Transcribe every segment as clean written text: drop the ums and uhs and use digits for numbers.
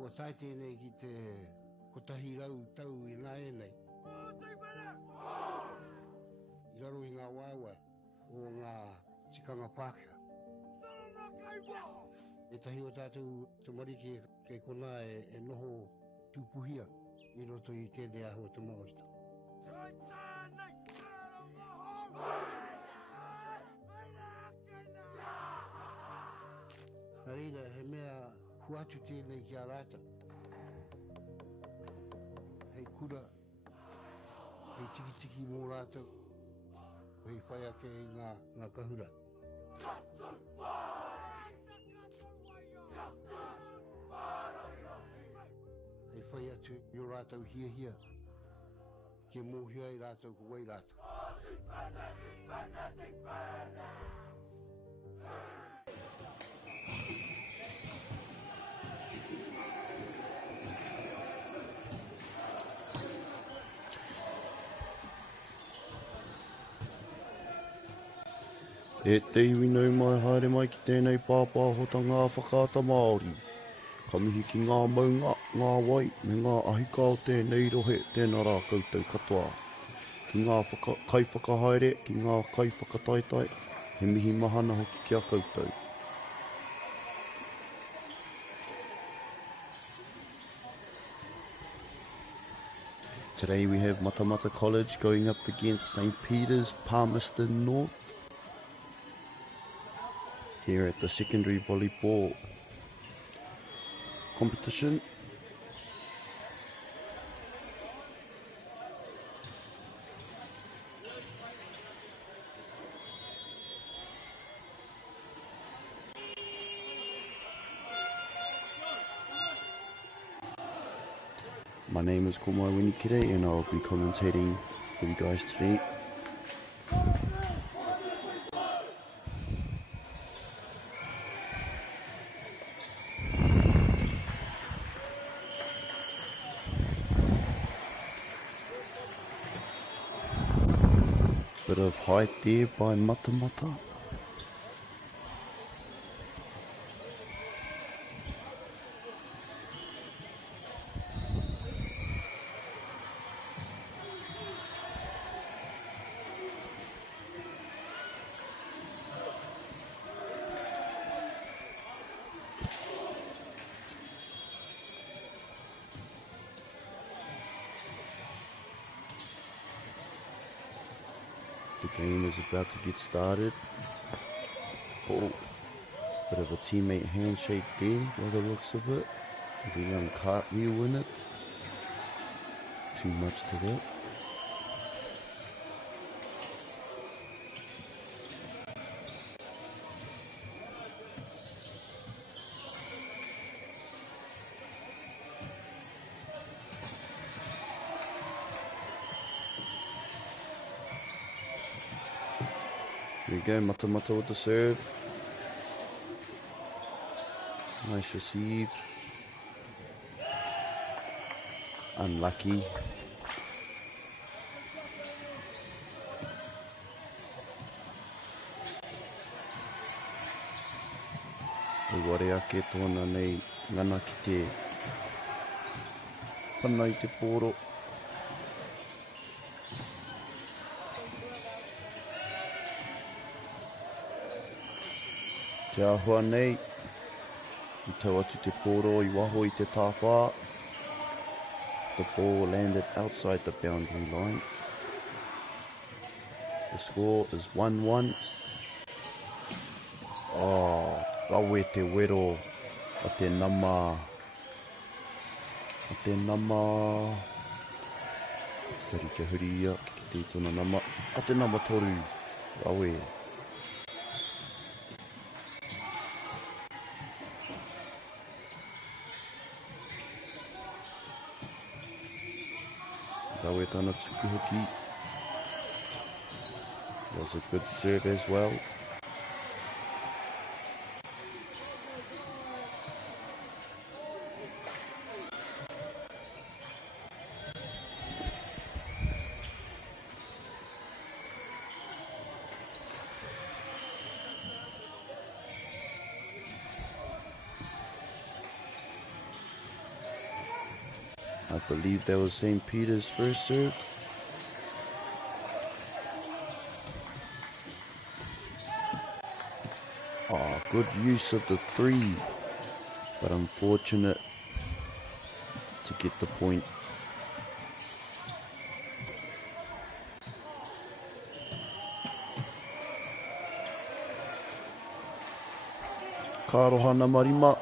Kua tai tēnei ki te kotahi rau tau I ngā e nei. I raro I ngā waiwai o ngā tikanga Pākehā. E tahi o tātou te marike kei kona e noho tūpuhia I roto I tēnei aho te Māorita. Nā reira, he mea huatu tēnei ki a rāta. Hei kura, hei tiki mō rātou, hei whai ake I ngā kahura. Hei whai atu I o rātou hia, ke mōhia I rātou ko wai rātou. E te iwi nau mai haere mai ki tēnei pāpāhota ngā whakaata Māori. Ka mihi ki ngā maunga, ngā wai, me ngā ahika o tēnei rohe tēnā rā koutou katoa. Ki ngā kai whakahaere, ki ngā kai whakataitai, he mihi mahana hoki ki a koutou. Today we have Matamata College going up against St. Peter's Palmerston North here at the secondary volleyball competition. My name is Komai Winikire and I'll be commentating for you guys today. Bit of height there by Matamata. The game is about to get started. Oh, bit of a teammate handshake there by the looks of it. With a young cartwheel in it. Too much to that. Here we go, Matamata with the serve. Nice receive. Unlucky. E ware ake tōna nei ngana ki te pana I te pōro. Te ahua nei, I tau atu te pōro I waho I te tāwhā. The ball landed outside the boundary line. The score is 1-1. Oh, rawe te wero a te nama. A te nama. Tari ke huri ia, ki te tōna nama. A te nama toru, rawe. Rawe tāna tuku hoki. Was a good serve as well. I believe that was St. Peter's first serve. Oh, good use of the 3, but unfortunate to get the point. Karohana marima,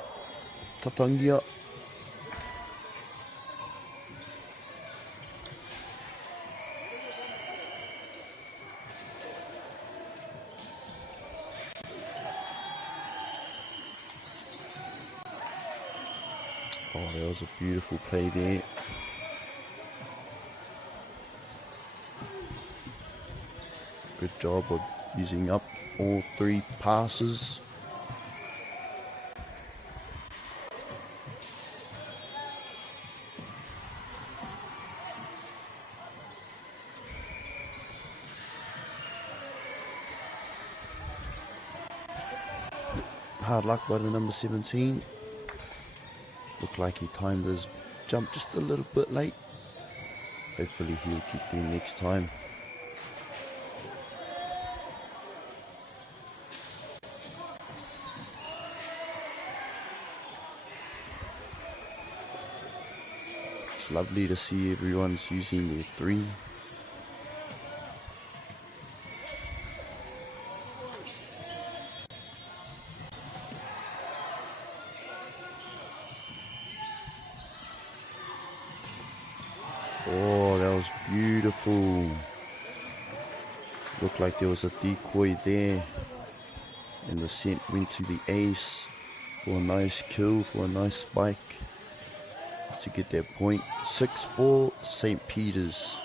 tatangia. Oh, that was a beautiful play there. Good job of using up all 3 passes. Hard luck by the number 17. Looked like he timed his jump just a little bit late. Hopefully he'll get there next time. It's lovely to see everyone's using their 3. Oh, that was beautiful. Looked like there was a decoy there. And the scent went to the ace for a nice kill, for a nice spike to get that point. 6-4 St. Peter's.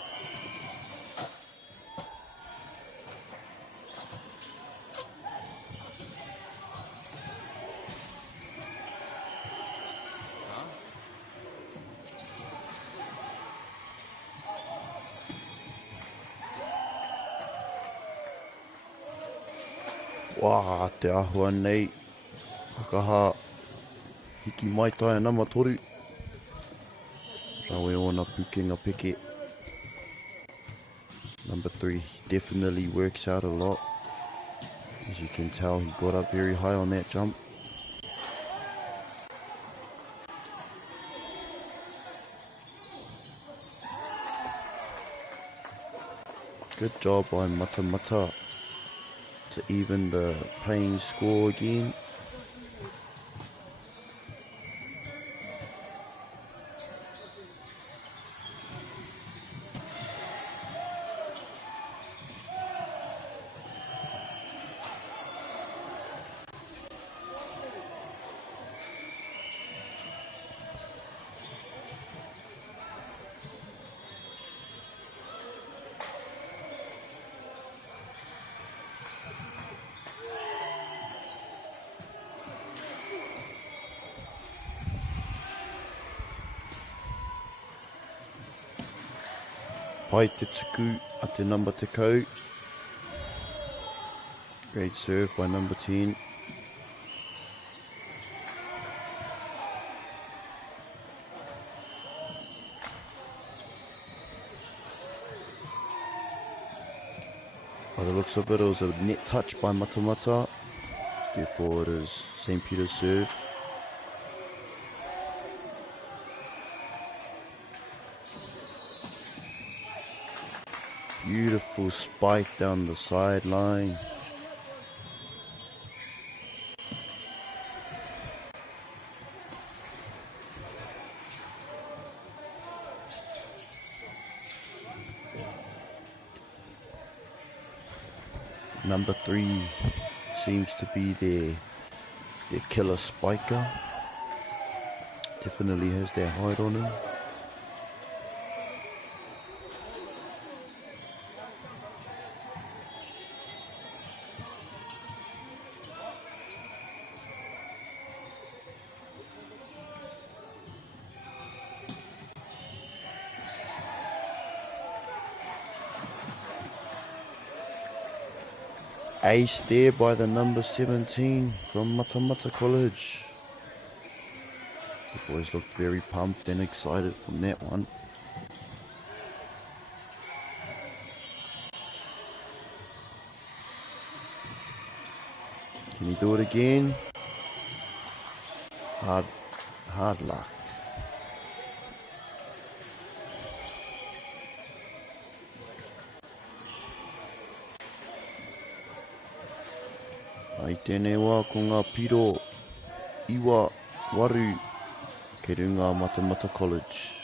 Wā, te ahua nei. Whakaha. Hiki mai tai nama toru. Rawe ona pukenga peke. Number 3 definitely works out a lot. As you can tell, he got up very high on that jump. Good job by Matamata to even the playing score again. Pai te tuku a te number te kau. Great serve by number 10. By the looks of it was a net touch by Matamata. Therefore it is St. Peter's serve. Beautiful spike down the sideline. Number 3 seems to be their killer spiker. Definitely has their hide on him. Ace there by the number 17 from Matamata College. The boys looked very pumped and excited from that one. Can he do it again? Hard luck. Ai tēnei wā ko ngā piro iwa waru ke runga Matamata College.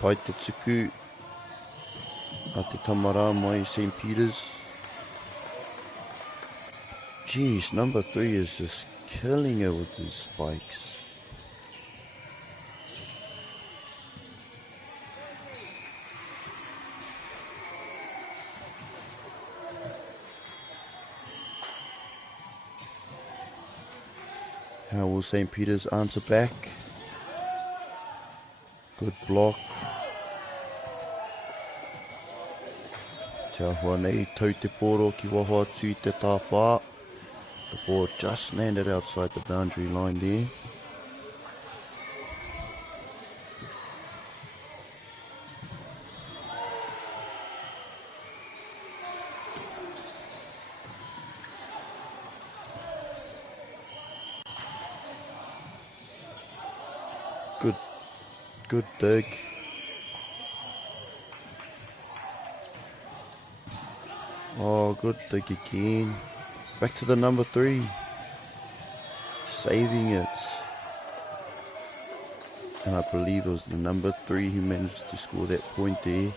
Pai te tuku a te tamara mai St. Peter's. Jeez, number 3 is just killing it with his spikes. How will St. Peter's answer back? Good block. Te ahua nei, tau te pōro ki waho atu I te tāwhā. The ball just landed outside the boundary line there. Good dig. Oh, good dig again. Back to the number 3. Saving it. And I believe it was the number 3 who managed to score that point there.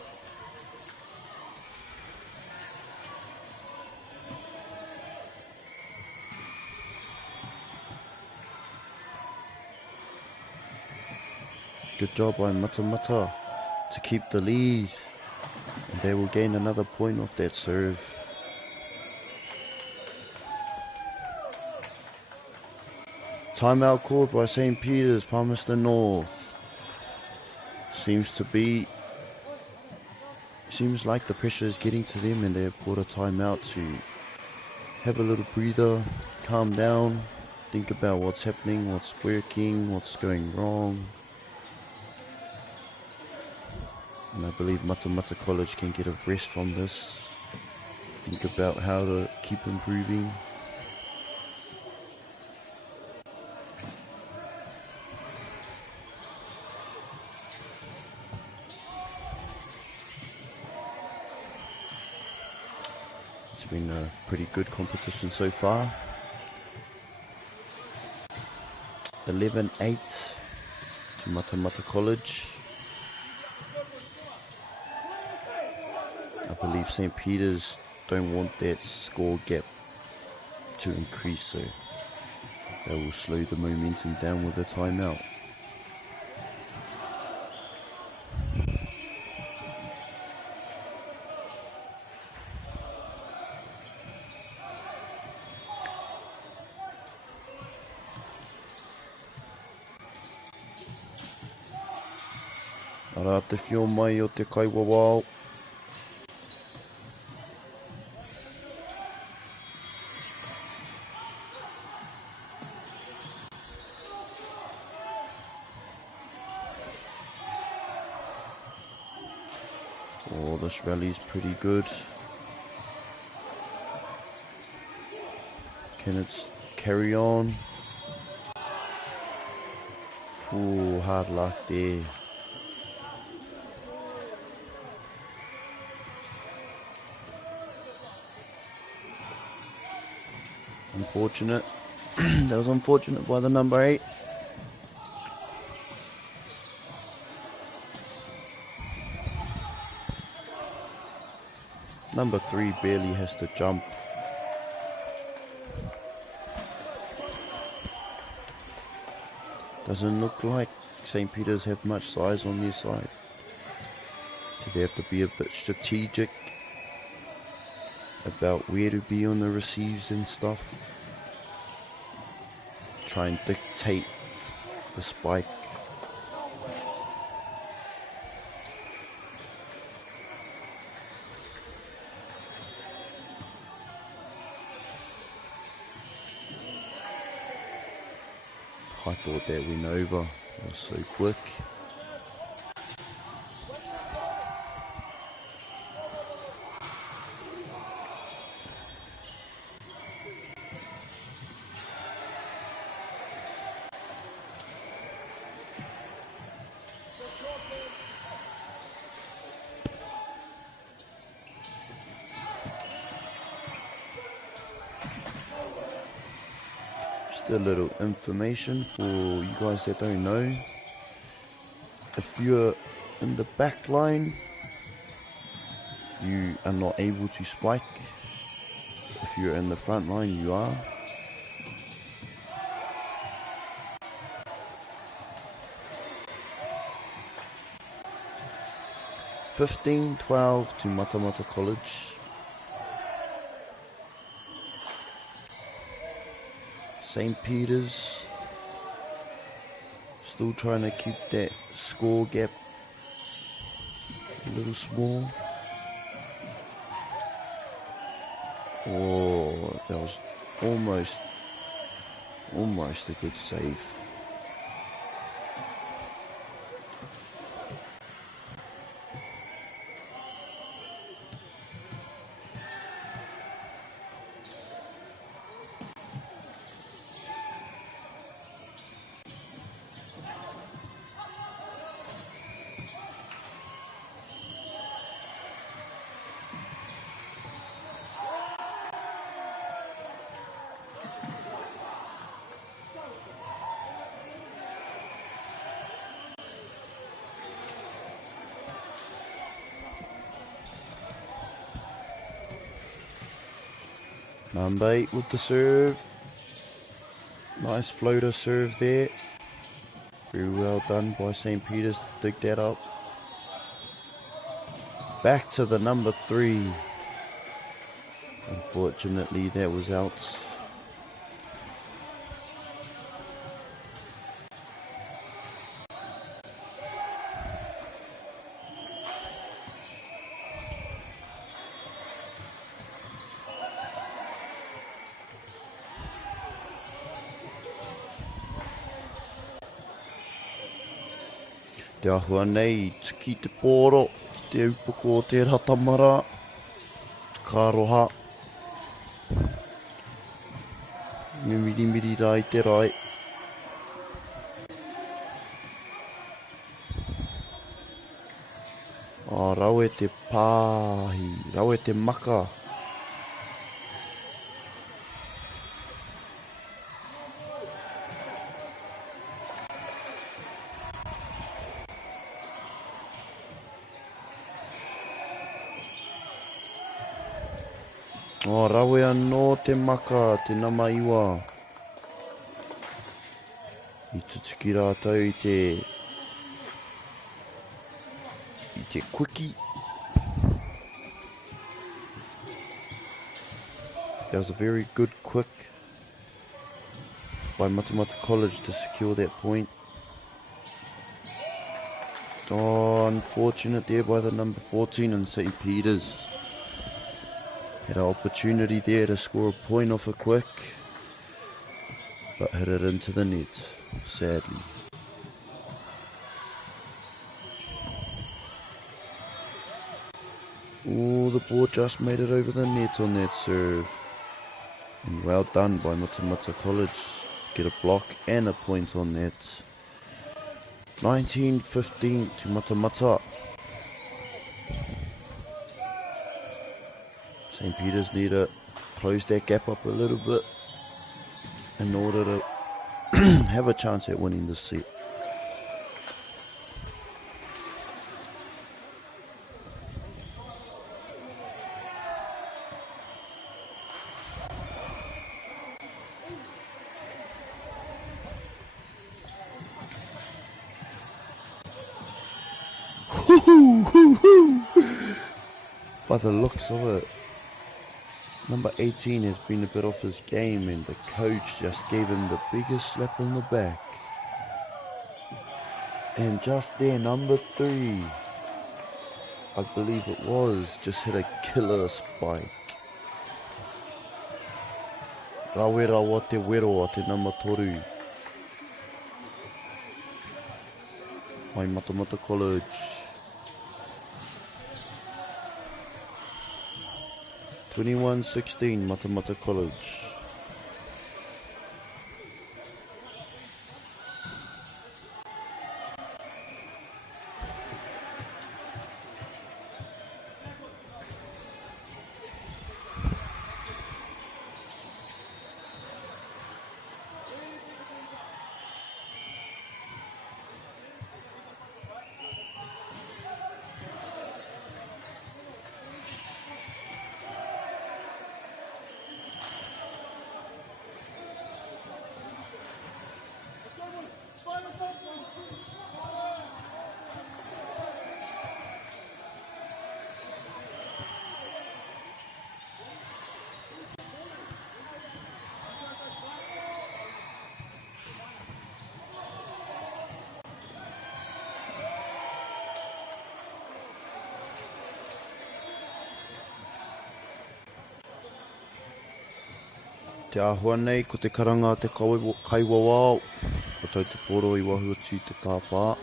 Good job by Matamata to keep the lead. And they will gain another point off that serve. Timeout called by St. Peter's, Palmerston North. Seems like the pressure is getting to them and they have called a timeout to have a little breather, calm down, think about what's happening, what's working, what's going wrong. And I believe Matamata College can get a rest from this. Think about how to keep improving. It's been a pretty good competition so far. 11-8 to Matamata College. I believe St. Peter's don't want that score gap to increase, so they will slow the momentum down with a timeout. Ara te whio mai o te kaiwawao. Oh, this rally's pretty good. Can it carry on? Ooh, hard luck there. Unfortunate. That was unfortunate by the number 8. Number 3 barely has to jump. Doesn't look like St. Peter's have much size on their side. So they have to be a bit strategic about where to be on the receives and stuff. Try and dictate the spike. I thought that went over. It was so quick. Just a little information for you guys that don't know. If you're in the back line, you are not able to spike. If you're in the front line, you are. $15-12 to Matamata College. St. Peter's still trying to keep that score gap a little small. Oh, that was almost a good save. Number 8 with the serve. Nice floater serve there. Very well done by St. Peter's to dig that up. Back to the number 3. Unfortunately, that was out. Te ahua nei, tuki te pōro, ki te upoko o te ratamara, ka roha. Miri rai te rai. Rau e te pāhi, rau e te maka. Rawe anō te maka, te nama iwa. I tutuki rātou i te quickie. That was a very good quick by Matamata College to secure that point. Unfortunate there by the number 14 in St. Peter's. Had an opportunity there to score a point off a quick, but hit it into the net, sadly. Oh, the ball just made it over the net on that serve. And well done by Matamata College to get a block and a point on that. 19-15 to Matamata. St. Peter's need to close that gap up a little bit in order to have a chance at winning this set. by the looks of it, number 18 has been a bit off his game and the coach just gave him the biggest slap on the back. And just there, number 3, I believe it was, just hit a killer spike. Rawera wa te wero a te number 3. Mai Matamata College. 21-16 Matamata College. Te āhua nei ko te karanga te kaiwawao. Ko tau te poro I wahuati te tāwha.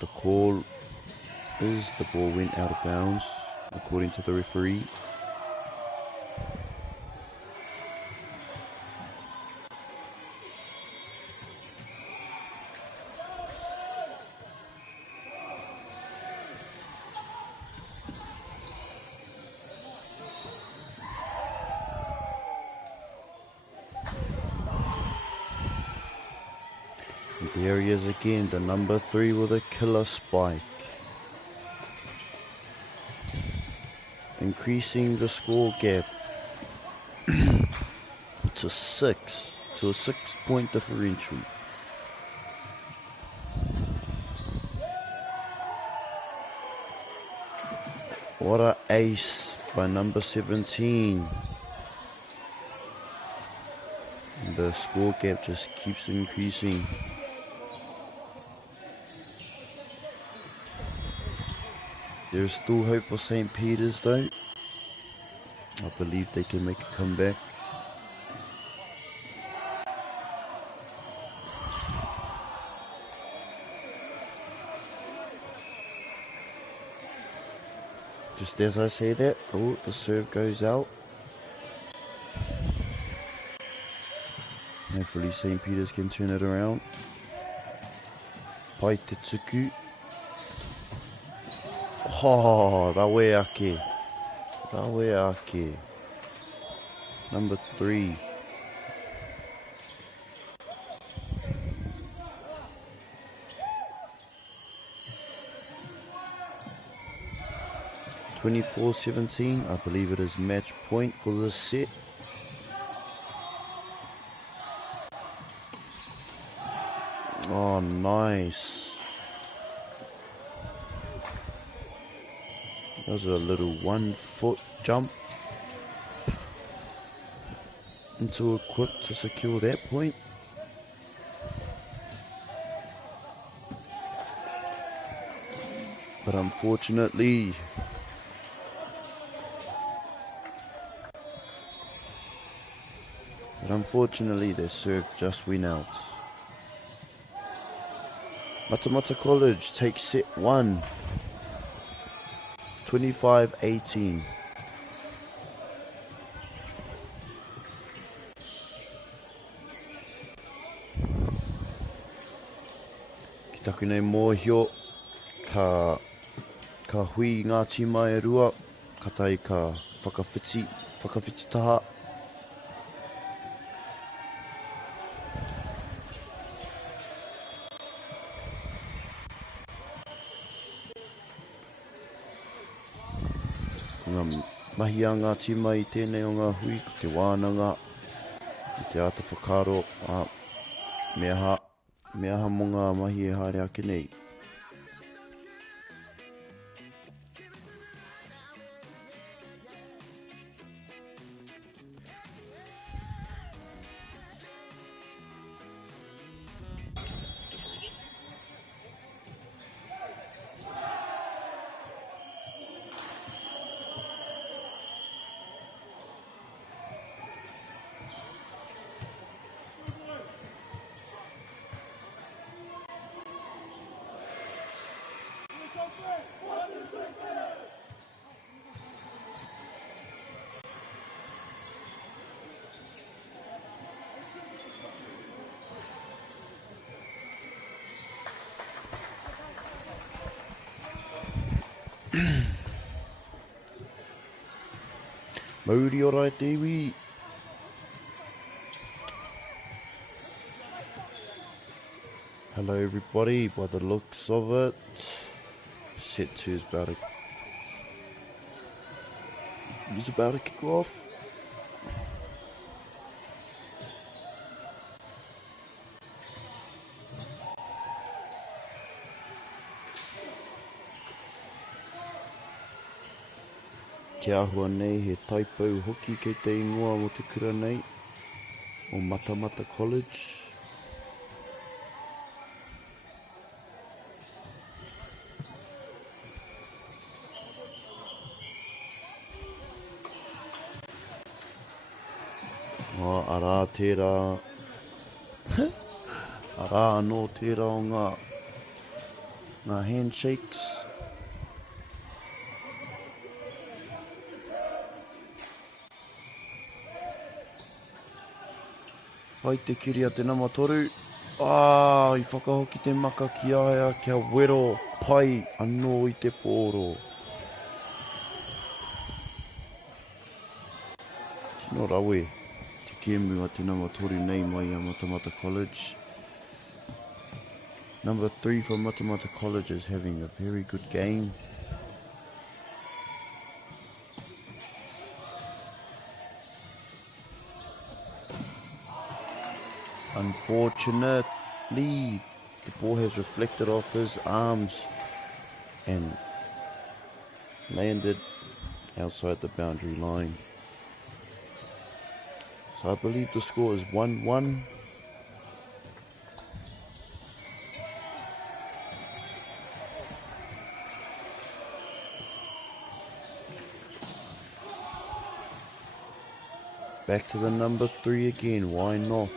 The call is the ball went out of bounds according to the referee. There he is again, the number 3 with a killer spike. Increasing the score gap to 6, to a 6-point differential. What a ace by number 17. The score gap just keeps increasing. There's still hope for St. Peter's though. I believe they can make a comeback. Just as I say that, oh, the serve goes out. Hopefully St. Peter's can turn it around. Pai te tuku. Oh, rawe ake. Rawe ake. Number 3. (24-17). I believe it is match point for this set. Oh, nice. That was a little 1-foot jump into a quick to secure that point. But unfortunately, their serve just went out. Matamata College takes set 1. 25-18. Ki taku nei mōhio, ka hui ngā tima e rua, ka tai ka whakawhiti taha. Mahi a ngā tima I tēnei o ngā hui, ko te wānanga, I te ata whakaro, mea ha mo ngā mahi e haere ake nei. Mauri ora e te iwi. Hello everybody, by the looks of it. Set 2 is about to kick off. Kia ahua nei he taipau hoki kei te ingoa mo te kura nei o Matamata College. Arā tērā, arā anō tērā o ngā handshakes. Pai te kiri a te nama toru. I whakahoki te maka ki aia kia wero pai anō i te pōro. Tino rawe. Kēmu a te nama toru nei mai a Matamata College. Number 3 for Matamata College is having a very good game. Unfortunately, the ball has reflected off his arms and landed outside the boundary line. So I believe the score is 1-1. Back to the number 3 again, why not?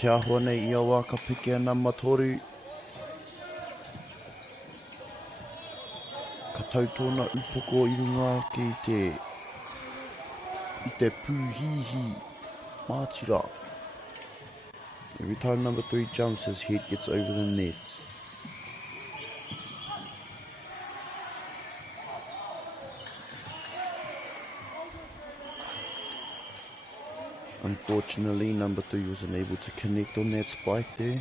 Te ahua nei ia wā ka pike ana matoru. Ka tau tōna upoko i runga ki te pūhihi mātira. Every time number 3 jumps, his head gets over the net. Unfortunately, number 3 was unable to connect on that spike there.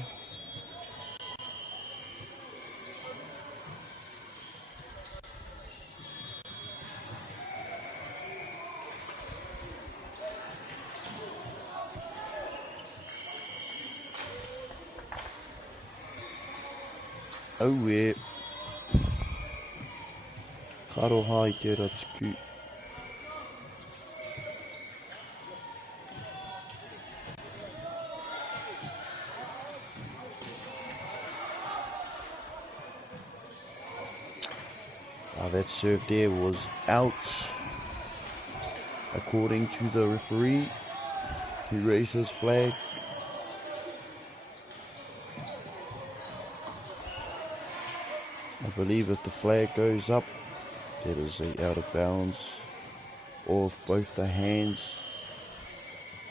Oh yeah. Karoha I te ratuku. That serve there was out. According to the referee, he raised his flag. I believe if the flag goes up, that is out of bounds. Or if both the hands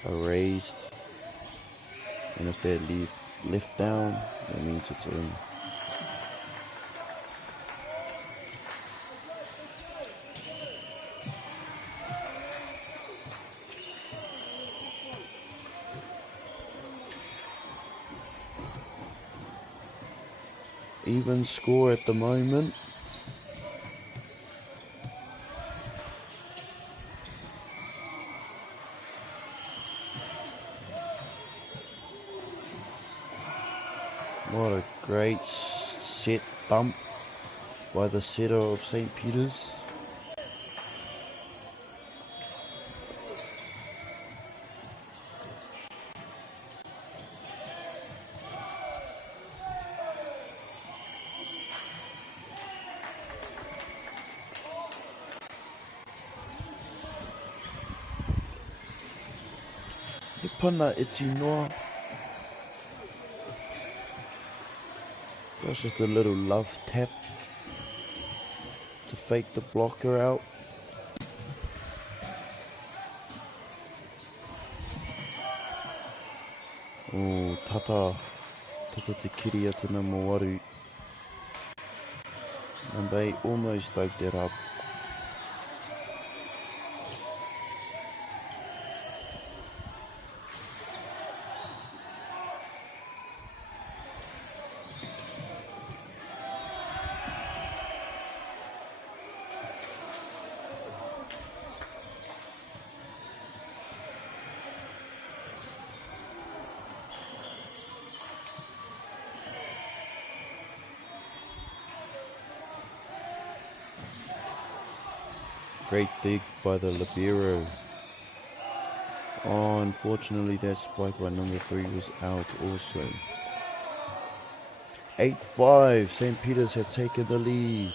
are raised, and if they're left down, that means it's in. Even score at the moment. What a great set bump by the setter of St. Peter's. He pana iti noa. That's just a little love tap to fake the blocker out. Oh, tata te kiri atu na Moaru. Number 8 almost dug that up. Great dig by the libero. Oh, unfortunately that spike by number 3 was out also. 8-5, St. Peter's have taken the lead.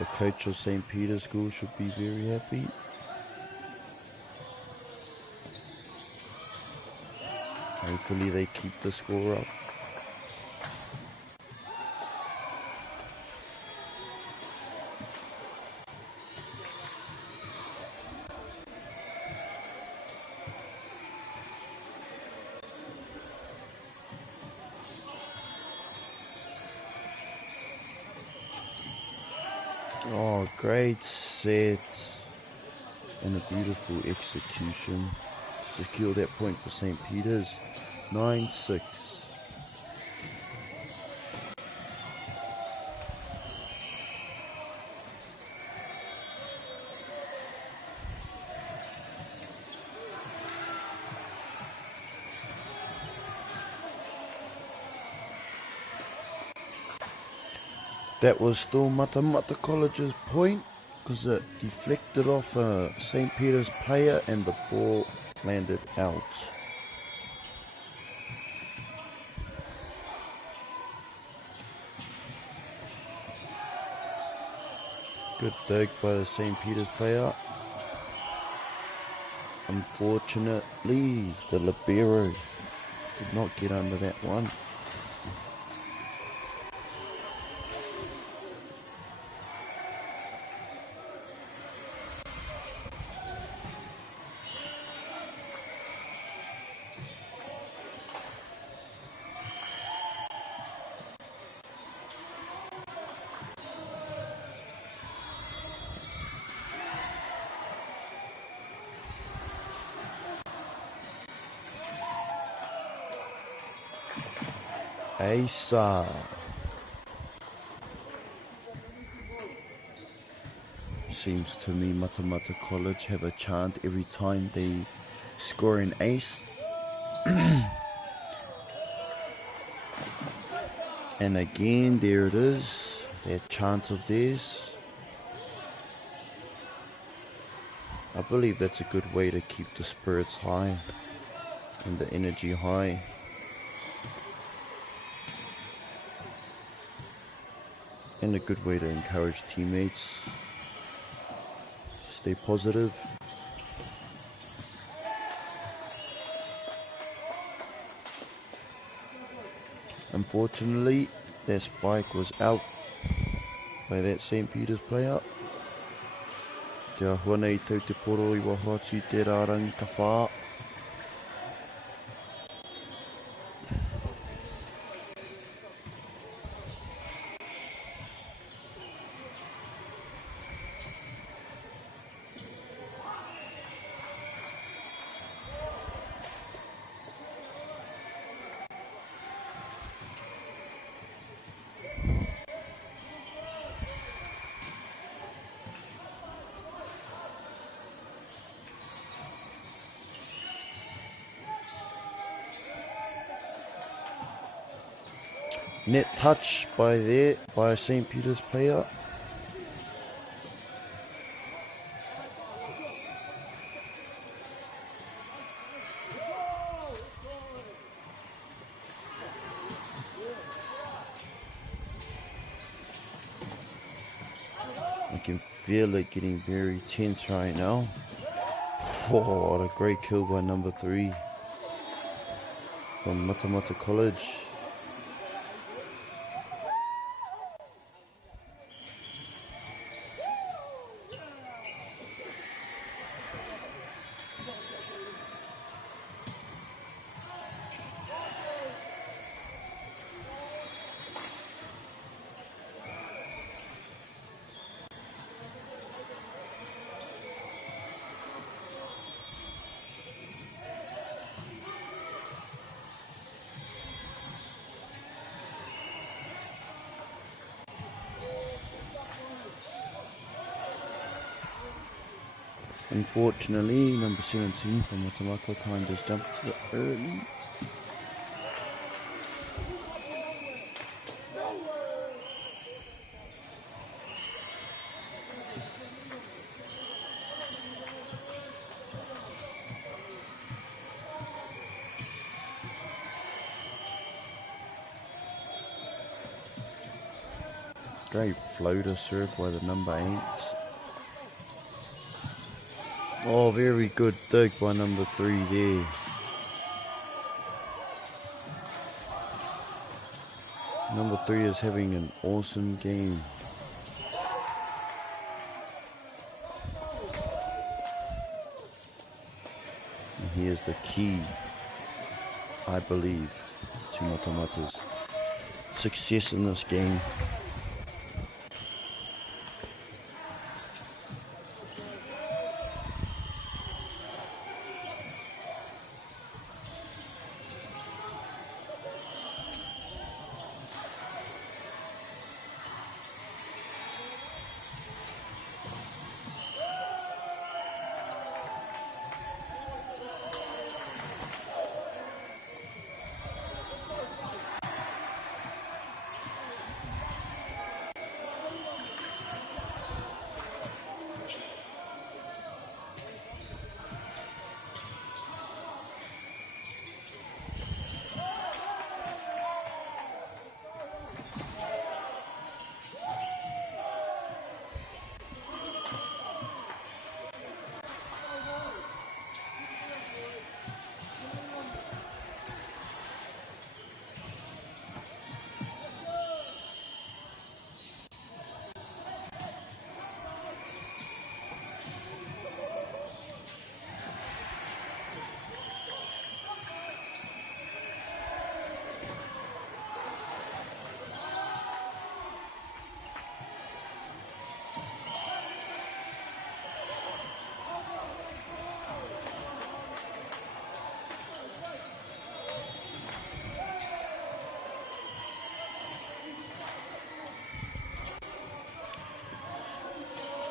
The coach of St. Peter's School should be very happy. Hopefully they keep the score up. Oh, great set and a beautiful execution to secure that point for St. Peter's. 9-6. That was still Matamata College's point because it deflected off a St. Peter's player and the ball landed out. Good dig by the St. Peter's player. Unfortunately, the libero did not get under that one. Asa. Seems to me Matamata College have a chant every time they score an ace. And again, there it is, that chant of theirs. I believe that's a good way to keep the spirits high and the energy high. And a good way to encourage teammates. Stay positive. Unfortunately, that spike was out by that St. Peter's player. Te ahua nei tau te poro I wahoatu te rārangi ka whā. Net touch by a St. Peter's player. I can feel it getting very tense right now. Oh, what a great kill by number 3 from Matamata College. Unfortunately, number 17 from Matamata timed his jump a bit early. Great floater served by the number 8s. Oh, very good dig by number 3 there. Number 3 is having an awesome game. And he is the key, I believe, to Matamata's success in this game.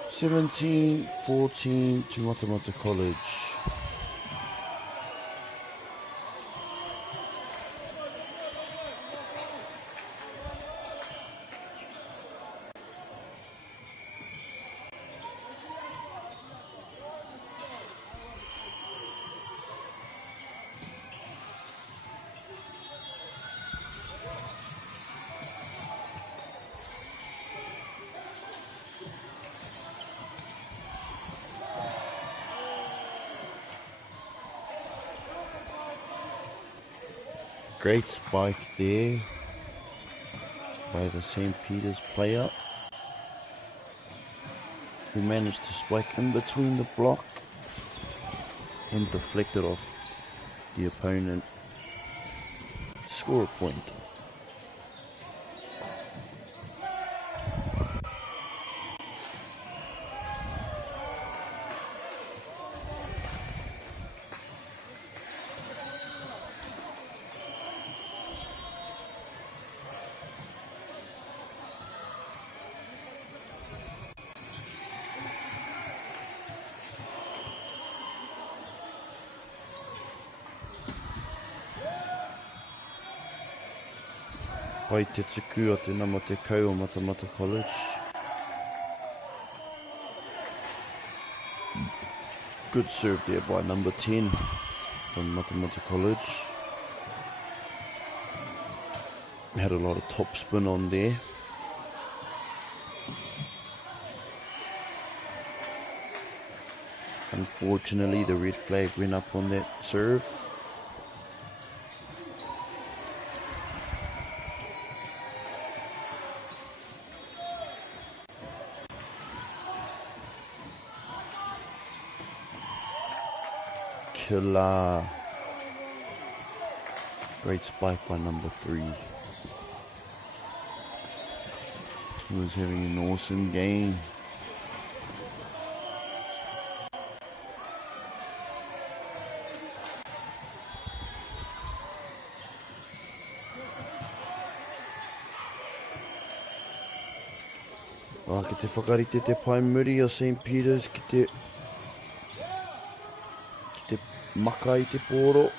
(17-14) to Matamata College. Great spike there by the St. Peter's player, who managed to spike in between the block and deflected off the opponent. Score a point. Pai te tuku o te nama te kau o Matamata College. Good serve there by number 10 from Matamata College. Had a lot of top spin on there. Unfortunately, the red flag went up on that serve. Killer. Great spike by number 3. He was having an awesome game. Ki te whakarite te pai muri o St. Peter's ki te maka i te pōro.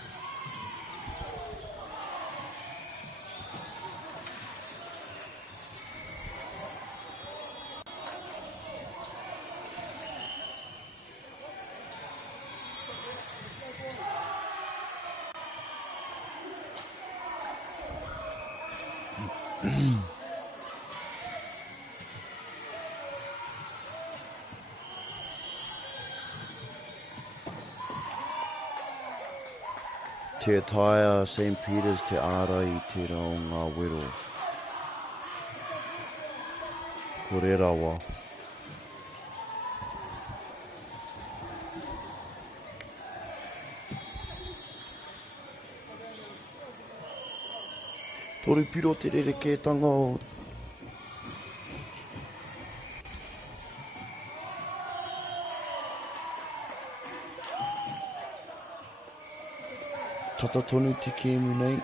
Te taia St. Peter's te ara i te rao ngā wero. Kore rawa. Toru piro te rerekētanga o tata tonu te kēmu nei.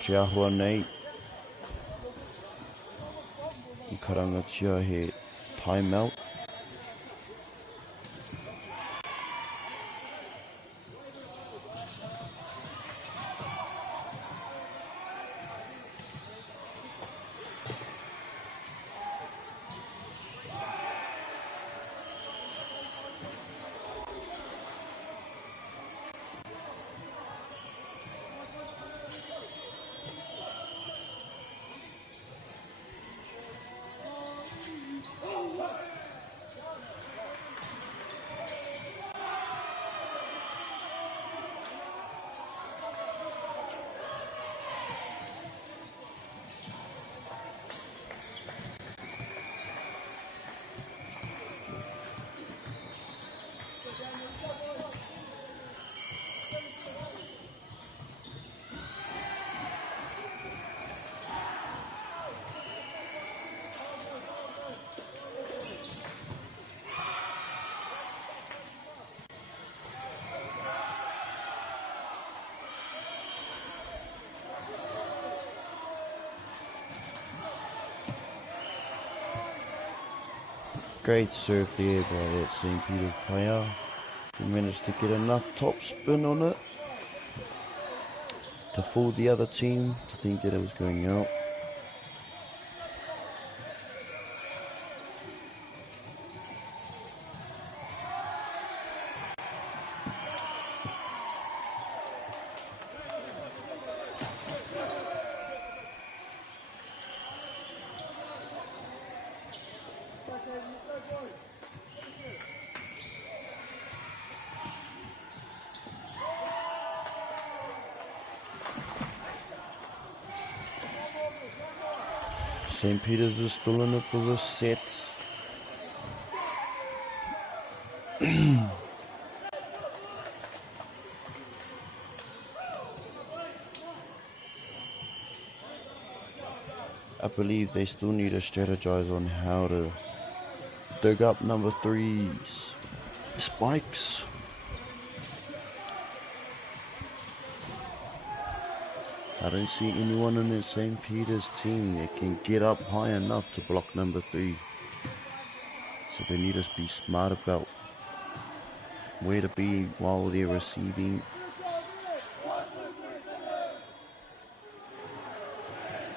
Te ahua nei. I karangatia he time out. Great serve there by that St. Peter's player. He managed to get enough top spin on it to fool the other team to think that it was going out. St. Peter's was still in it for this set. I believe they still need to strategize on how to dig up number 3's spikes. I don't see anyone in that St. Peter's team that can get up high enough to block number 3. So they need to be smart about where to be while they're receiving.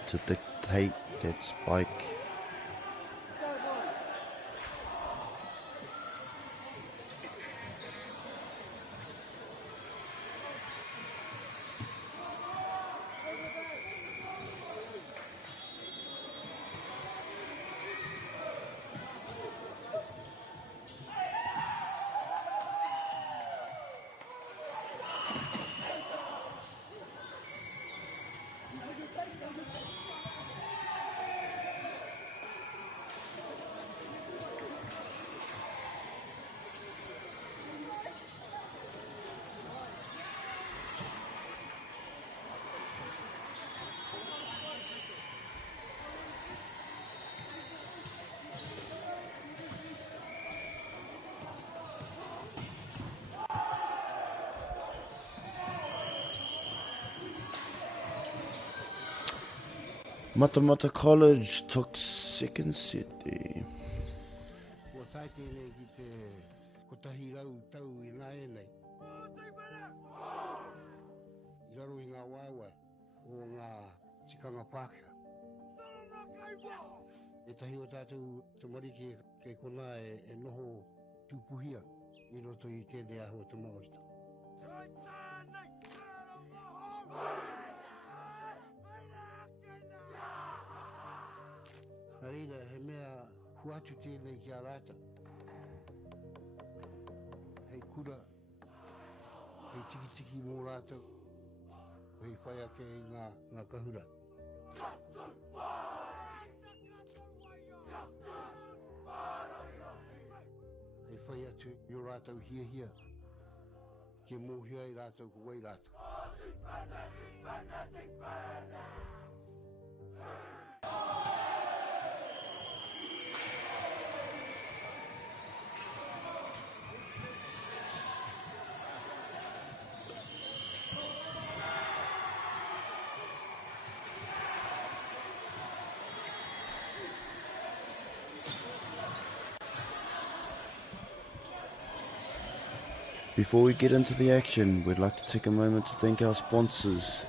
To dictate that spike. Matamata College took second set there. Kua tai tēnei ki te kotahi rau tau I nā e nei. I raro I ngā waiwai o ngā tikanga Pākehā. E tahi o tātou te marike kei kona e noho tūpuhia I roto I tēnei aho te Māorita. Nā reira, he mea huatu tēnei ki a rāta. Hei kura, hei tiki tiki mō rātou, hei whai ake I ngā kahura. Hei whai atu I o rātou hia hia, ke mōhia I rātou ko wai rātou. Before we get into the action, we'd like to take a moment to thank our sponsors.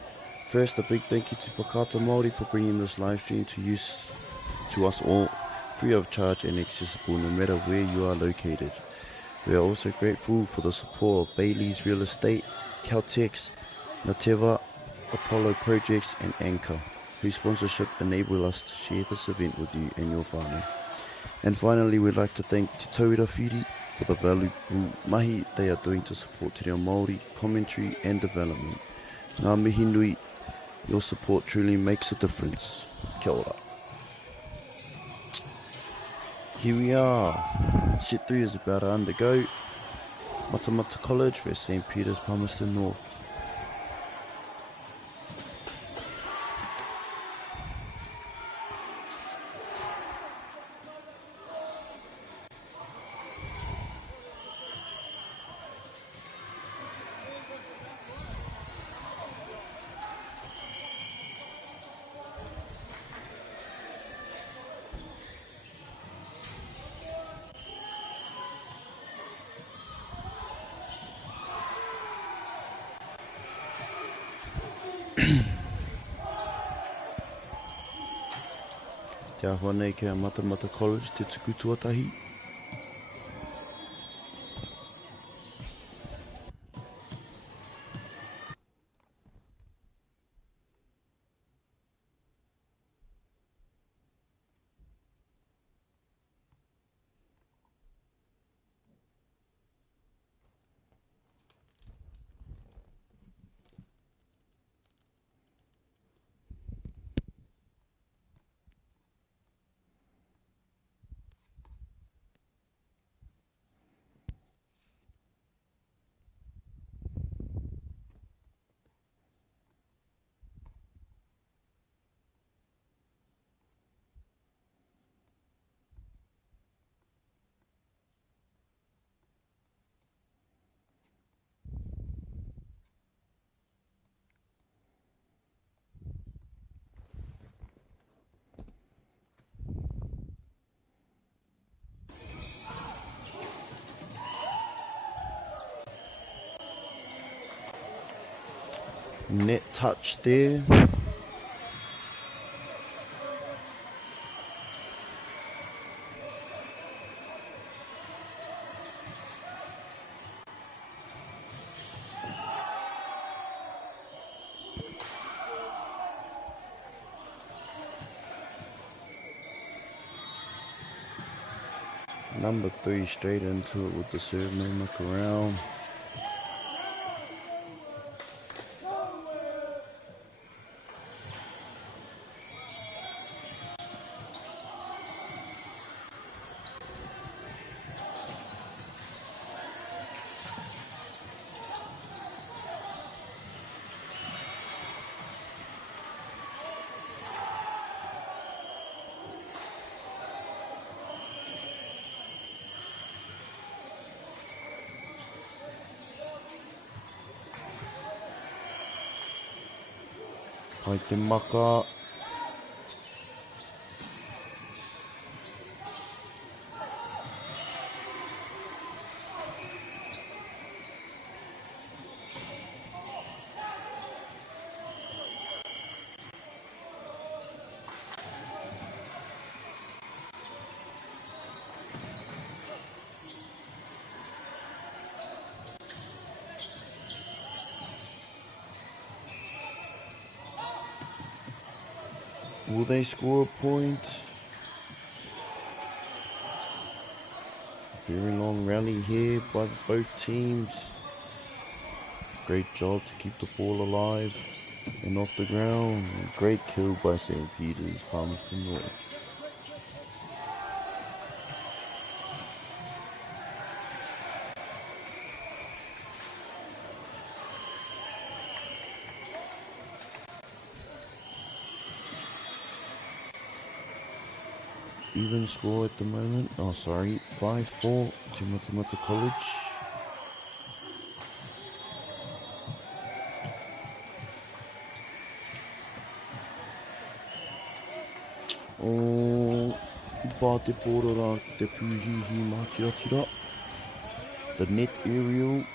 First, a big thank you to Whakaata Māori for bringing this live stream to us all, free of charge and accessible no matter where you are located. We are also grateful for the support of Bailey's Real Estate, Caltex, Nateva, Apollo Projects and Anchor, whose sponsorship enable us to share this event with you and your whānau. And finally, we'd like to thank Te Tauira Whiri for the valuable mahi they are doing to support Te Reo Māori commentary and development. Ngā mihi nui, your support truly makes a difference. Kia ora. Here we are. Set 3 is about to undergo. Matamata College vs St. Peter's Palmerston North. Te ahua nei kia Matamata College te tuku tuatahi. Net touch there. Number 3 straight into it with the serve, no muck around. Pai te maka. Will they score a point? Very long rally here by both teams. Great job to keep the ball alive and off the ground. Great kill by St. Peter's, Palmerston North. Even score at the moment. 5-4 to Matamata College. Pā te pōrara ki te pūhihi mātiratira. The net aerial.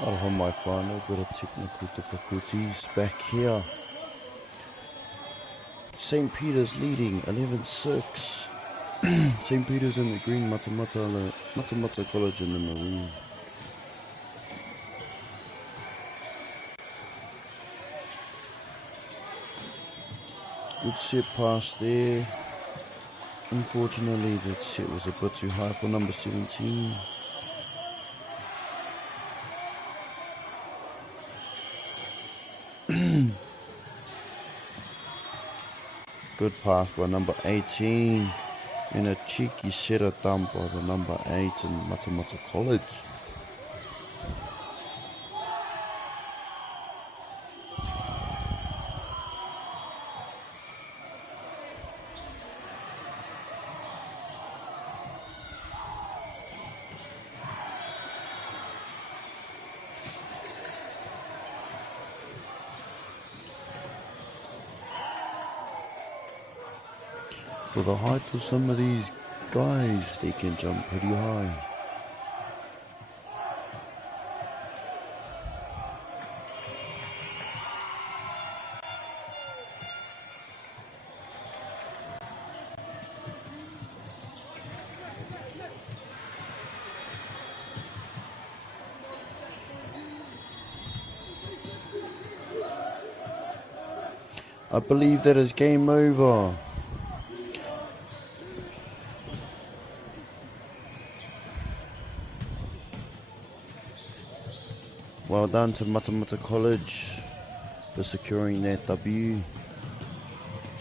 Aloha my whānau, bit of technical difficulties back here. St. Peter's leading 11-6. St. Peter's in the green, Matamata College in the maroon. Good set pass there. Unfortunately, that set was a bit too high for number 17. Good pass by number 18 and a cheeky setter dump by the number 8 in Matamata College. For the height of some of these guys, they can jump pretty high. I believe that is game over. Well done to Matamata College for securing their W,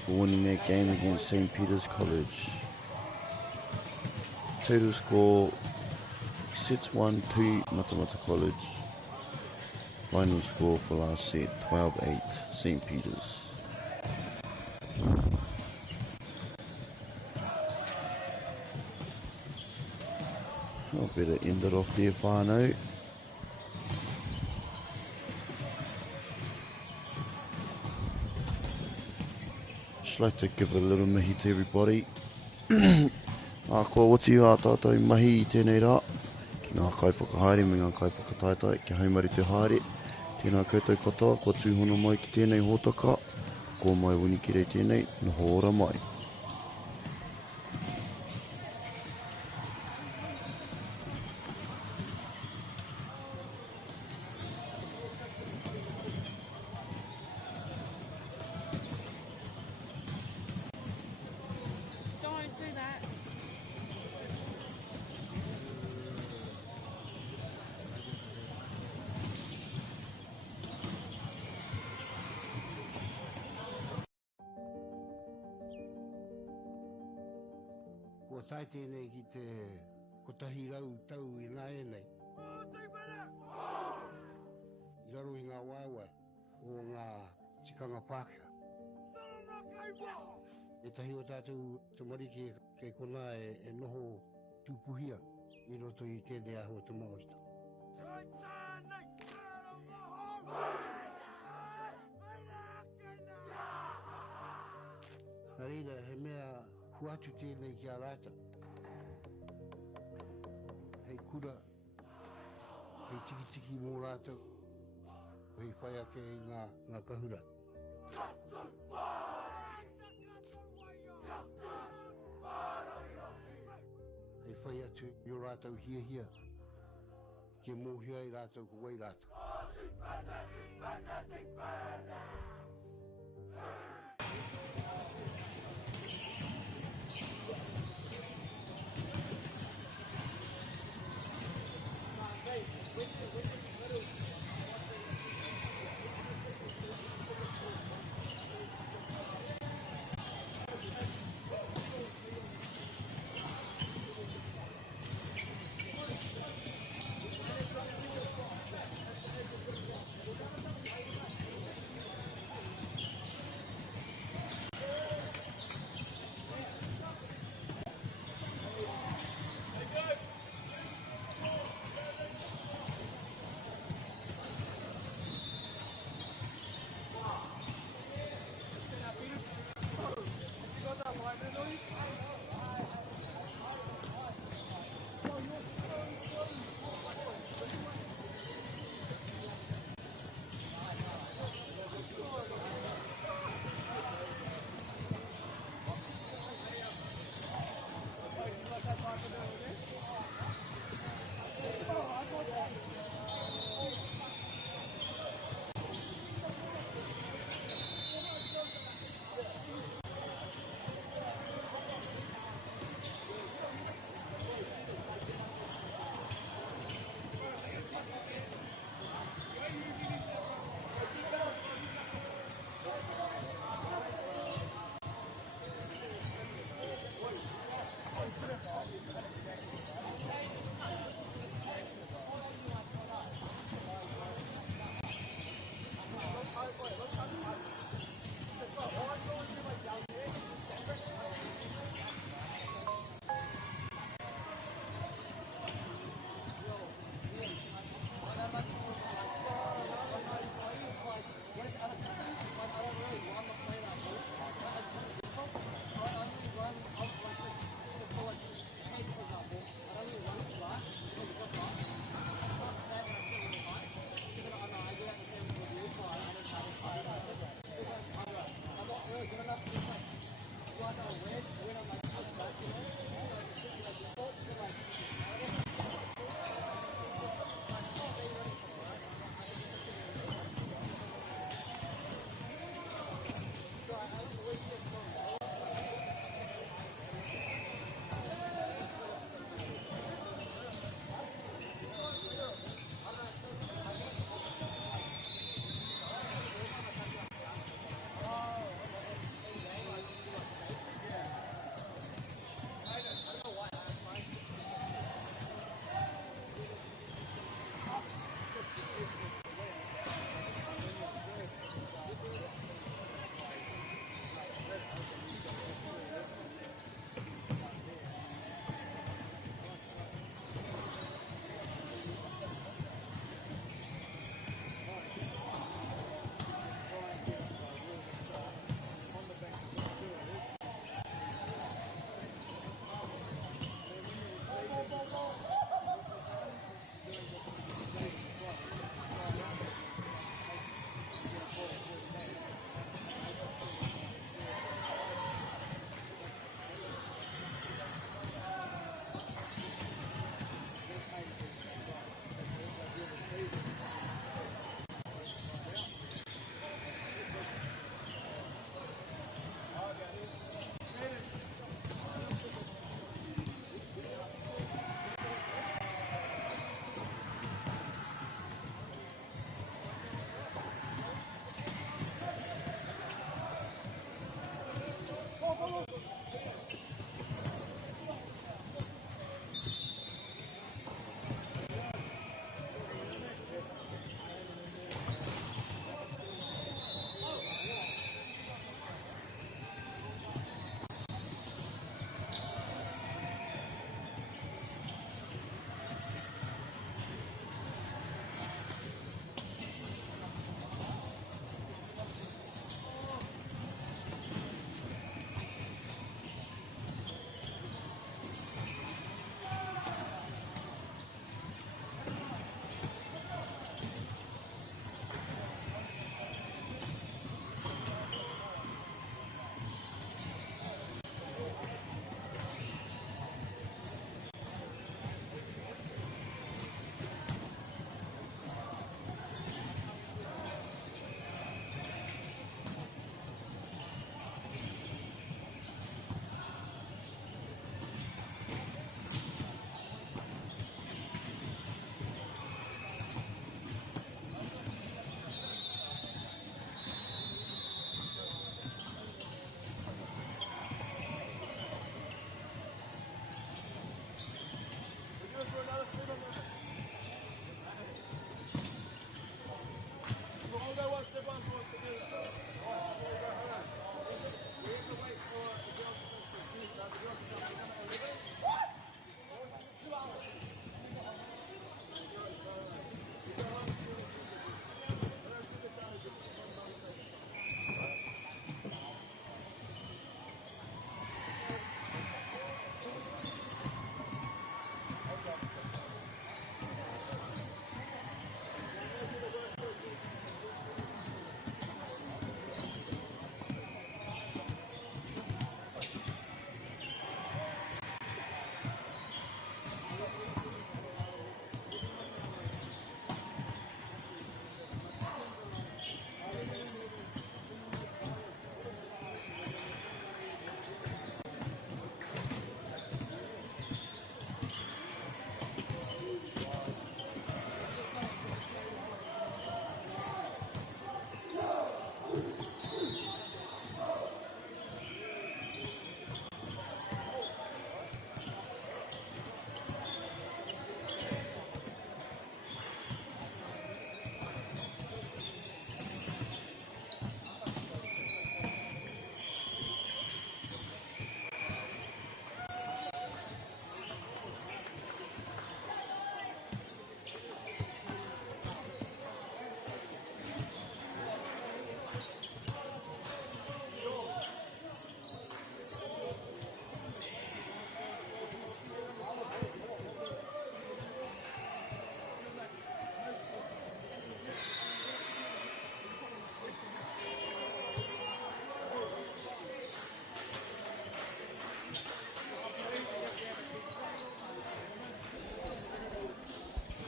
for winning their game against St. Peter's College. Total score 6-1 to Matamata College. Final score for last set 12-8 St. Peter's. I better end it off there, whānau. Just like to give a little mihi to everybody. Ko wati a tātou mahi I tēnei rā. Ki ngā kai whakahaere me ngā kai whakataitai, ki haumari te haere. Tēnā koutou katoa, kua tūhono mai ki tēnei hōtaka. Ko mai wini ki rei tēnei, noho ora mai. Kua tai tēnei ki te kotahi rau tau I nā e nei. I raro I ngā waiwai o ngā tikanga Pākehā. E tahi o tātou te marike kei kona e noho tūpuhia I roto I tēnei aho te Māorita. Nā reira, he mea huatu tēnei ki a rāta. Hei kura, hei tiki mō rātou, hei whaia kei ngā kahura. Hei whaia tu I rātou hia, ke mōhia I rātou ko wai rātou.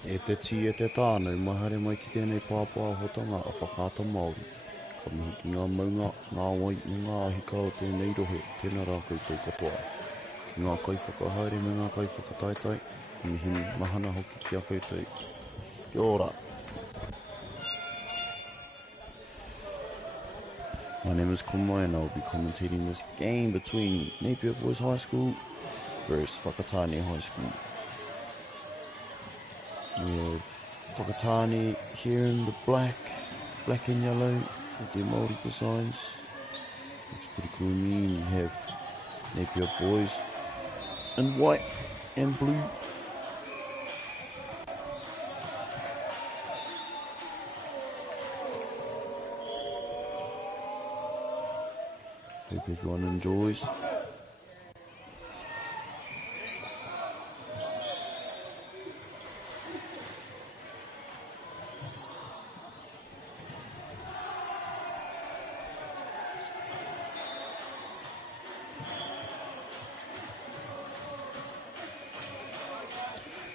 E te ti e te tānau, mahare mai ki tēnei pāpāhotanga a whakaata Māori. Ka mihi ki ngā maunga, ngā wai, me ngā ahika o tēnei rohe, tēnā rā koutou katoa. Ki ngā kai whakahaere me ngā kai whakataitai, mihi mahana hoki ki a koutou. Kia ora. My name is Kumai and I will be commentating this game between Napier Boys High School versus Whakatane High School. We have Whakatane here in the black and yellow with their Māori designs. Looks pretty cool to me. And you have Napier Boys in white and blue. Hope everyone enjoys.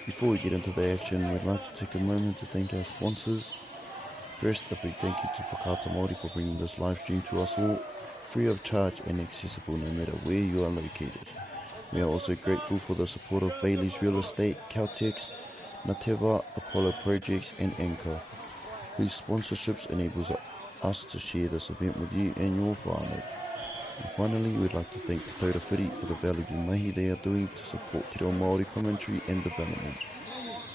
Before we get into the action, we'd like to take a moment to thank our sponsors. First, a big thank you to Whakaata Māori for bringing this live stream to us all, free of charge and accessible no matter where you are located. We are also grateful for the support of Bailey's Real Estate, Caltex, Nateva, Apollo Projects and Anchor, whose sponsorships enables us to share this event with you and your whānau. And finally, we'd like to thank Te Taura Whiri for the valuable mahi they are doing to support Te Reo Māori commentary and development.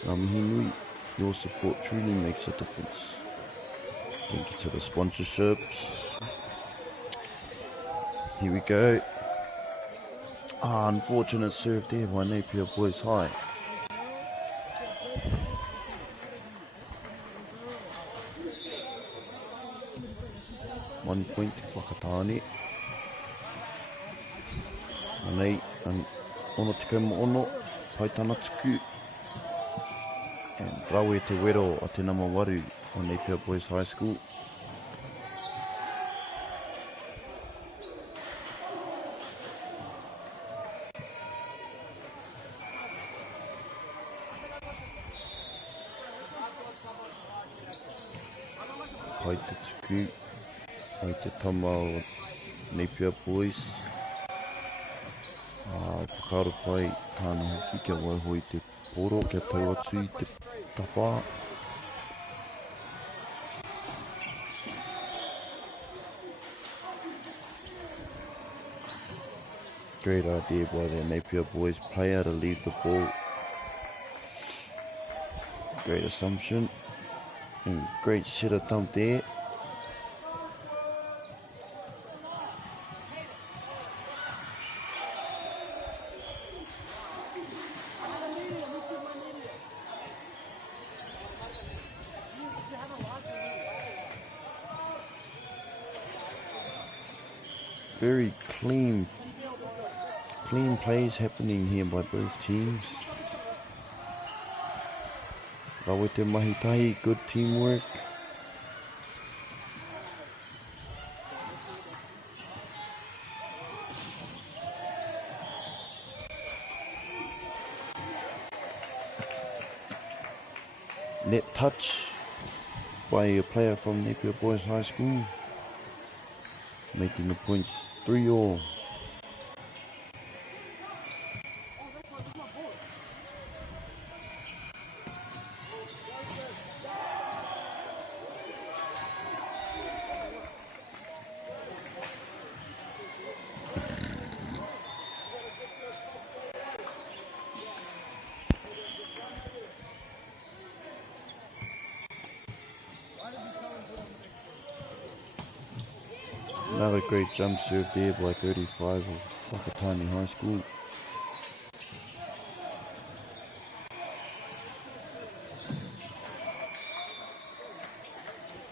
Ngā mihi nui, your support truly makes a difference. Thank you to the sponsorships. Here we go. Unfortunate serve there by Napier Boys High. One point to Whakatane. Anei, ono te kauma ono, paitana tuku. And rau e te wero a te nama waru o Napier Boys High School. Pai te tuku, pai te tama o Napier Boys. Whakaaro pai tāna hoki kia waihoi te poro, kia tau atu I te tawhā. Great idea by the Napier Boys player to leave the ball. Great assumption. And great setter dump there. Very clean plays happening here by both teams. Rawe te mahi tahi, good teamwork. Net touch by a player from Napier Boys High School, making the points 3-all. Another great jump serve there by 35 of Whakatane High School.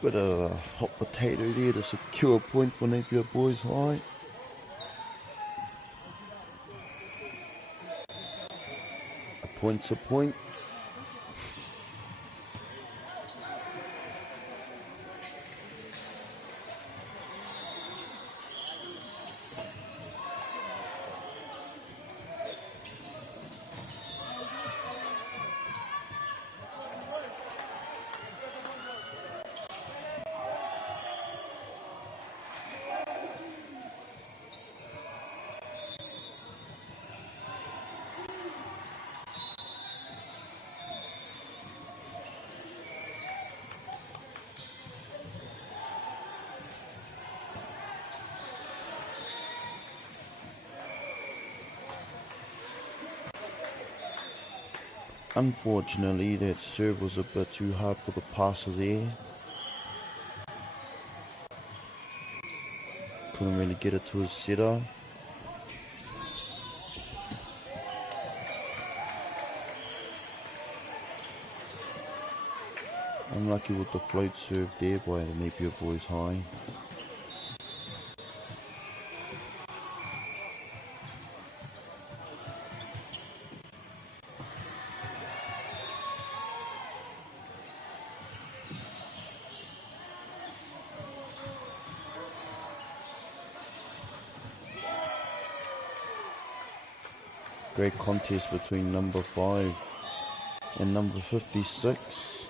Bit of a hot potato there to secure a point for Napier Boys High. A point's a point. Unfortunately, that serve was a bit too hard for the passer there. Couldn't really get it to his setter. Unlucky with the float serve there by the Napier Boys High. Great contest between number 5 and number 56.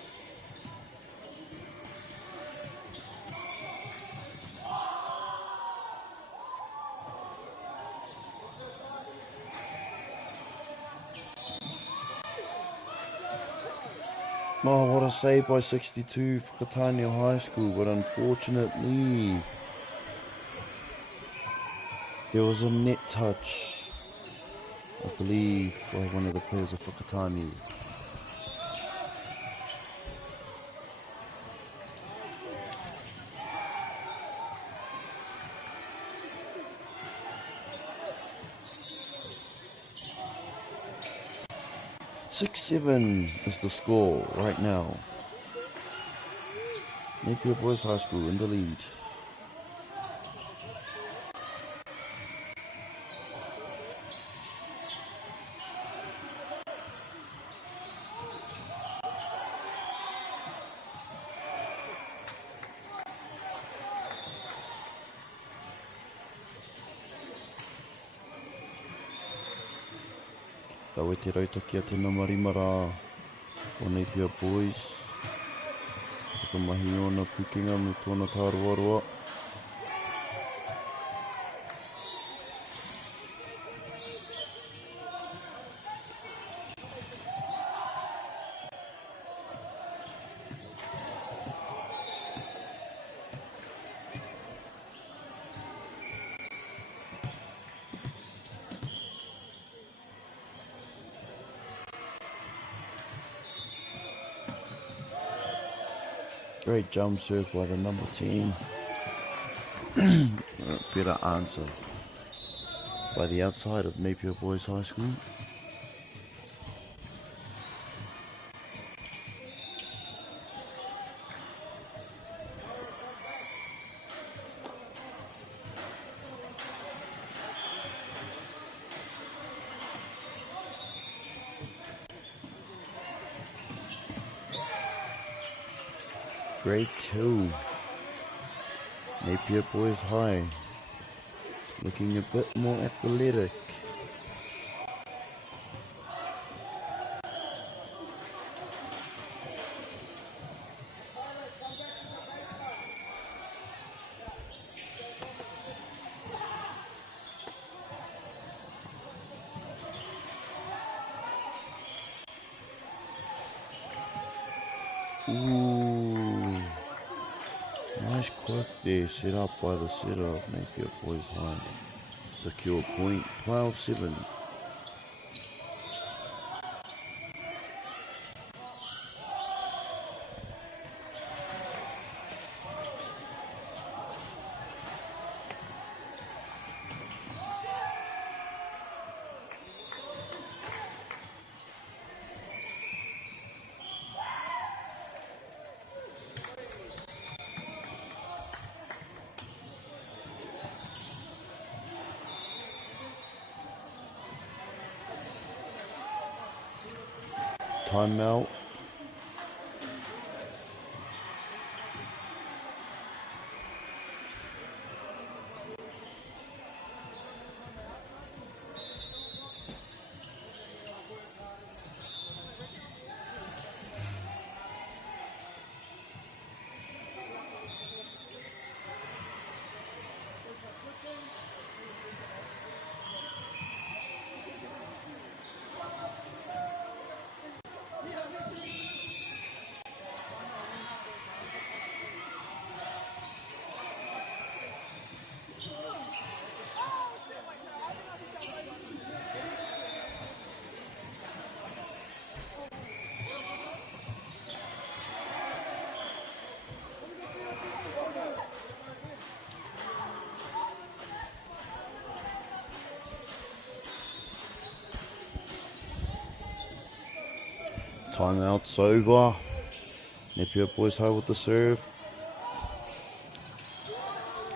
Oh, what a save by 62 for Catania High School, but unfortunately there was a net touch, I believe, by one of the players of Whakatane. "6-7 is the score right now. Napier Boys High School in the lead. Kawe te rautaki a tēnā marimara o Napier Boys. Whakamahi ona pukinga me tōna tāruaroa. Great jump serve by the number 10. Better answer by the outside of Napier Boys High School. Great kill. Napier Boys High looking a bit more athletic. Ooh, nice quirk there, set up by the setter of Napier Boys High. Secure point, 12-7. Timeout. Timeout's over. Napier Boys High with the serve.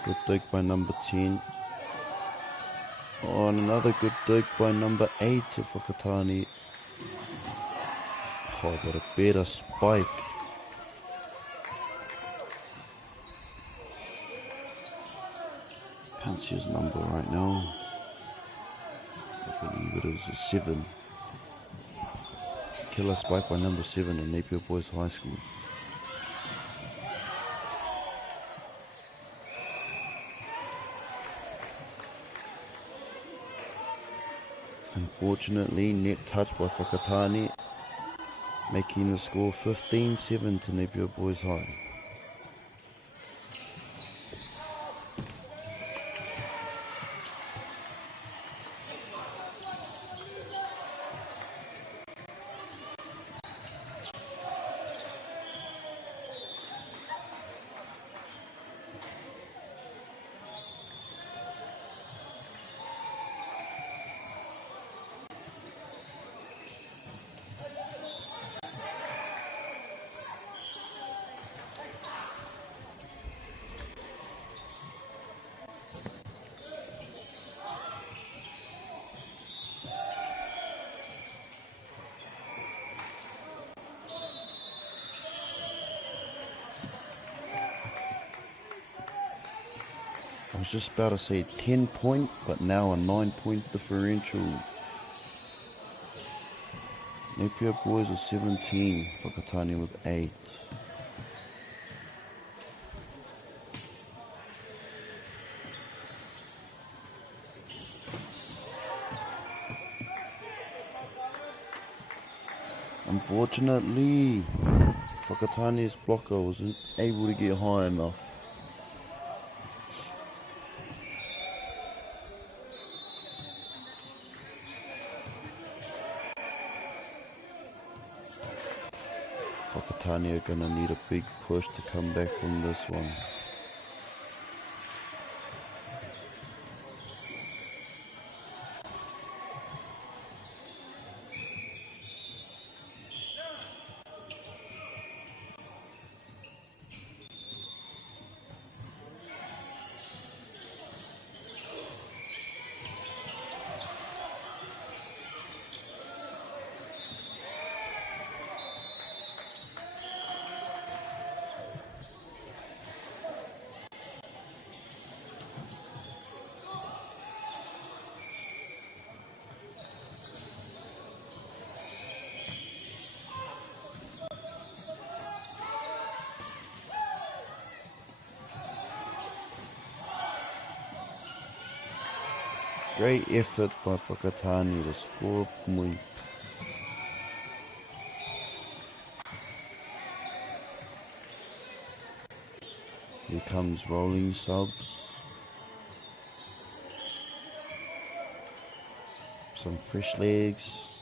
Good dig by number 10. Oh, and another good dig by number 8 of Whakatane. Oh, but a better spike. Can't see his number right now. I believe it is a 7. Killer spike by number 7 in Napier Boys High School. Unfortunately, net touch by Whakatane, making the score 15-7 to Napier Boys High. I was just about to say 10 point, but now a 9 point differential. Napier Boys with 17, Whakatane with 8. Unfortunately, Whakatane's blocker wasn't able to get high enough. Whakatane are going to need a big push to come back from this one. Great effort by Whakatane to score a point. Here comes rolling subs. Some fresh legs.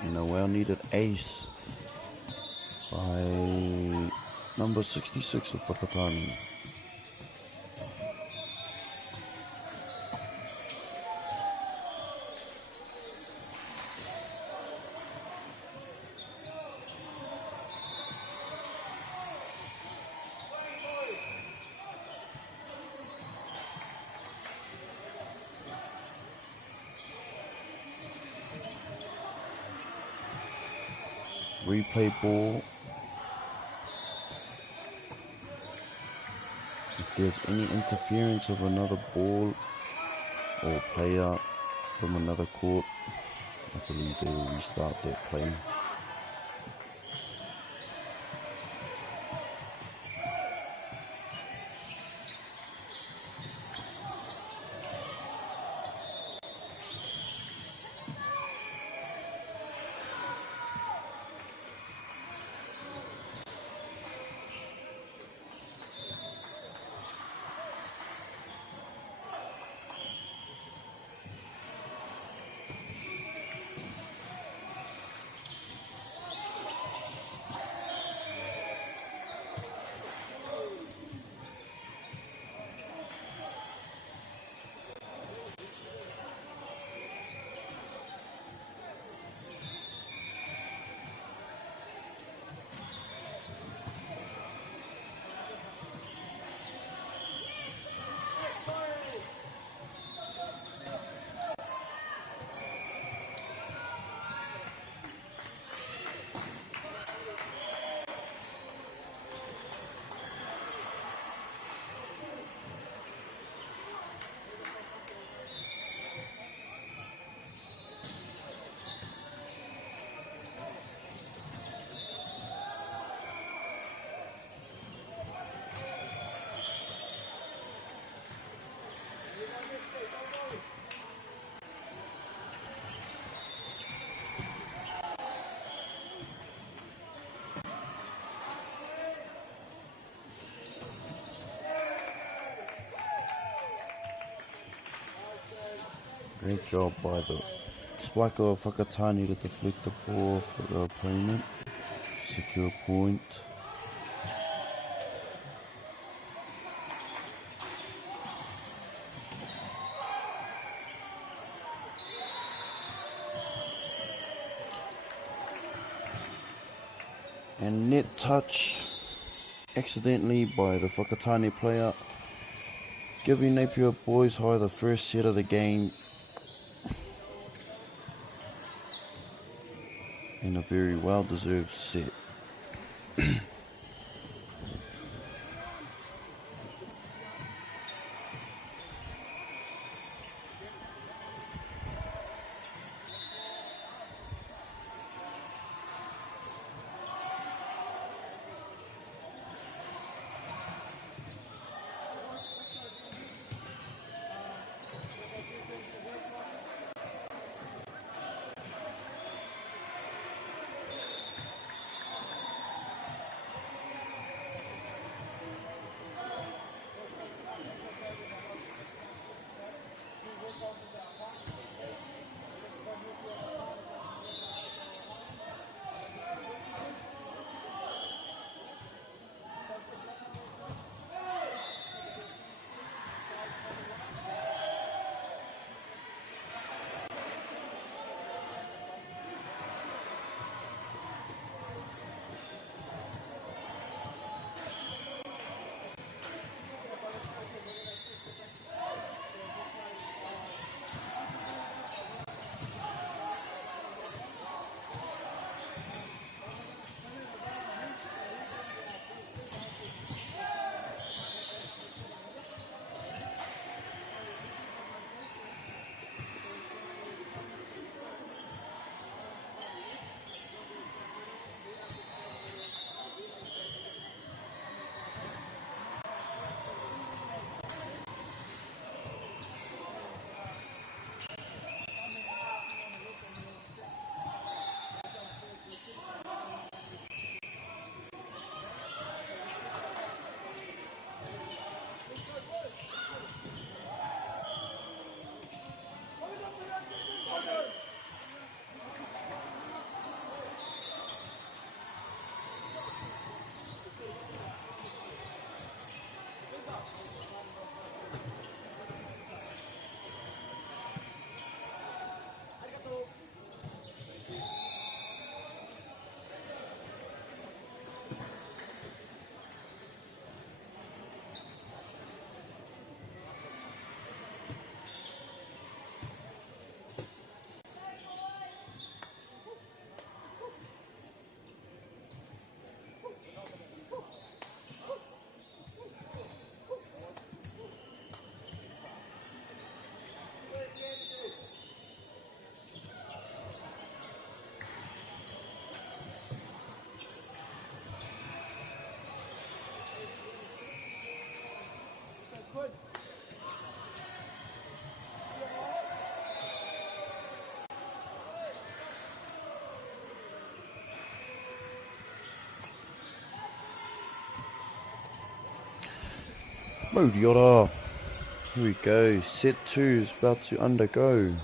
And a well-needed ace by number 66 of Whakatane. Replay ball. If there's any interference of another ball or player from another court, I believe they will restart that play. Great job by the spiker of Whakatane to deflect the ball for the opponent. Secure point. And net touch accidentally by the Whakatane player, giving Napier Boys High the first set of the game. And a very well-deserved set. Moriora. Here we go. Set 2 is about to undergo.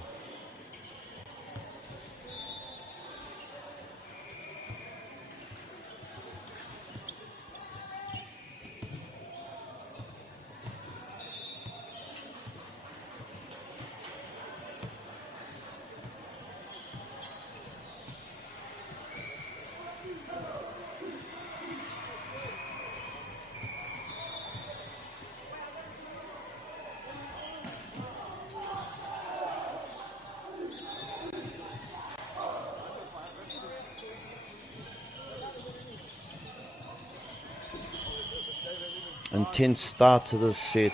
Intense start to the set.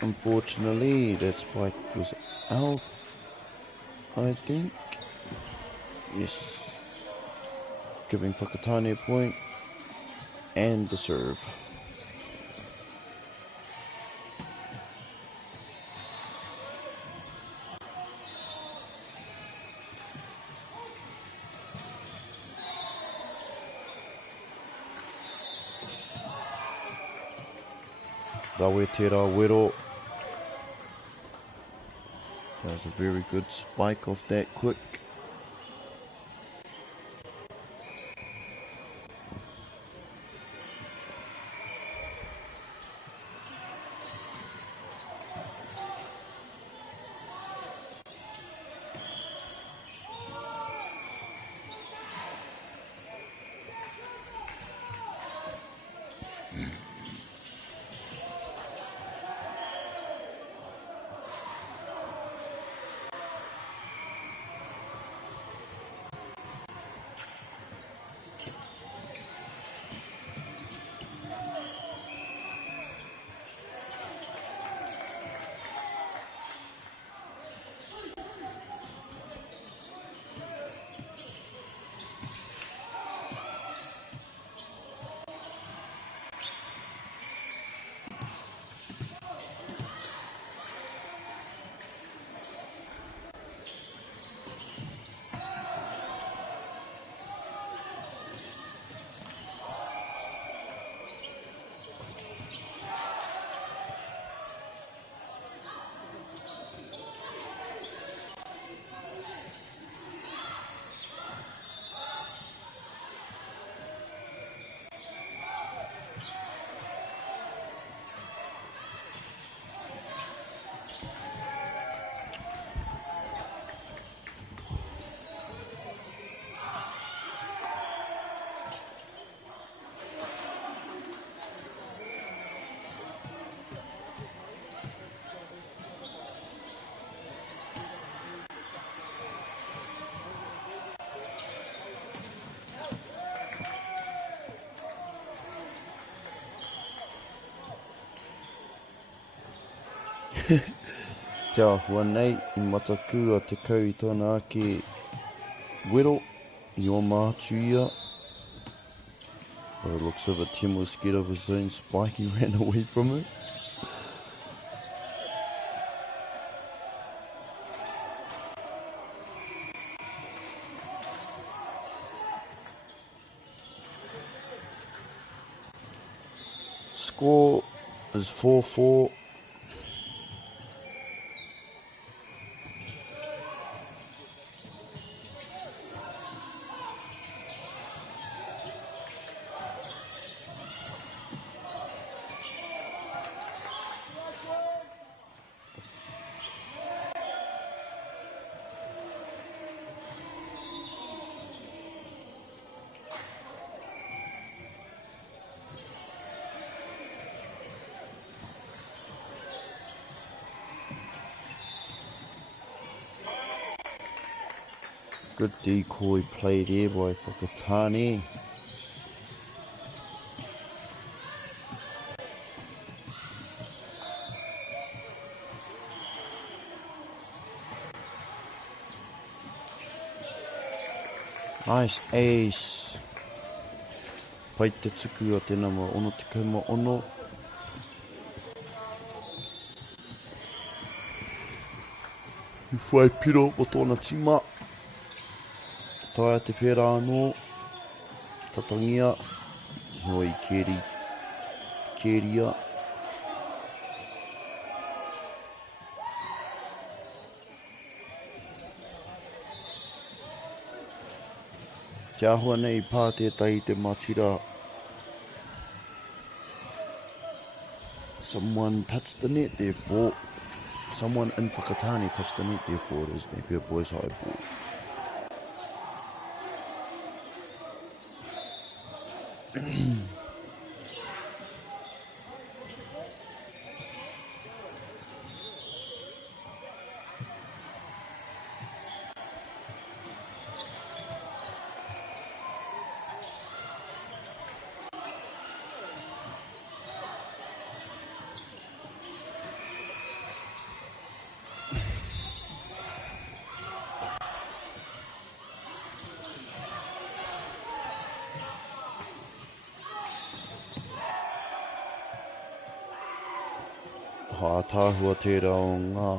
Unfortunately, that spike was out, I think. Yes. Giving Whakatane a point. And the serve. Rawetera Wero. That was a very good spike off that quick. Kia hua nei, I mataku a te kau I tōna ake wero I o mātuia. By the looks of it, Tim was scared of his own spike, he ran away from it. Score is 4-4. Good decoy play there by Whakatane. Nice ace. Pai te tuku a tēnā ma ono te kauma ono. I whai piro o tōna tima. Taia te whera anō, tatangia, hoi keria. Kia hua nei pā tētai te matira. Someone touched the net therefore. Someone in Whakatane touched the net therefore. It was maybe a boys high ball. Hā tāhua tērā o ngā.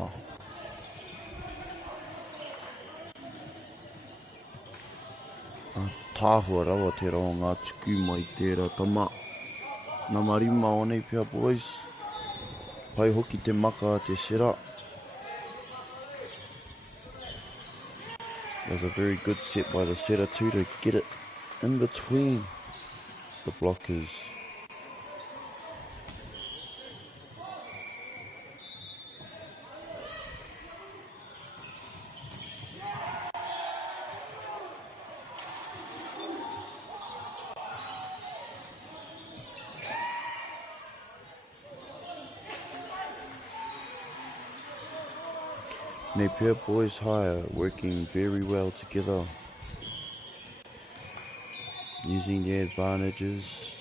Tāhua rawa tērā o ngā tuku mai tērā tama. Nā marima o nei pia boys. Pai hoki te maka a te sera. was a very good set by the setter too to get it in between the blockers. Napier Boys High are working very well together, using their advantages.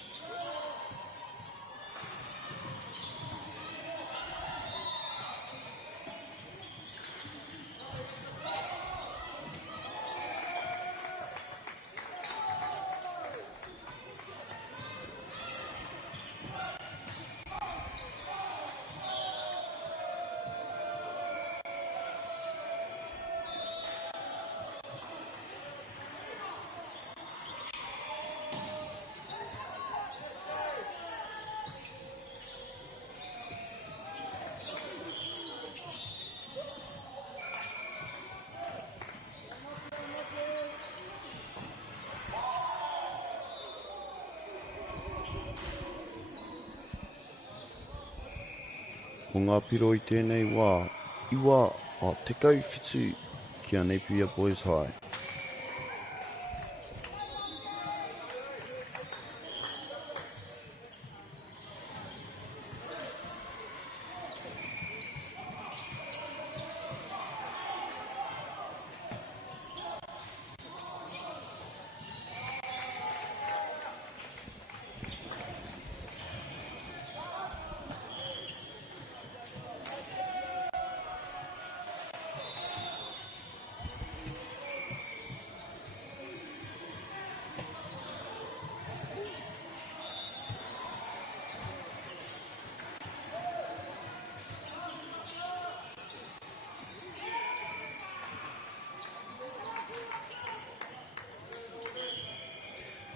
Ko ngā piro I tēnei wā, iwa o te kauwhitu ki a Napier Boys High.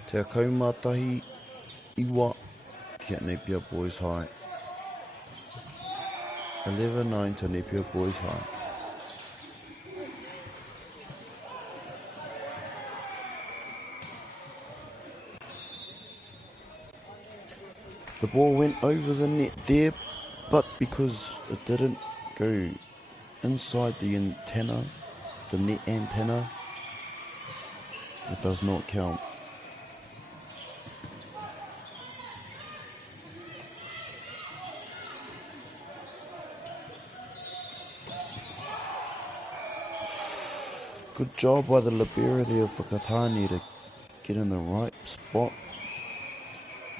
Te kaumatahi iwa ki a Napier Boys High. 11-9 to Napier Boys High. The ball went over the net there, but because it didn't go inside the antenna, the net antenna, it does not count. Good job by the libero there for Katani to get in the right spot.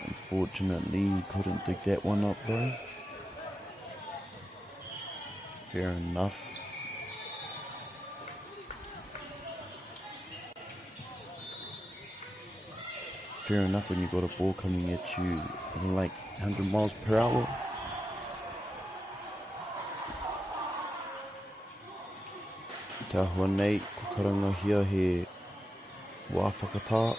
Unfortunately, he couldn't dig that one up though. Fair enough. Fair enough when you got a ball coming at you at like 100 miles per hour. Tā hua nei, ko karangahia he wā whakatā.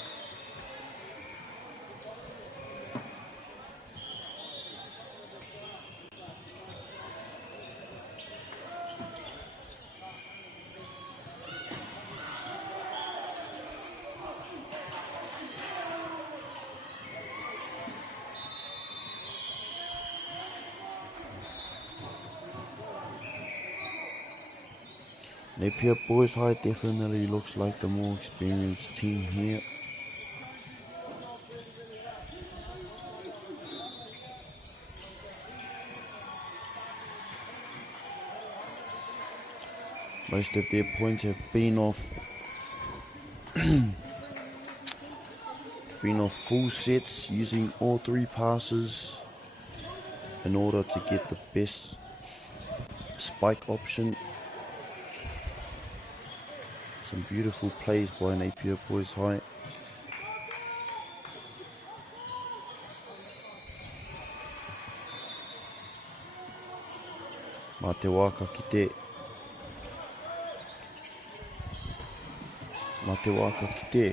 Napier Boys High definitely looks like the more experienced team here. Most of their points have been off full sets, using all three passes in order to get the best spike option. Some beautiful plays by Napier Boys High. Mā te waka ki te. Mā te waka ki te.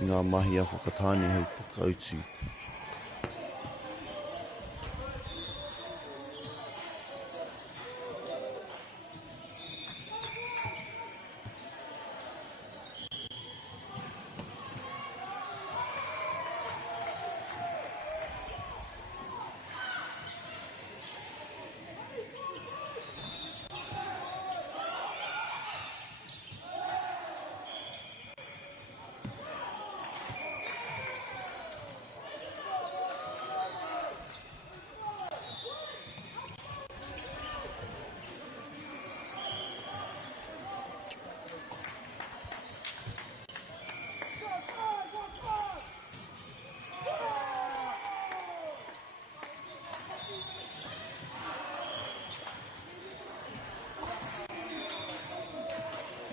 Ngā mahi a whakatāne hei whakautu.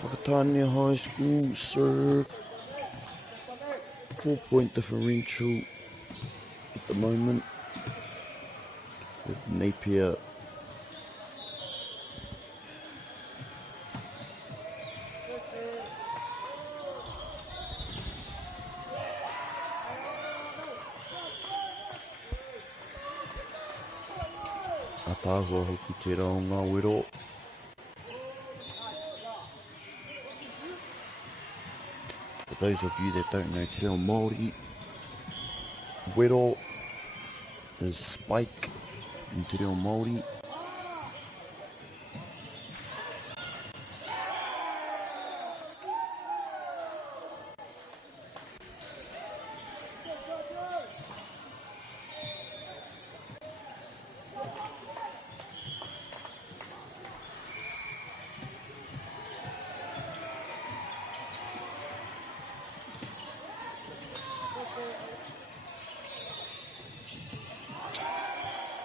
Whakatane High School serve. 4-point differential at the moment with Napier. Atahua hoki te rao ngā wero. For those of you that don't know te reo Māori, wero is spike in te reo Māori.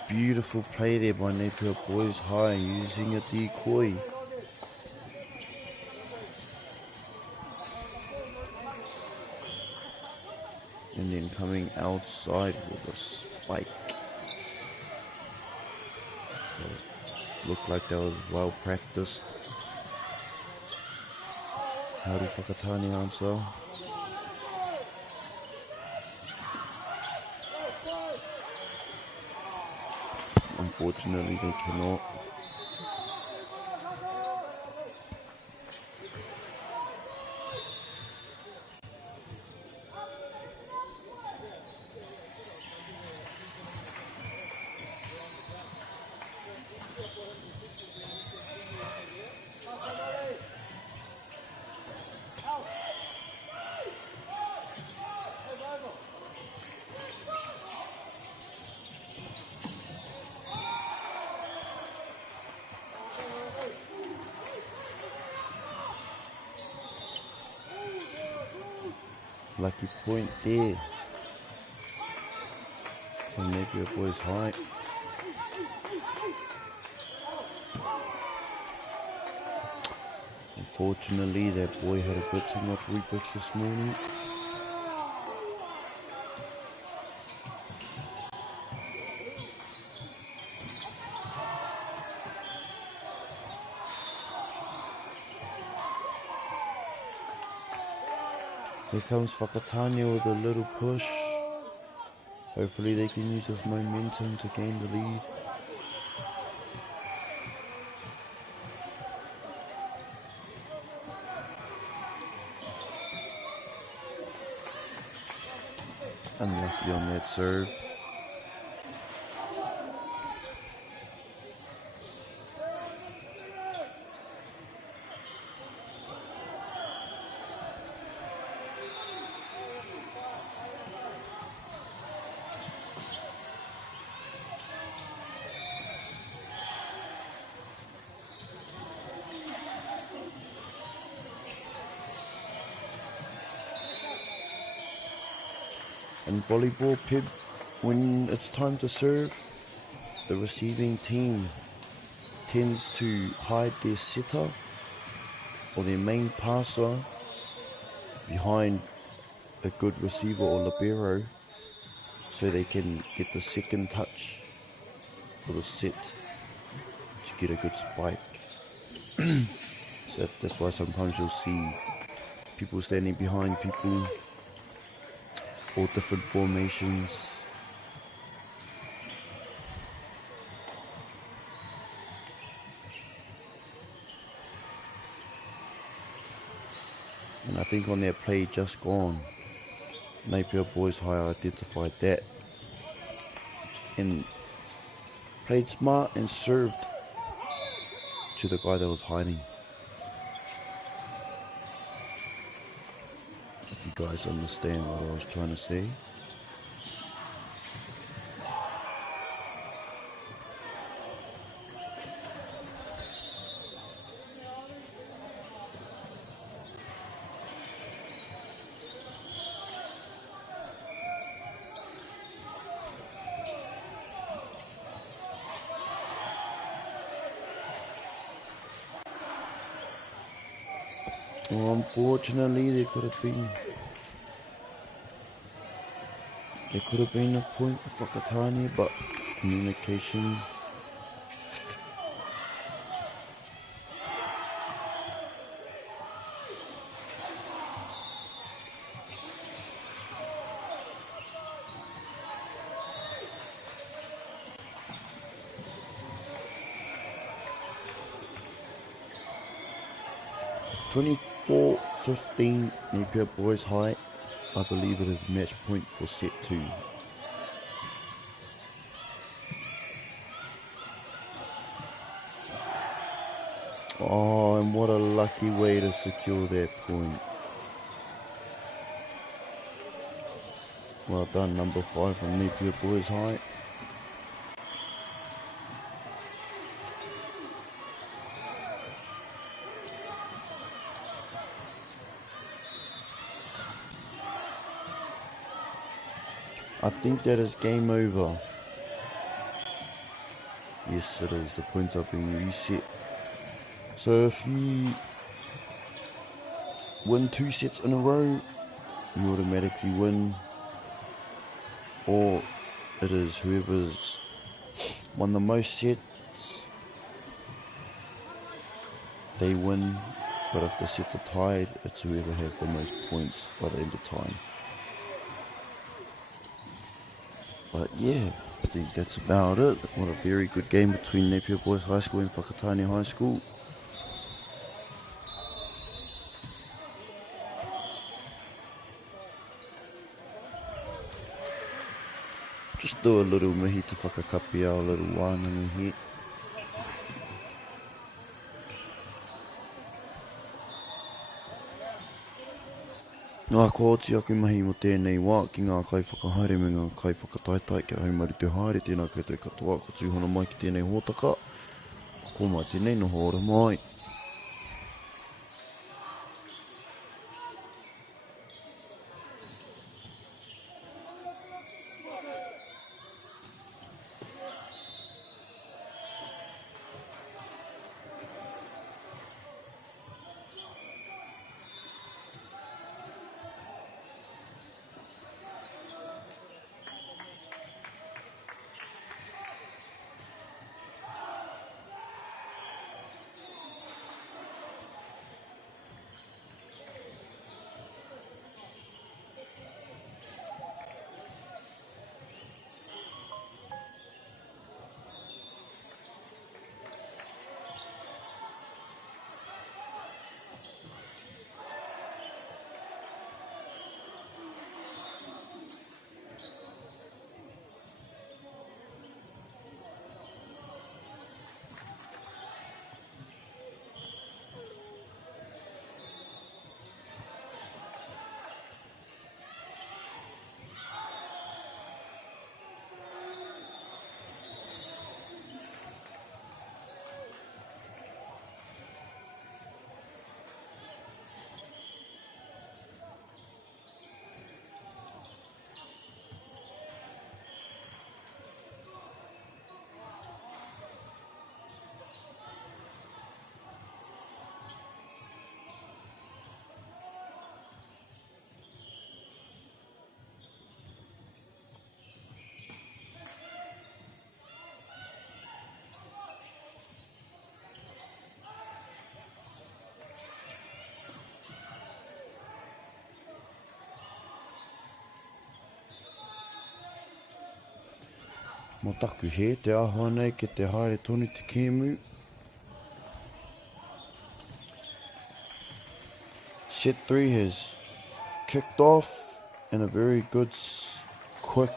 Beautiful play there by Napier Boys High using a decoy. And then coming outside with a spike. So it looked like that was well practiced. Haere whakatane answer. Unfortunately, they cannot. Lucky point there from Napier Boys High. Unfortunately, that boy had a bit too much Weet-Bix this morning. Here comes Whakatane with a little push. Hopefully they can use this momentum to gain the lead. Unlucky on that serve. In volleyball, Pib, when it's time to serve, the receiving team tends to hide their setter or their main passer behind a good receiver or libero so they can get the second touch for the set to get a good spike. So that's why sometimes you'll see people standing behind people, all different formations. And I think on their play just gone, Napier Boys High identified that and played smart and served to the guy that was hiding. If you guys understand what I was trying to say. Well, unfortunately, there could have been a point for Whakatane, but communication. (24-15) Napier Boys High. I believe it is match point for set 2. Oh, and what a lucky way to secure that point. Well done, number 5 from Napier Boys High. I think that is game over. Yes, it is. The points are being reset. So if you win 2 sets in a row, you automatically win. Or it is whoever's won the most sets, they win. But if the sets are tied, it's whoever has the most points by the end of time. But yeah, I think that's about it. What a very good game between Napier Boys High School and Whakatane High School. Just do a little mihi to whakakapia, a little wānanga here. Ngā kōti aku mahi mo tēnei wā ki ngā kai whakahaere me ngā kai whakataitai kia haumaru te haere tēnā koutou katoa ko tūhona mai ki tēnei hōtaka. Ko mai tēnei noho ora mai. Mo taku he te ahoa nei ke te haere tonu te kēmu. Set 3 has kicked off and a very good quick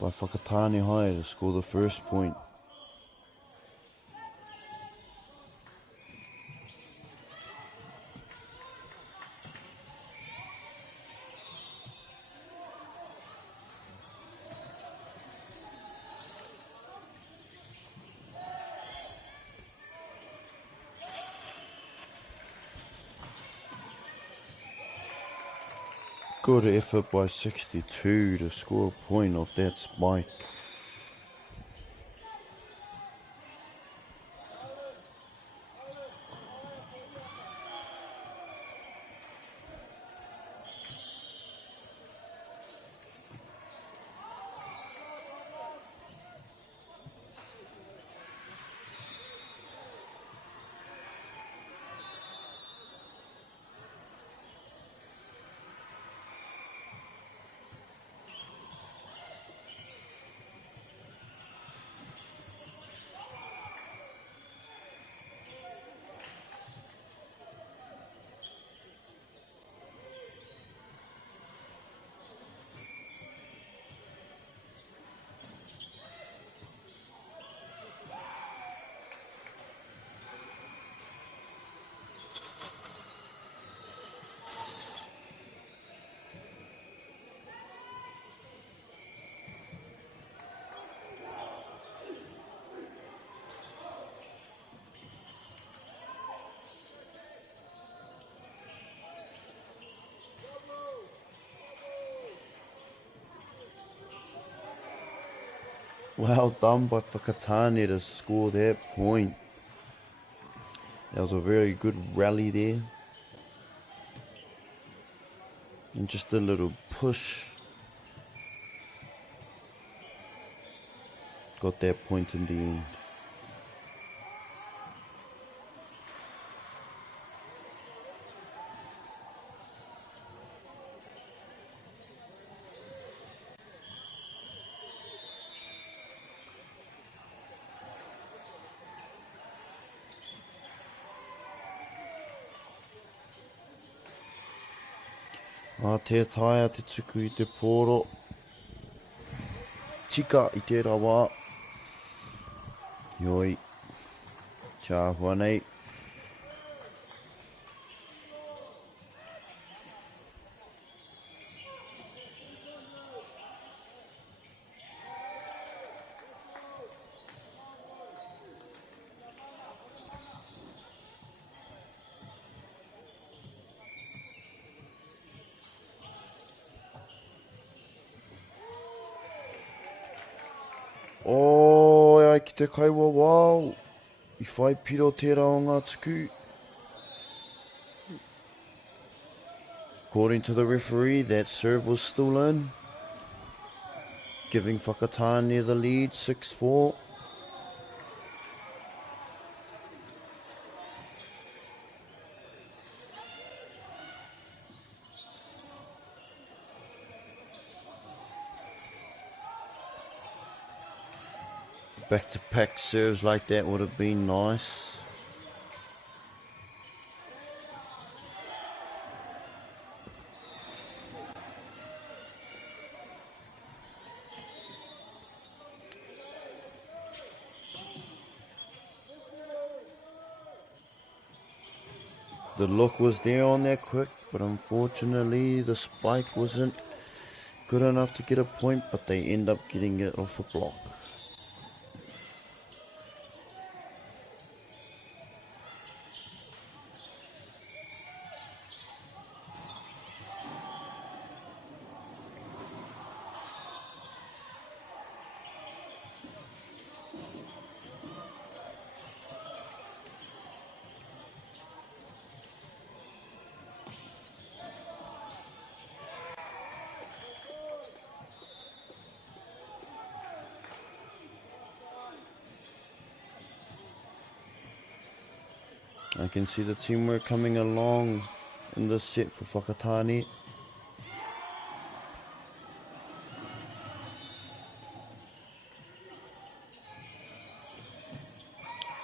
by Whakatane High to score the first point. Good effort by 62 to score a point off that spike. Well done by Whakatane to score that point. That was a very good rally there. And just a little push. Got that point in the end. Te taia te tuku I te poro. Tika I te rawa. Yoi. Kia hua nei. O, ai ki te kaiwa wao. I whai piro tērā o ngā tuku. According to the referee, that serve was still in, giving Whakatane the lead, 6-4. Back-to-back serves like that would have been nice. The look was there on that quick, but unfortunately the spike wasn't good enough to get a point, but they end up getting it off a block. I can see the teamwork coming along in this set for Whakatane.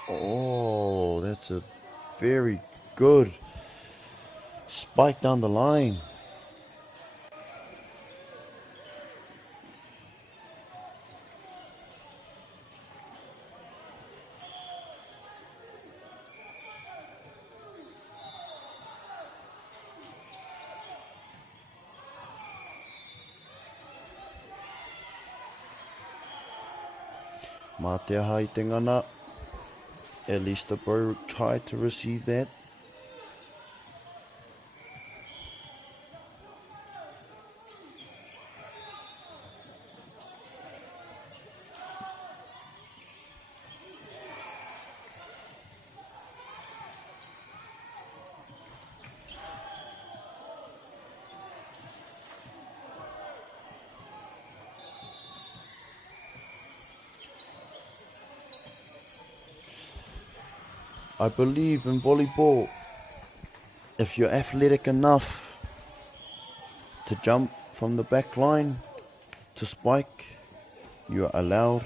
Oh, that's a very good spike down the line. Mā te aha I te ngana. At least the bro tried to receive that. I believe in volleyball, if you're athletic enough to jump from the back line to spike, you're allowed.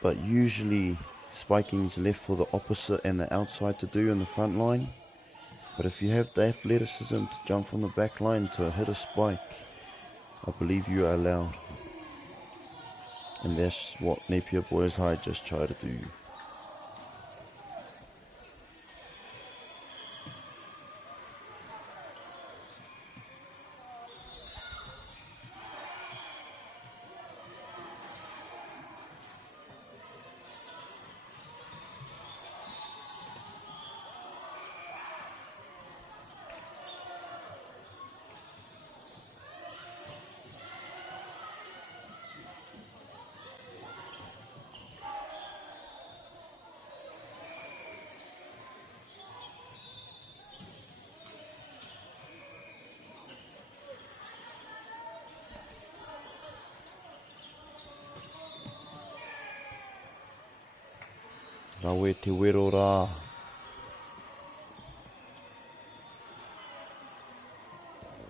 But usually spiking is left for the opposite and the outside to do in the front line. But if you have the athleticism to jump from the back line to hit a spike, I believe you're allowed. And that's what Napier Boys High just tried to do. Rawe te wero rā.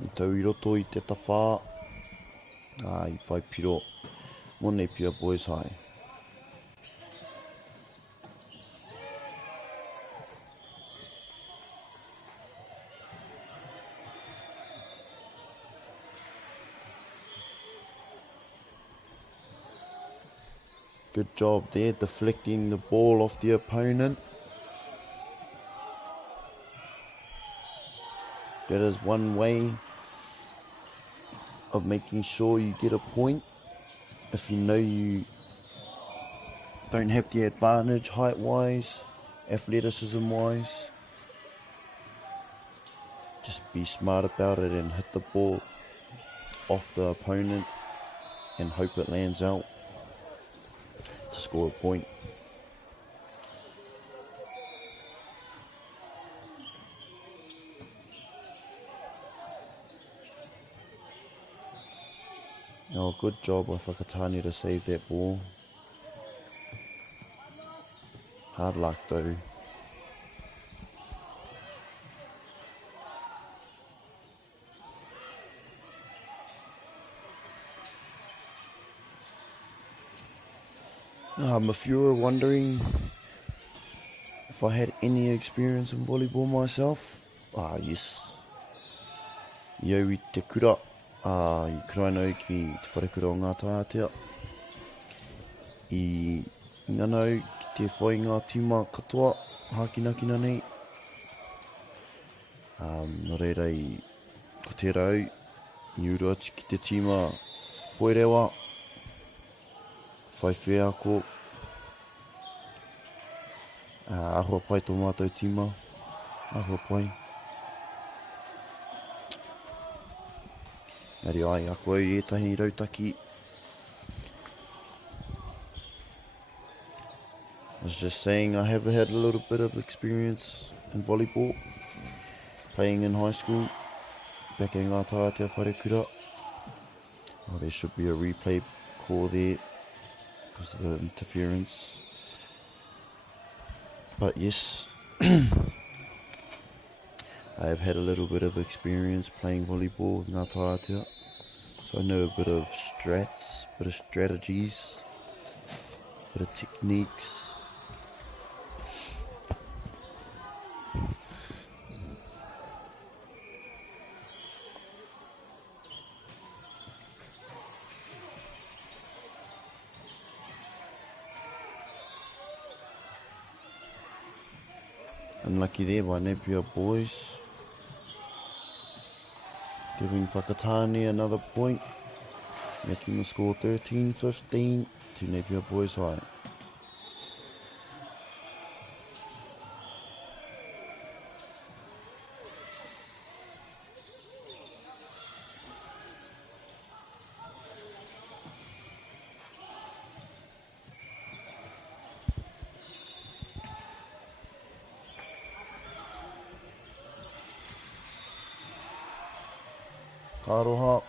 I tau I roto I te tawhā. I whai piro. Mo Napier Boys High. Good job there, deflecting the ball off the opponent. That is one way of making sure you get a point. If you know you don't have the advantage height-wise, athleticism-wise, just be smart about it and hit the ball off the opponent and hope it lands out to score a point. Oh, good job by Whakatane to save that ball. Hard luck though. If you were wondering if I had any experience in volleyball myself, yes. Iau I te kura, I kurainau ki te wharekura o ngā tātea. I nganau ki te whai ngā tīma katoa, hākinakina nei. Nō reira I ko te rau, I uru atu ki te tīma poerewa, whai whea ako. Ahua pai tō mātou tīma, ahua pai. Nari ai, ako au etahi rautaki. I was just saying I have had a little bit of experience in volleyball, playing in high school, back in ngā tātea wharekura. Oh, there should be a replay call there because of the interference. But yes, I have had a little bit of experience playing volleyball in ngā tātea. So I know a bit of strats, bit of strategies, bit of techniques. Unlucky there by Napier Boys. Giving Whakatane another point. Making the score 13-15 to Napier Boys High. Karoha.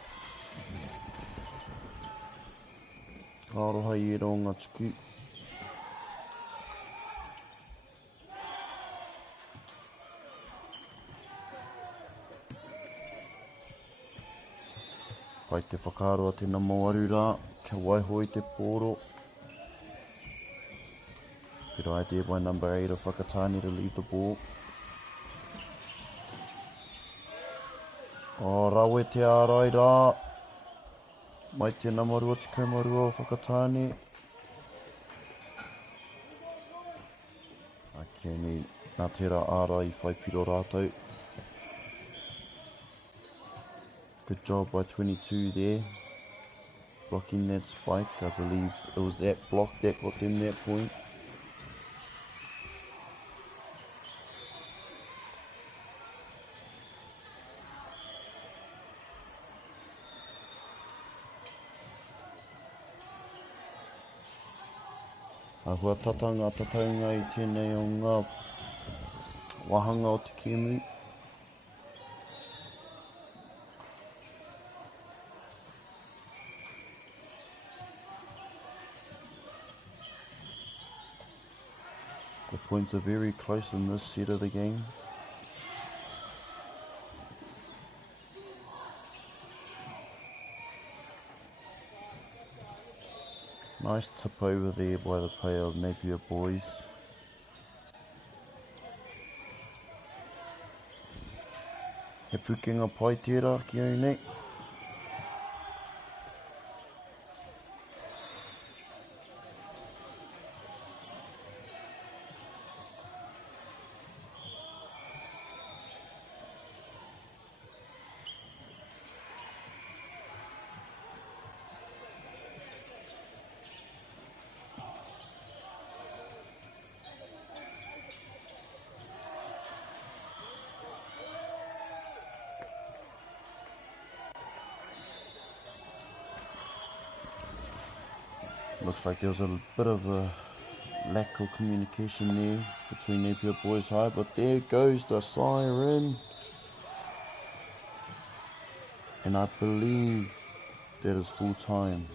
Karoha I ronga tuku. Pai te whakaroa te namawaru rā, kia waiho I te pōro. Good idea by number 8 of Whakatane to leave the ball. Oh, rawe te ārai rā. Mai te namarua te kaumarua o Whakatane. Ake ni, nā tērā ārai I whai piro rātou. Good job by 22 there. Blocking that spike. I believe it was that block that got them that point. Ahua tatanga tataunga I tēnei o ngā wahanga o te kēmu. points are very close in this set of the game. Nice tip over there by the player of Napier Boys. He pukenga pai tērā ki au nei. Looks like there was a bit of a lack of communication there between Napier Boys High, but there goes the siren. And I believe that is full time.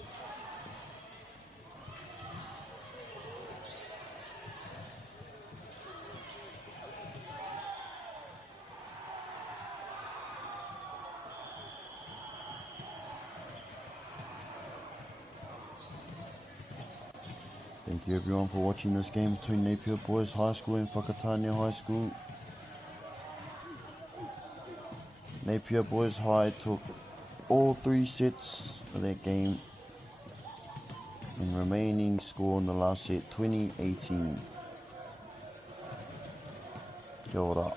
Thank you everyone for watching this game between Napier Boys High School and Whakatane High School. Napier Boys High took all 3 sets of that game, and remaining score in the last set 20-18. Kia ora.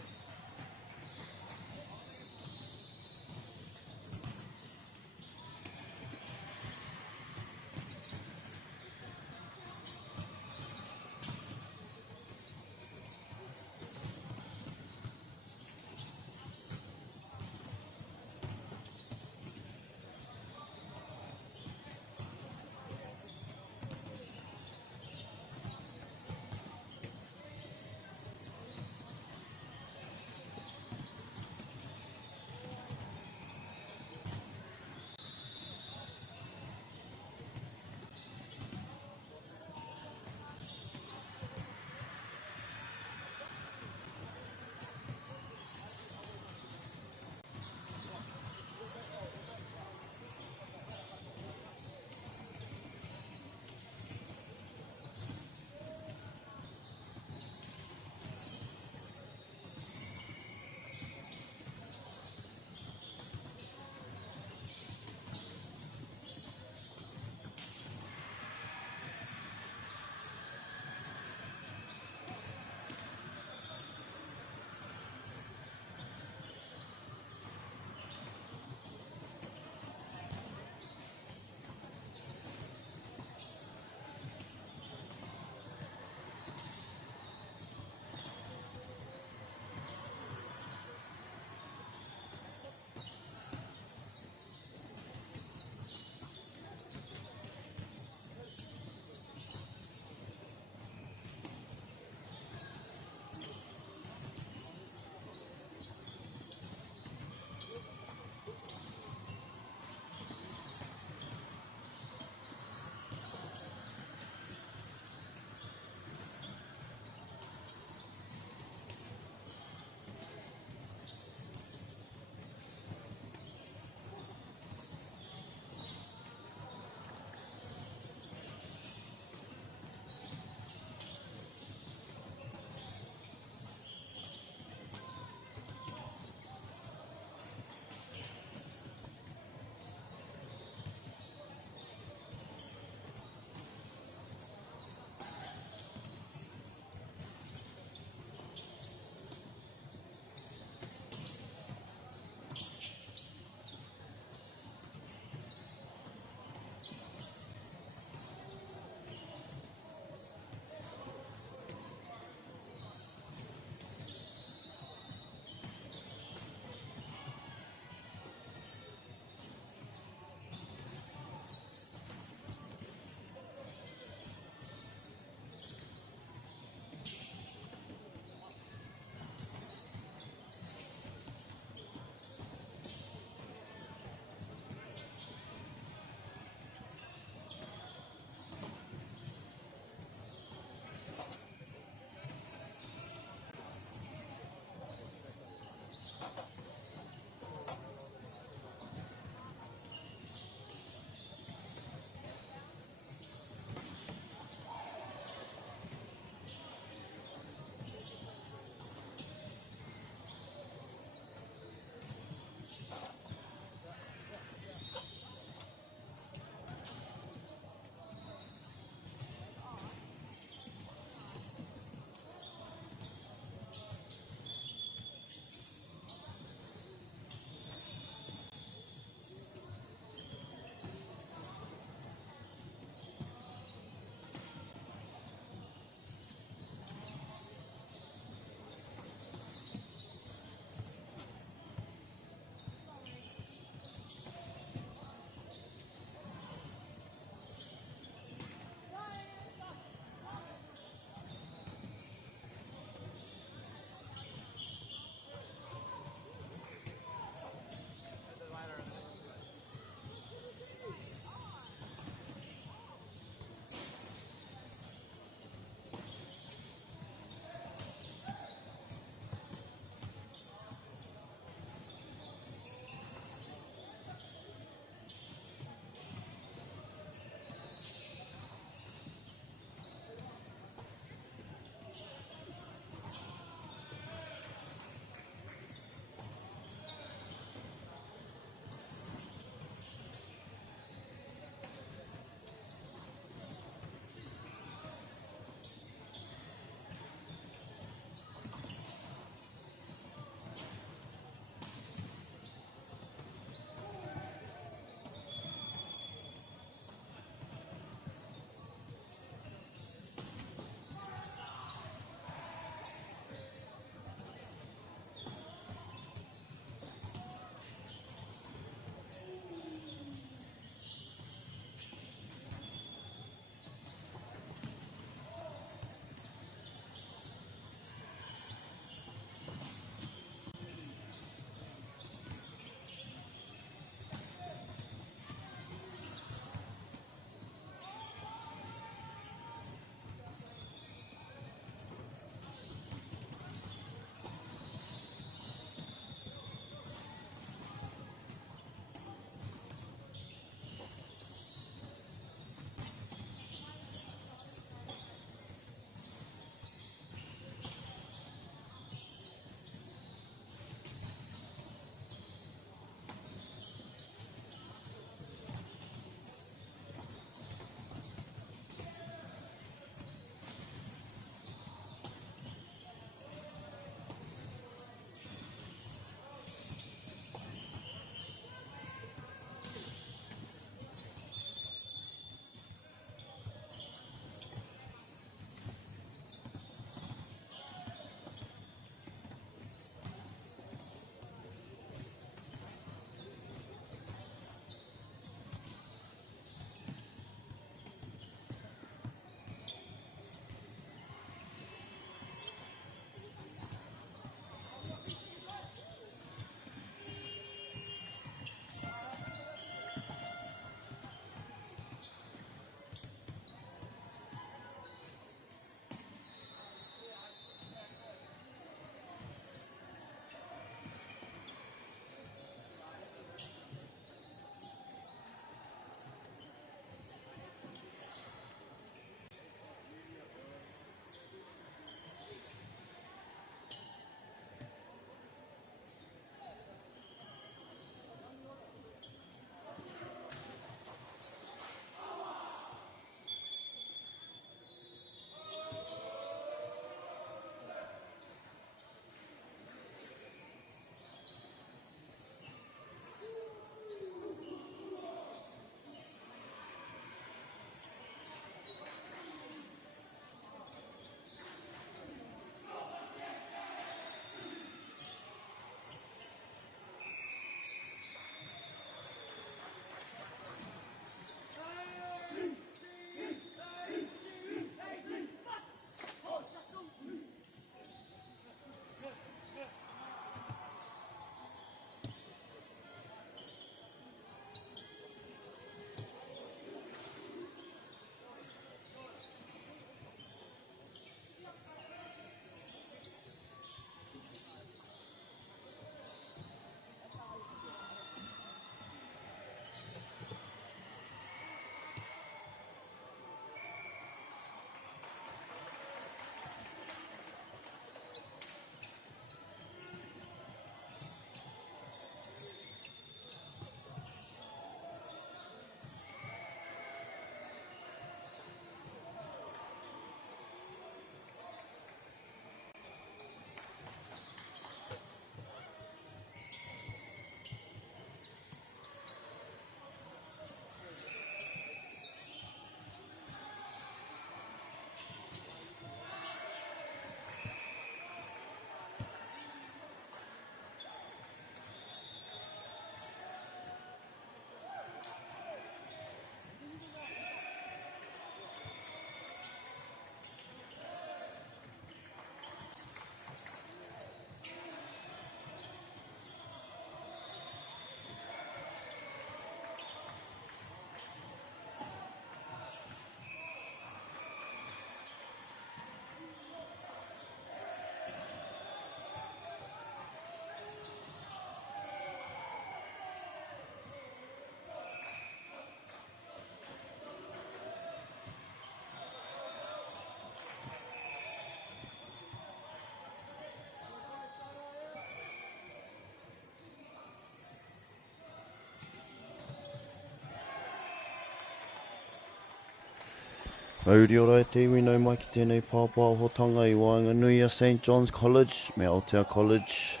Mauri ora e te iwi nau mai ki tēnei pāpā hotanga I Waenganui St. John's College, me Aotea College.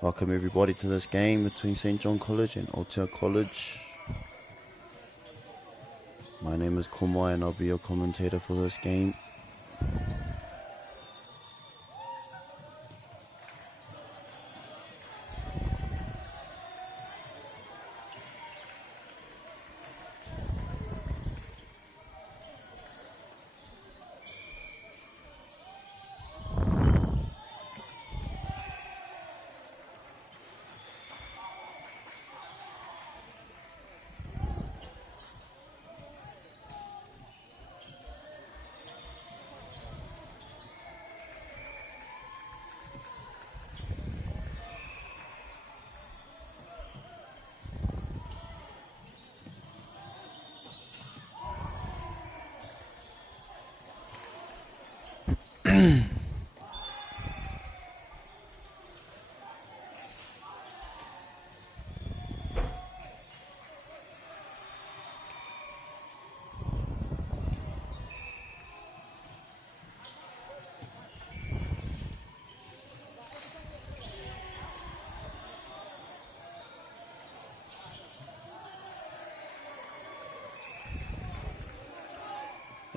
Welcome everybody to this game between St. John College and Aotea College. My name is Komai and I'll be your commentator for this game.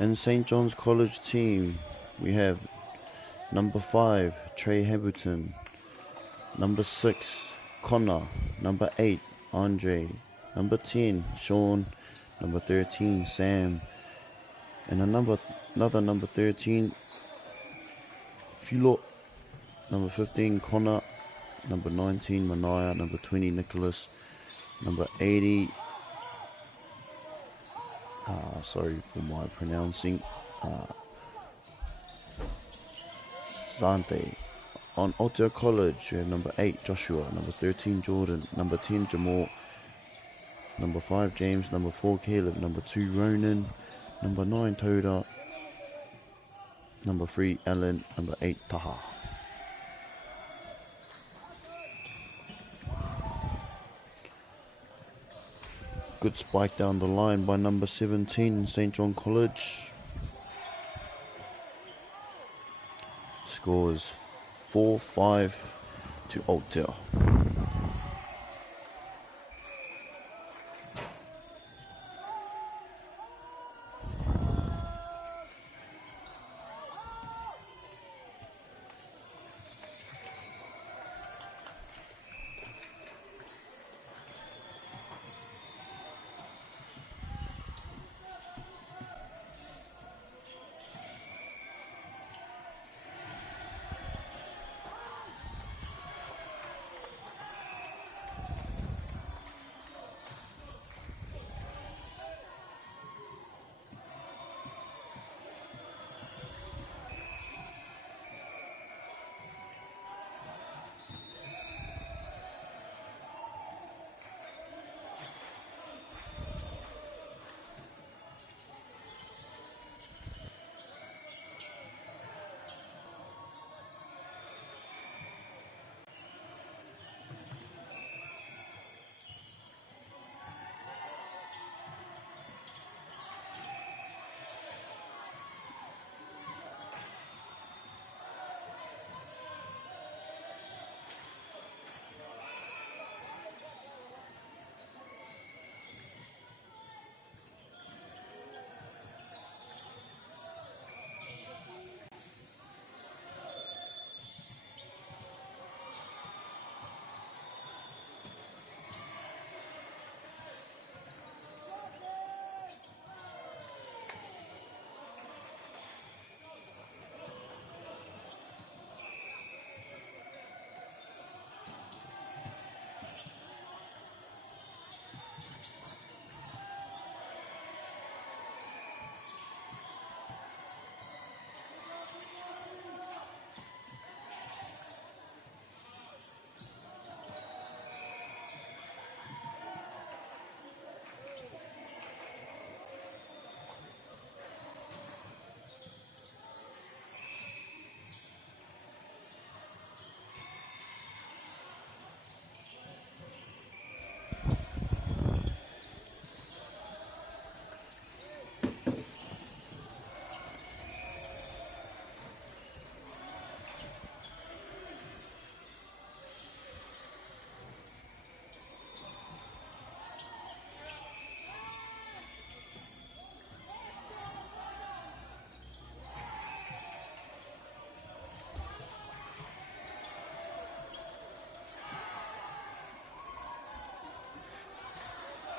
And St. John's College team, we have number 5, Trey Hamilton, number 6, Connor, number 8, Andre, number 10, Sean, number 13, Sam, and another number 13, Philo, number 15, Connor, number 19, Manaya, number 20, Nicholas, number 80, sorry for my pronouncing, Sante. On Aotea College, we have number 8, Joshua, number 13, Jordan, number 10, Jamal, number 5, James, number 4, Caleb, number 2, Ronan, number 9, Toda, number 3, Alan, number 8, Taha. Good spike down the line by number 17, St. John College. Score is 4-5 to Aotea.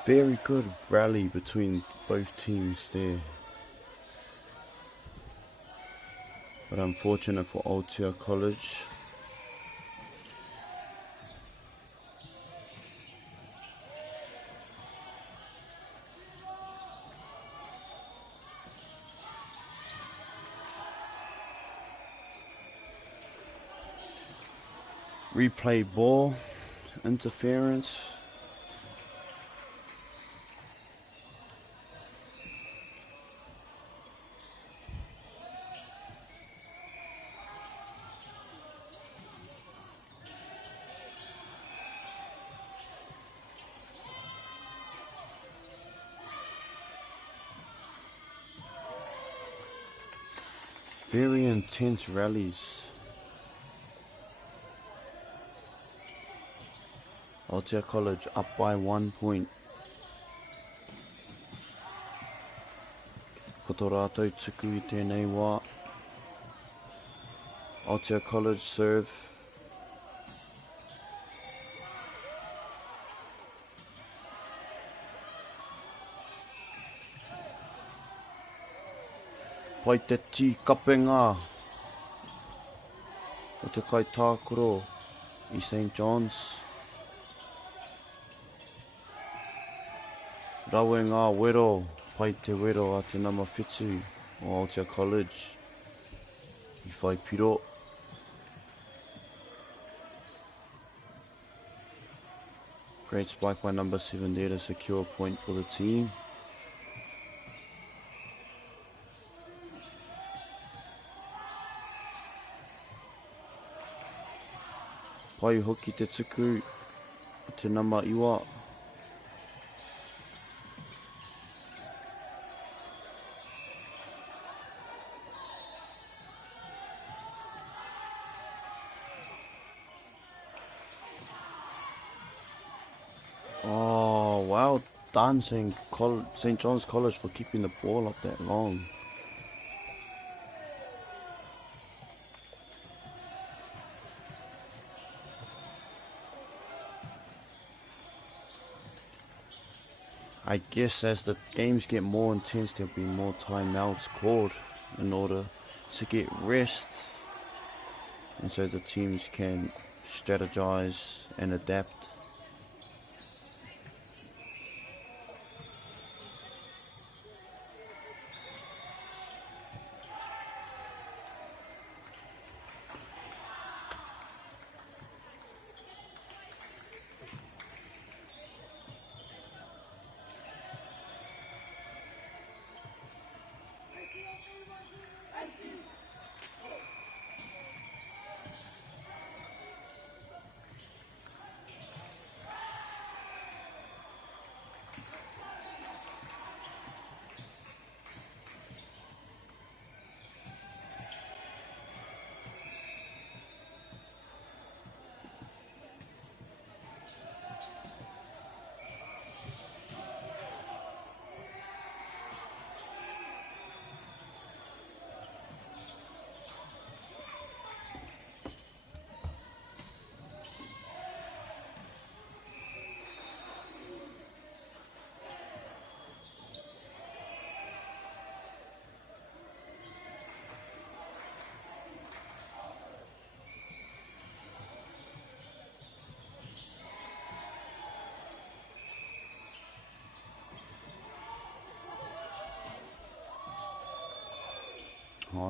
Very good rally between both teams there. But unfortunate for Aotea College. Replay ball, interference. Very intense rallies. Aotea College up by 1 point. Ko tō rātou tuku I tēnei wā. Aotea College serve. Pai te tī kapenga o te kai tākoro I St. John's. Rawe ngā wero, pai te wero a te nama whitu o Aotea College. I whai piro. Great spike by number 7 there to secure a point for the team. Pai hoki te tuku, te nama iwa. Oh, wow done St. John's College for keeping the ball up that long. I guess as the games get more intense, there'll be more timeouts called in order to get rest. And so the teams can strategize and adapt.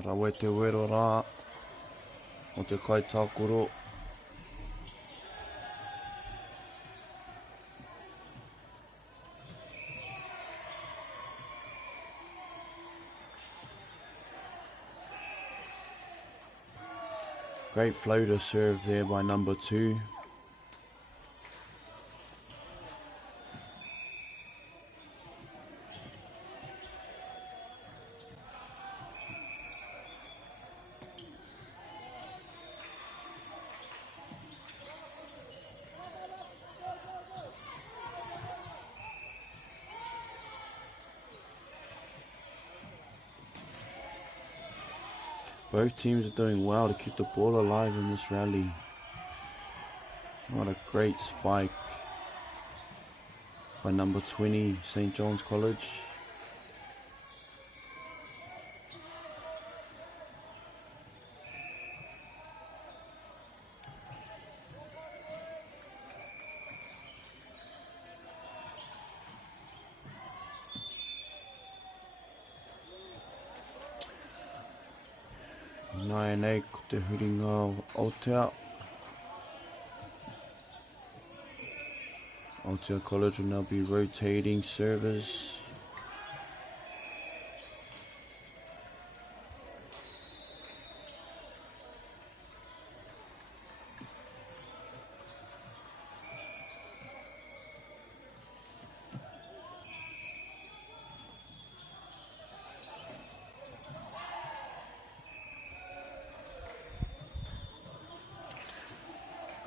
Rawe te wero rā o te kai tākoro. Great floater serve there by number 2. Both teams are doing well to keep the ball alive in this rally. What a great spike. by number 20, St. John's College. Nai nei ko te huringa Aotea. Aotea College will now be rotating servers.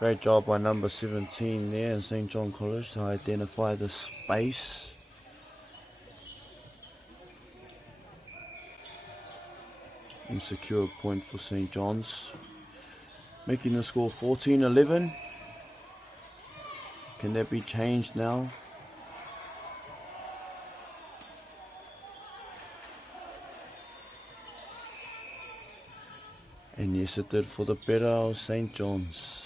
Great job by number 17 there in St. John College to identify the space. And secure a point for St. John's. Making the score 14-11. Can that be changed now? And yes, it did for the better of St. John's.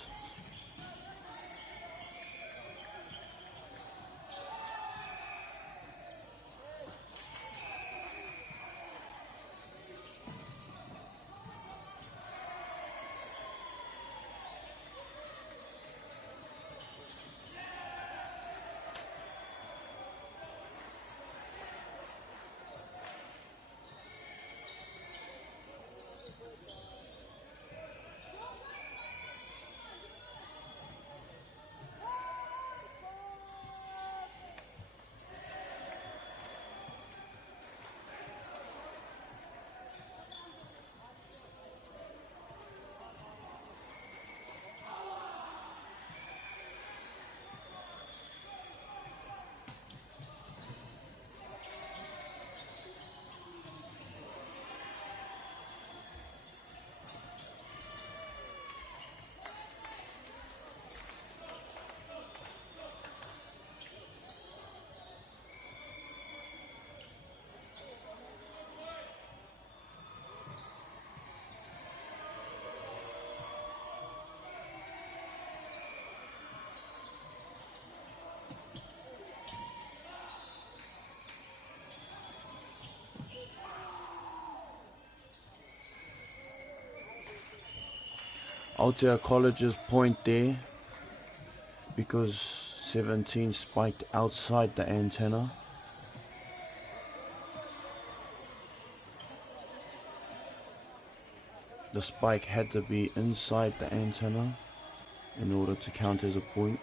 Aotea College's point there because 17 spiked outside the antenna. The spike had to be inside the antenna in order to count as a point.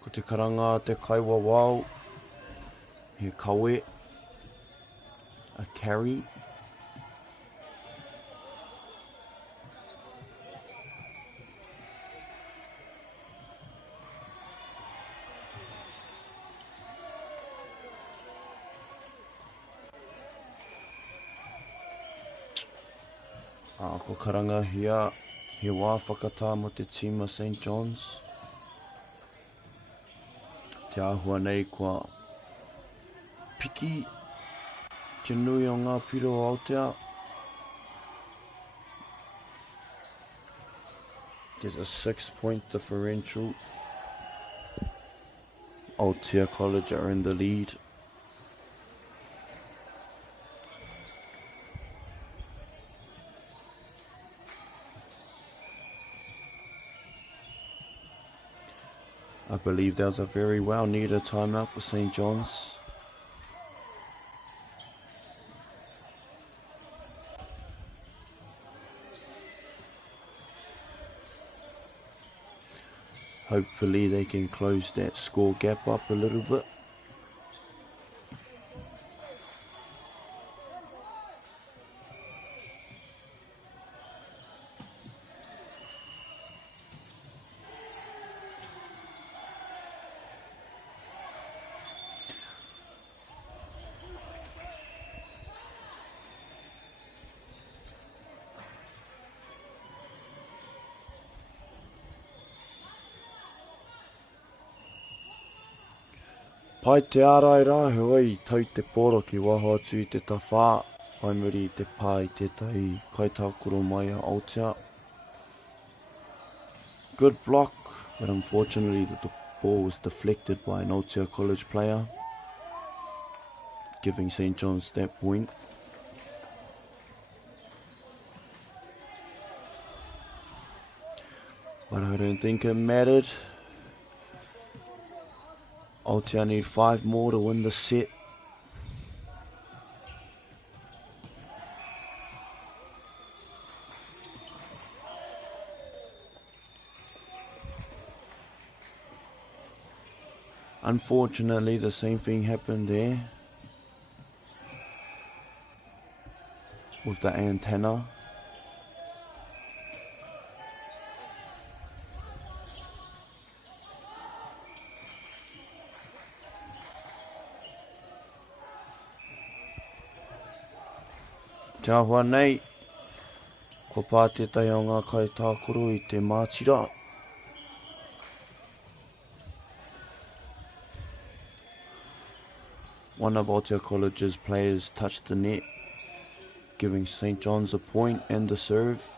Ko te karanga te kaiwa wau, he kawe, a carry. Ko karanga hia, he wā whakatā mo te tima St. John's. Te āhua nei kua piki, te nui o ngā piro o Aotea. There's a 6-point differential. Aotea College are in the lead. I believe that was a very well needed timeout for St. John's. Hopefully they can close that score gap up a little bit. Pai te ārai rāhua i tau te pōro ki waho atu i te tawhā. Whai muri i te pā i tētai kaitākuro mai a Aotea. Good block, but unfortunately the ball was deflected by an Aotea College player, giving St. John's that point. But I don't think it mattered. Aotea need 5 more to win the set. Unfortunately, the same thing happened there with the antenna. Te ahua nei, ko pā tētai o ngā kaitākoro i te mātira. One of Aotea College's players touched the net, giving St. John's a point and the serve.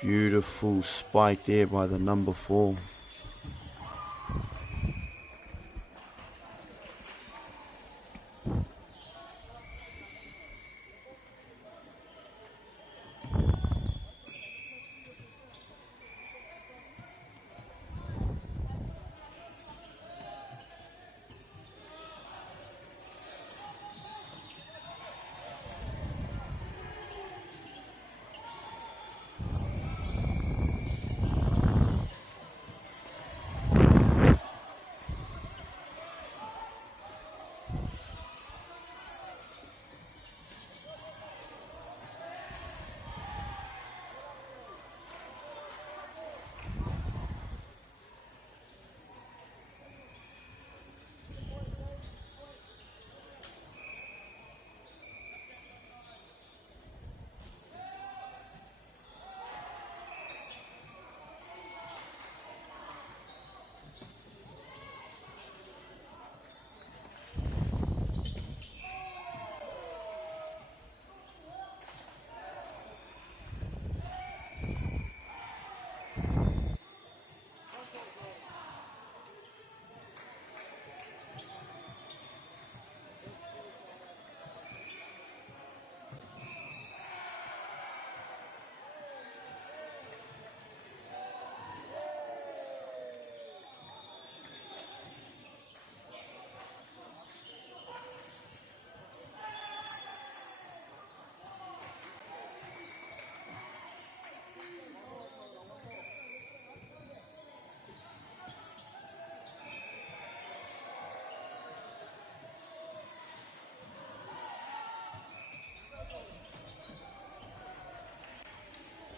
Beautiful spike there by the number 4.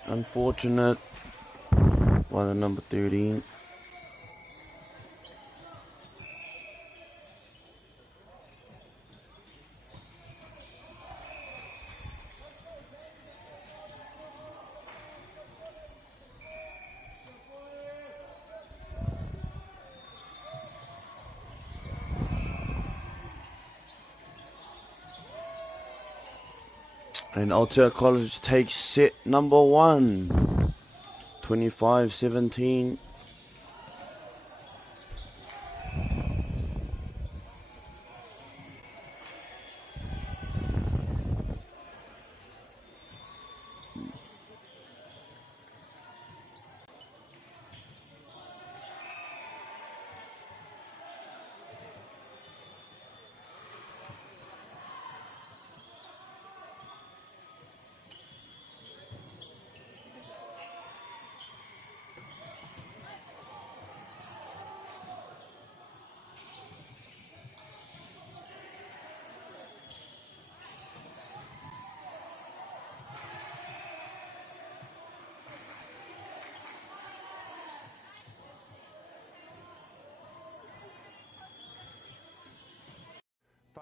Unfortunate by the number 13. And Aotea College takes set number 1, 25-17.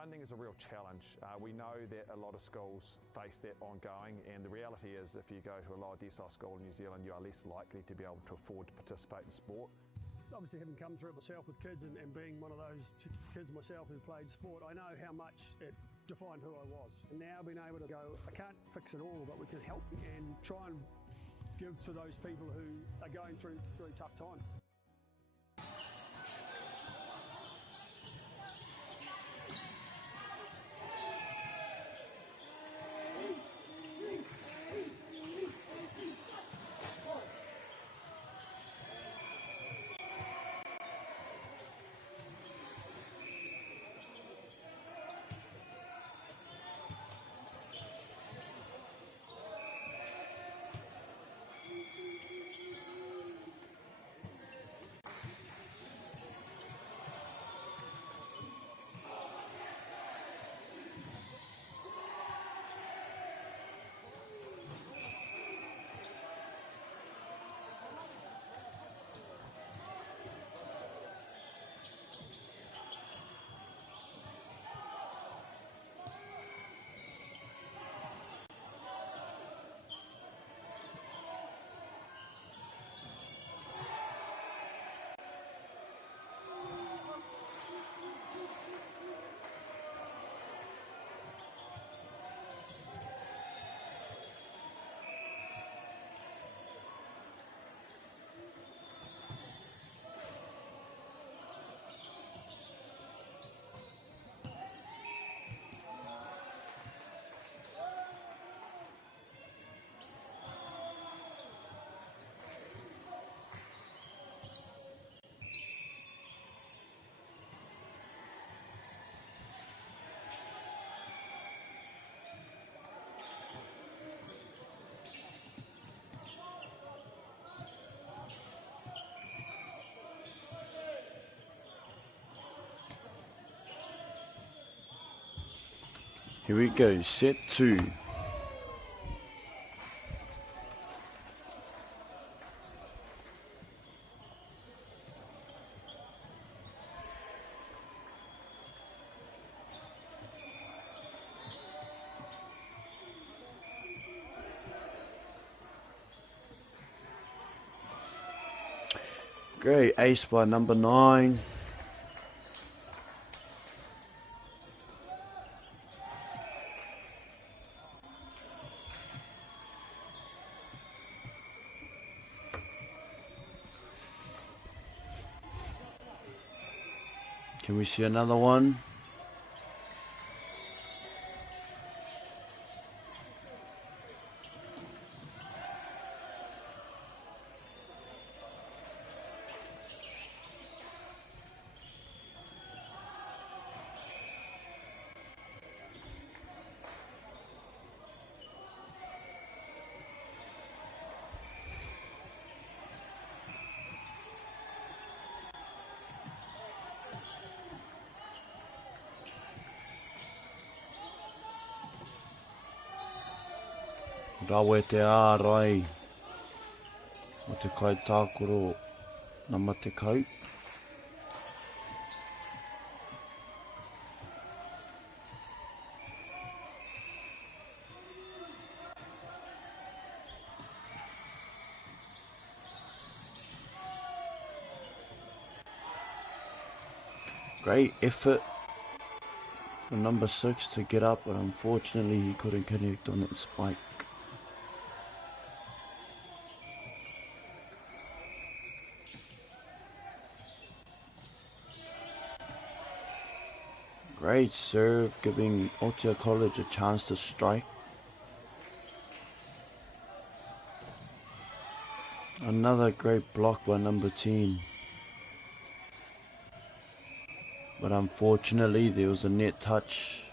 funding is a real challenge. We know that a lot of schools face that ongoing, and the reality is if you go to a lower decile school in New Zealand, you are less likely to be able to afford to participate in sport. Obviously, having come through it myself with kids and being one of those kids myself who played sport, I know how much it defined who I was. And now being able to go, I can't fix it all, but we can help and try and give to those people who are going through really tough times. Here we go, set 2. Great ace by number 9. Can we see another one? Rawe te ārai o te kai tākoro na mate kau. Great effort from number 6 to get up, but unfortunately he couldn't connect on that spike. Great serve, giving Aotea College a chance to strike. Another great block by number 10. But unfortunately there was a net touch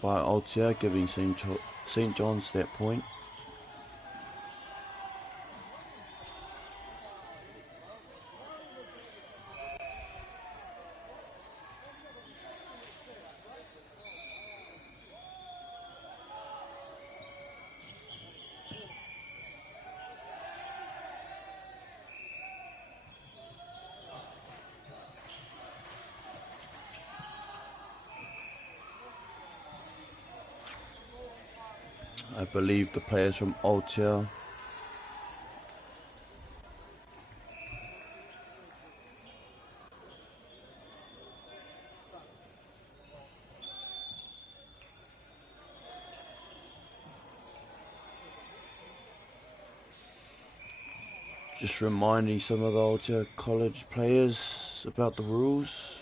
by Aotea, giving St. John's that point. I believe the players from Aotea. Just reminding some of the Aotea College players about the rules.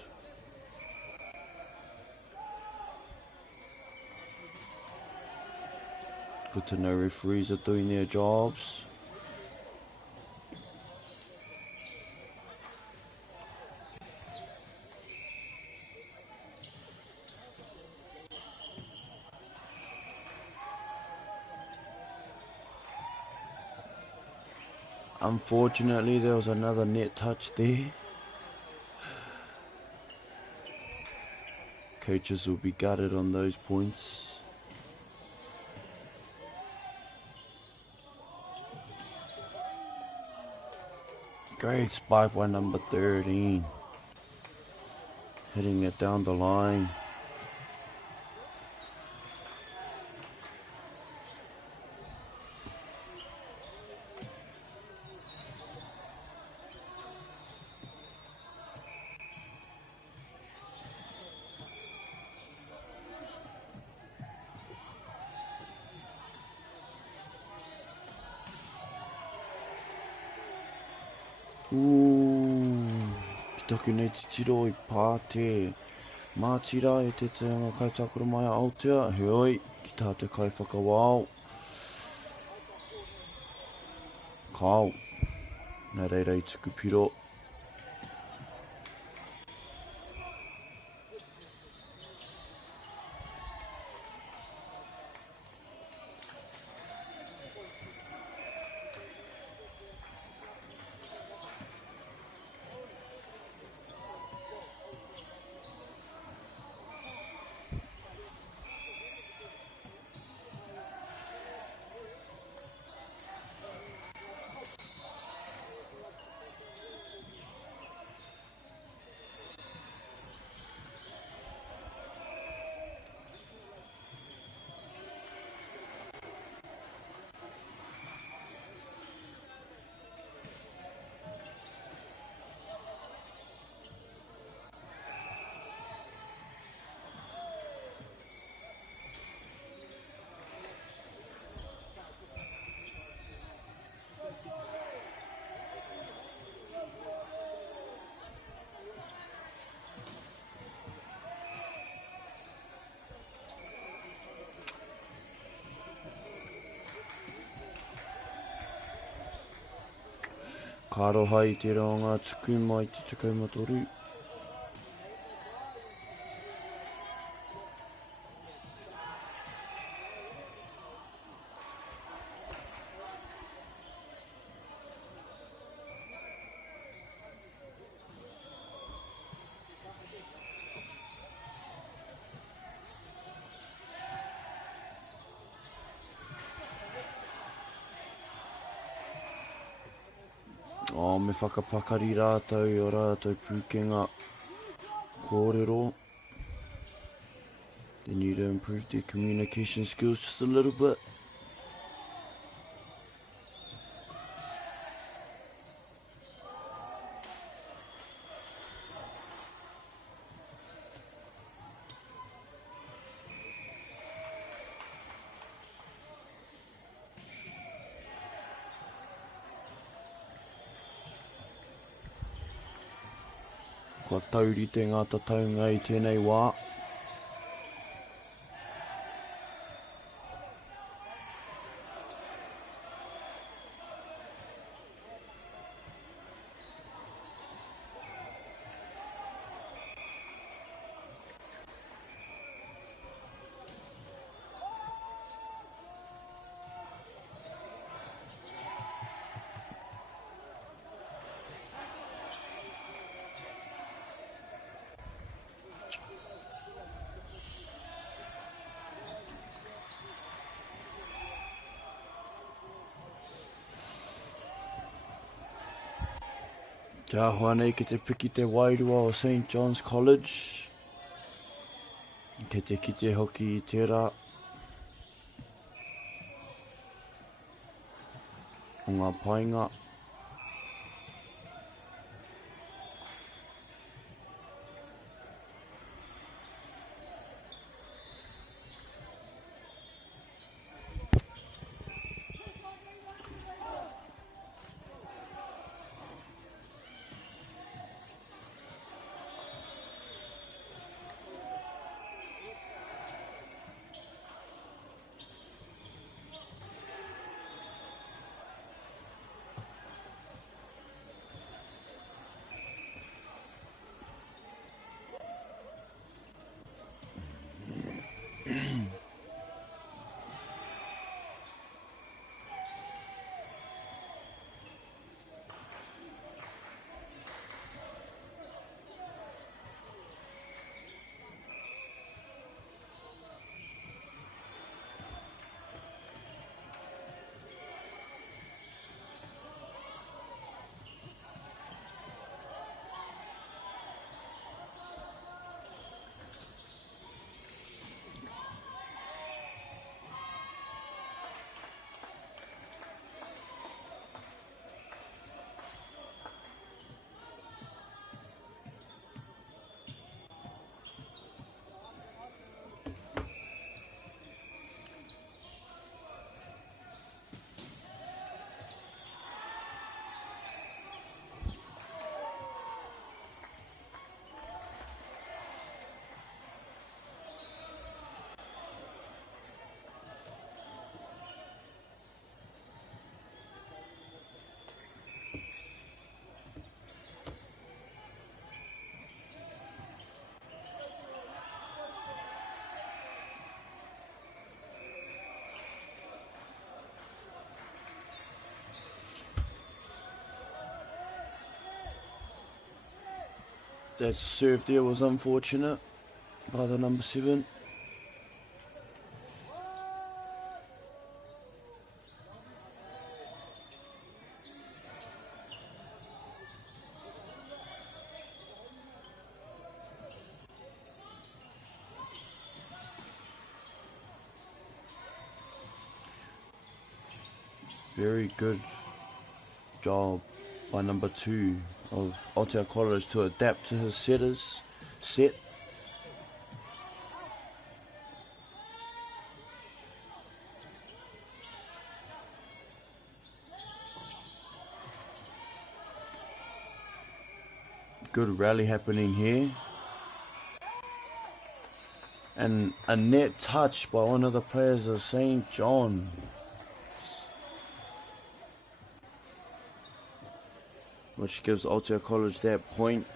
Good to know referees are doing their jobs. Unfortunately, there was another net touch there. Coaches will be gutted on those points. Great spike by number 13. Hitting it down the line. Ki toku nei te tiro I pāte. Mā tira e te teanga kai takura mai a Aotea. Heoi, ki tā te kai whakawao. Kao. Nā reira I tuku piro. Ka aroha I te raonga tuku mai te takaumatoru. O me whakapakari rātou o rātou pūkenga kōrero. They need to improve their communication skills just a little bit. Kua taurite ngā tataunga I tēnei wā. Kia hoa nei ki te piki te wairua o St. John's College. Ke te kite hoki I tērā. o ngā painga. That serve there was unfortunate by the number 7. Very good job by number 2 of Aotea College to adapt to his set. Good rally happening here. And a net touch by one of the players of St. John. Which gives Aotea College that point.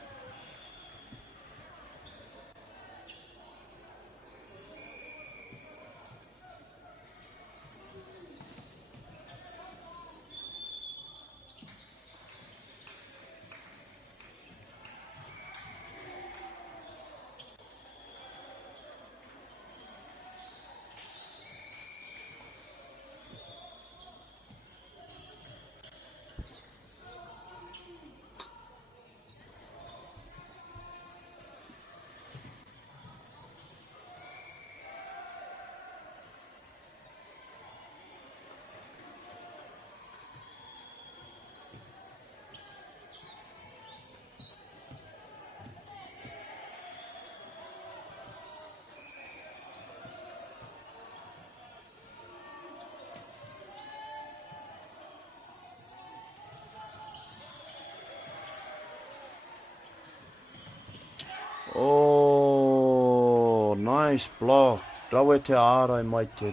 Oh, nice block. Rawe te ārai mai te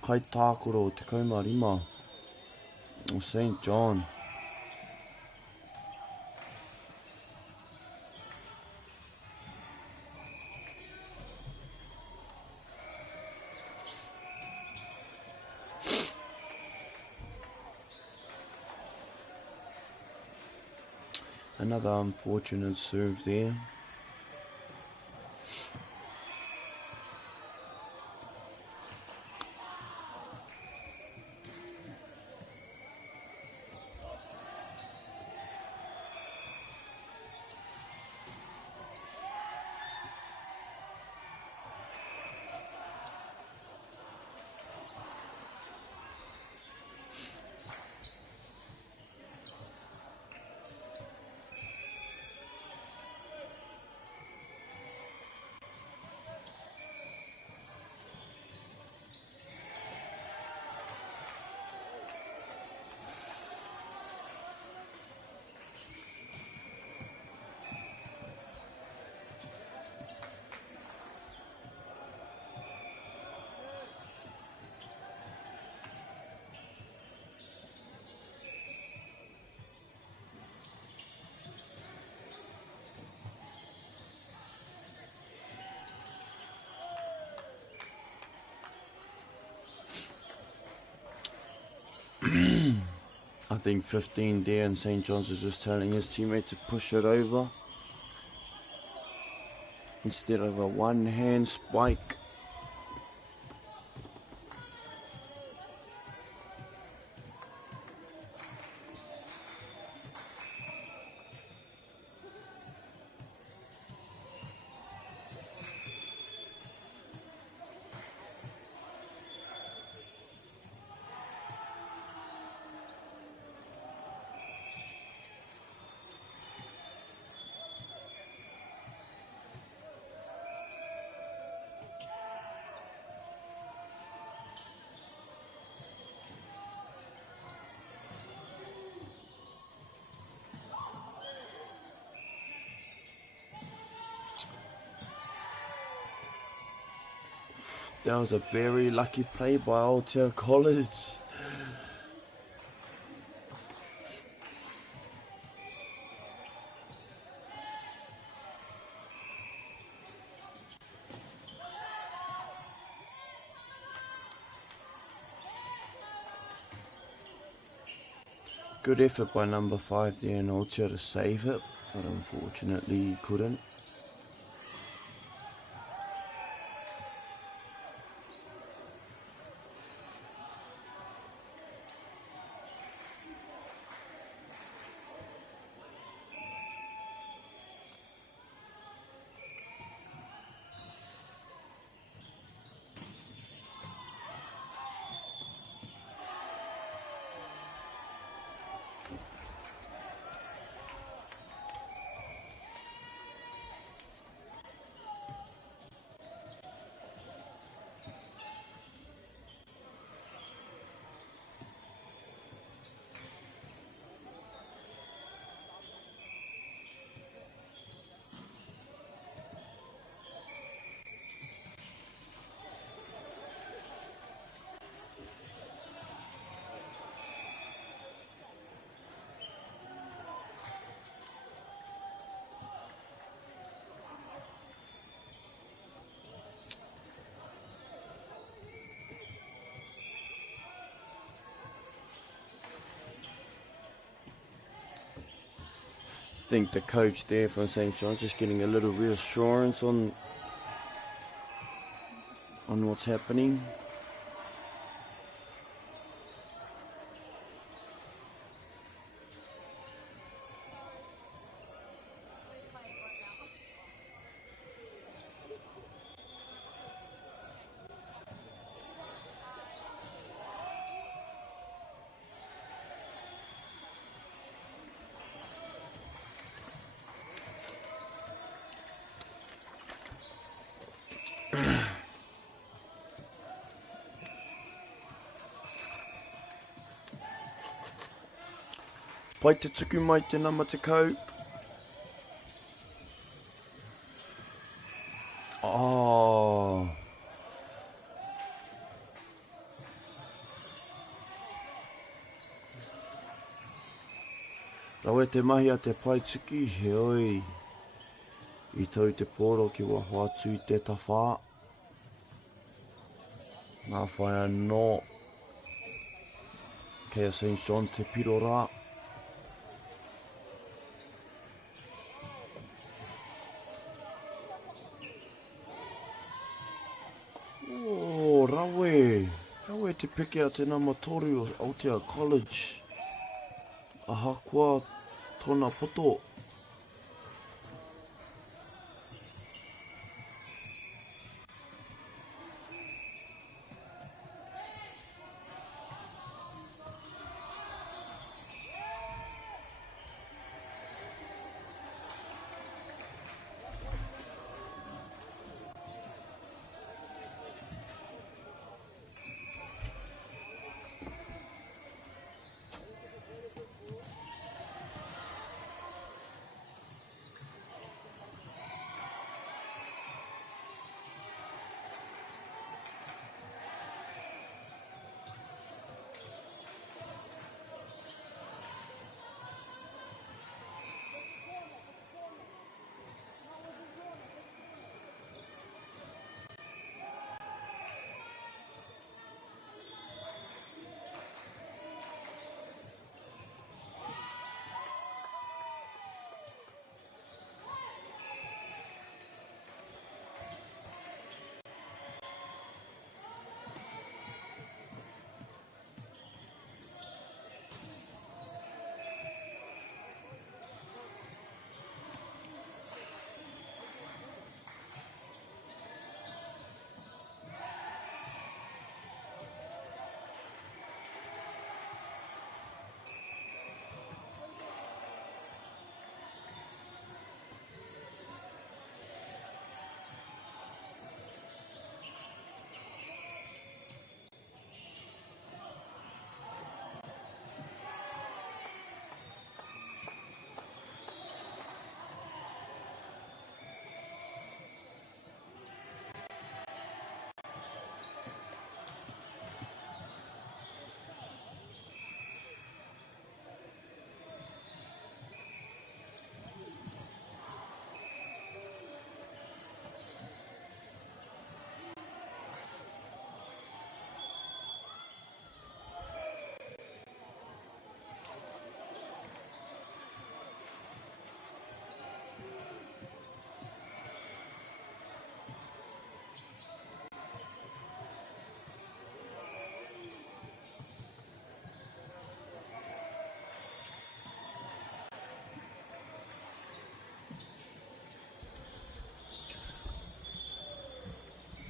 kai tākuro o te kaumarima o St. John. Another unfortunate serve there. think 15 there, and St. John's is just telling his teammate to push it over instead of a one-hand spike. That was a very lucky play by Aotea College. Good effort by number 5 there in Aotea to save it, but unfortunately he couldn't. I think the coach there from St. John's just getting a little reassurance on what's happening. Pai te tuku mai te nama te kau. Oh. Rau e te mahi a te pai tuki, he oi. I tau te pōro ki waho atu I te tawhā. Ngā whai anō. Kei a St. John's te piro rā. Rawe te peke a te nama toru o Aotea College. Aha kua tōna poto.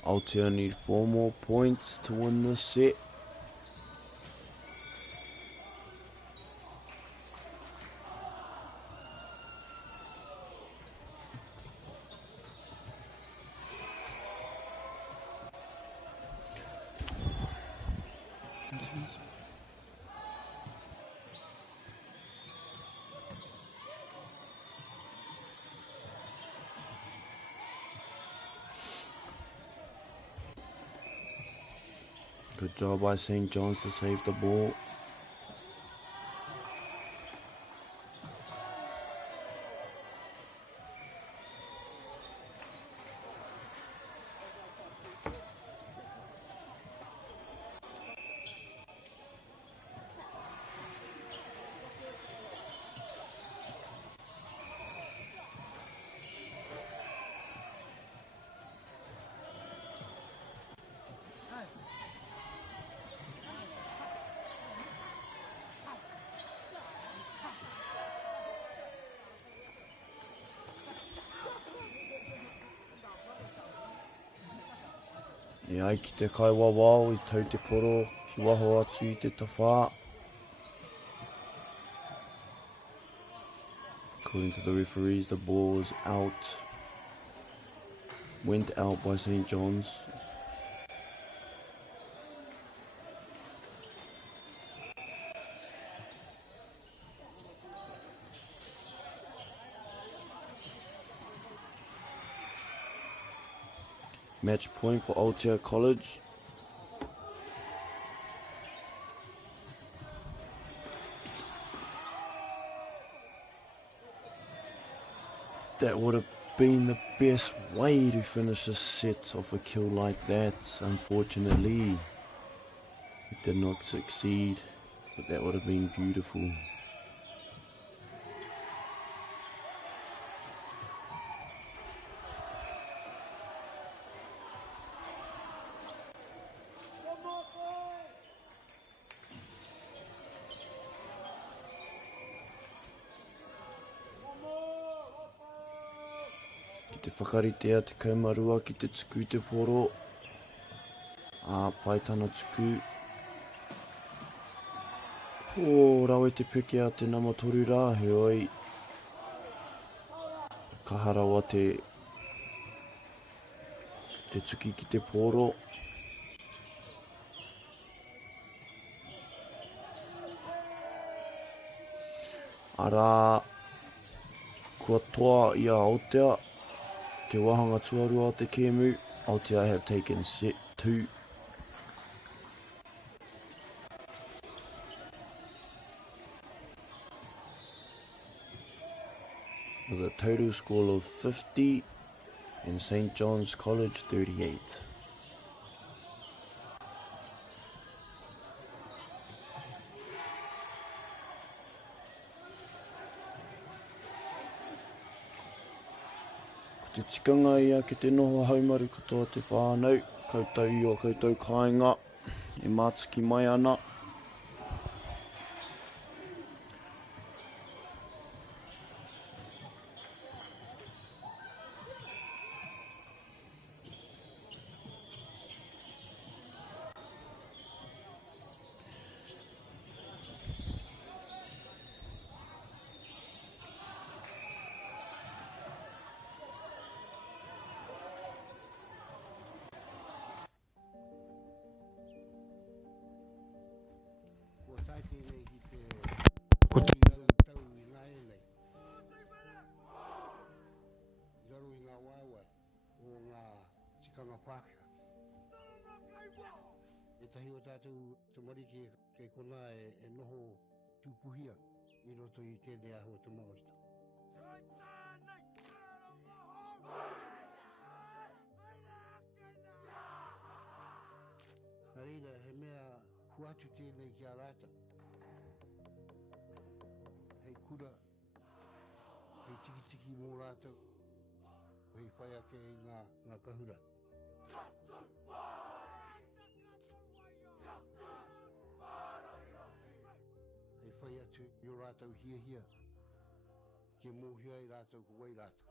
Aotea need 4 more points to win this set. Good job by St. John's to save the ball. Ia ki te kaiwawao I tau te poro ki waho atu I te tawhā. According to the referees, the ball was out. Went out by St. John's. Match point for Aotea College. That would have been the best way to finish a set off a kill like that. Unfortunately, it did not succeed, but that would have been beautiful. Ki te whakaritea te kaumarua ki te tuku te poro. Pai tana tuku. Rawe te peke a te nama toru rā, heoi. Ka harawa te tuki ki te poro. Ara, kua toa ia Aotea. Te wahanga tuarua o te kēmu. Aotea have taken set 2. With a total score of 50 and St. John's College 38. Te tikanga ia ki te noho haumaru katoa te whānau, koutou I o koutou kāinga, e mātiki mai ana. Ko tira tau I ngā e nei. Raru I ngā waewae o ngā tikanga Pākehā. E tahi o tātou te marike kei kona e noho tūpuhia I roto I tēnei aho te Māorita. Nā reira, he mea huatu tēnei ki a rāta. Hei kura, hei tiki mō rātou, hei whai ake I ngā kahura. Hei whai atu I o rātou hia, ke mōhia I rātou ko wai rātou.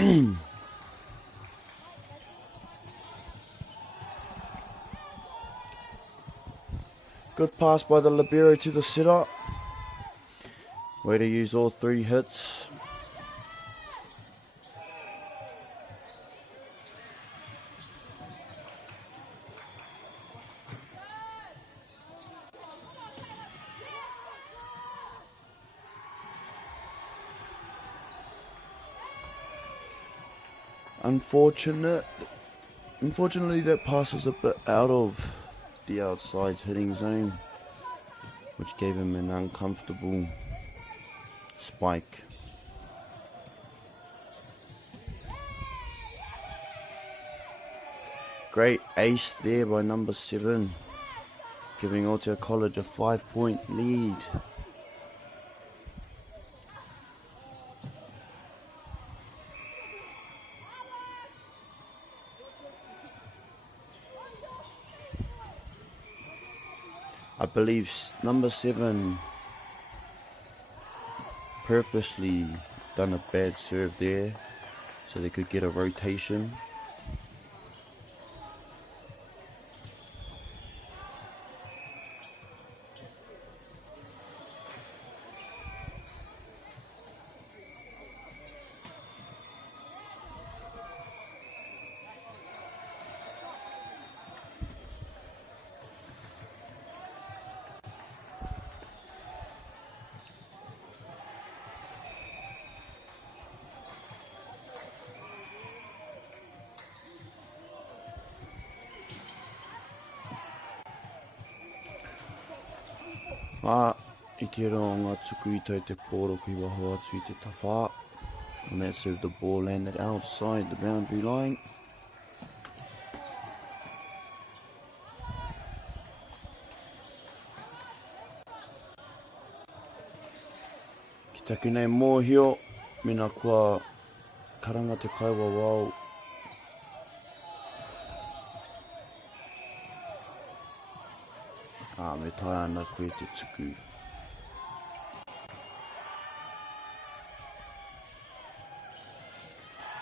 Good pass by the libero to the setter. Way to use all 3 hits. Unfortunately, that pass was a bit out of the outside hitting zone, which gave him an uncomfortable spike. Great ace there by number 7, giving Aotea College a 5-point lead. I believe number 7 purposely done a bad serve there so they could get a rotation. I te roa ngā tuku i tau te pōro ki waho atu i te tawhā. And that served the ball landed outside the boundary line. Ki taku nei mōhio, mina kua karanga te kaiwa wau. Me tae ana koe te tuku.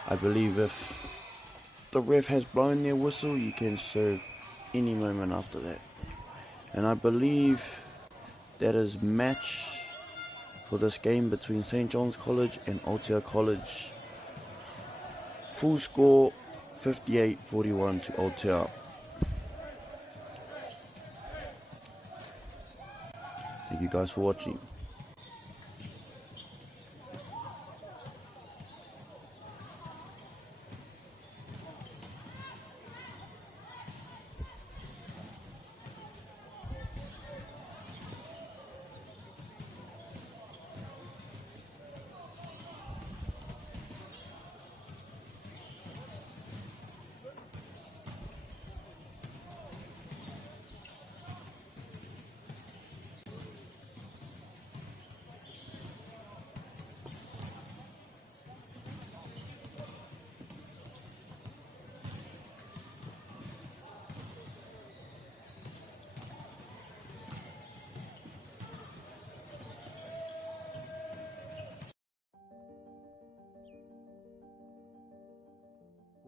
I believe if the ref has blown their whistle, you can serve any moment after that. And I believe that is match for this game between St. John's College and Aotea College. Full score 58-41 to Aotea. Thank you guys for watching.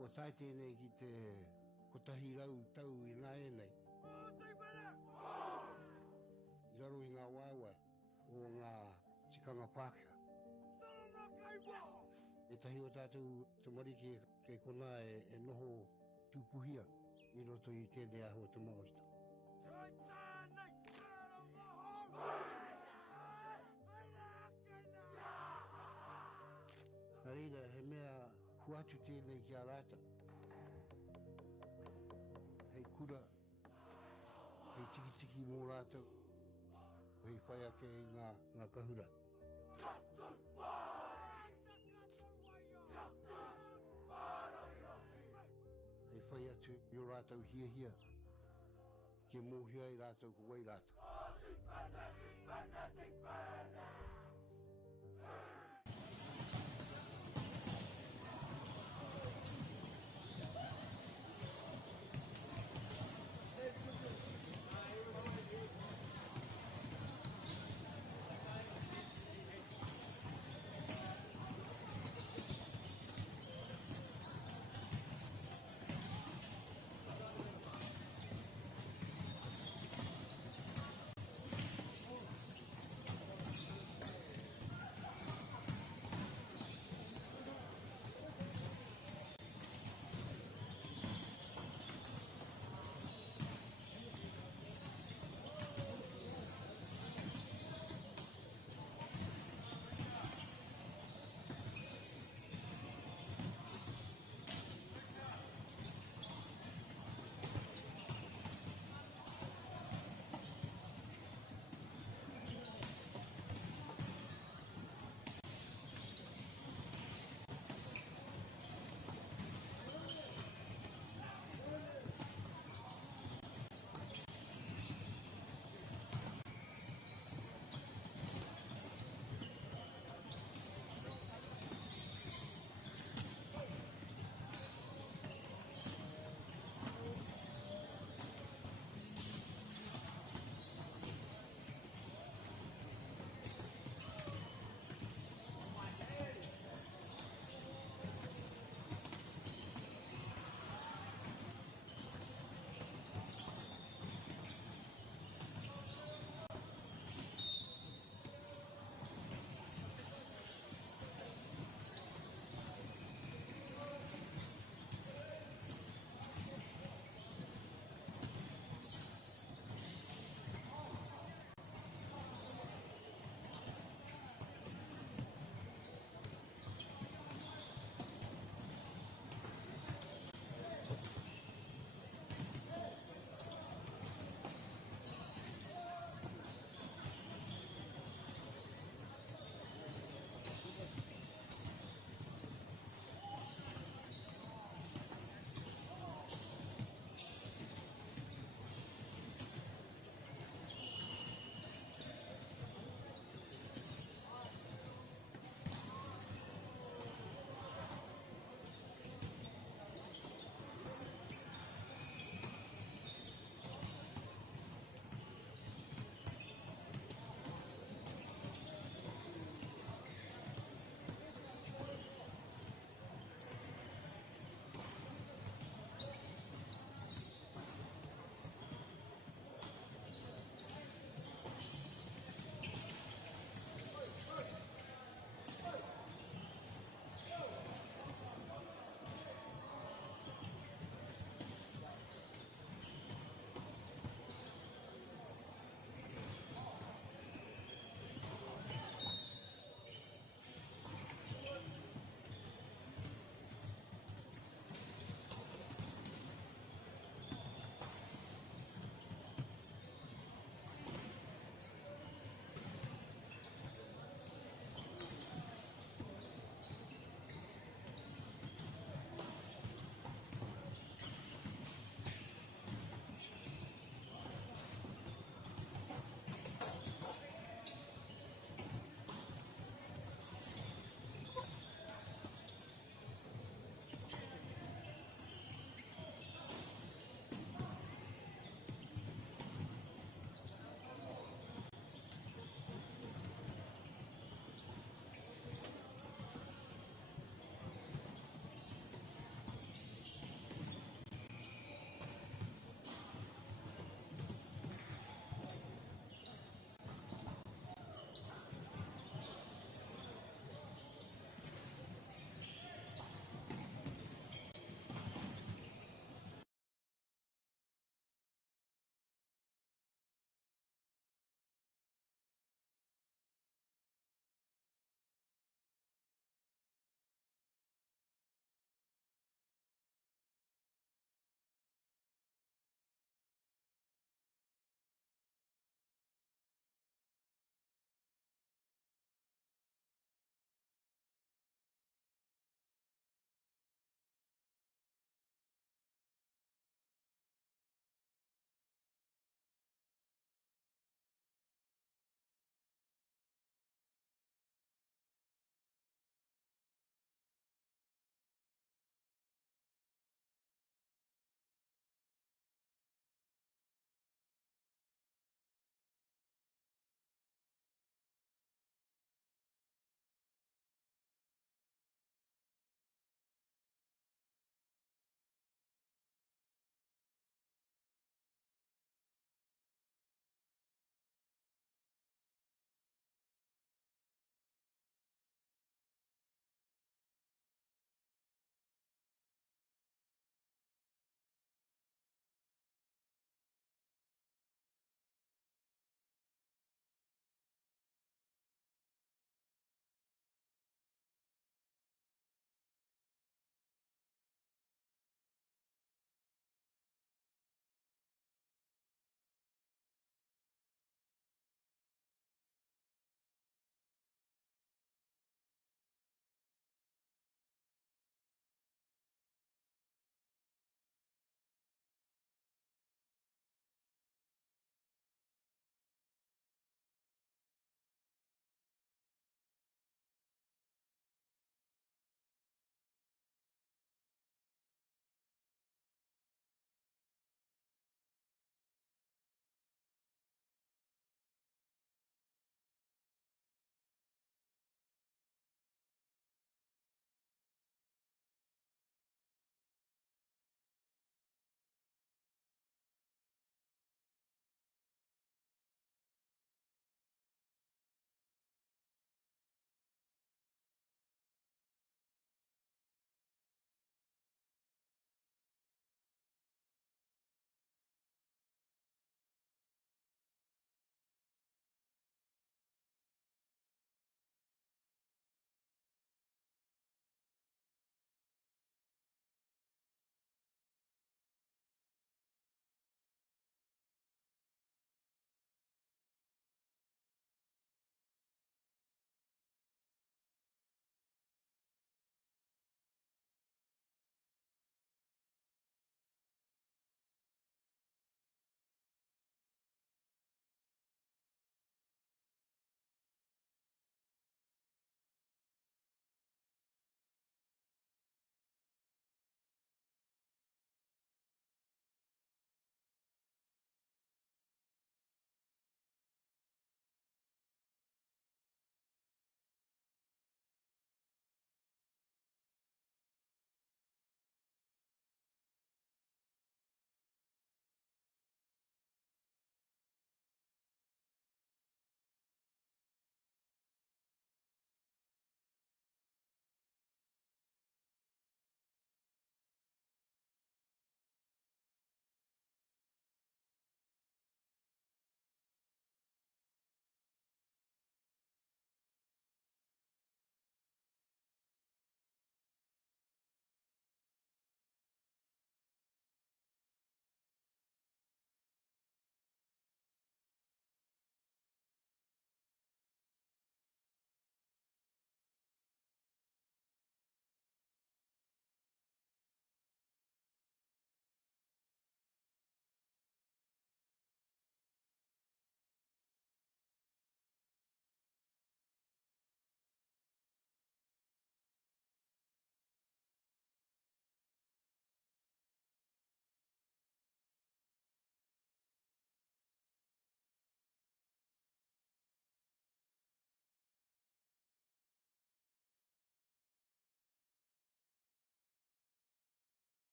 Ko tai tēnei ki te kotahi rau tau I nā e nei. I raro I ngā waiwai o ngā tikanga Pākehā. E tahi o tātou te marike kei kona e noho tūpuhia I roto I tēnei aho te Māorita. Nā reira, he mea huatu tēnei ki a rāta. Hei kura, hei tiki mō rātou, hei whai ake I ngā kahura. Hei whai atu I rātou hia, ke mōhia I rātou ko wai rātou.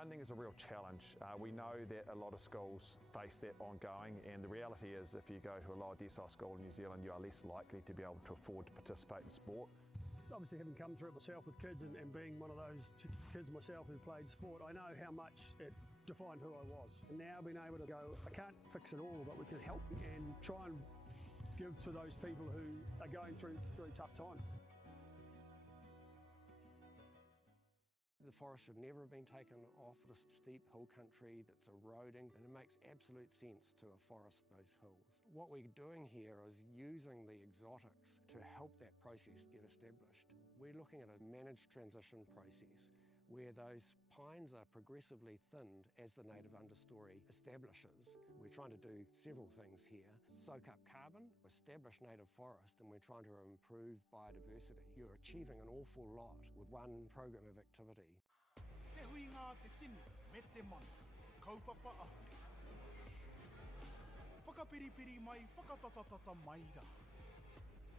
funding is a real challenge. We know that a lot of schools face that ongoing, and the reality is if you go to a lower decile school in New Zealand, you are less likely to be able to afford to participate in sport. Obviously, having come through it myself with kids and being one of those kids myself who played sport, I know how much it defined who I was. And now being able to go, I can't fix it all, but we can help and try and give to those people who are going through really tough times. The forest should never have been taken off this steep hill country that's eroding, and it makes absolute sense to afforest those hills. What we're doing here is using the exotics to help that process get established. We're looking at a managed transition process where those pines are progressively thinned as the native understory establishes. We're trying to do several things here. Soak up carbon, establish native forest, and we're trying to improve biodiversity. You're achieving an awful lot with one program of activity. Te hui ngā te tini, me te mana, kaupapa ahuri. Whakapiripiri mai, whakatatatata mai rā.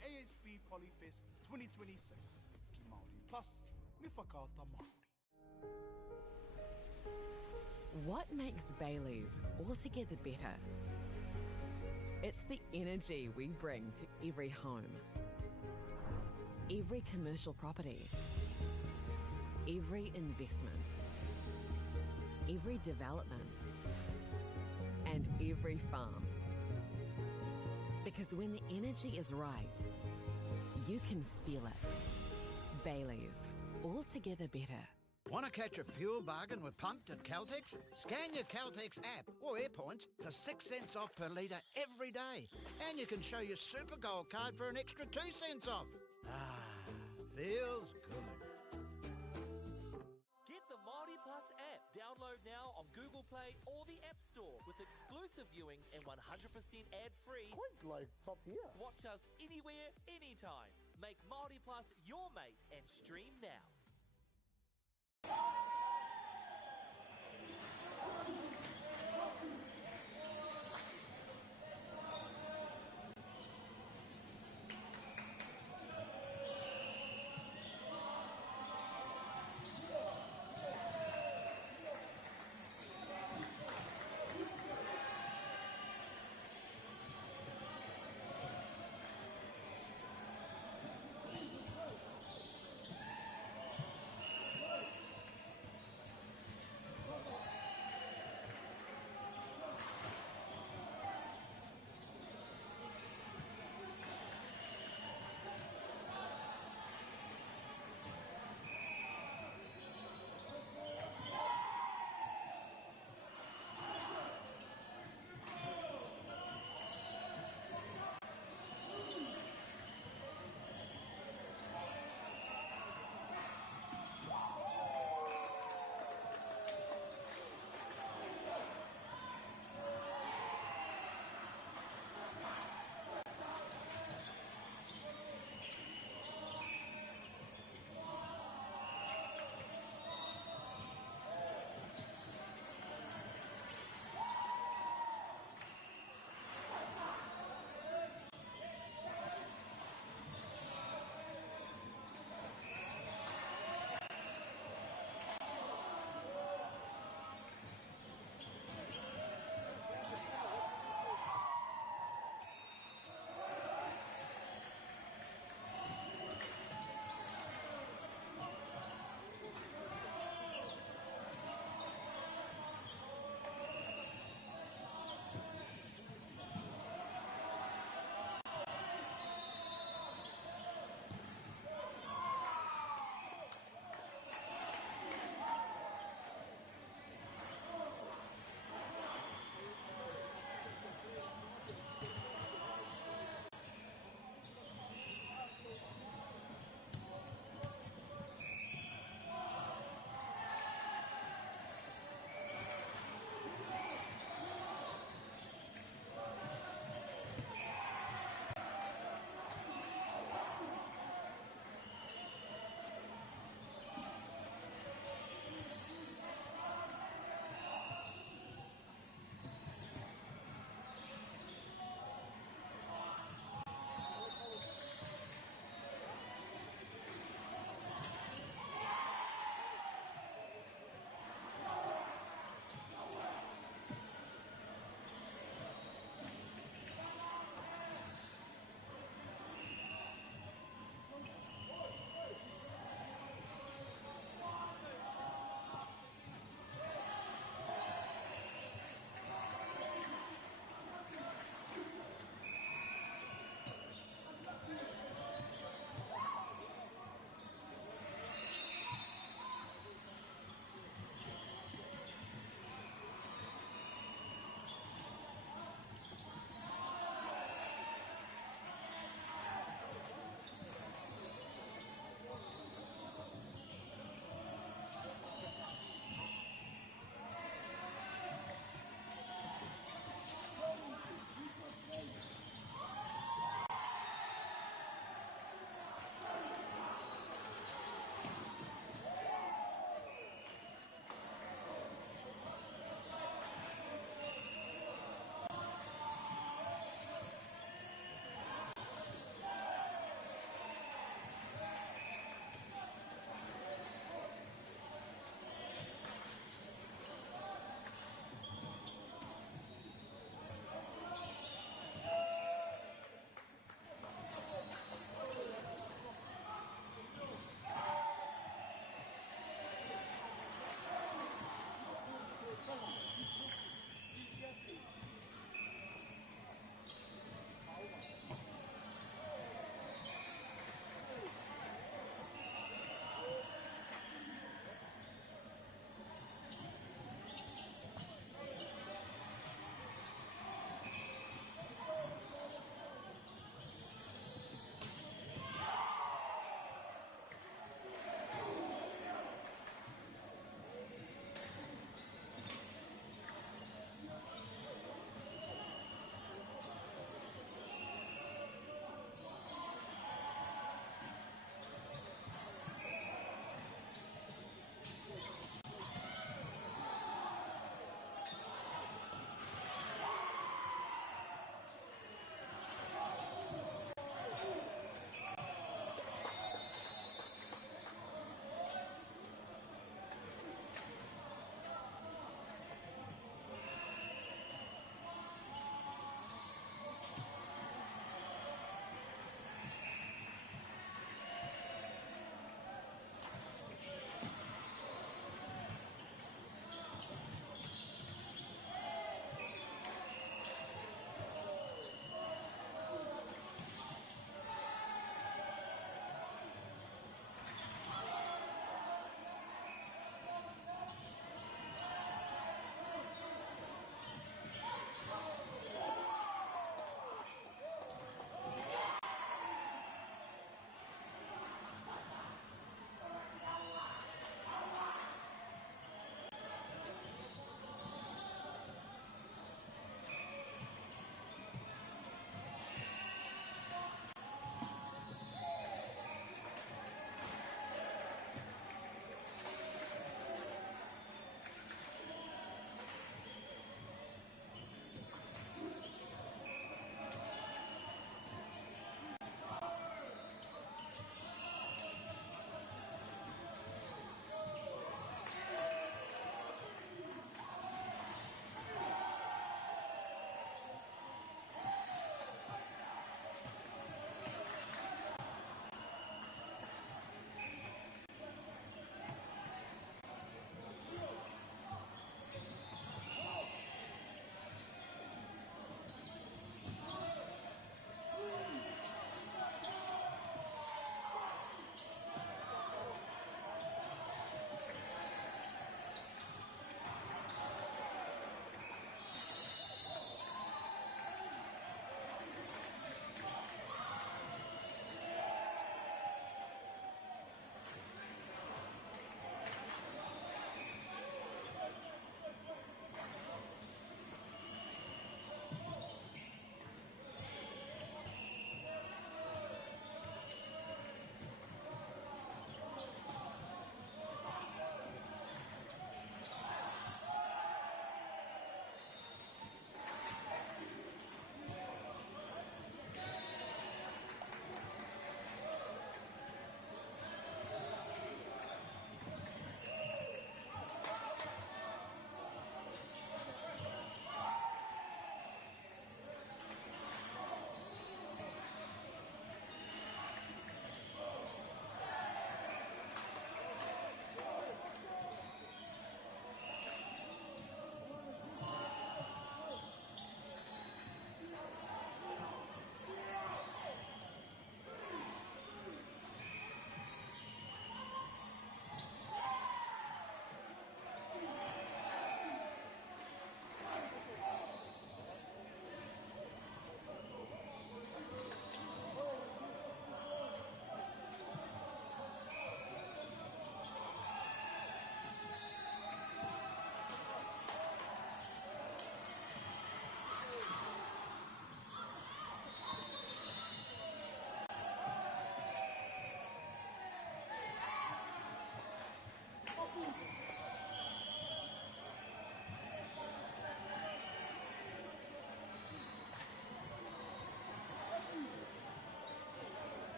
ASB Polyfest 2026, ki Māori Plus, me whakaata Māori. What makes Bailey's altogether better? It's the energy we bring to every home, every commercial property, every investment, every development, and every farm. Because when the energy is right, you can feel it. Bailey's, altogether better. Want to catch a fuel bargain with Pumped at Caltex? Scan your Caltex app or AirPoints for 6 cents off per litre every day. And you can show your Super Gold card for an extra 2 cents off. Ah, feels good. Get the Māori Plus app. Download now on Google Play or the App Store with exclusive viewings and 100% ad-free. Quite like top tier. Watch us anywhere, anytime. Make Māori Plus your mate and stream now.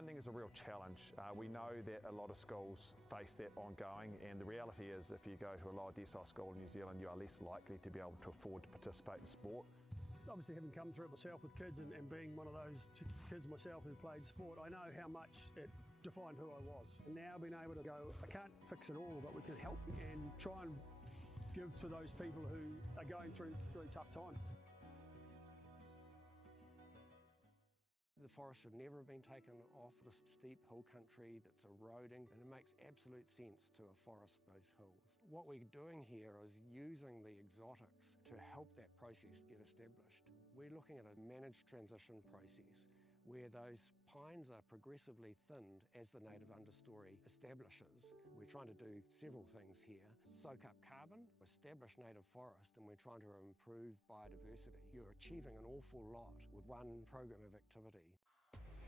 funding is a real challenge. We know that a lot of schools face that ongoing, and the reality is if you go to a lower decile school in New Zealand, you are less likely to be able to afford to participate in sport. Obviously, having come through it myself with kids and being one of those kids myself who played sport, I know how much it defined who I was. And now being able to go, I can't fix it all, but we can help and try and give to those people who are going through really tough times. The forest should never have been taken off this steep hill country that's eroding, and it makes absolute sense to afforest those hills. What we're doing here is using the exotics to help that process get established. We're looking at a managed transition process where those pines are progressively thinned as the native understory establishes. We're trying to do several things here. Soak up carbon, establish native forest, and we're trying to improve biodiversity. You're achieving an awful lot with one program of activity.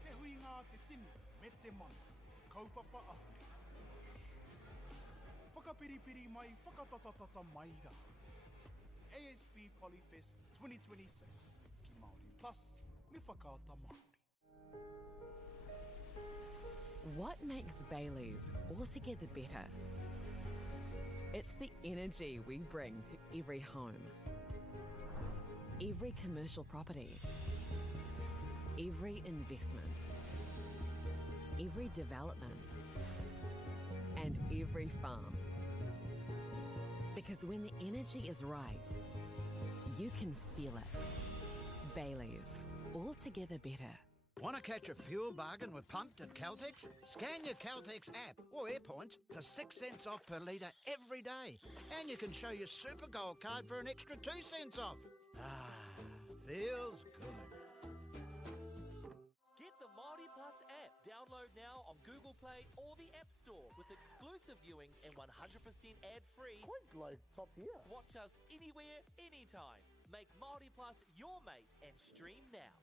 Te hui ngā te tini, me te mana, kaupapa ahuri. Whakapiripiri mai, whakatatatata mai rā. ASB Polyfest 2026, ki Māori Plus, me whakaata Māori. What makes Bailey's altogether better? It's the energy we bring to every home, every commercial property, every investment, every development, and every farm. Because when the energy is right, you can feel it. Bailey's, altogether better. Want to catch a fuel bargain with Pumped at Caltex? Scan your Caltex app or AirPoints for 6 cents off per litre every day. And you can show your Super Gold card for an extra 2 cents off. Ah, feels good. Get the Māori Plus app. Download now on Google Play or the App Store with exclusive viewings and 100% ad-free. Quite like top tier. Watch us anywhere, anytime. Make Māori Plus your mate and stream now.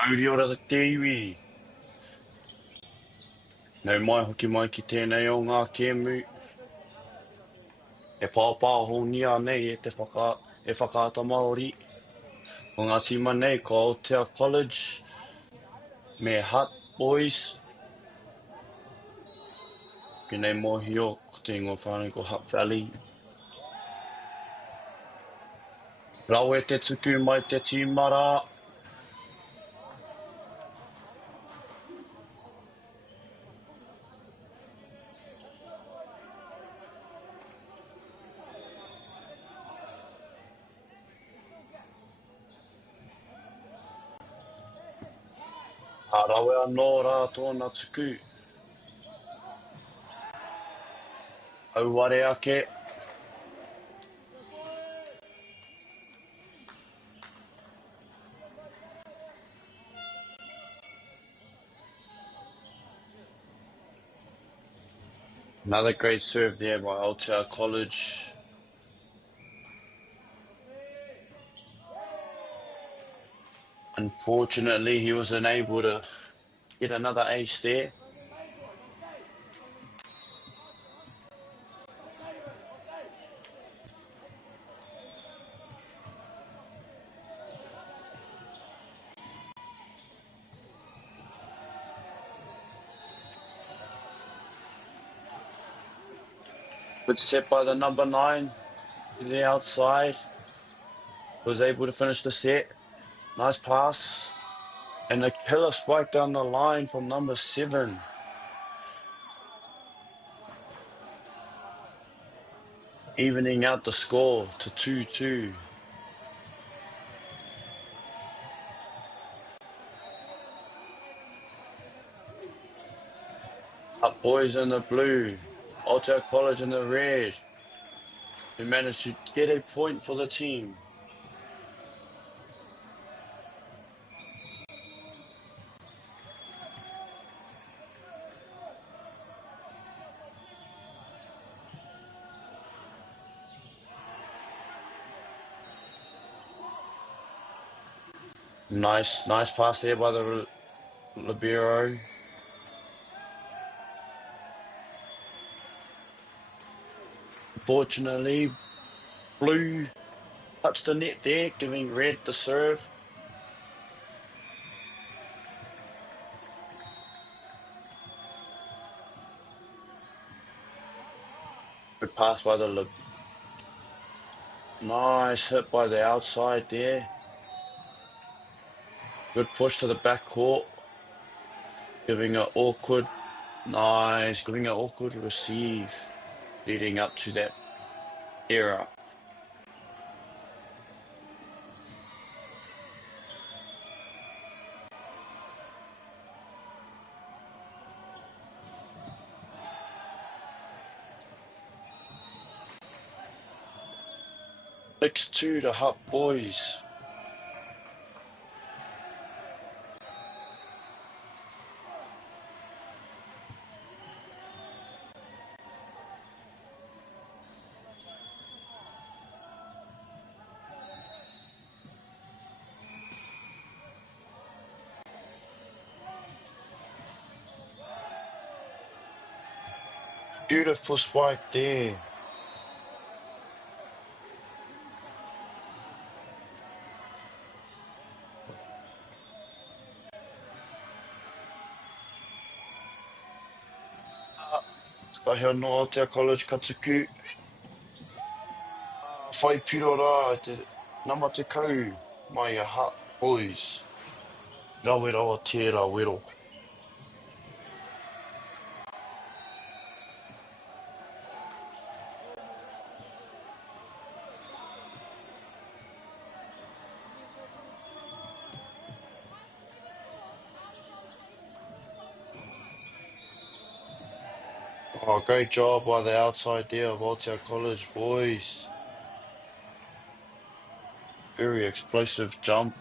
Auri ora te iwi. Nau mai hoki mai ki tēnei o ngā kēmu. E pāpā honia nei e whakaata Māori. O ngā tima nei ko Aotea College me Hutt Boys. Ki nei mohio ko te ingoa whānau ko Hutt Valley. Rau e te tuku mai te tīmara. A rawe anō rā tōna tuku. Auare ake. Another great serve there by Aotea College. Unfortunately, he was unable to get another ace there. Good set by the number 9 to the outside. Was able to finish the set. Nice pass. And a killer spike down the line from number 7. Evening out the score to 2-2. Up Boys in the blue. Aotea College in the red. Who managed to get a point for the team. Nice pass there by the libero. Fortunately, blue touched the net there, giving red the serve. Good pass by the nice hit by the outside there. Good push to the back court. Giving an awkward receive leading up to that era. Six 2 to Hutt Boys. Beautiful spike there. Kahea no Aotea College ka tuku. Whai piro rā te nama te kau mai a Hutt Boys. Rawe rawa tērā wero. Oh, great job by the outside there of Aotea College boys. Very explosive jump.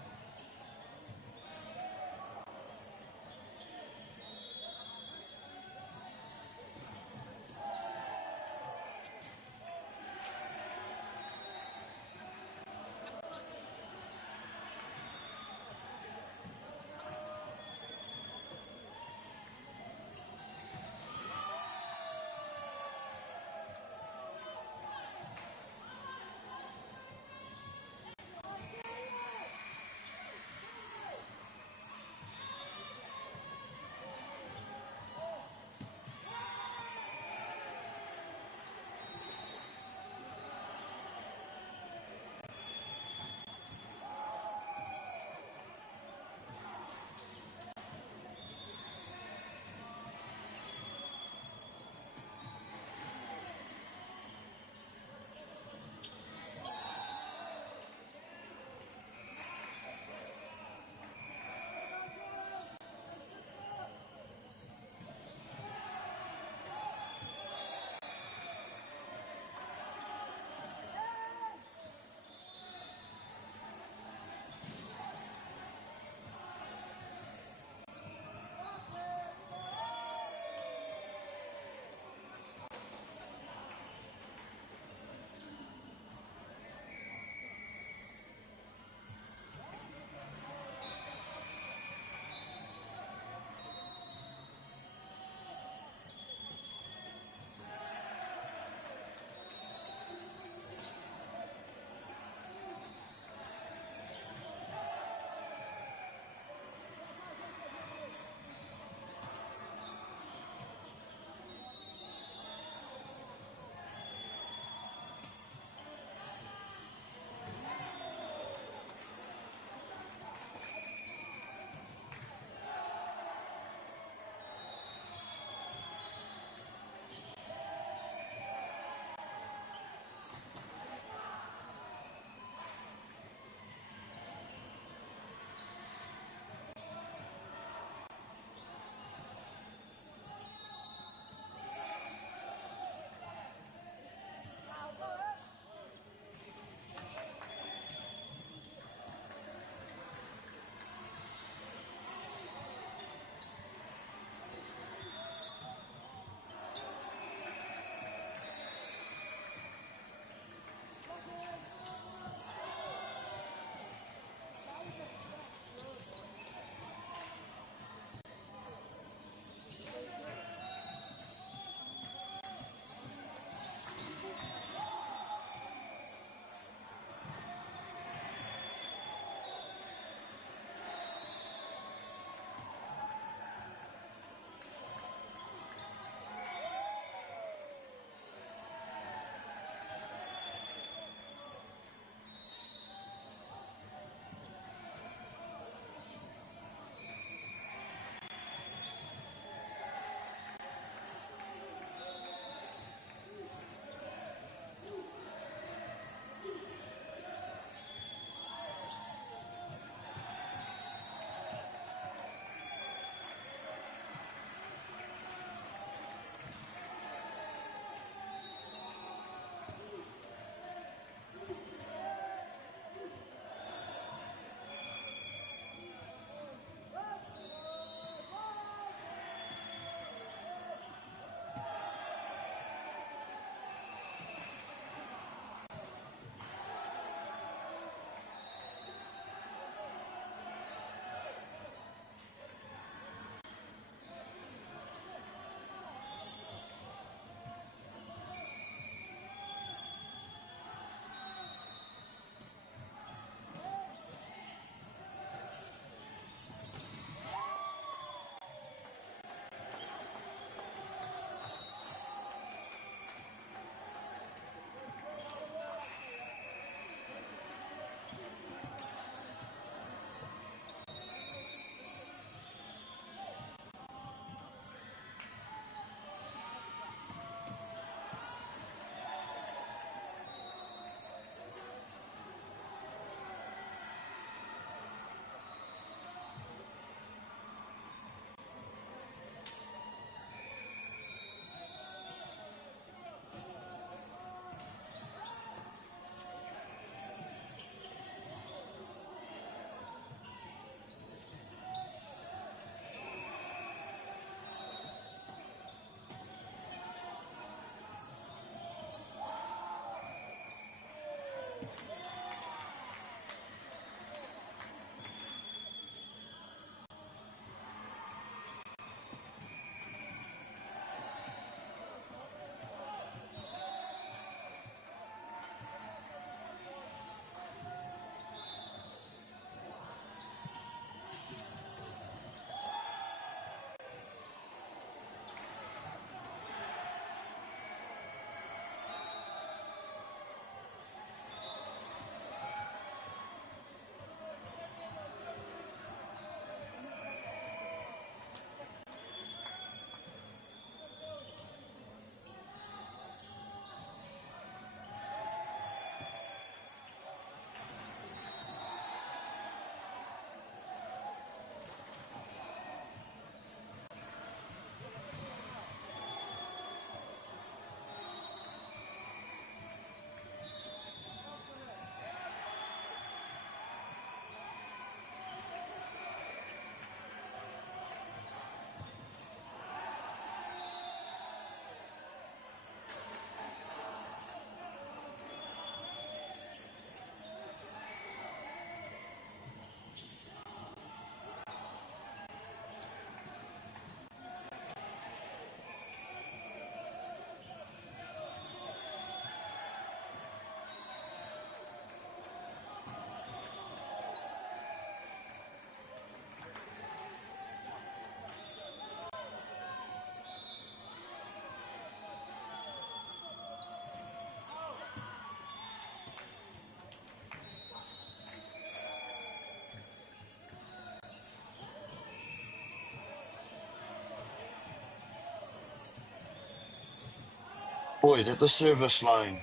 Boyd at the service line.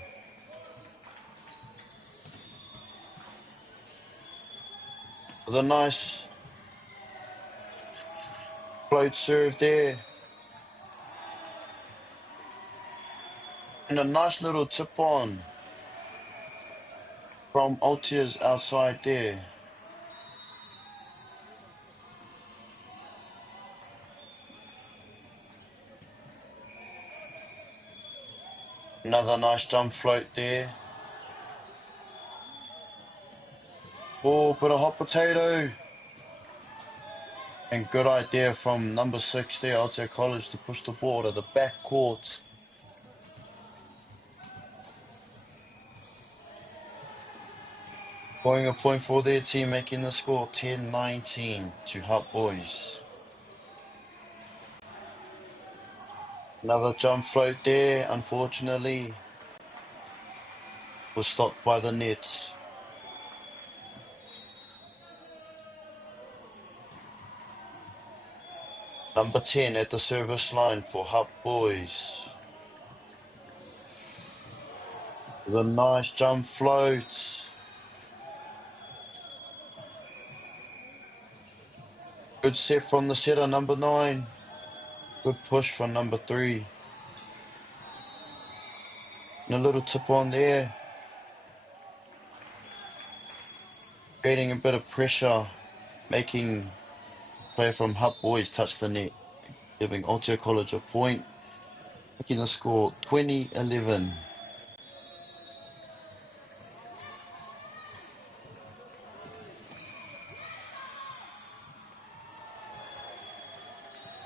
With a nice float serve there. And a nice little tip on from Aotearoa's outside there. Another nice jump float there. Oh, bit of hot potato. And good idea from number 6 there, Aotearoa College, to push the ball to the back court. Scoring a point for their team, making the score 10-19 to Hutt Boys. Another jump float there, unfortunately, was stopped by the net. Number 10 at the service line for Hutt Boys. With a nice jump float. Good set from the setter, number 9. Good push from number 3. And a little tip on there. Creating a bit of pressure, making player from Hutt Boys touch the net, giving Aotearoa College a point, making the score 20-11.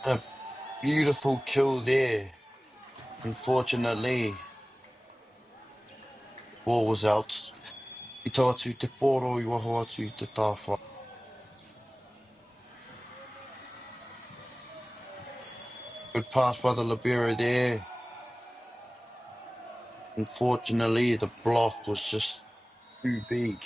And a beautiful kill there. Unfortunately, ball was out. I taha atu te poro, I waho atu I te tāwha. Good pass by the libero there. Unfortunately, the block was just too big.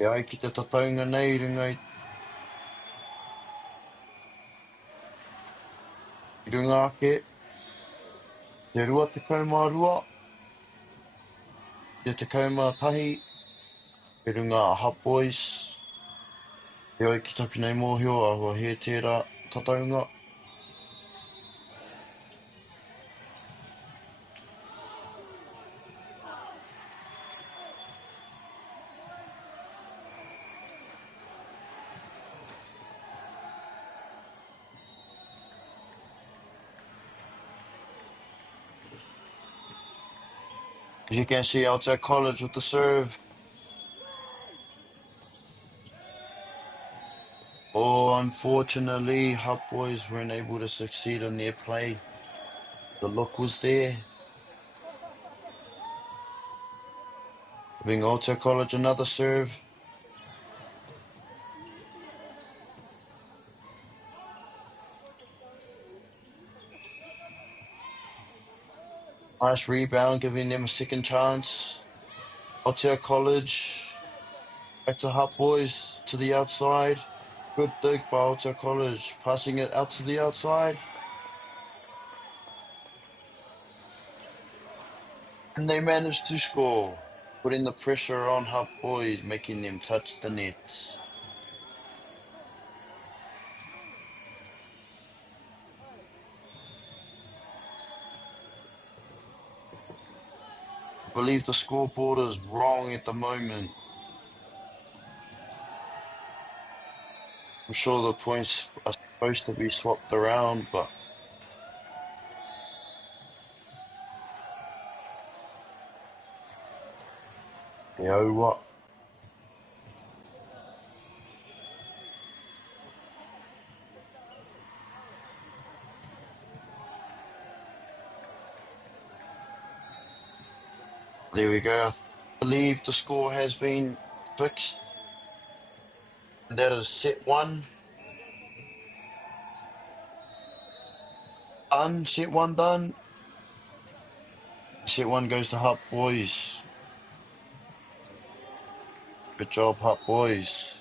E ai ki te tataunga nei runga I runga ake. Te rua te kaumārua. Te kaumātahi. E runga a Hutt Boys. E ai ki taku nei mōhio a hua he tērā tataunga. As you can see, Aotearoa College with the serve. Oh, unfortunately, Hutt Boys weren't able to succeed on their play. The look was there. Giving Aotearoa College another serve. Nice rebound, giving them a second chance. Aotearoa College. Back to Hutt Boys to the outside. Good dig by Aotearoa College. Passing it out to the outside. And they managed to score. Putting the pressure on Hutt Boys, making them touch the net. I believe the scoreboard is wrong at the moment. I'm sure the points are supposed to be swapped around, but you know what? There we go. I believe the score has been fixed. That is set 1. done. Set one done. Set one goes to Hutt boys. Good job, Hutt boys.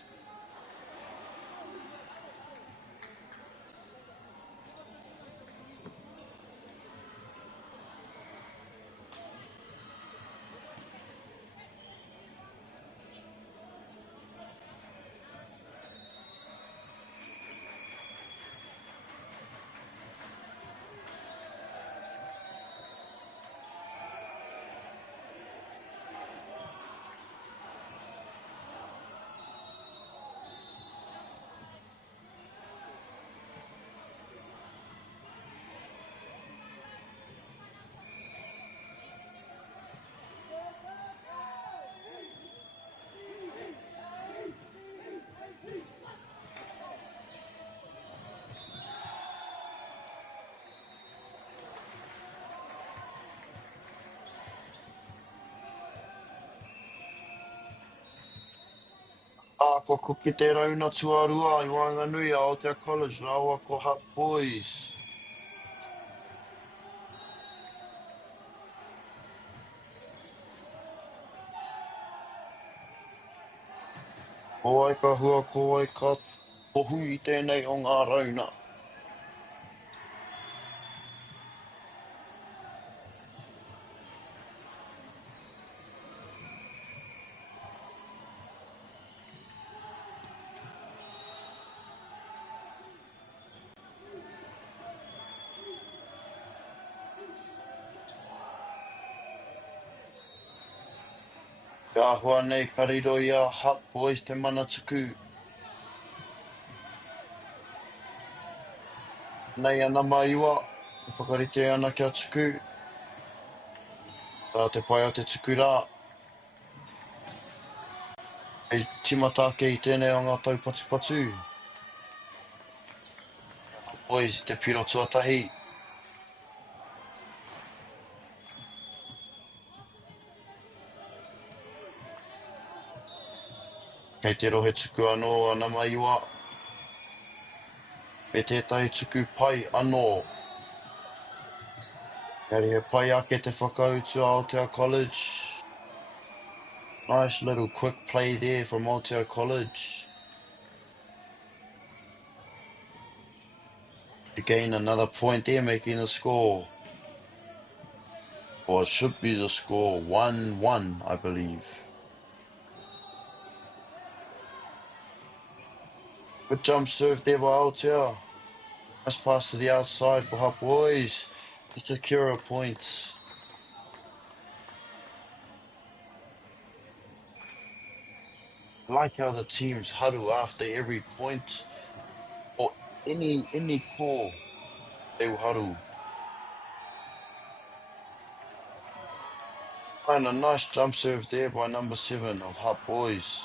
Ko kuki te rauna tuarua I Wanganui a Aotea College, rawa ko Hutt boys. Ko ai ka hua, ko ai ka pohu I tēnei o ngā rauna. Ka hua nei kariro I a Hutt boys te mana tuku. Nei ana maiua, e whakarite ana kia tuku. Rā te pai o te tuku rā. E timatake I tēnei o ngā taupatupatu. Hutt boys te piro tuatahi. Kei te rohe tuku anō ana maiua. Me tētai tuku pai anō. Kari he pai ake te whakautu a Aotea College. Nice little quick play there from Aotea College. To gain another point there, making the score. Or it should be the score, 1-1, I believe. Good jump serve there by Aotea. Nice pass to the outside for Hutt boys to secure a point. I like how the teams huddle after every point or any call. They will huddle. And a nice jump serve there by number 7 of Hutt boys.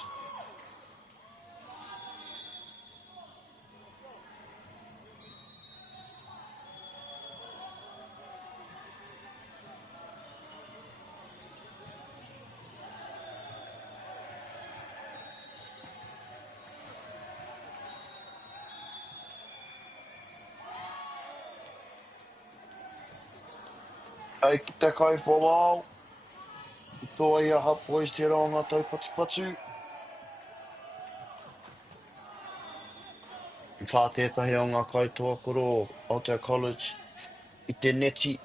Ai ki te kai for a while. I toa I a Hutt boys te rao ngā taupatupatu. I whā tētahi o ngā kaitoa koro Aotea College I te neti.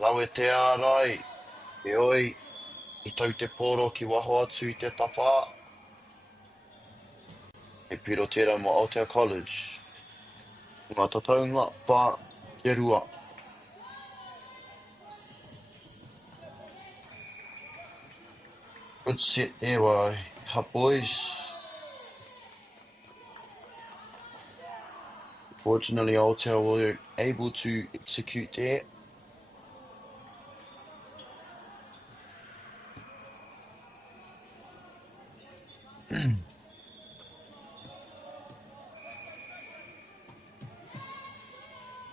Lau e te ārai, e oi, I tau te pōro ki waho atu I te tawhā. E piro tērā mo Aotea College. Ngā tataunga pā te rua. Good set there by Hutt boys. Fortunately, Aotea were able to execute there.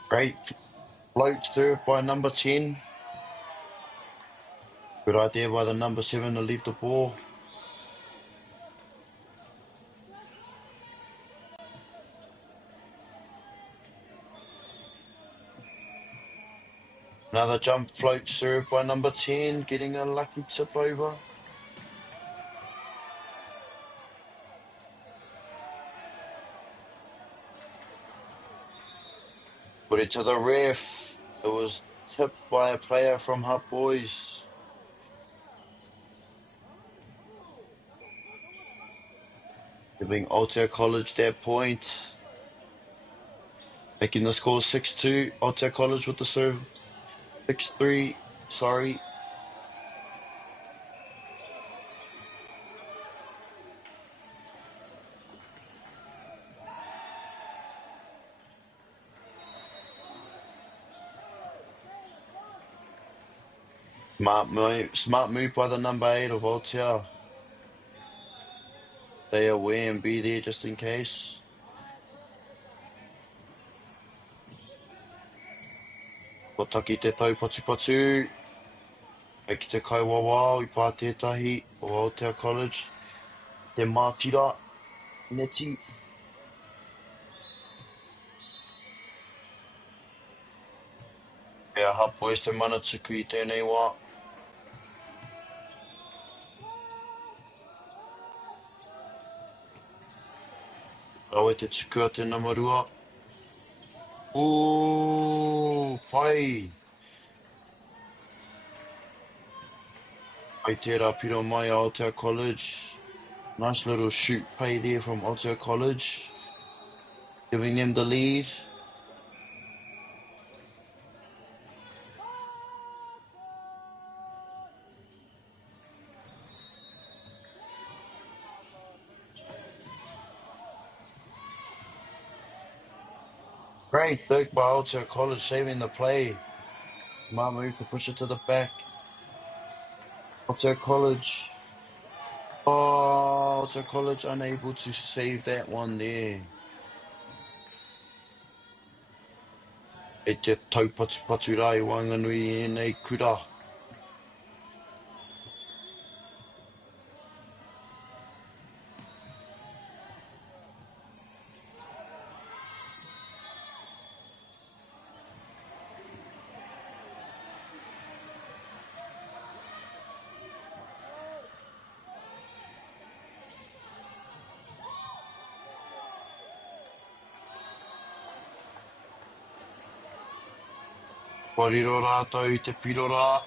Great float serve by number 10. Good idea by the number 7 to leave the ball. Another jump float served by number 10, getting a lucky tip over. Put it to the ref. It was tipped by a player from Hutt Boys. Giving Aotea College their point. Making the score 6-2. Aotea College with the serve. 6-3. Sorry. Smart move by the number 8 of Aotea. Stay away and be there just in case. Ko taki te tau patu. E ki te kaiwawa i pā tētahi o Aotea College. Te mātira. Neti. Pea Hutt Boys te mana tuku i tēnei wā. Rau e te tuku a te namarua. Ooh, whai. Ai tērā piro mai Aotea College. Nice little shoot play there from Aotea College. Giving them the lead. Great dig by Aotea College, saving the play. Smart move to push it to the back. Aotea College. Oh, Aotea College unable to save that one there. E te taupatu rai Wanganui e nei kura. Wariro rātou i te pirora.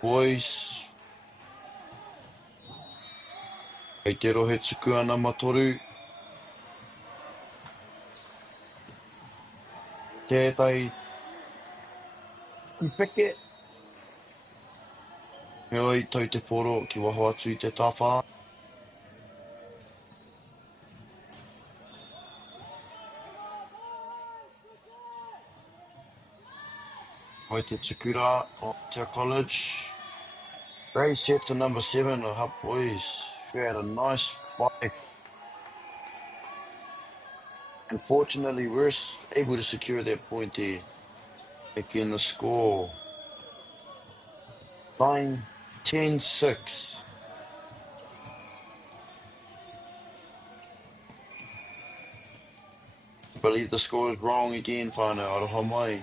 Boys. Kei te rohe tuku ana matoru. Tētai kupeke. Me oi tau te poro ki waho atu i te tawha. Oi te tukura o Aotea College. Great set to number 7 of Hutt Boys, who had a nice spike. Unfortunately, we're able to secure that point there. Making the score 9-10-6. I believe the score is wrong again, whānau, aroha mai.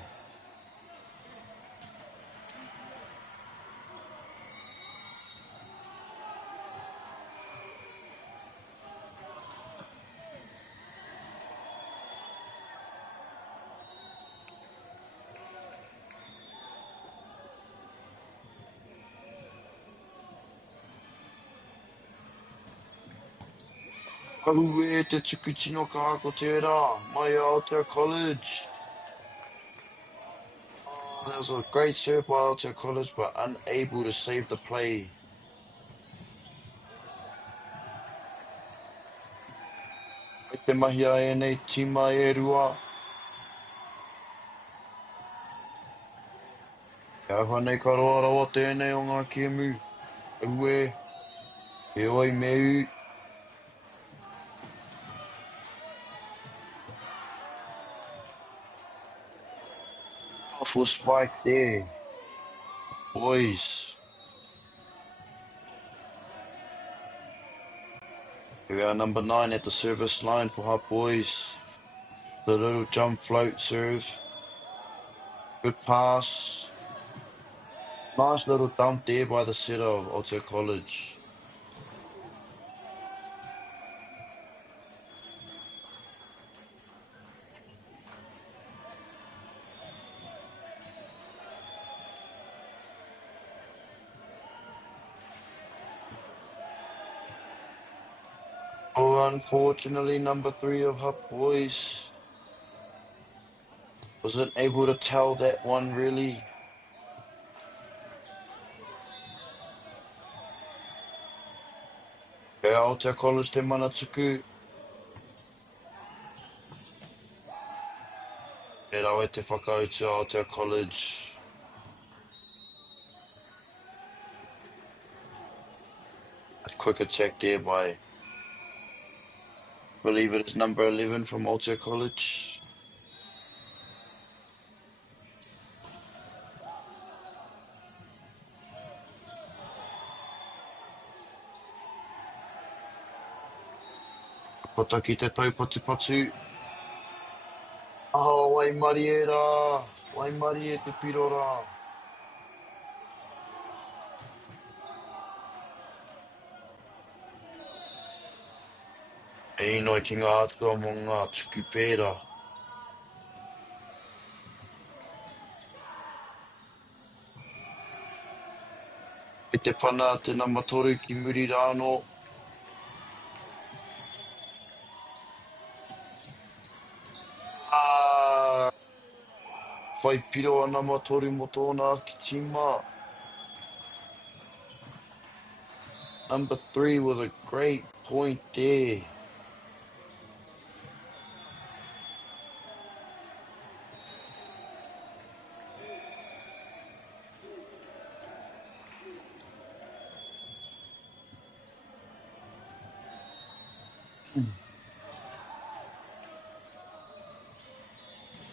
Ahu e te tuku tino ka ako tērā, mai Aotea College. Oh, that was a great serve by Aotea College, but unable to save the play. I te mahi a e nei tima e rua. E awha nei ka roa rawa tēnei o ngā kemu. Ahu e oi meu. Powerful spike there. Boys. Here we are, number 9 at the service line for Hutt Boys. The little jump float serve. Good pass. Nice little dump there by the setter of Otago College. Oh, unfortunately, number 3 of Hup Boys wasn't able to tell that one really. Okay, Aotearoa College te manatuku. E rawe te whakautu Aotearoa College. A quick attack there by, I believe it is number 11 from Aotearoa College. Kota ki te taupatupatu. Oh, Waimari e rā. Waimari e te piro rā. E inoi ki ngā atua mo ngā tuku pērā. E te pana te nama 3 ki muri rāno. Whai piro ana matori mo tōna ki tima. Number 3 with a great point there.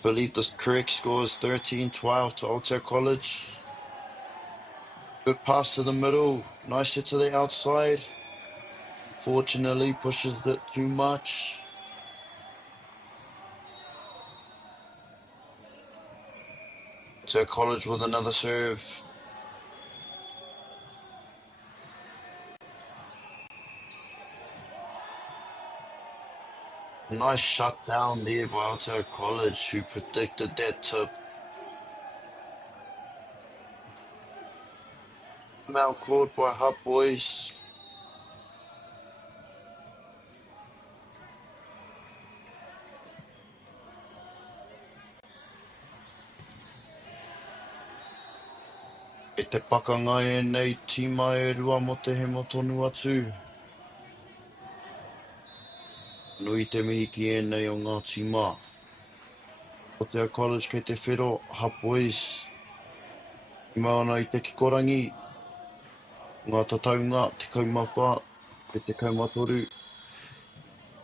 Believe the correct score is 13-12 to Aotearoa College. Good pass to the middle. Nice hit to the outside. Fortunately, pushes it too much. Aotearoa College with another serve. Nice shutdown there by Aotearoa College, who predicted that tip. Out caught by Hup Boys. E te pakanga e nei tima e rua mo te hemo tonu atu. Nui te mihi ki e nei o ngā tima. Aotearoa College kei te whiro, Hup Boys. I mauna i te kikorangi. Ngā tataunga, te kaumawha, e te kaumatoru.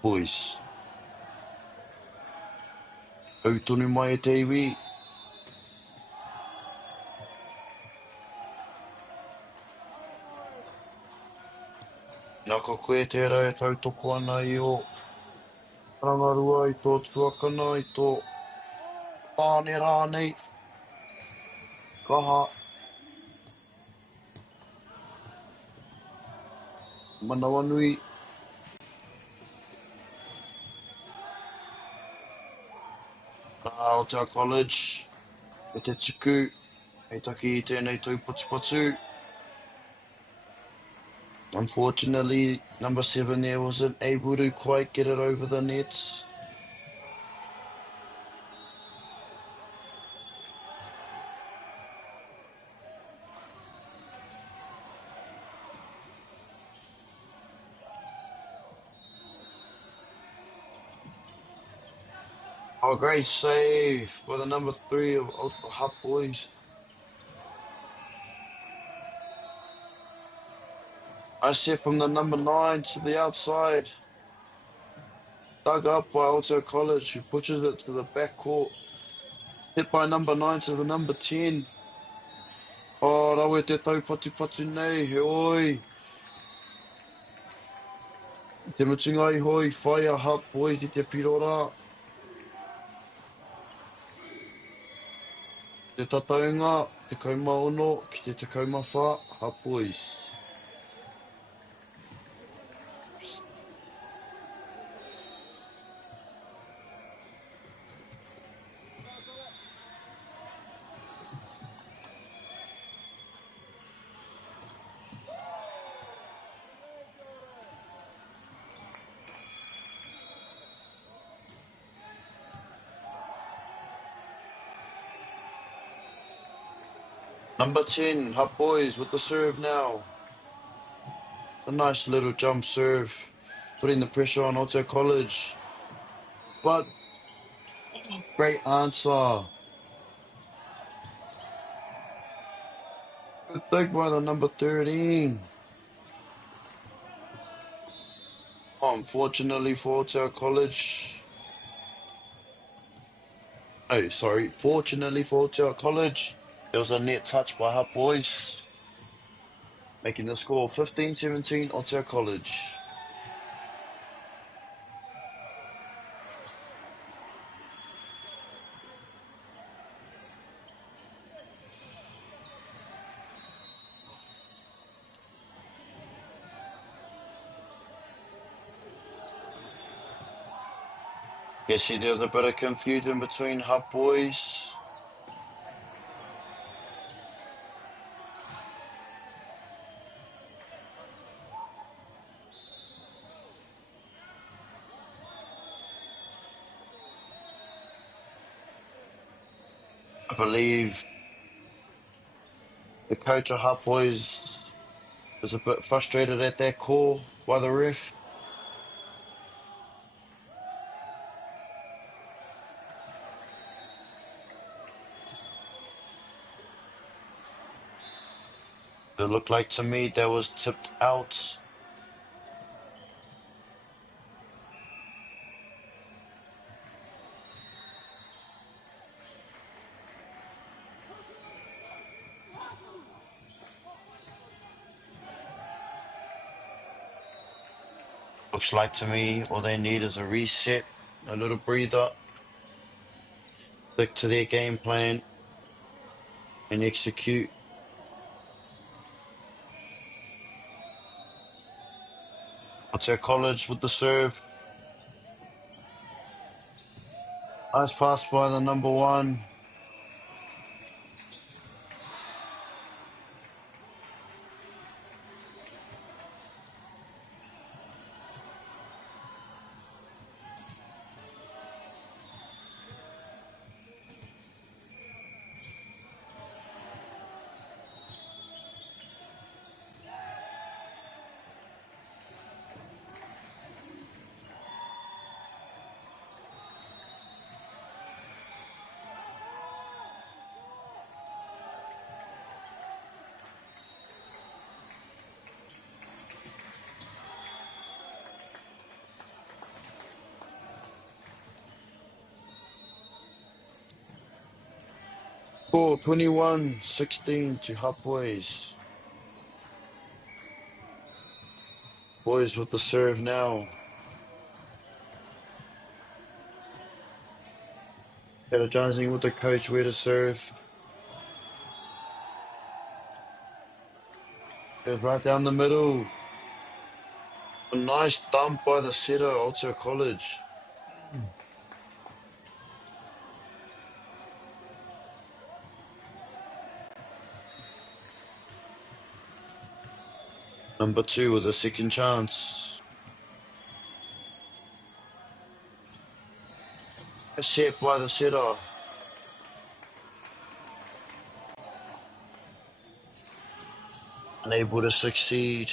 Boys. Autonu mai e te iwi. Nā ka koe tērā e tautoko ana i o rangarua, i tō tuakana, i tō tāne rānei. Kaha. Manawanui. Aotearoa College. E te tuku. E taki i tēnei taupatupatu. Unfortunately, number 7 there wasn't able to quite get it over the nets. Oh, great save by the number 3 of Hup Boys. I set from the number 9 to the outside. Dug up by Aotearoa College, who pushes it to the back court. Hit by number 9 to the number 10. Oh, rawe te taupatupatu nei, he oi. Te mutunga i hoi, whai a Hup Boys i te pirora. Te tataunga, te kaumaono, ki te kaumawha, ha boys. Number 10, Hut Boys with the serve now. A nice little jump serve, putting the pressure on Otago College. But, great answer. Good take by the number 13. Unfortunately for Otago College. Oh, sorry. Fortunately for Otago College, there was a net touch by Hut Boys, making the score 15-17 Otago College. You see, there's a bit of confusion between Hut Boys. I believe the coach of Hut Boys is a bit frustrated at that call by the ref. It looked like to me that was tipped out. Looks like to me all they need is a reset, a little breather, stick to their game plan, and execute. Otago College with the serve. Nice pass by the number 1. Score 21-16 to Hut Boys. Boys with the serve now. Strategizing with the coach where to serve. Goes right down the middle. A nice dump by the setter, Otago College. Number 2 with a second chance. A set by the setter. Unable to succeed.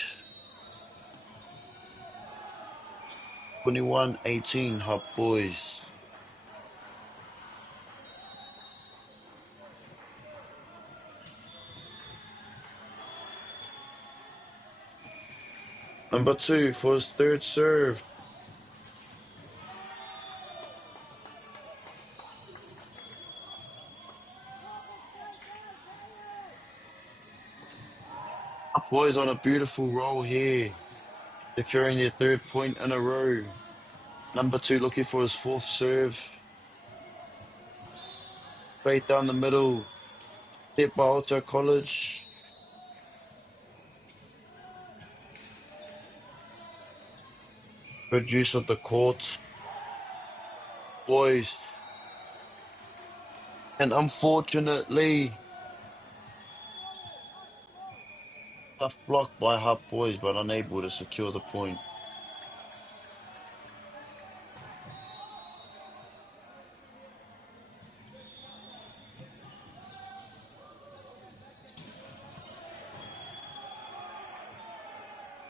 21-18 Hut Boys. Number 2 for his third serve. Hut Boys on a beautiful roll here, securing their 3rd point in a row. Number 2 looking for his 4th serve. Straight down the middle. Step by Alto College. Good use of the court. Boys. And unfortunately, tough block by Hub Boys, but unable to secure the point.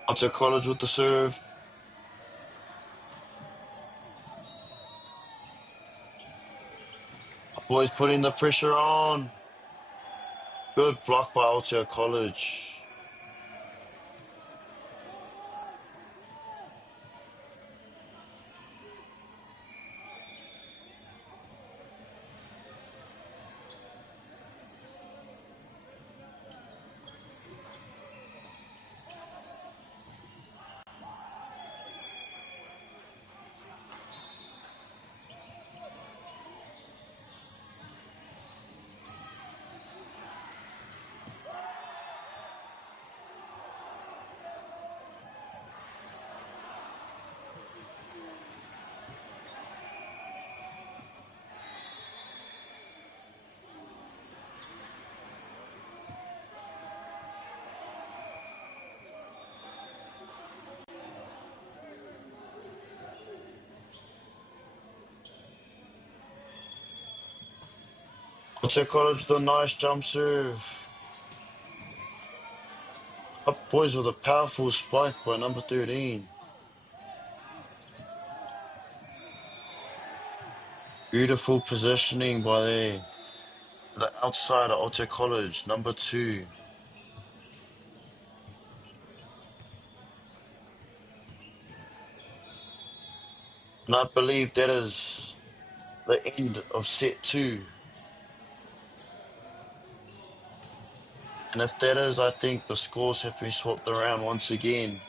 Alto College with the serve. Boys putting the pressure on. Good block by Alto College. Alto College with a nice jump serve. Up Boys with a powerful spike by number 13. Beautiful positioning by the outside of Alto College, number 2. And I believe that is the end of set 2. And if that is, I think the scores have been swapped around once again.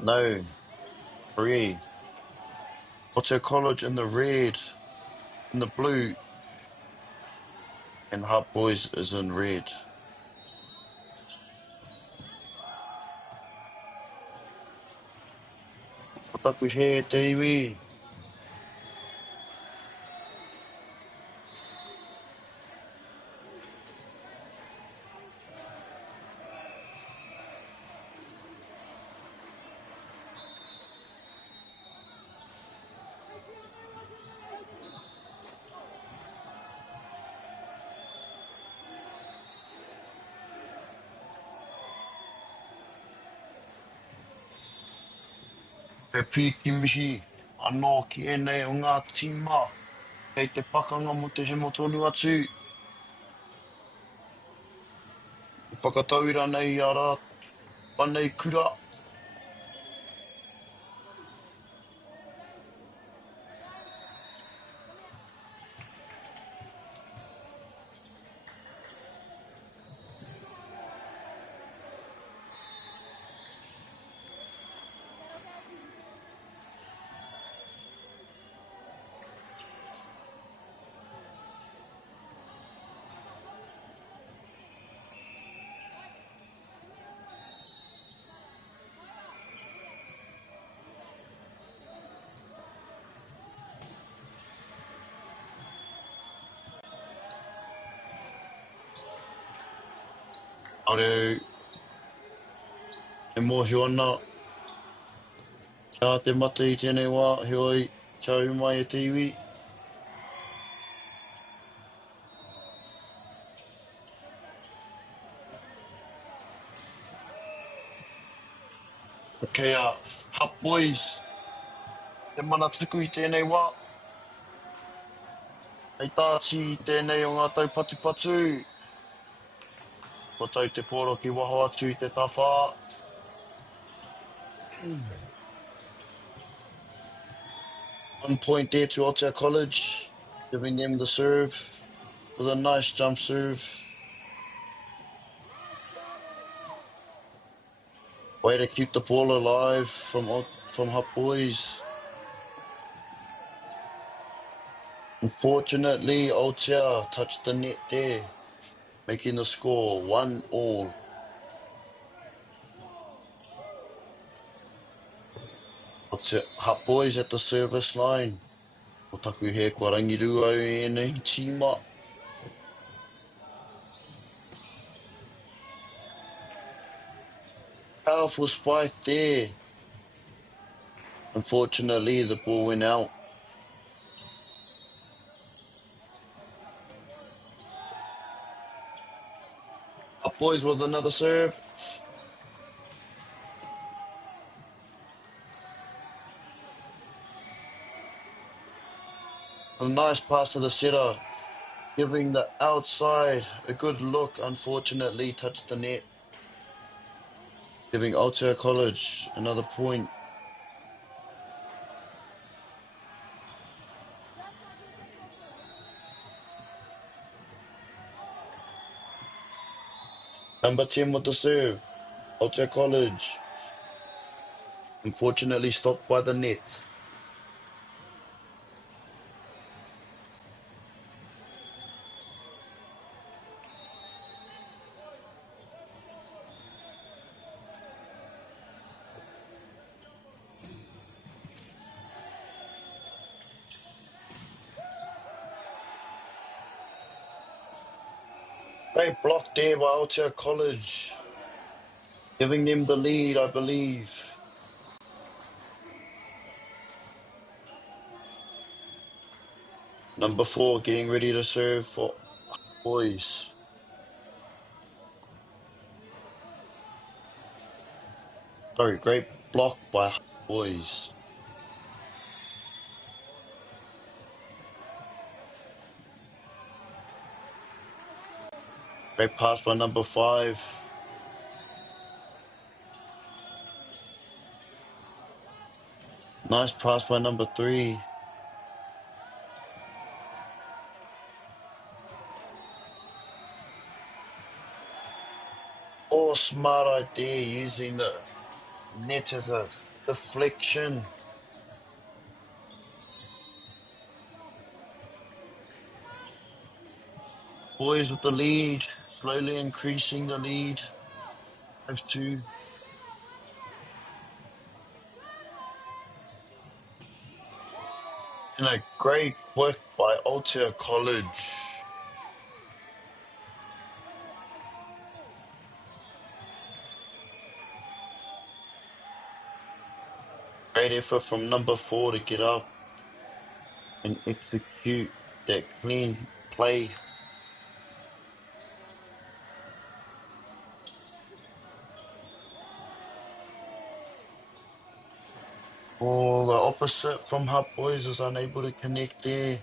No, red. Alto College in the red, in the blue, and Hub Boys is in red. What we here, TV? He piki mihi, anō ki ēnei o ngā tīma, kei te pakanga mo te hemo tonu atu. Whakatauira nei ara, anei kura. Aureo, e mōhio ana, kia te mata i tēnei wā, heoi, chau mai e te iwi. Kei a Hub Boys, te mana tuku i tēnei wā. Hei tāti i tēnei o ngā taupatupatu. Ko tau te pōro ki waho atu i te tawhā. One point there to Alto College, giving them the serve with a nice jump serve. Way to keep the ball alive from Hut Boys. Unfortunately, Aotea touched the net there, making the score 1-1. Hut Boys at the service line. O taku he kua rangirua au e nei tima. Powerful spike there. Unfortunately, the ball went out. Hut Boys with another serve. A nice pass to the setter, giving the outside a good look. Unfortunately, touched the net, giving Aotea College another point. Number 10 with the serve, Aotea College. Unfortunately, stopped by the net. Great block there by Aotea College, giving them the lead, I believe. Number 4 getting ready to serve for Boys. Sorry, great block by Boys. Great pass by number 5. Nice pass by number 3. Oh, smart idea using the net as a deflection. Boys with the lead, slowly increasing the lead. 5-2. And a great work by Aotea College. Great effort from number 4 to get up and execute that clean play. Oh, the opposite from Hut Boys is unable to connect there.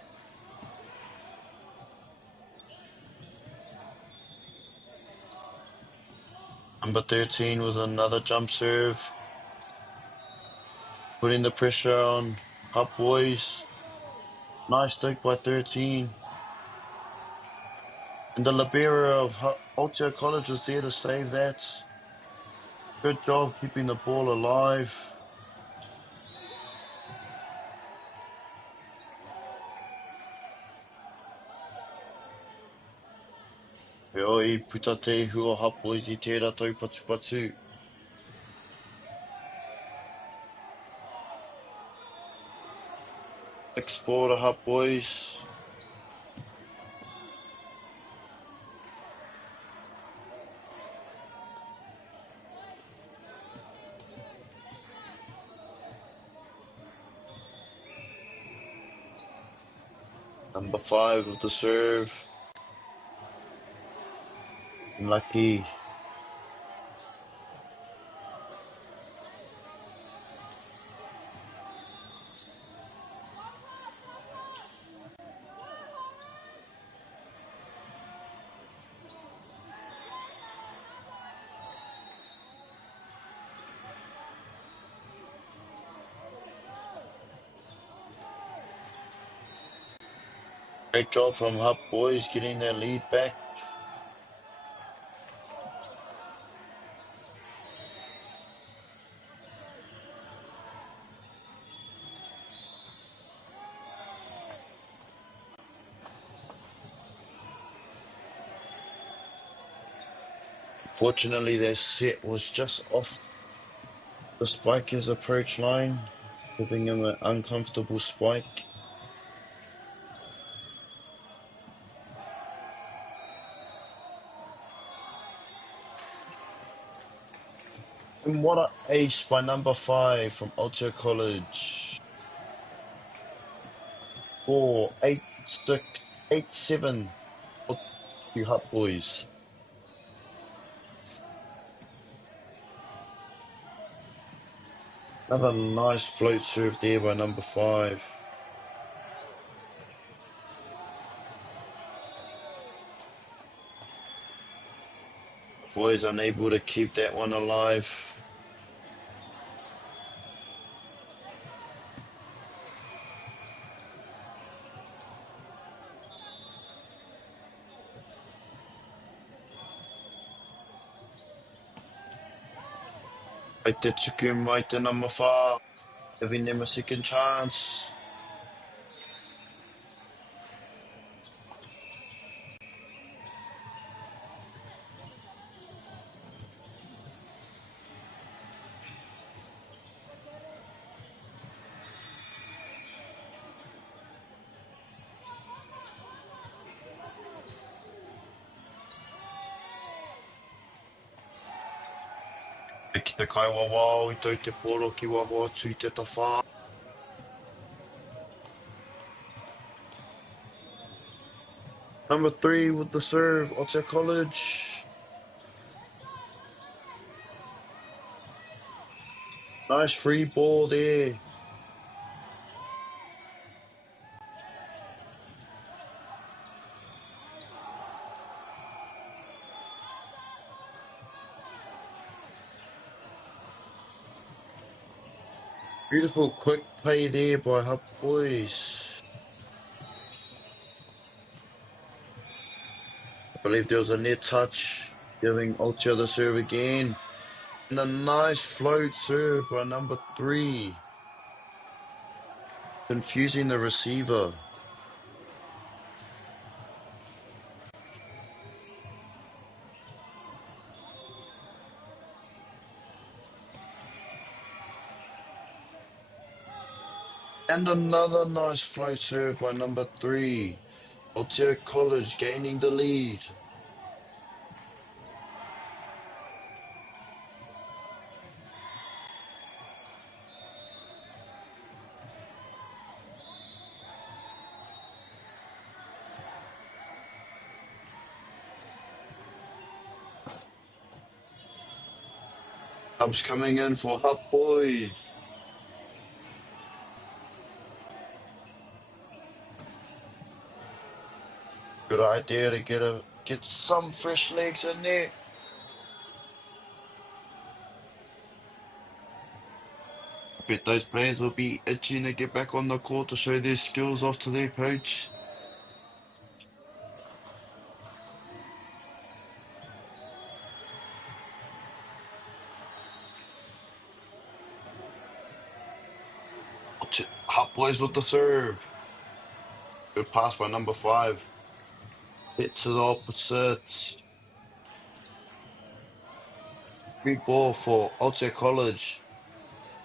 Number 13 with another jump serve. Putting the pressure on Hut Boys. Nice take by 13. And the libero of Aotea College is there to save that. Good job keeping the ball alive. E oi, puta te hua Hut Boys I tērā tau patu. 6-4 to Hut Boys. Number 5 with the serve. Lucky. Great job from Hut Boys getting their lead back. Fortunately, their set was just off the spiker's approach line, giving him an uncomfortable spike. And what an ace by number 5 from Altea College. 4, 8, 6, 8, 7. You Hut Boys. Another nice float serve there by number 5. Boys unable to keep that one alive. Ai te tuku mai te number 4, giving them a second chance. Ki te kaiwawa, i tau te poro ki waho atu i te tawhā. Number 3 with the serve, Altea College. Nice free ball there. Beautiful quick play there by Hut Boys. I believe there was a net touch, giving Altea the serve again. And a nice float serve by number 3. Confusing the receiver. And another nice float serve by number 3. Altea College gaining the lead. Subs coming in for Hut Boys. Good idea to get some fresh legs in there. I bet those players will be itching to get back on the court to show their skills off to their coach. Hut Boys with the serve. Good pass by number 5. Hit to the opposite. Big ball for Altea College.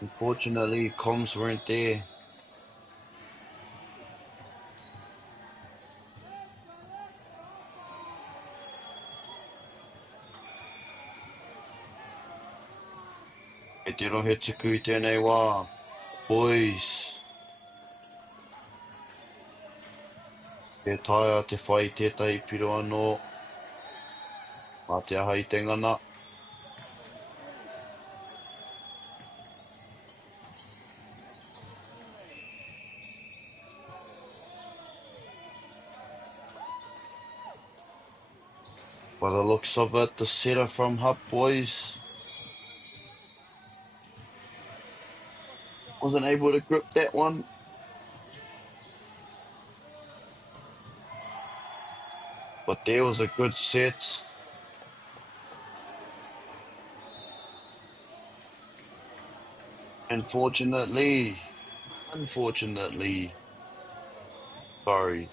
Unfortunately, comms weren't there. E te rohe tuku I tēnei wā. Boys. E taia te whai tētai piro anō. Mā te aha I te ngana. By the looks of it, the setter from Hut Boys wasn't able to grip that one. But there was a good set. Unfortunately, sorry.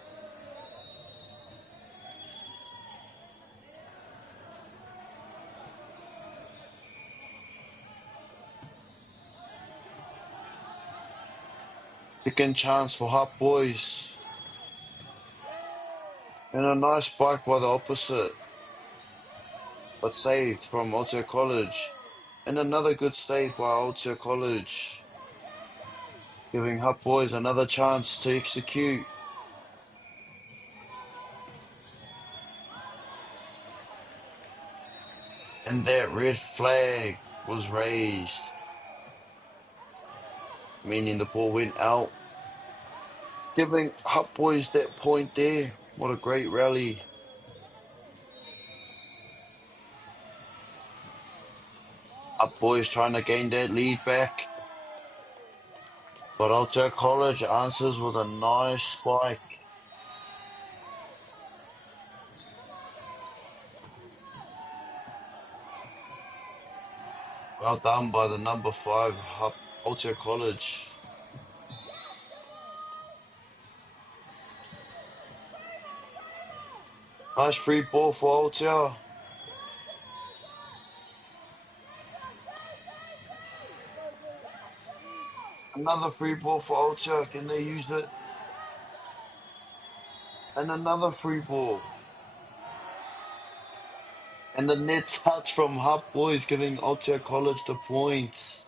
Second chance for Hut Boys. And a nice spike by the opposite. But saved from Aotea College. And another good save by Aotea College. Giving Hut Boys another chance to execute. And that red flag was raised. Meaning the ball went out. Giving Hut Boys that point there. What a great rally. Hut Boys trying to gain that lead back. But Aotea College answers with a nice spike. Well done by the number 5, Aotea College. Nice free ball for Aotea. Another free ball for Aotea. Can they use it? And another free ball. And the net touch from Hut Boys giving Aotea College the points.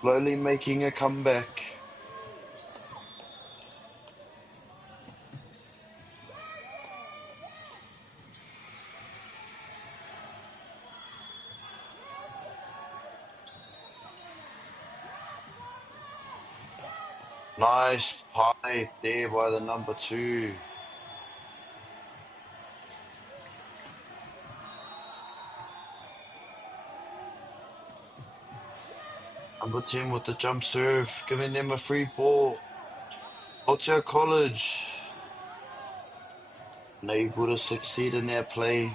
Slowly making a comeback. Nice pipe there by the number 2. Number 10 with the jump serve, giving them a free ball. Aotea College unable to succeed in their play.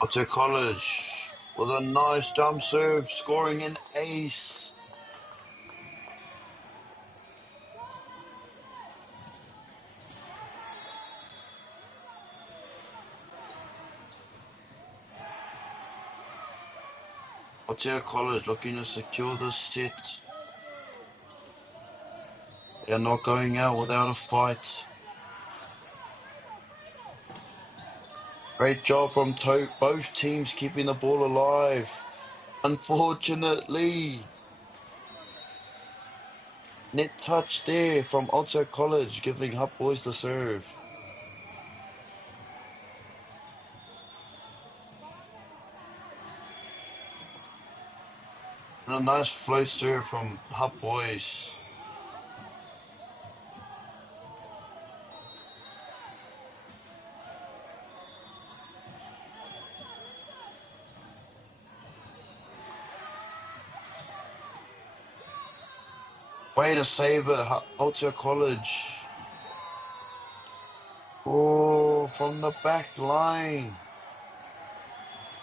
Aotea College with a nice jump serve, scoring an ace. Aotea College looking to secure this set. They're not going out without a fight. Great job from both teams keeping the ball alive. Unfortunately, net touch there from Aotea College, giving Hut Boys the serve. And a nice float serve from Hut Boys. Way to save it, Aotea College. Oh, from the back line.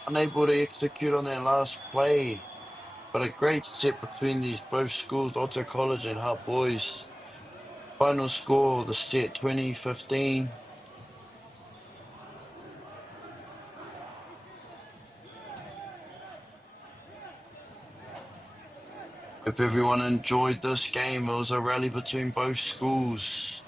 Unable to execute on their last play. But a great set between these both schools, Aotea College and Hut Boys. Final score of the set, 20-15. Hope everyone enjoyed this game. It was a rally between both schools.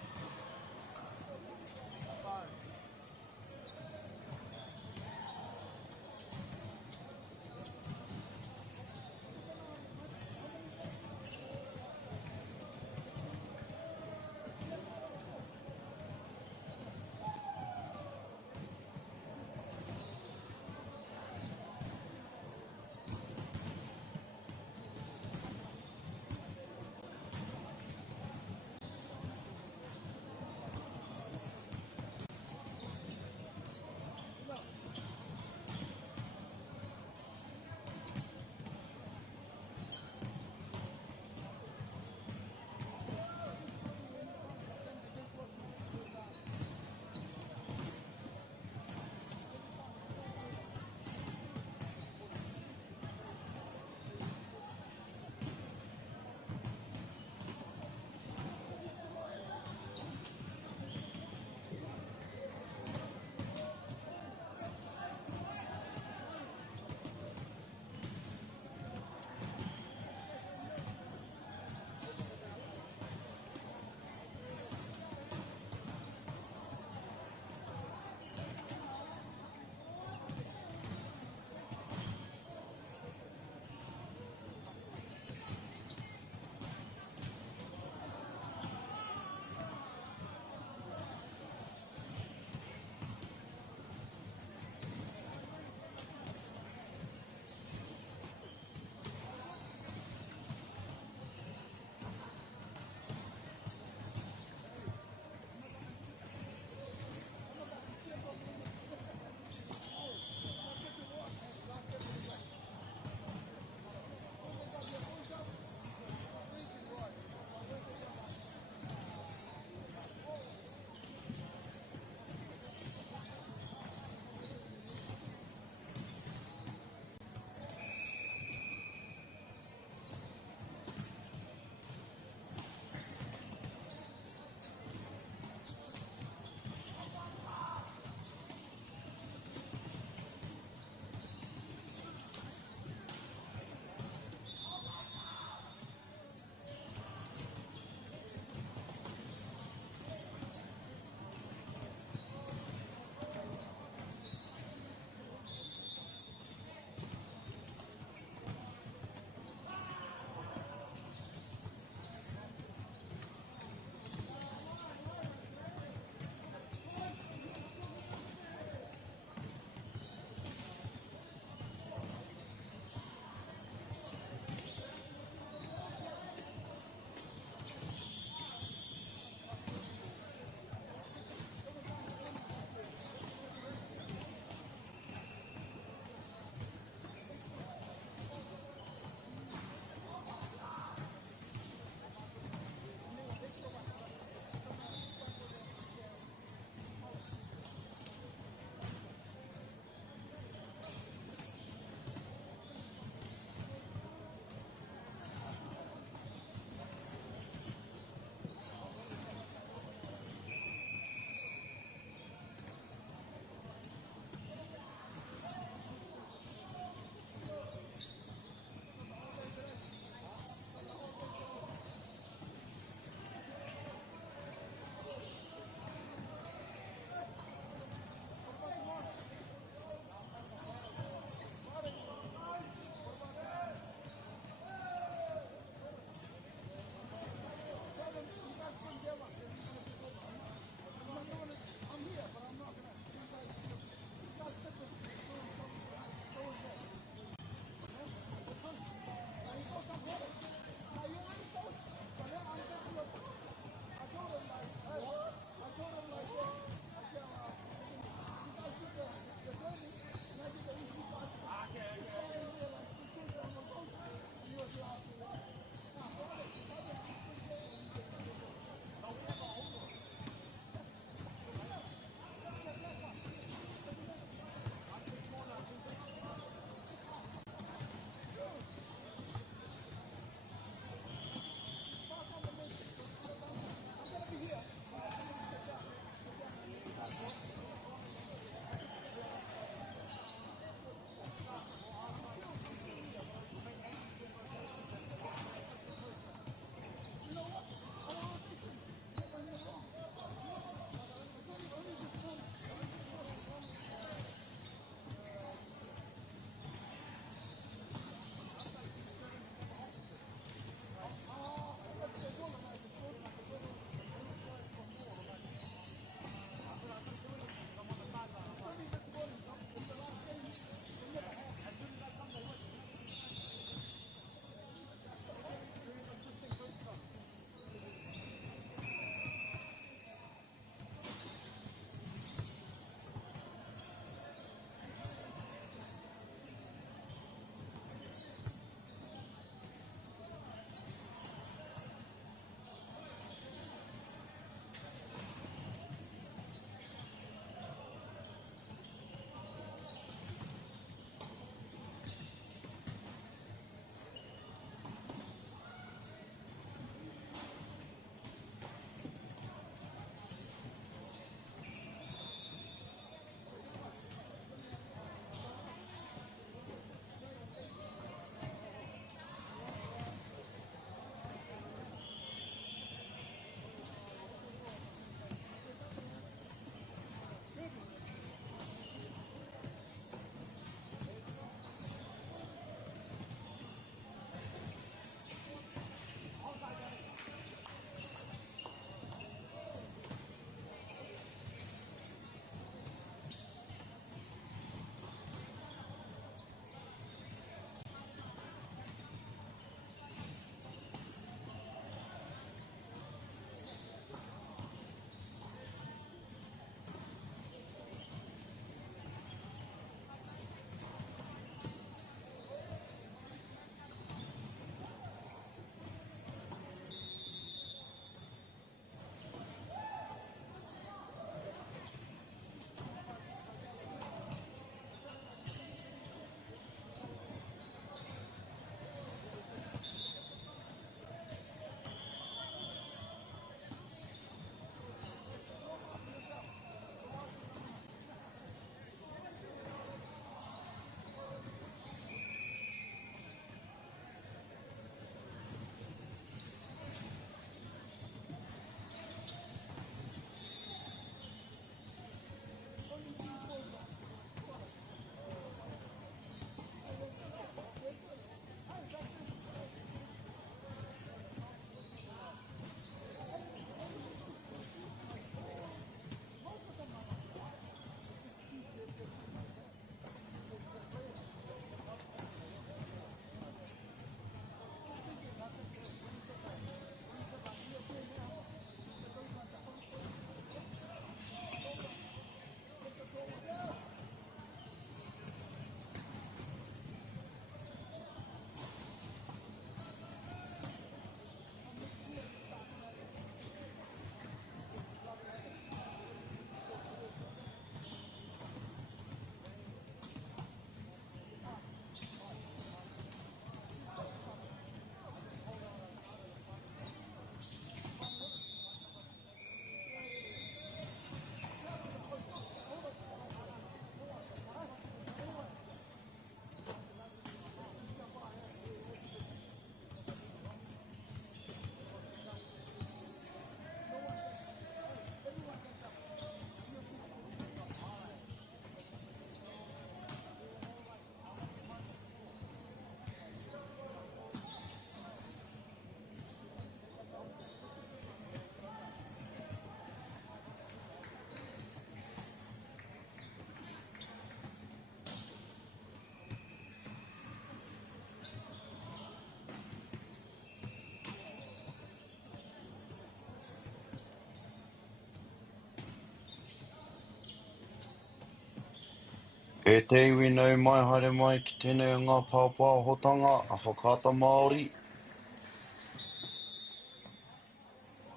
E te iwi nei mai haere mai ki tēnei o ngā pāpā hotanga a whakaata Māori.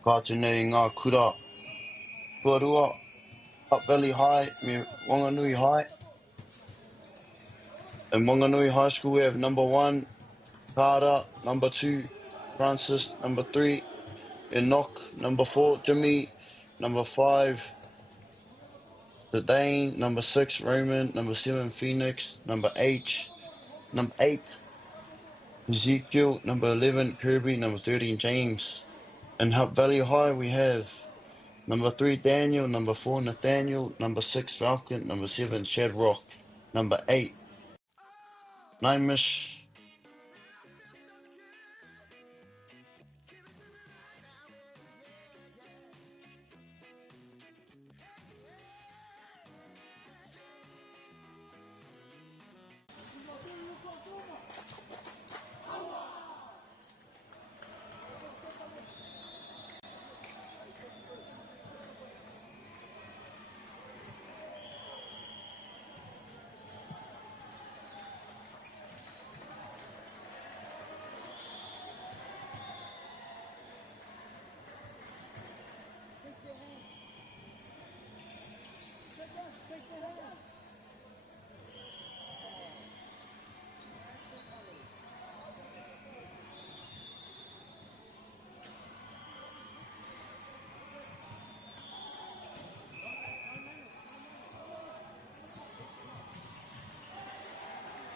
Kātu nei ngā kura tuarua, Hutt Valley High me Wanganui High. In Wanganui High School we have number 1, Carter, number 2, Francis, number 3, Enoch, number 4, Jimmy, number 5, Dane, number 6, Raymond, number 7, Phoenix, number 8, Ezekiel, number 11, Kirby, number 13, James. In Hutt Valley High, we have number 3, Daniel, number 4, Nathaniel, number 6, Falcon, number 7, Shadrock, number 8, Naimish.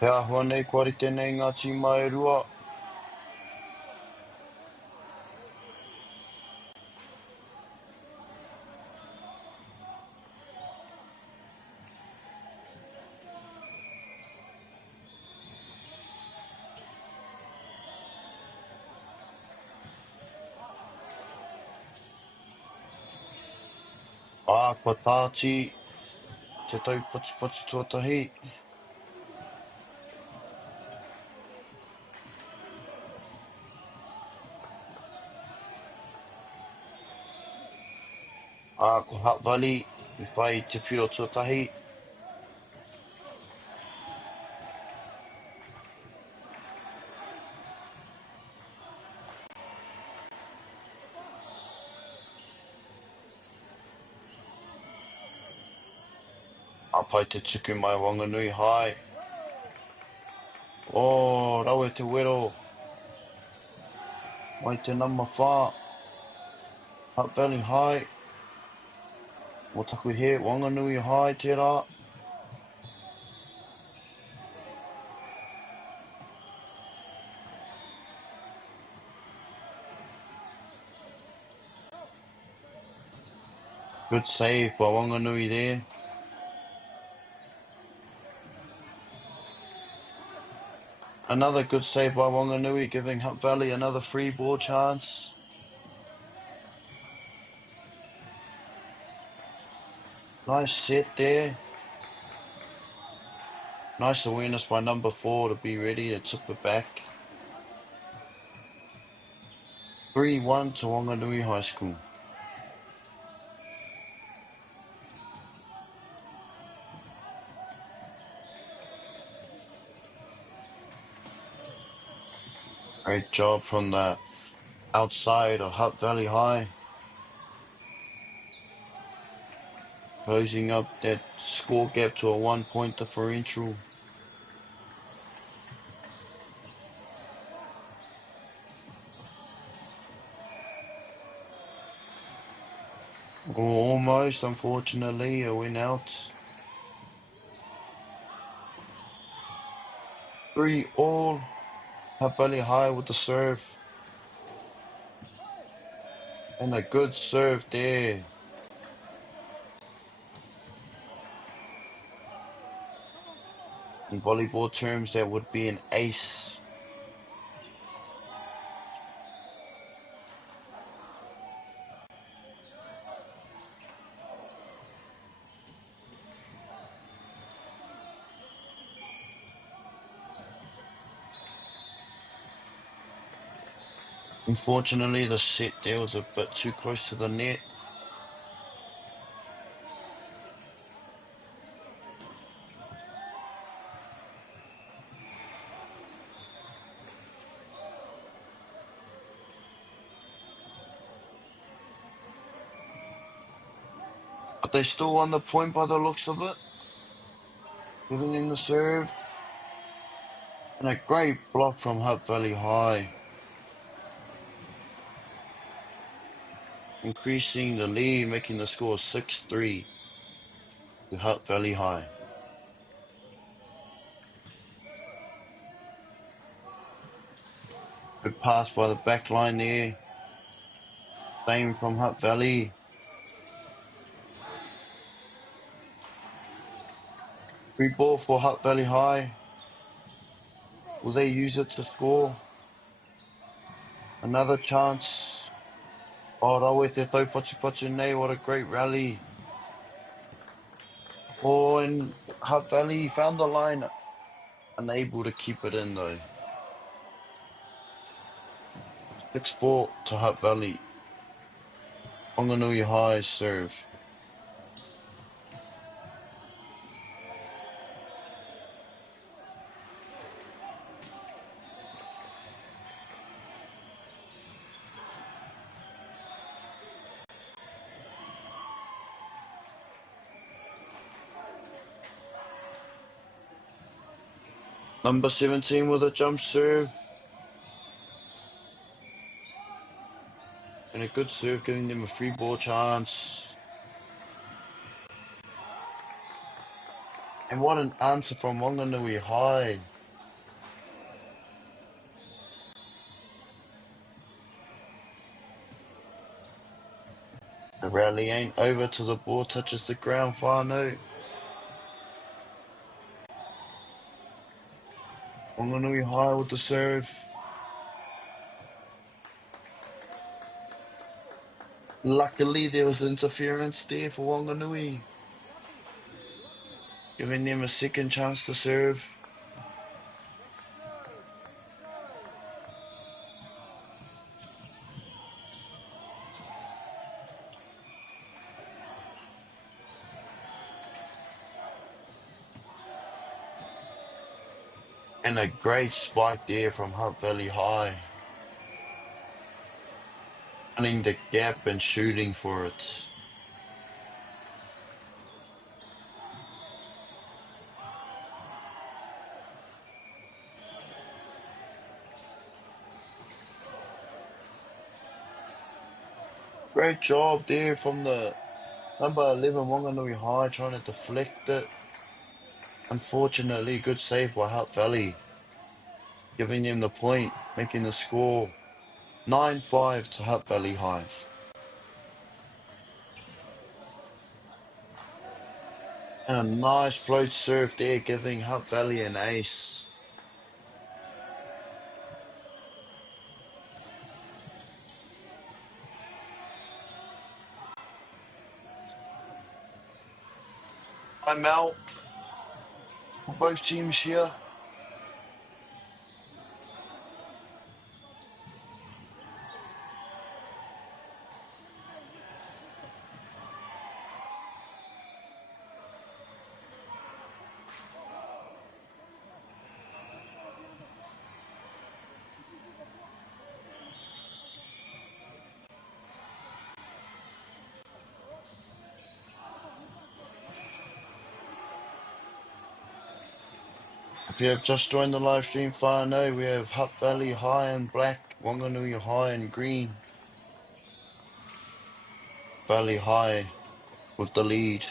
He ahua nei kuari tēnei ngā tīma e rua. Kua tāti, te tau putu tuatahi. Ko Hutt Valley, I whai te piro tuatahi. Pai te tuku mai Wanganui High. Rau e te wero. Mai te nama whā. Hutt Valley High. Mo taku he Wanganui High te rā. Good save by Wanganui there. Another good save by Wanganui, giving Hutt Valley another free ball chance. Nice set there. Nice awareness by number 4 to be ready to tip it back. 3-1 to Wanganui High School. Great job from the outside of Hutt Valley High. Closing up that score gap to a 1-point differential. Almost, unfortunately, a win out. 3-all. Hutt Valley High with the serve. And a good serve there. In volleyball terms, that would be an ace. Unfortunately, the set there was a bit too close to the net. But they're still on the point by the looks of it. Giving in the serve. And a great block from Hutt Valley High. Increasing the lead, making the score 6-3 to Hutt Valley High. Good pass by the back line there. Same from Hutt Valley. Free ball for Hutt Valley High. Will they use it to score? Another chance. Oh, Rawe te taupatu nei, what a great rally. Oh, and Hutt Valley found the line. Unable to keep it in though. 6-4 to Hutt Valley. Whanganui High serve. Number 17 with a jump serve. And a good serve, giving them a free ball chance. And what an answer from Whanganui High. The rally ain't over till the ball touches the ground, whānau. Whanganui High with the serve. Luckily there was interference there for Whanganui, giving them a second chance to serve. And a great spike there from Hutt Valley High. Running the gap and shooting for it. Great job there from the number 11 Whanganui High, trying to deflect it. Unfortunately, good save by Hutt Valley, giving them the point, making the score 9-5 to Hutt Valley High. And a nice float serve there, giving Hutt Valley an ace. I'm out for both teams here. If you have just joined the live stream, whānau, we have Hutt Valley High in black, Whanganui High in green. Valley High with the lead.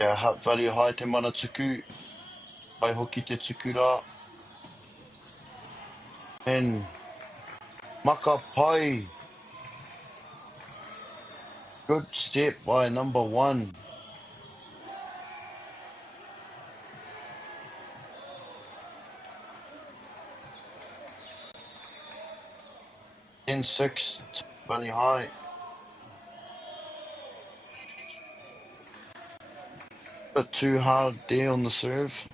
Yeah, Hutt Valley High te mana tuku. Pai hoki te tuku rā. And Maka Pai. Good step by number 1. In 6 Valley High. Bit too hard there on the serve.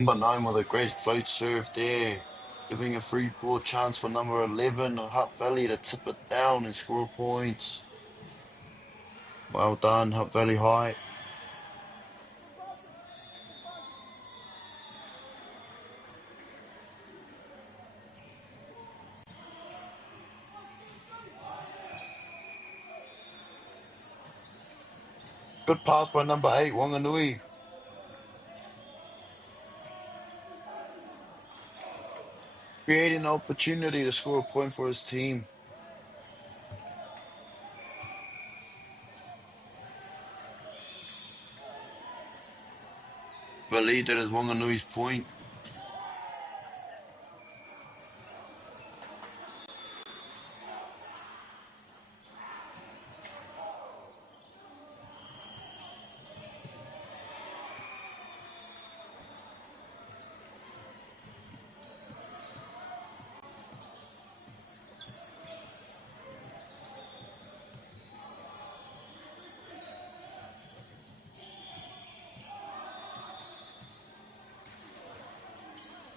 Number 9 with a great float serve there. Giving a free ball chance for number 11 of Hutt Valley to tip it down and score points. Well done, Hutt Valley High. Good pass by number 8, Wanganui. Creating an opportunity to score a point for his team. Believe that is Wanganui's point.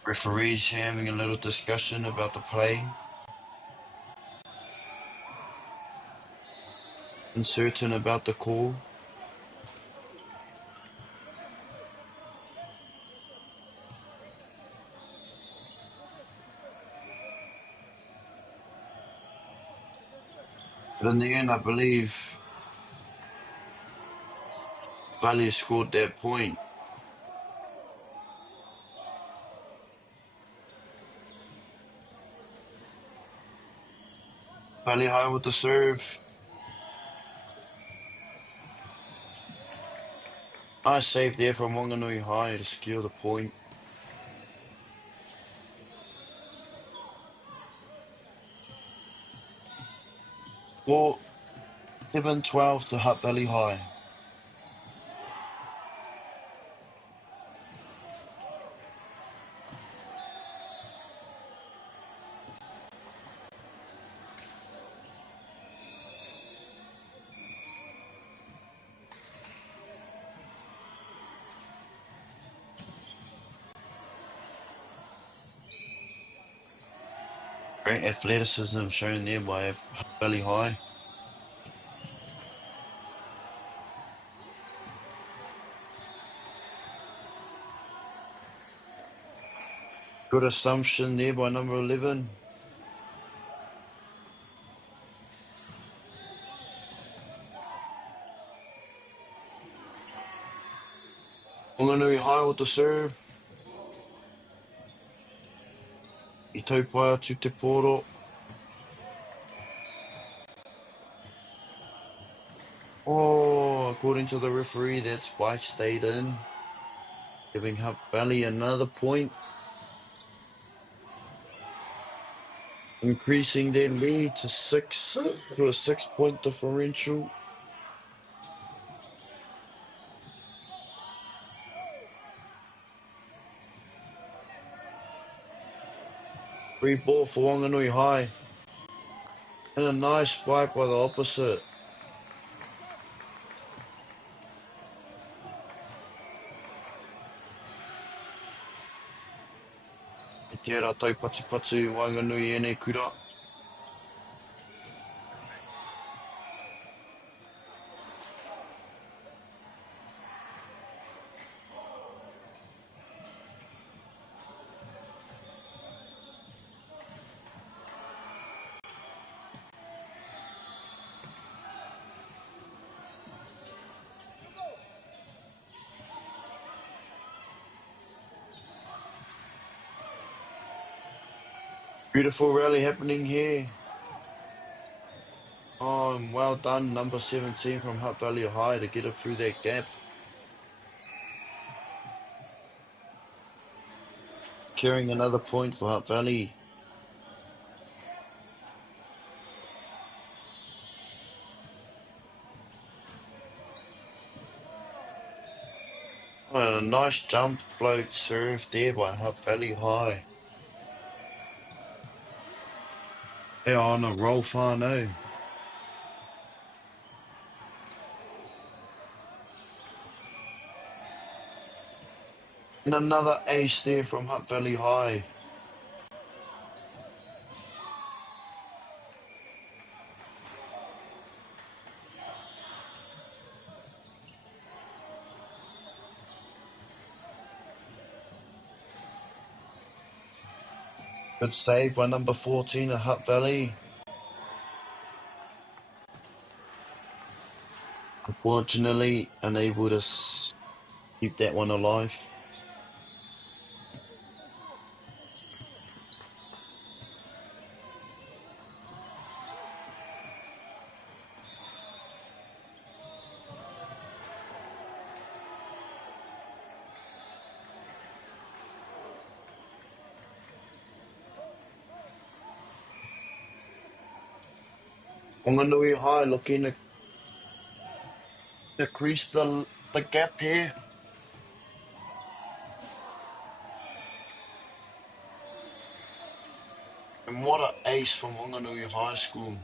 Referees having a little discussion about the play. Uncertain about the call. But in the end, I believe Valley scored their point. Valley High with the serve. Nice save there from Wanganui High to secure the point. Score 7-12 to Hutt Valley High. Great athleticism shown there by Hutt Valley High. Good assumption there by number 11. Wanganui High with the serve. I taupai atu te poro. Oh, according to the referee, that spike stayed in, giving Hutt Valley another point, increasing their lead to a 6-point differential. Free ball for Wanganui High. And a nice spike by the opposite. E te ara tau patu Wanganui e nei kura. Beautiful rally happening here. Oh, and well done, number 17 from Hutt Valley High to get it through that gap. Carrying another point for Hutt Valley. Oh, and a nice jump float serve there by Hutt Valley High. They're on a roll whānau. And another ace there from Hutt Valley High. Good save by number 14 at Hutt Valley. Unfortunately, unable to keep that one alive. Wanganui High looking to crease the gap here. And what an ace from Wanganui High School.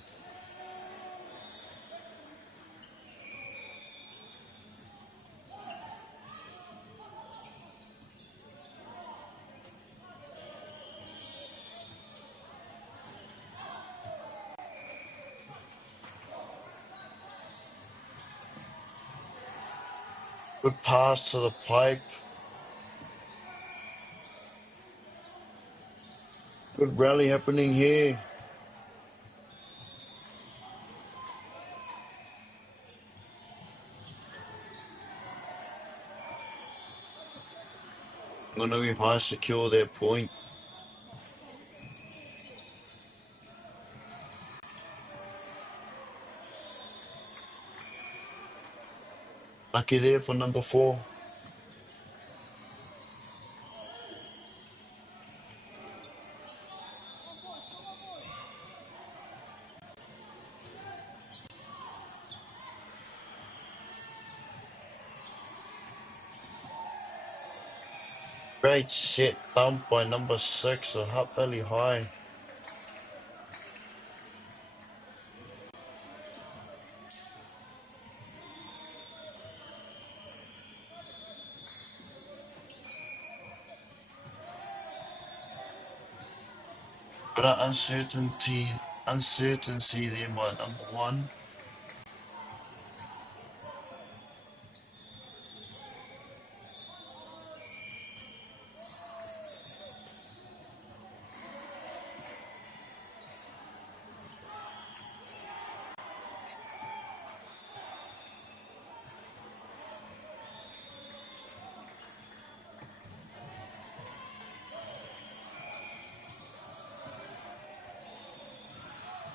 Good pass to the pipe. Good rally happening here. Wanganui High secure their point. Lucky there for number 4. Great set dump by number 6 at Hutt Valley High. But uncertainty there by number 1.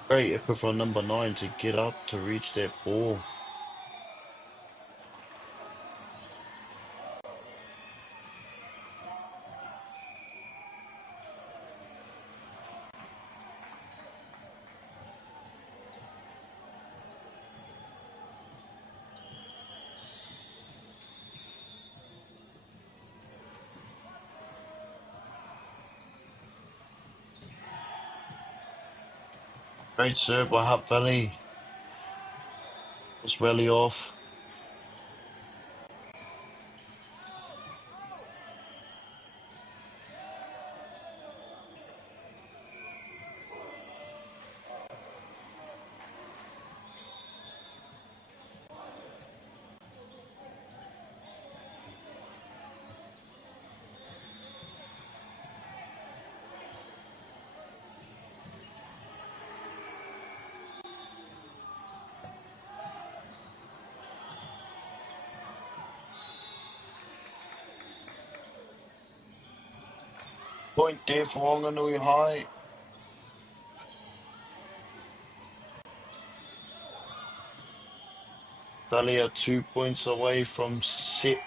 Great effort from number 9 to get up to reach that ball. Great serve by Hutt Valley. Let's rally off. Point there for Wanganui High. Valley are 2 points away from set.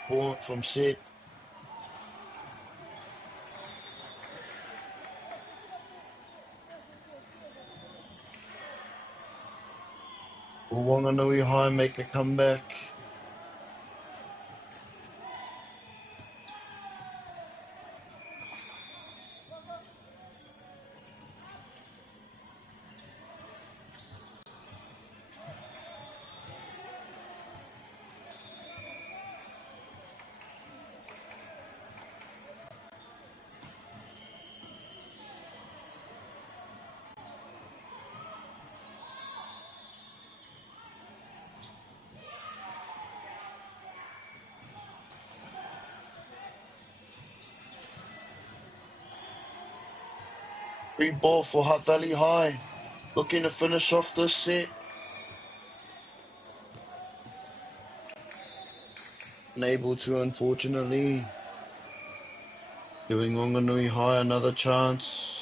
Will Wanganui High make a comeback? Free ball for Hutt Valley High. Looking to finish off this set. Unable to, unfortunately. Giving Wanganui High another chance.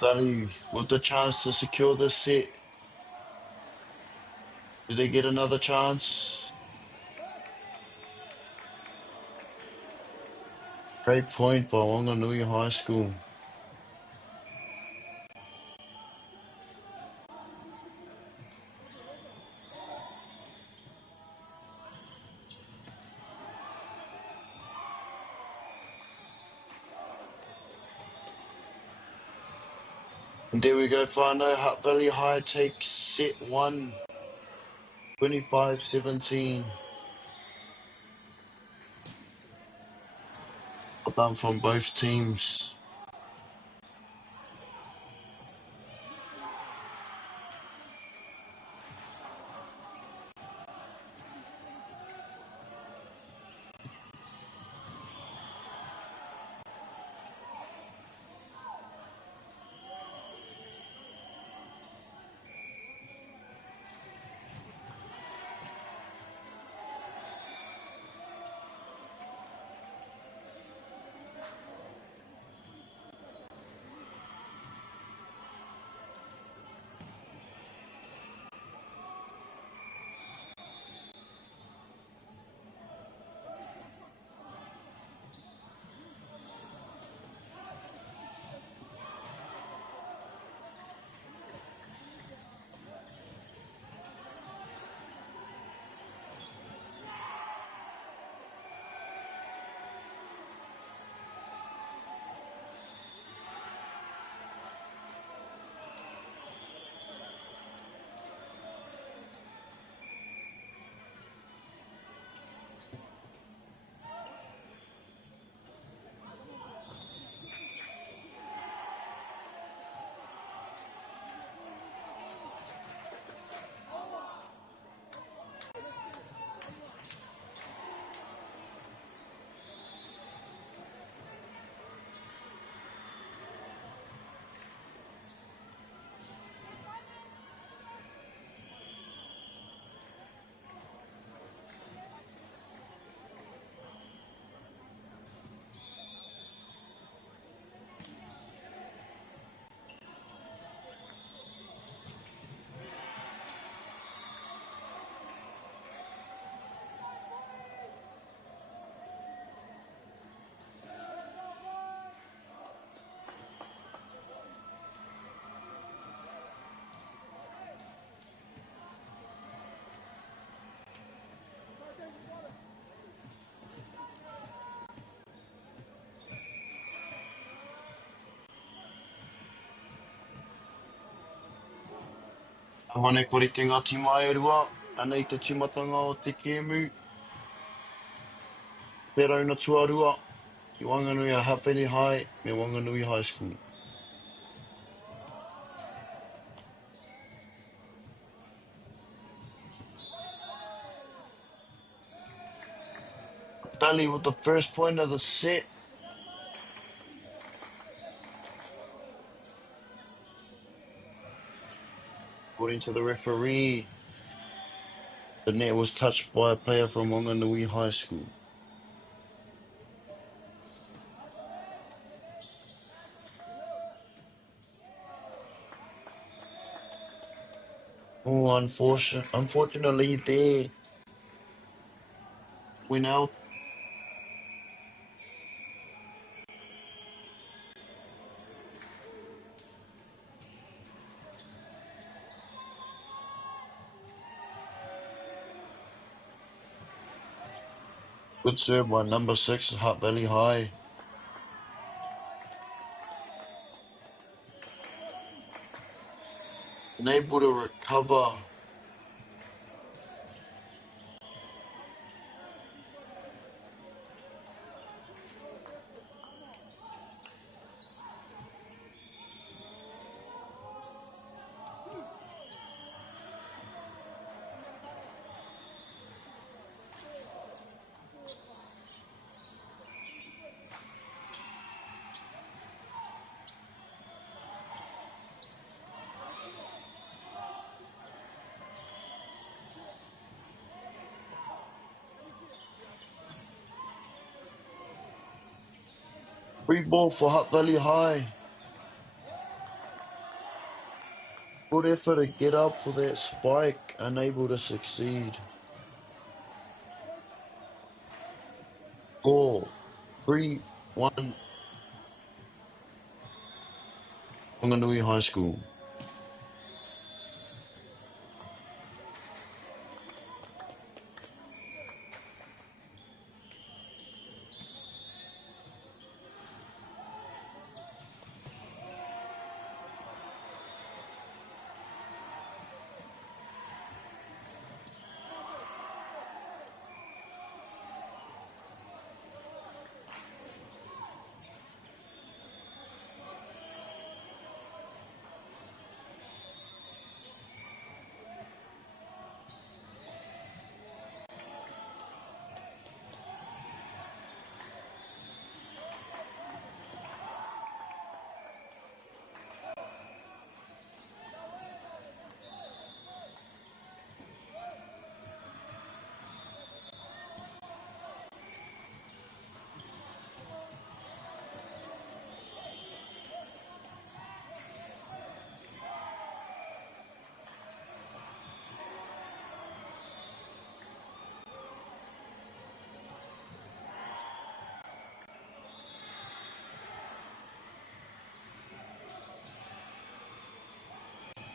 Valley with the chance to secure this set. Do they get another chance? Great point by Wanganui High School. And there we go, whānau. Hutt Valley High takes set 1, 25-17. Well done from both teams. Hone kore te ngati mai rua, anei te timatanga o te kēmu. Pērauna tuarua, I Wanganui a Hutt Valley High, me Wanganui High School. Valley with the first point of the set. According to the referee, the net was touched by a player from Wanganui High School. Oh, unfortunately there. Went out. Good serve by number 6 at Hutt Valley High. unable to recover. Free ball for Hutt Valley High. Good effort to get up for that spike, unable to succeed. Score 3-1 Whanganui High School.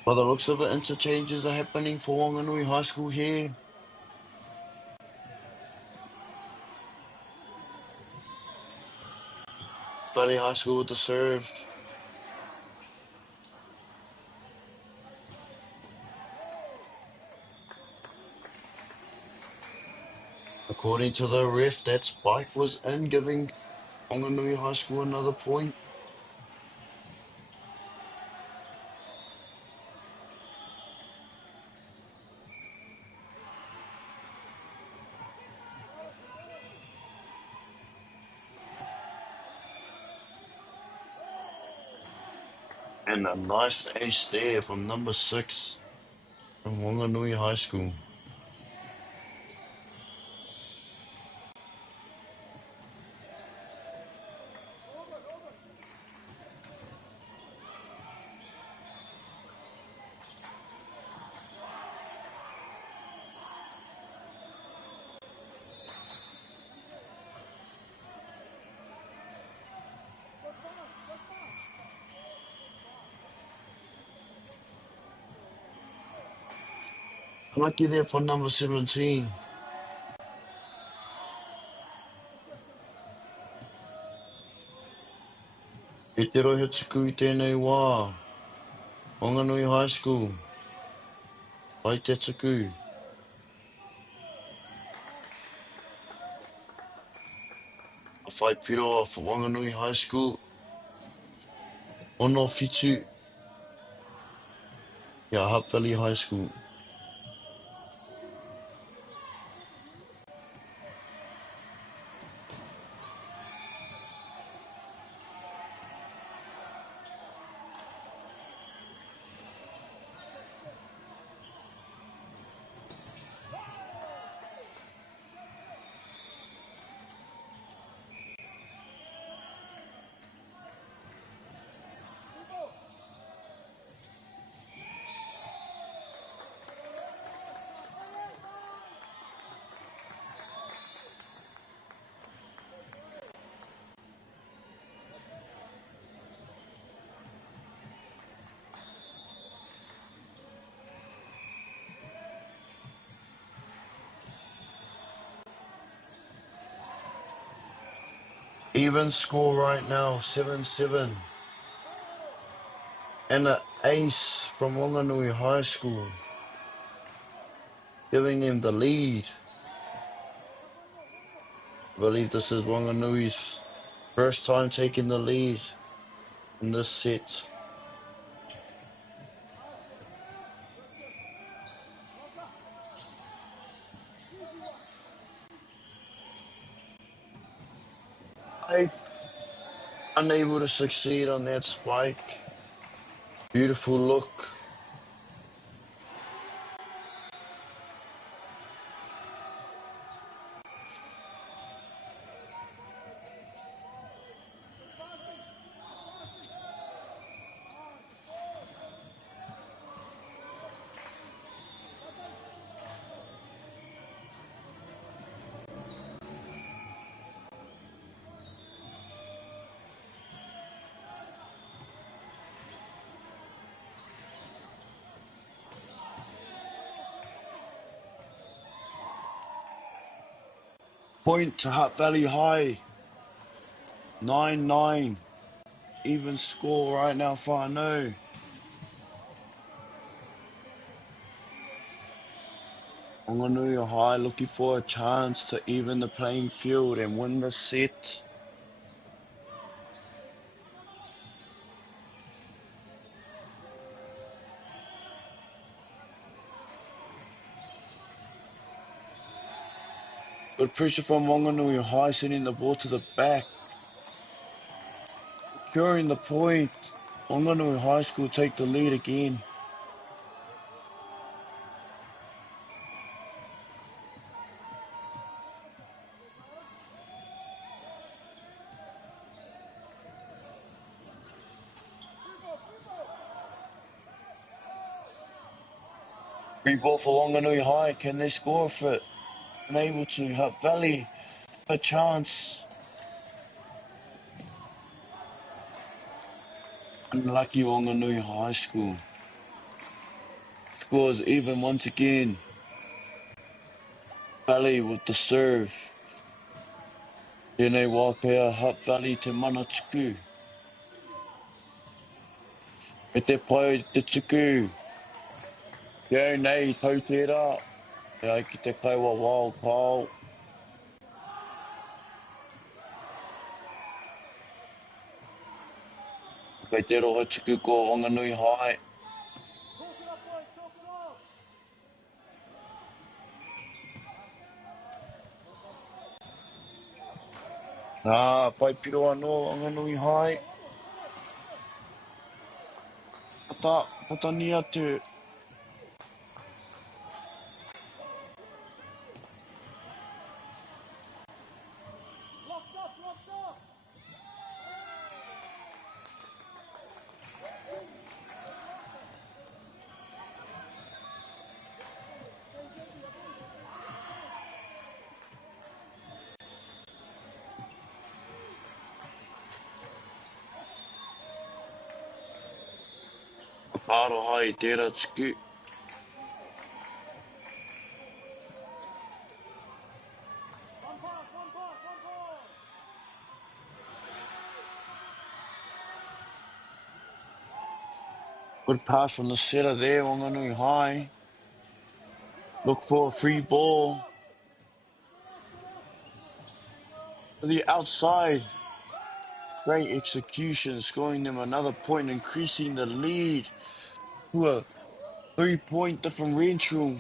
By the looks of it, interchanges are happening for Whanganui High School here. Valley High School with the serve. According to the ref, that spike was in, giving Whanganui High School another point. And a nice ace there from number 6 from Whanganui High School. Lucky there for number 17. E te rohe tuku I tēnei wā. Whanganui High School. Pai te tuku. A whai piro for Whanganui High School. Ono fitu. Ia Hutt Valley High School. Even score right now, 7-7. and an ace from Wanganui High School, giving them the lead. I believe this is Wanganui's first time taking the lead in this set. Ape unable to succeed on that spike. Beautiful look. Point to Hutt Valley High. 9-9. Even score right now, Whanau. Wanganui High looking for a chance to even the playing field and win the set. Good pressure from Wanganui High, sending the ball to the back. Securing the point. Wanganui High School take the lead again. Free ball for Wanganui High. Can they score for it? Unable to. Hutt Valley a chance. Unlucky Wanganui High School. Scores even once again. Valley with the serve. Tēnei wākea Hutt Valley te mana tuku. Me te pai te tuku. Iau nei tau tērā. E ai ki te kaiwa wao pāo. Kei te roha tuku ko Wanganui High. Pai piro anō Wanganui High. Pata ni atu. Aroha I tērā tuku. Good pass from the setter there, Wanganui High. Look for a free ball. To the outside. Great execution, scoring them another point, increasing the lead to a 3-point differential.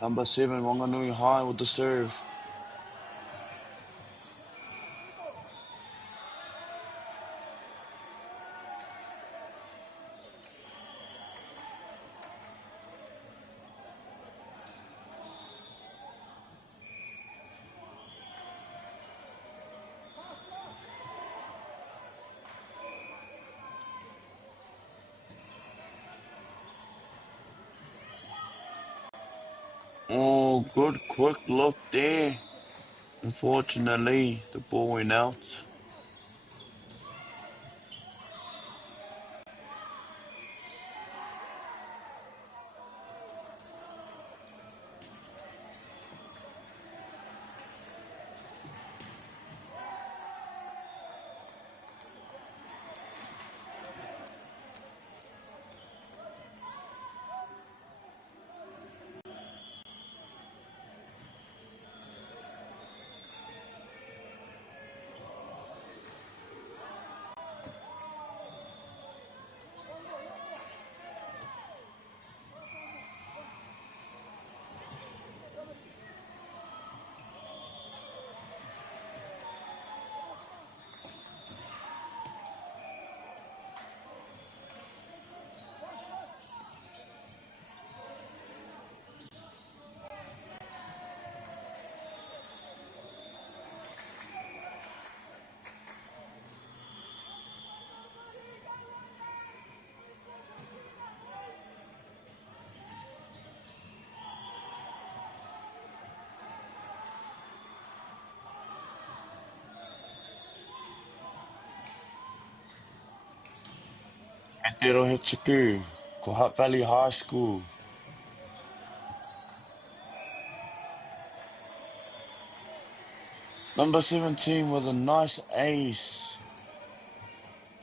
Number 7, Wanganui High with the serve. Oh, good quick look there. Unfortunately, the ball went out. te rohe tuku, ko Hutt Valley High School. Number 17 with a nice ace.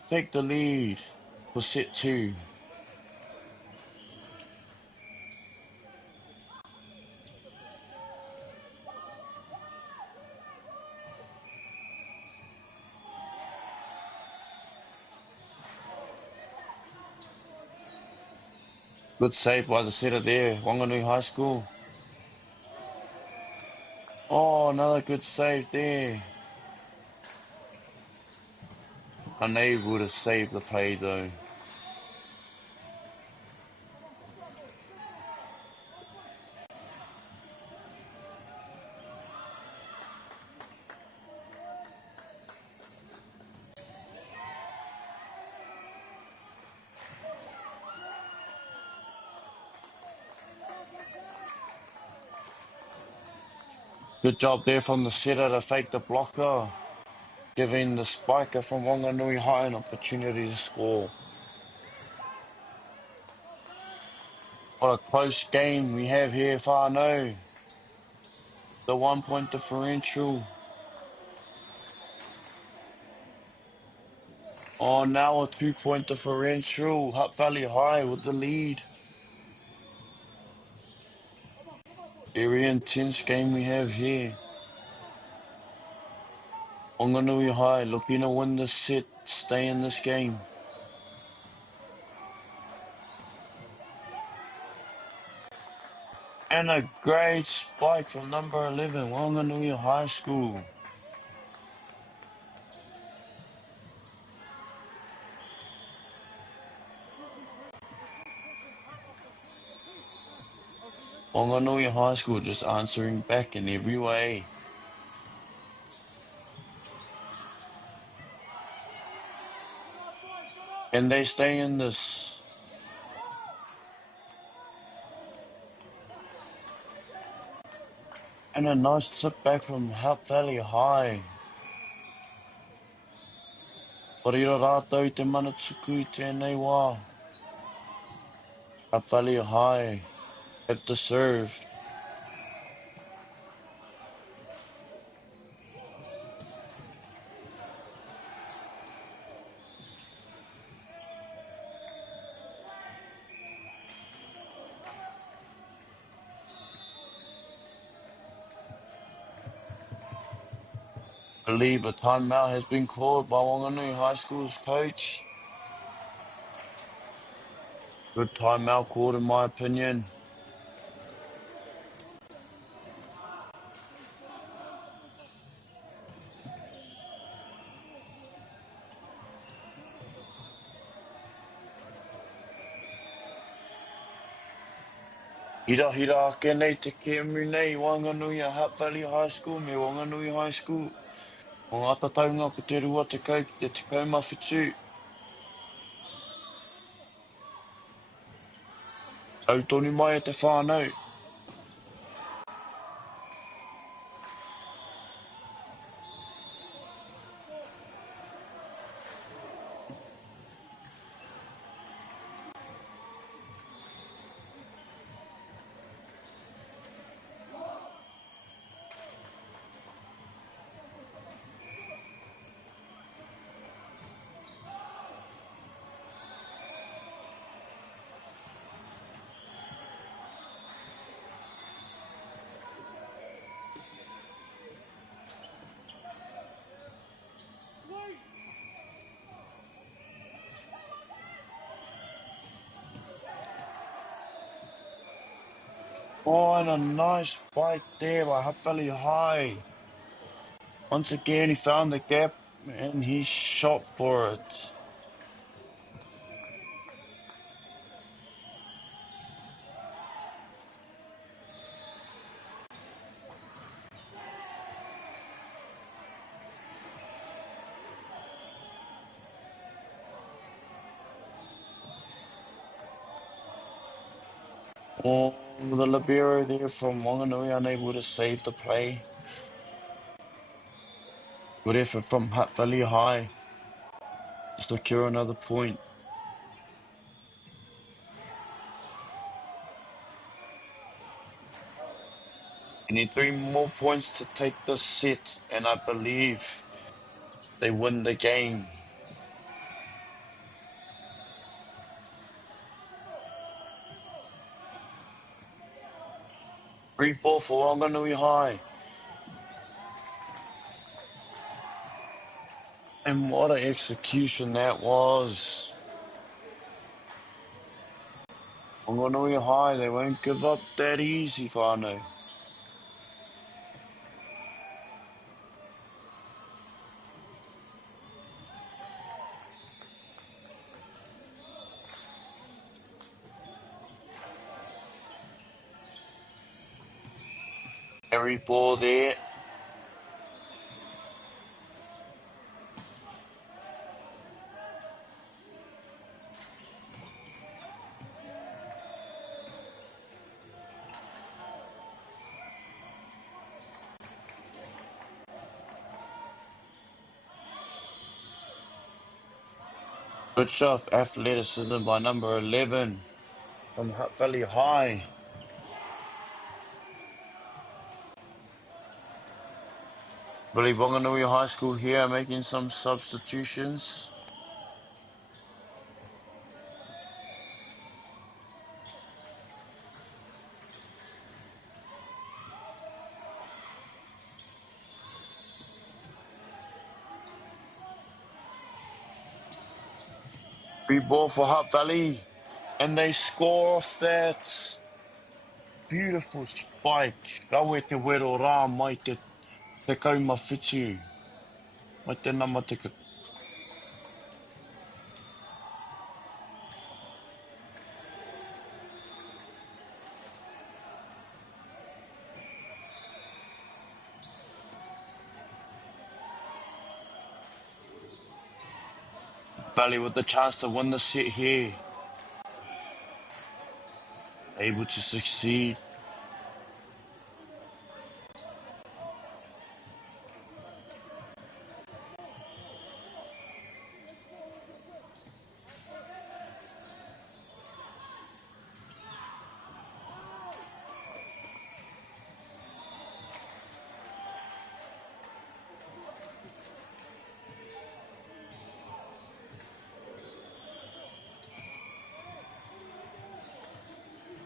Take the lead for set 2. Good save by the setter there, Wanganui High School. Oh, another good save there. Unable to save the play though. Good job there from the setter to fake the blocker, giving the spiker from Wanganui High an opportunity to score. What a close game we have here, whānau. The 1 point differential. Oh, now a 2 point differential. Hutt Valley High with the lead. Very intense game we have here. Wanganui High looking to win this set, stay in this game. And a great spike from number 11, Wanganui High School. Wanganui High School just answering back in every way. And they stay in this. And a nice tip back from Hutt Valley High. Parira rātou I te mana tuku I tēnei wā. Hutt Valley High have to serve. I believe a timeout has been called by Wanganui High School's coach. Good timeout called in my opinion. Hira ake nei te kemu nei Wanganui a Hutt Valley High School me Wanganui High School. O ngā tataunga ko te rua te kau ki te tekau mawhitu. Au tonu mai e te whānau. Oh, and a nice bite there by Hutt Valley High. Once again, he found the gap and he shot for it. Oh, the libero there from Wanganui unable to save the play. Good effort from Hutt Valley High to secure another point. need 3 more points to take this set, and I believe they win the game. Free ball for Wanganui High. And what an execution that was. Wanganui High, they won't give up that easy, whānau. Every ball there. Good shot, athleticism by number 11 from Hutt Valley High. I believe Wanganui High School here making some substitutions. Free ball for Hutt Valley, and they score off that beautiful spike. Rawe te wero rā mai te kaumawhitu, mai te namatika. Valley with the chance to win the set here. Able to succeed.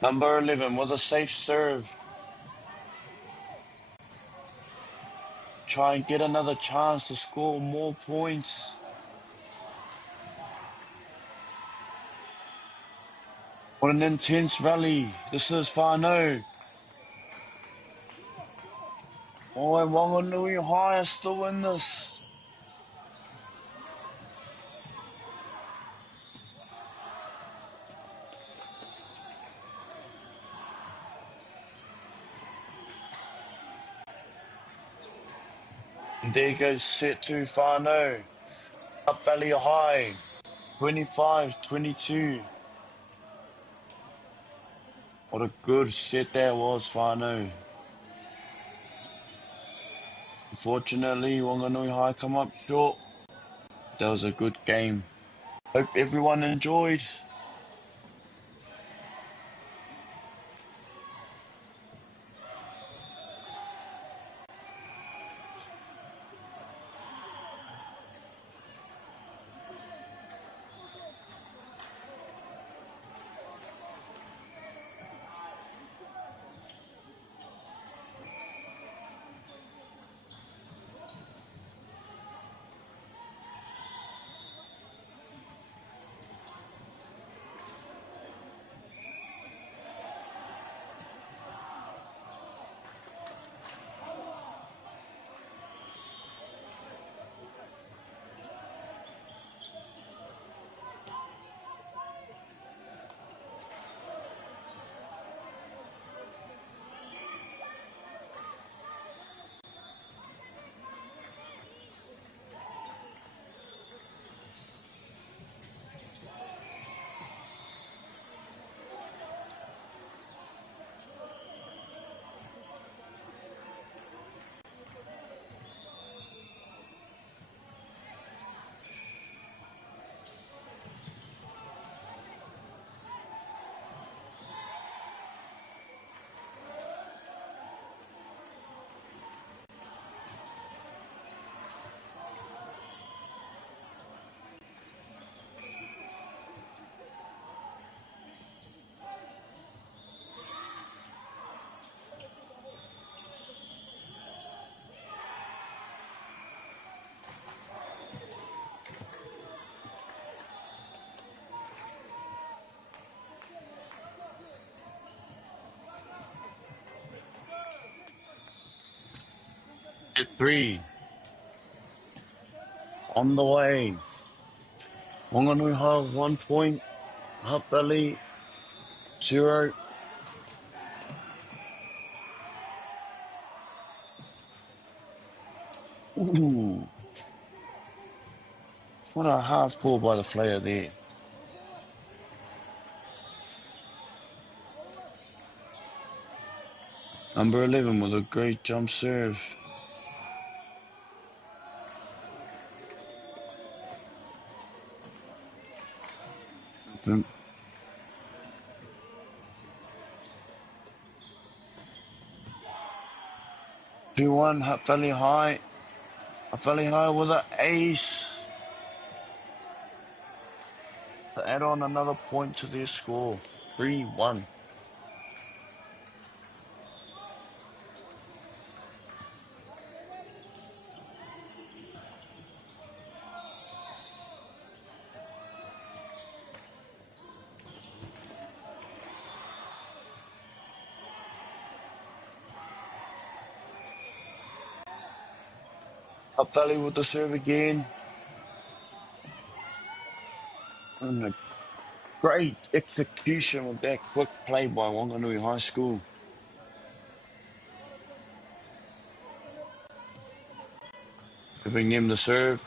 Number 11 with a safe serve. Try and get another chance to score more points. What an intense rally. This is whānau. Oh, and Wanganui High are still in this. And there goes set 2 whānau. Hutt Valley High, 25-22. What a good set that was, whānau. Unfortunately, Wanganui High come up short. That was a good game. Hope everyone enjoyed. Set 3. On the way. Wanganui 1 point. Hutt Valley 0. Ooh. What a half ball by the player there. Number 11 with a great jump serve. The 2-1 Hutt Valley High. Hutt Valley High with an ace. To add on another point to their score. 3-1. Hutt Valley with the serve again. And a great execution with that quick play by Wanganui High School. Giving them the serve.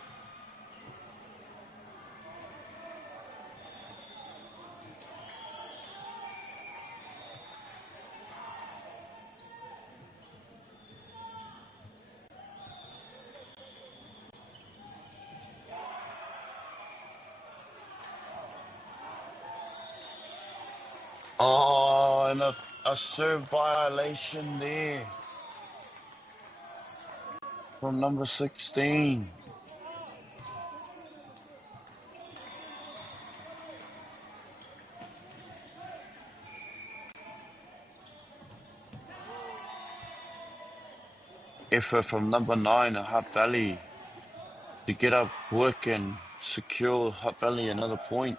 Oh, and a serve violation there from number 16. Effort from number 9 at Hutt Valley to get up quick and secure Hutt Valley another point.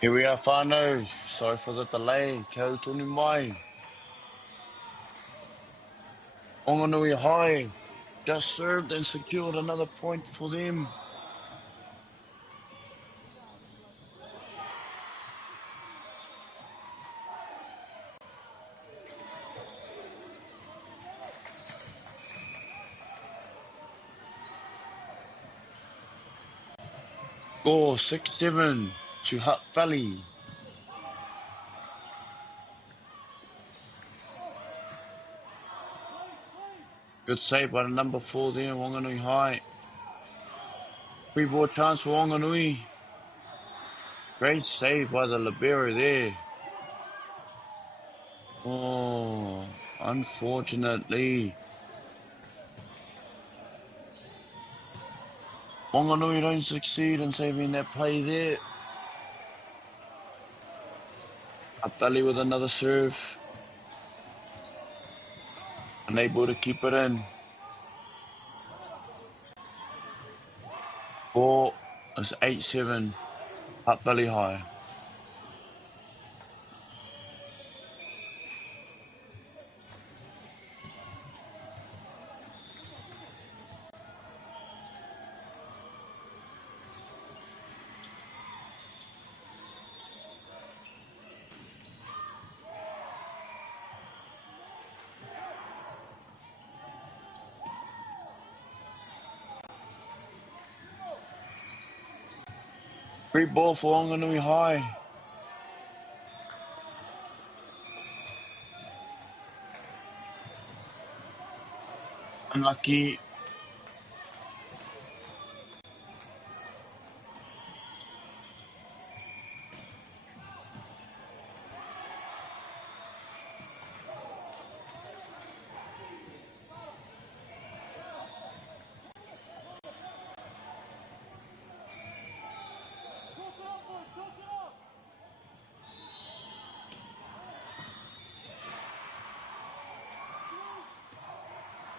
Here we are, whānau. Sorry for the delay. Kia tonu mai. Onganui High just served and secured another point for them. Score 6-7 to Hutt Valley. Good save by the number 4 there, Wanganui High. Free ball chance for Wanganui. Great save by the libero there. Oh, unfortunately. Wanganui don't succeed in saving that play there. Hutt Valley with another serve. Unable to keep it in. Score is 8-7. Hutt Valley High. Great ball for Wanganui High. Unlucky.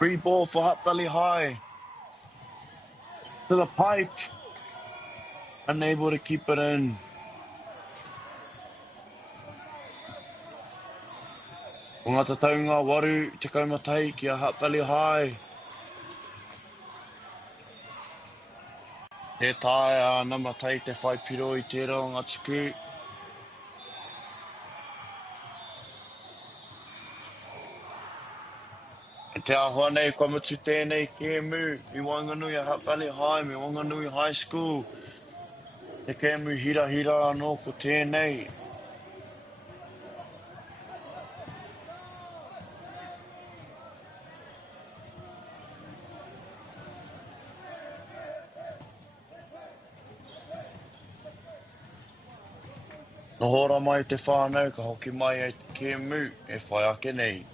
Free ball for Hutt Valley High. To the pipe. Unable to keep it in. O ngata taunga waru te kaumatai ki a Hutt Valley High. Te tae a namatai te whaipiro I tērā o ngā tuku. E te ahua nei kua mutu tēnei kēmu I Wanganui a Hutt Valley High me Wanganui High School. Te kēmu hira hira anō ko tēnei. No hora mai te whānau ka hoki mai e te kēmu e whai ake nei.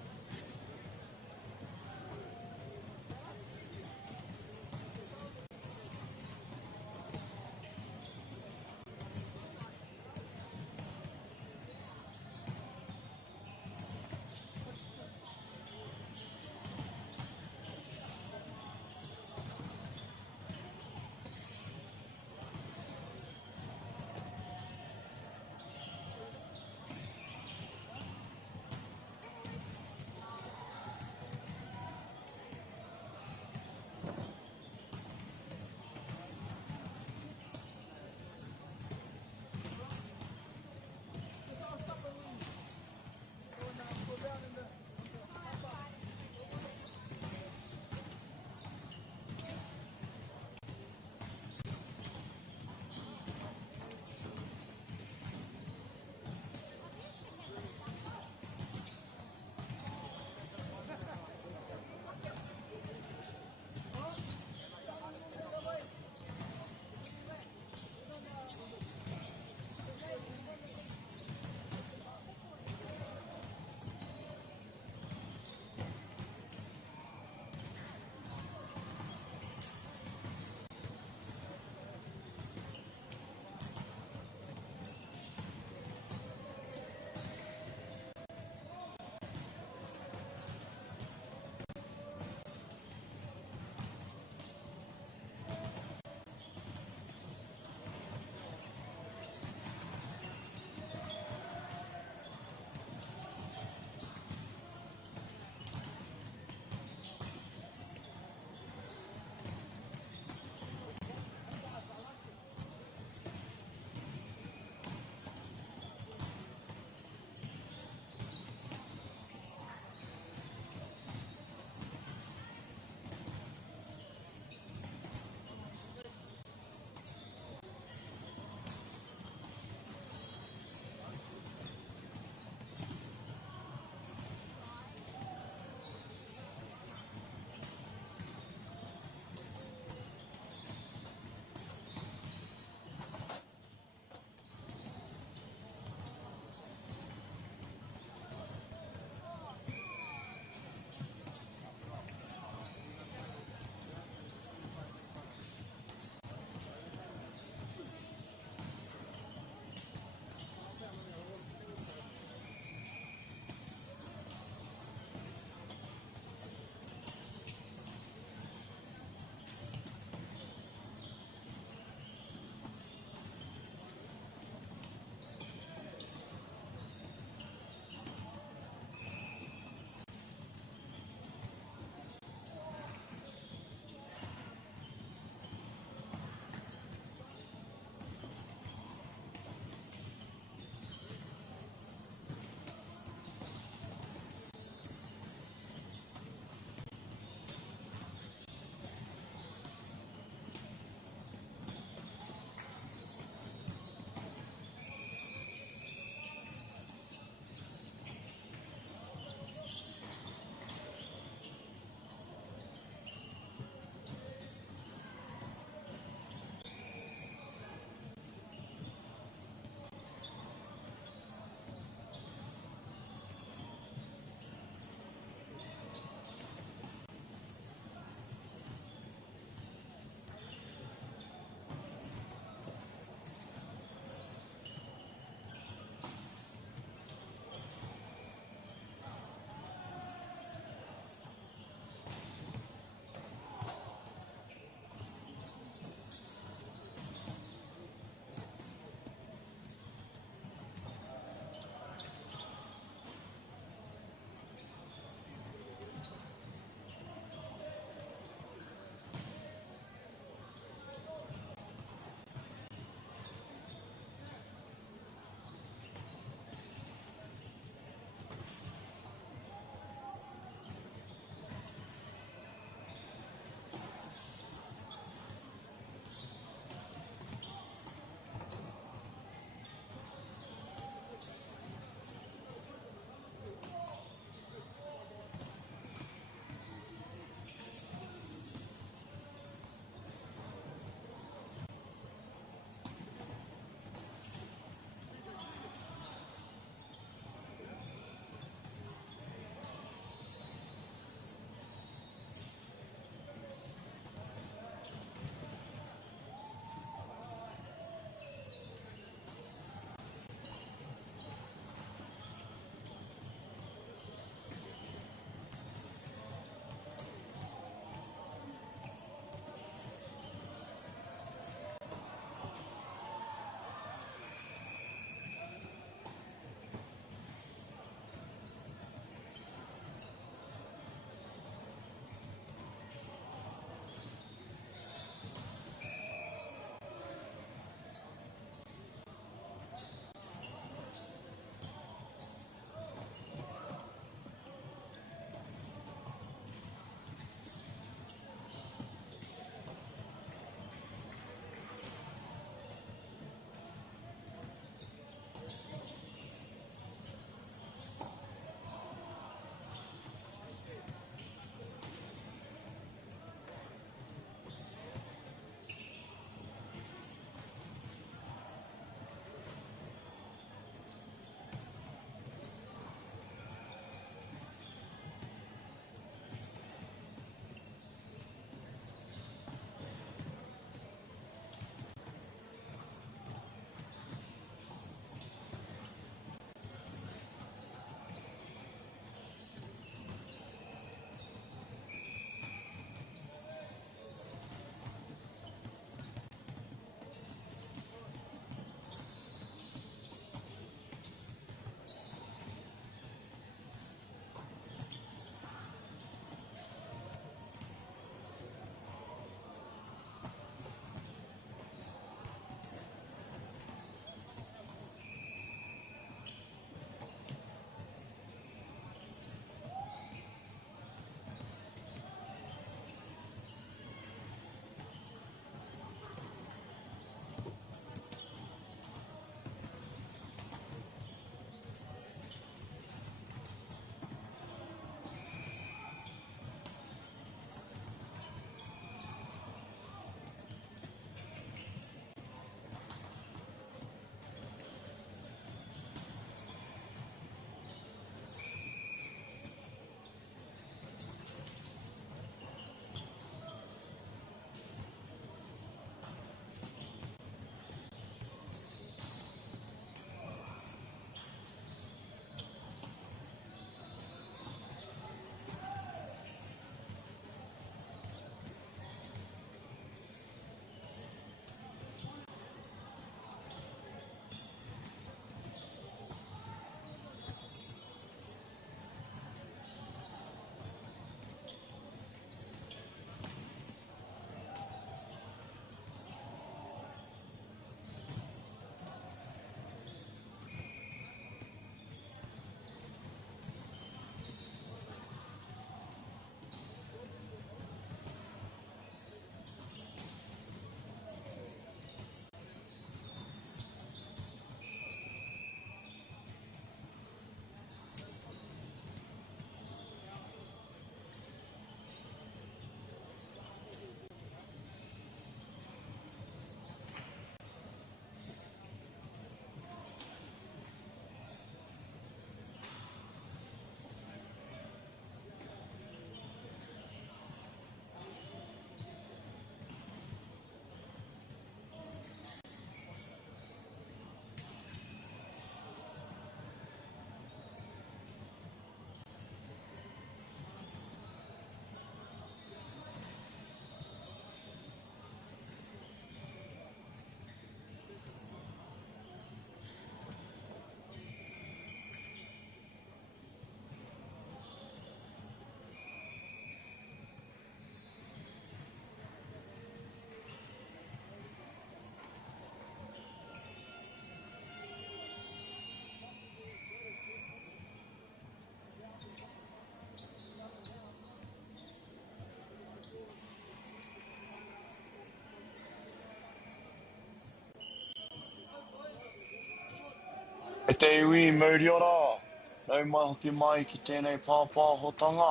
te iwi mauri ora, nau mai hoki mai ki tēnei pāpāhotanga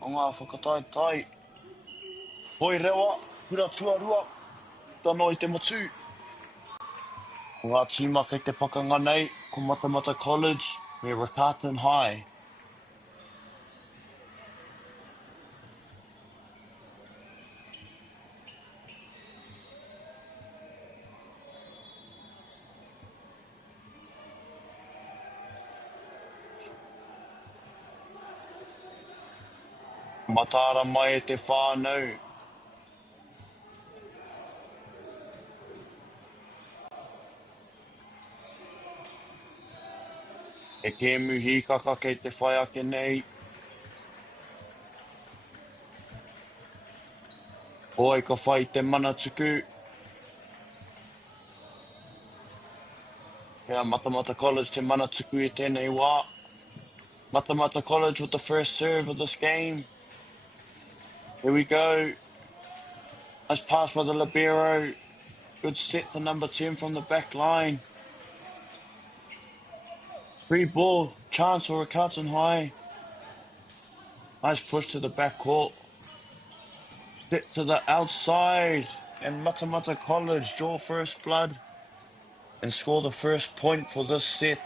o ngā whakataetai. Hoi rewa, pura tuarua, tano i te motu. O ngā tīmaka i te pakanga nei, ko Matamata College, me Riccarton High. Matara mai e te whānau. E ke muhi kaka kei te whai ake nei. Oi ka whai te mana tuku. Pea Matamata College te mana tuku i tēnei wā. Matamata College with the first serve of this game. Here we go. Nice pass by the libero. Good set to number 10 from the back line. Free ball. Chance for Riccarton High. Nice push to the back court. Set to the outside. And Matamata College draw first blood. And score the first point for this set.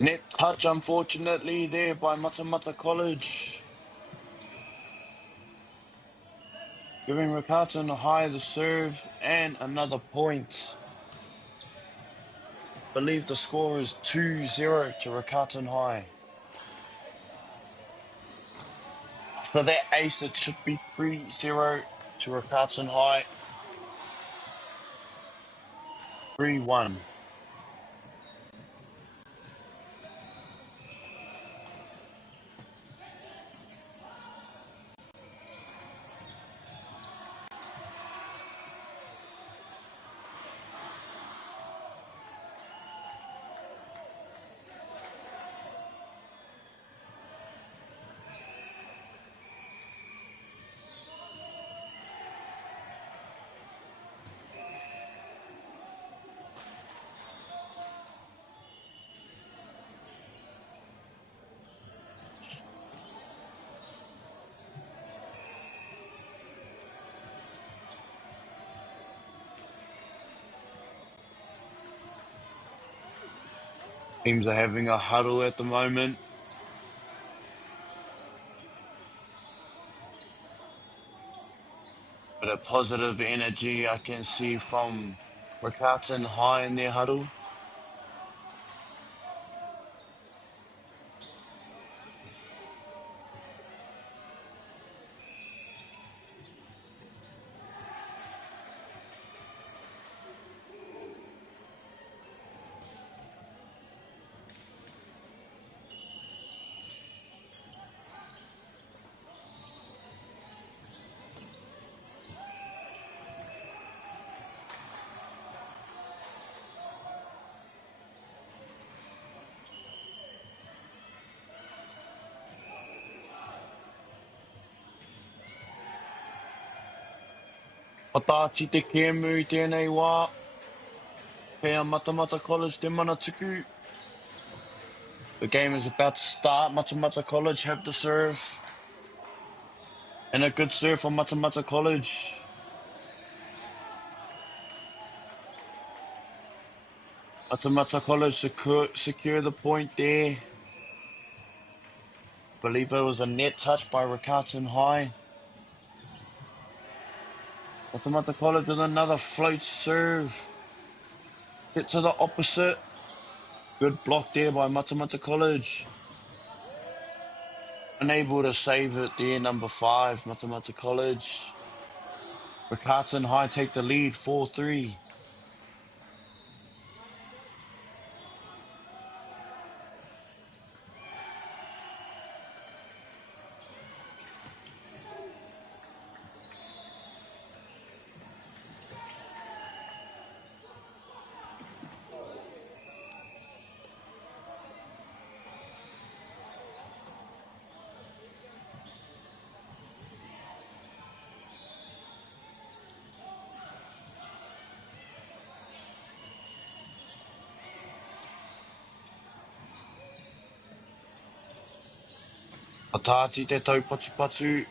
Net touch, unfortunately, there by Matamata College. Giving Riccarton High the serve and another point. I believe the score is 2-0 to Riccarton High. After that ace, it should be 3-0 to Riccarton High. 3-1. Teams are having a huddle at the moment. But a positive energy I can see from Riccarton High in their huddle. Pataati te kēmu I tēnei wā. Pea Matamata College te mana tuku. The game is about to start. Matamata College have the serve. And a good serve from Matamata College. Matamata College secure the point there. believe it was a net touch by Riccarton High. Matamata College with another float serve. Hit to the opposite. Good block there by Matamata College. Unable to save it there, number 5, Matamata College. Riccarton High take the lead, 4-3. Atati te taupatu.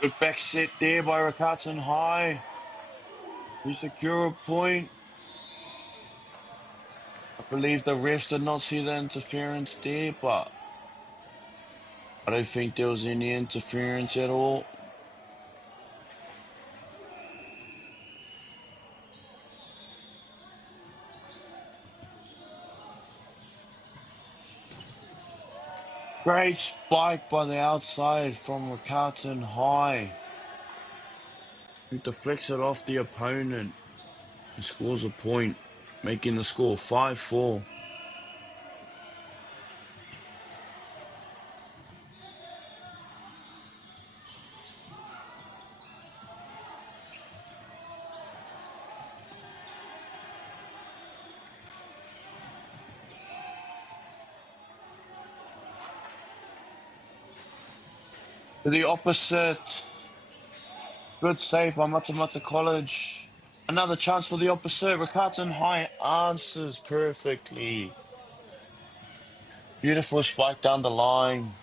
Good back set there by Riccarton High. We secure a point. I believe the refs did not see the interference there, but I don't think there was any interference at all. Great spike by the outside from Riccarton High. He deflects it off the opponent and scores a point, making the score 5-4. To the opposite. Good save by Matamata College. Another chance for the opposite. Riccarton High answers perfectly. Beautiful spike down the line.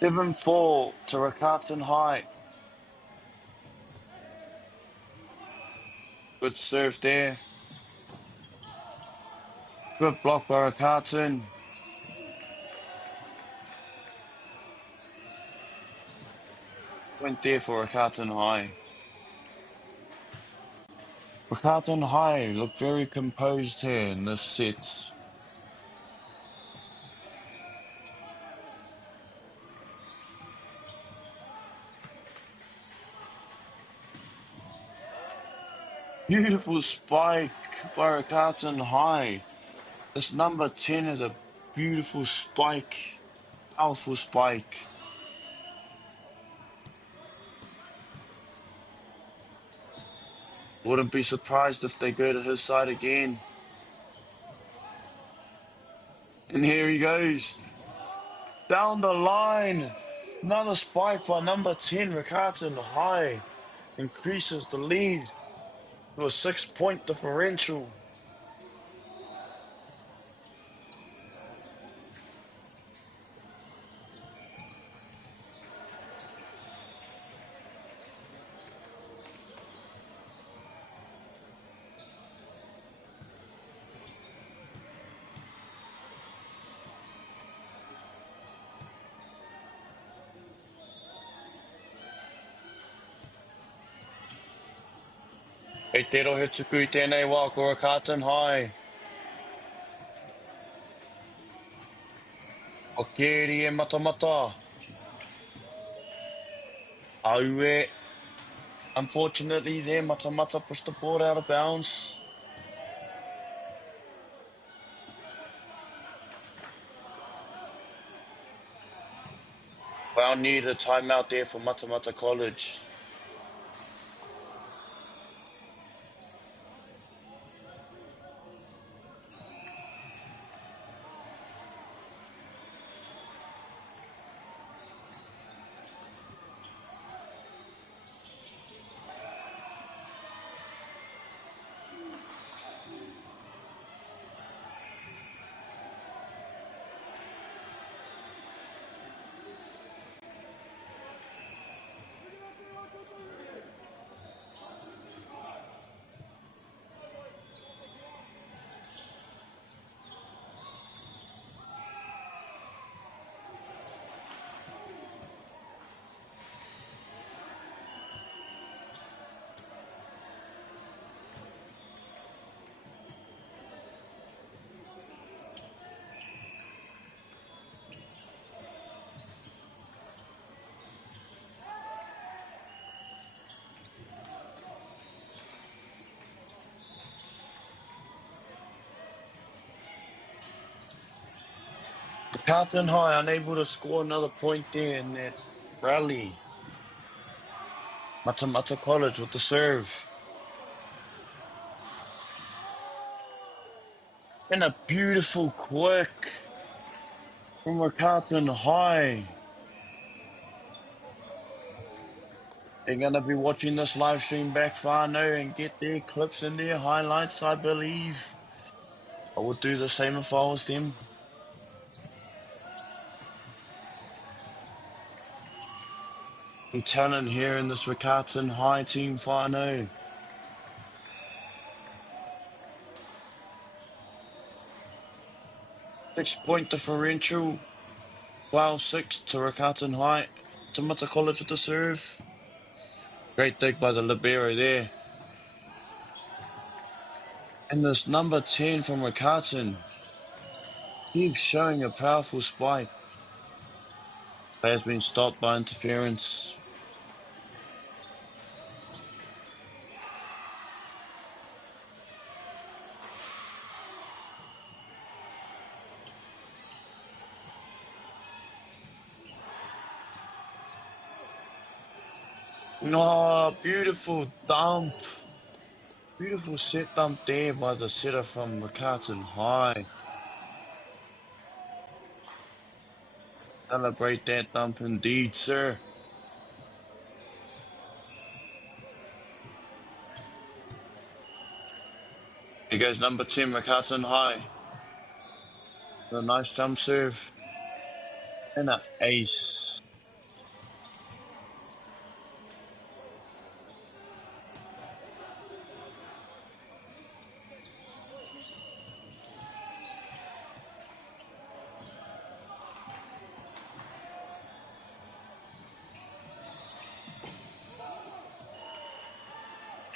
Seven 4 to Riccarton High. Good serve there. Good block by Riccarton. Went there for Riccarton High. Riccarton High look very composed here in this set. Beautiful spike by Riccarton High. This number 10 is a beautiful spike. Powerful spike. Wouldn't be surprised if they go to his side again. And here he goes. Down the line. Another spike by number 10, Riccarton High. Increases the lead to a 6-point differential. Kei te rohe tuku I tēnei wā ko Riccarton High. O kēri e matamata. Aue. Unfortunately there, Matamata pushed the ball out of bounds. Well needed a timeout there for Matamata College. Carlton High unable to score another point there in that rally. Matamata College with the serve. And a beautiful quirk from Carlton High. They're going to be watching this live stream back whānau and get their clips and their highlights, I believe. I would do the same if I was them. Some talent here in this Carlton High team whānau. 6-point differential. 12-6 to Rakatan High. Tamata College with the serve. Great dig by the libero there. And this number 10 from Rakatan keeps showing a powerful spike. Player's been stopped by interference. Oh, beautiful dump. Beautiful set dump there by the setter from Rakatan High. Celebrate that dump indeed, sir. Here goes number 10, Rakatan High. A nice jump serve. And an ace.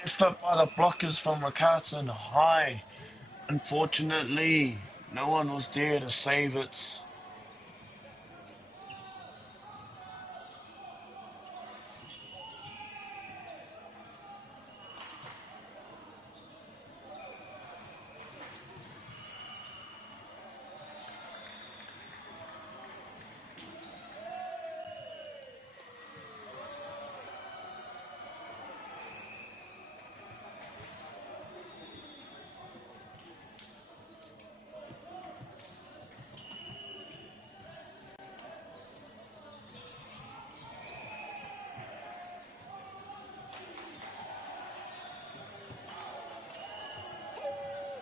Effort by the blockers from Rakatan High. Unfortunately, no one was there to save it.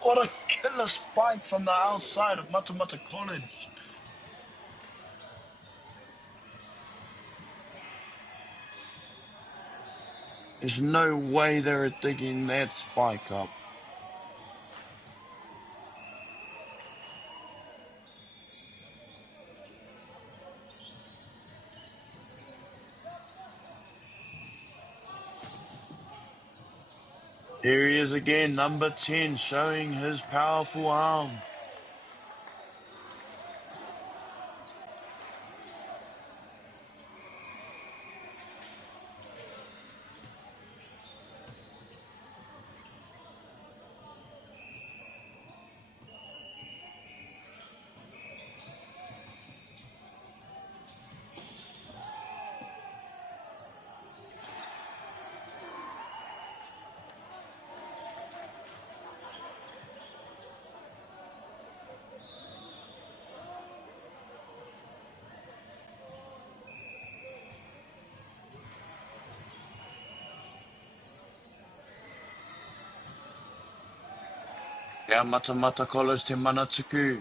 What a killer spike from the outside of Matamata College. There's no way they were digging that spike up. Here he is again, number 10, showing his powerful arm. Kia Matamata College te manatuku.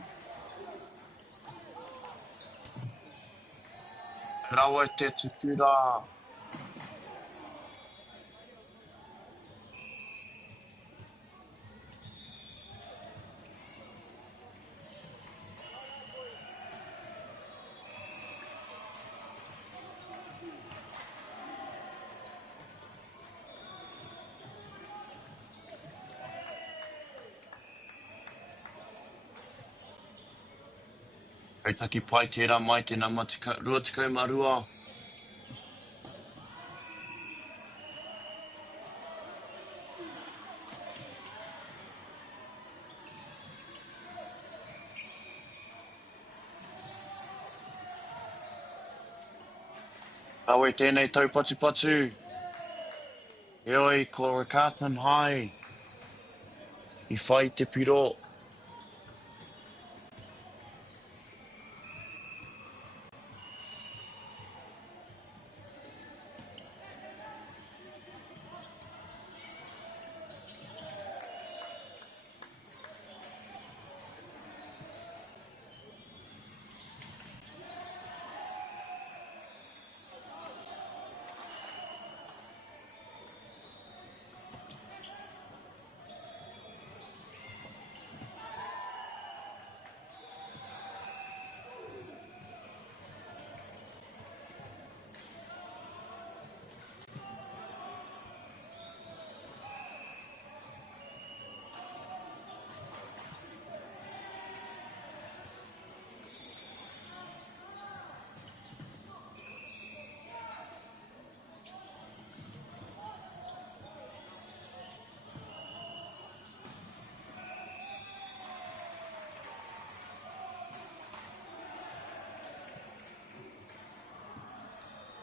Rawa te tukura. Kei taki pai tērā mai tēnā rua tikau marua. Awe tēnei taupatupatu. E oi ko Rakatan High. I whai te piro.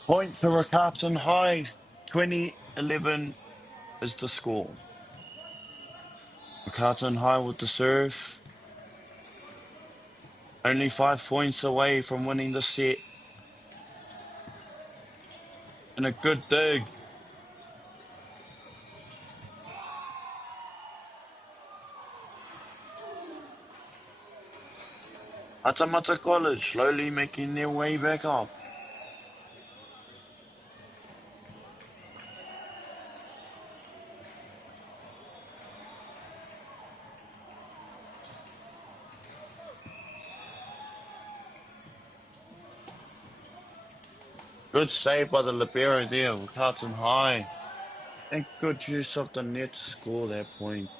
Point to Rakatan High. 2011 is the score. Rakatan High with the serve. Only 5 points away from winning the set. And a good dig. Atamata College slowly making their way back up. Good save by the libero there, Rakatan High. And good use of the net to score that point.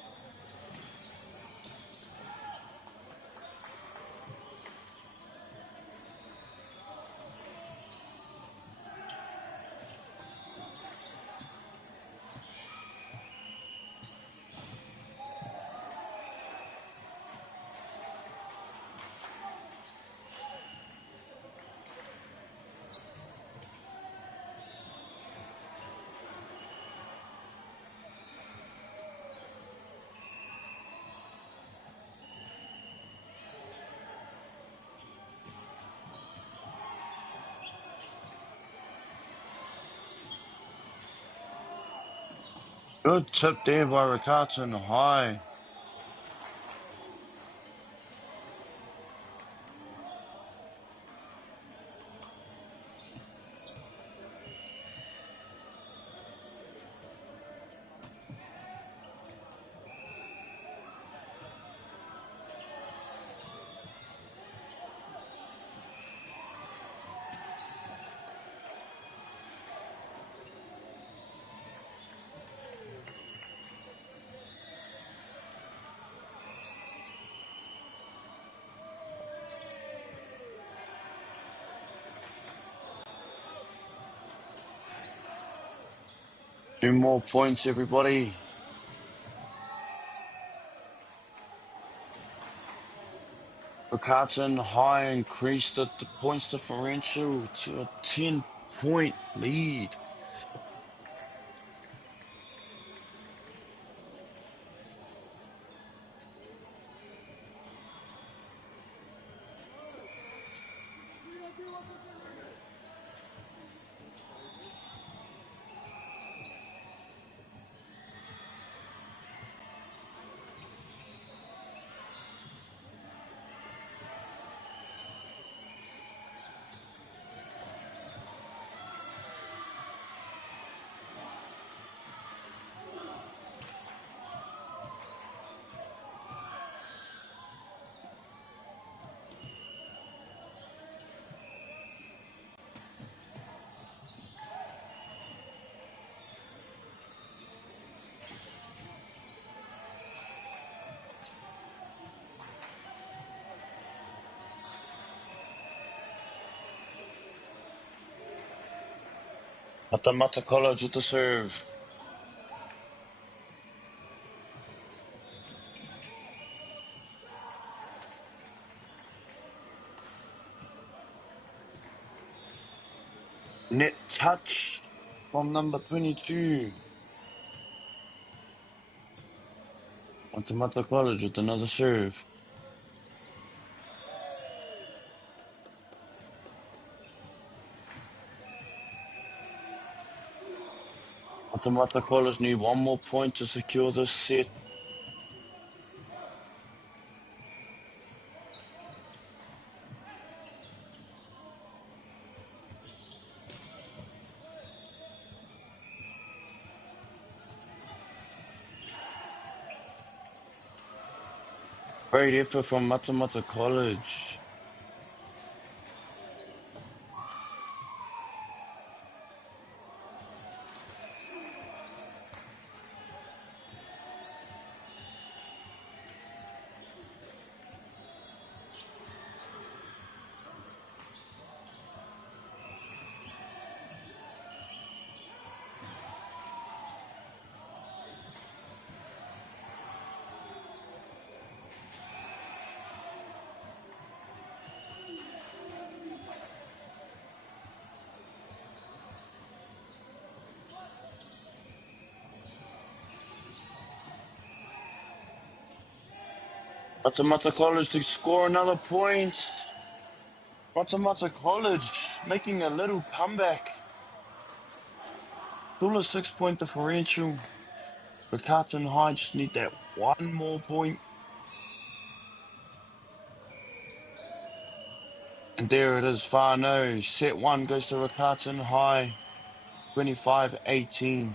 Good tip there by Rakatan High. Two more points, everybody. Rakatan High increased the points differential to a 10-point lead. Atamata College with the serve. Net touch from number 22. Matamata College with another serve. Matamata College need one more point to secure this set. Great effort from Matamata College. Matamata College to score another point. Matamata College making a little comeback. Still a 6-point differential. But Carlton High just need that one more point. And there it is, Whānau. Set 1 goes to Rakaten High, 25-18.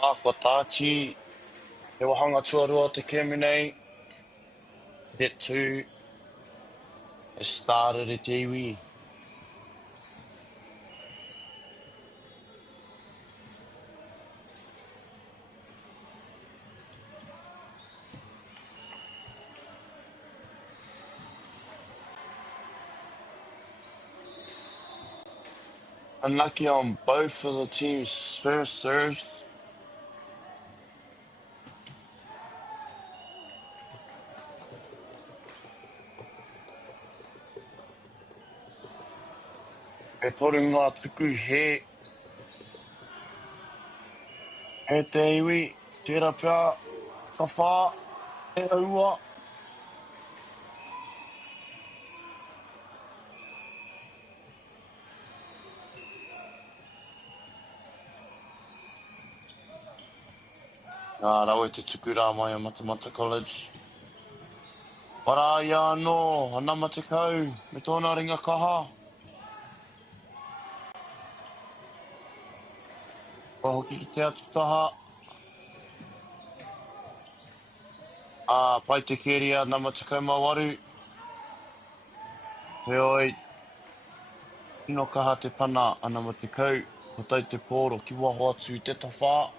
Whakatachi, he wahanga tuarua te kemi nei. Set 2 has started at iwi. Unlucky on both of the team's first serves. E toru ngā tuku he. E te iwi, tērā pia, ka whā, e aua. Ngā rau e te tuku rā mai a Matamata College. Para ia anō, anama te kau, me tōna ringa kaha. Ka hoki ki te atu taha. Pai te keria, nama te kaumawaru. Heoi, tino kaha te pana, anama te kau. Ko tau te pōro, ki waho atu te tawhā.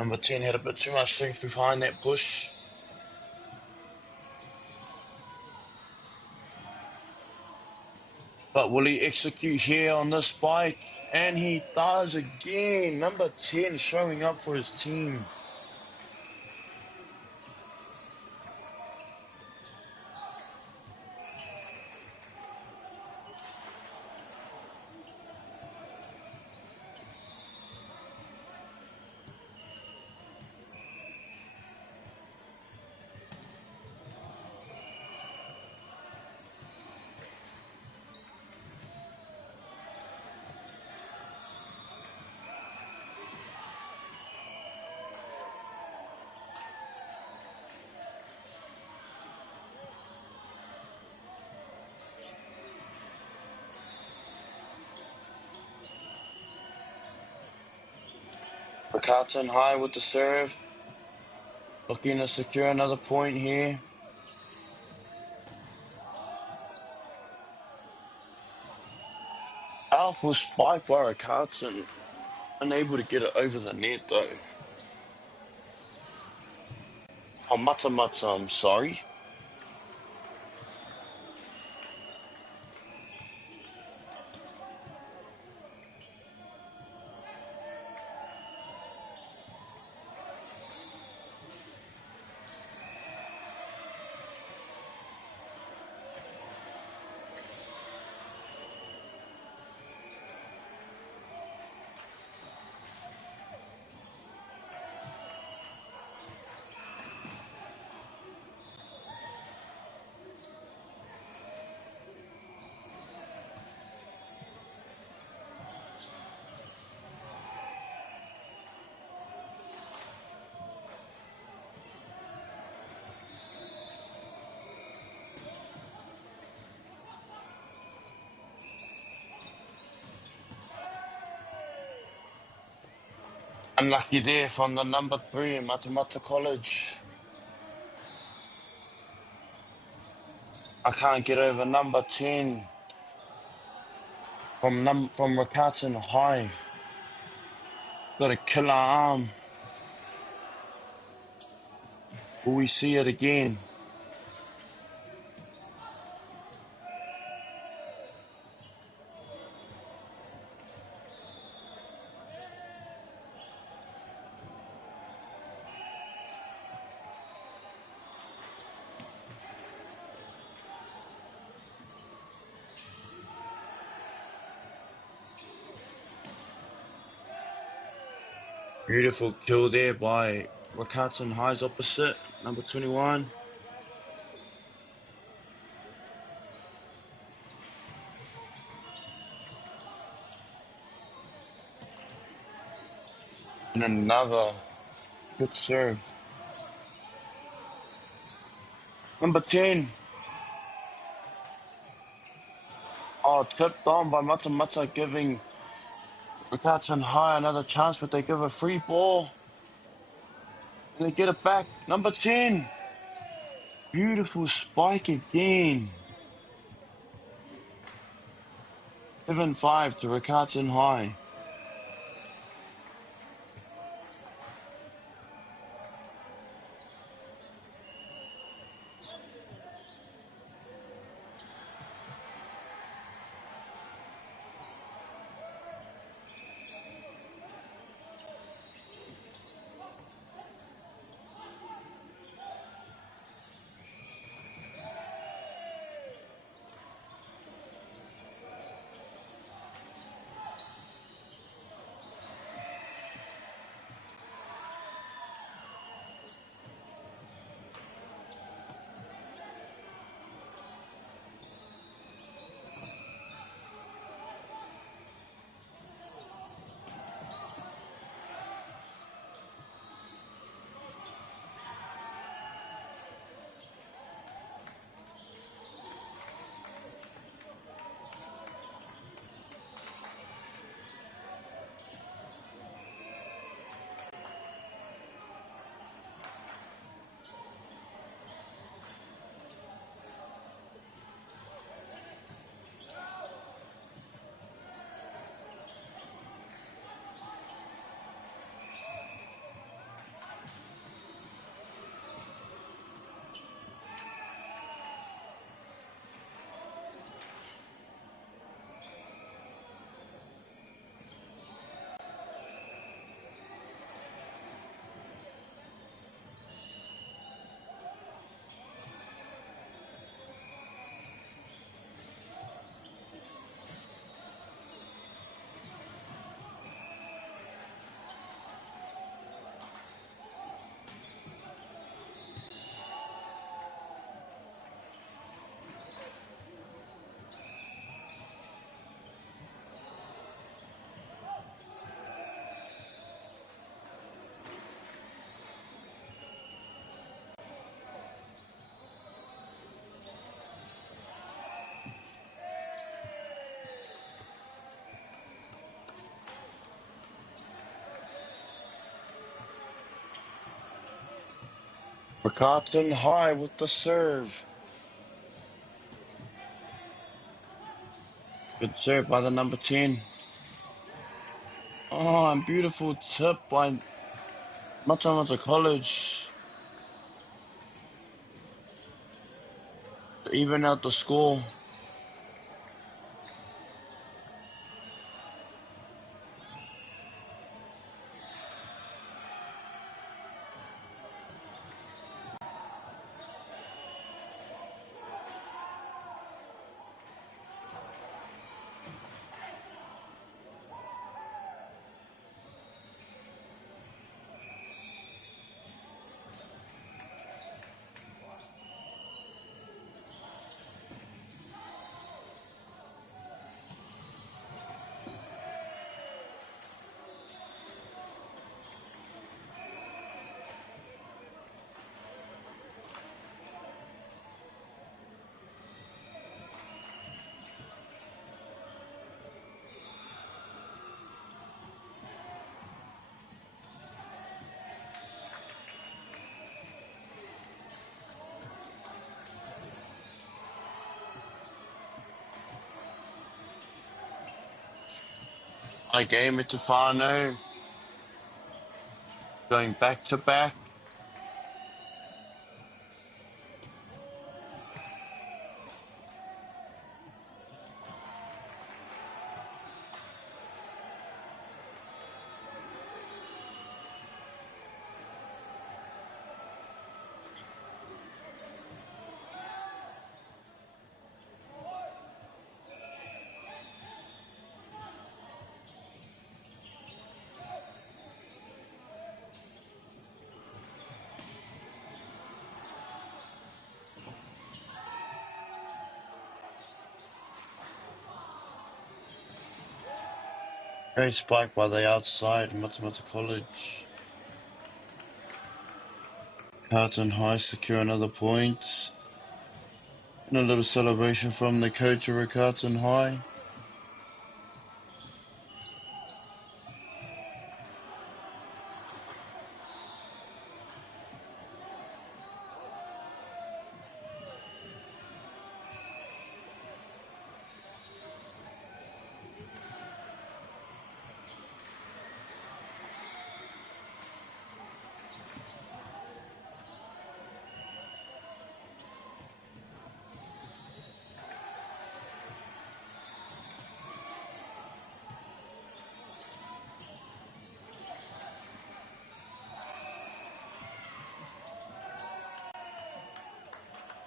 Number 10 had a bit too much strength behind that push. But will he execute here on this bike? And he does again. Number 10 showing up for his team. Carlton high with the serve. Looking to secure another point here. Powerful spike by Carlton. Unable to get it over the net though. Oh, Matamata, I'm sorry. Unlucky there from the number 3 in Matamata College. I can't get over number 10 from Riccarton High. Got a killer arm. Will we see it again? Beautiful kill there by Riccarton High's opposite, number 21. And another good serve. Number 10. Oh, tipped on by Matamata, giving Riccarton High another chance, but they give a free ball. And they get it back. Number 10. Beautiful spike again. 7-5 to Riccarton High. Riccarton High with the serve. Good serve by the number 10. Oh, and beautiful tip by Matamata College. To even out the score. I game it to Fano. Going back to back. Great spike by the outside, Matamata College. Carlton High secure another point. And a little celebration from the coach of Carlton High.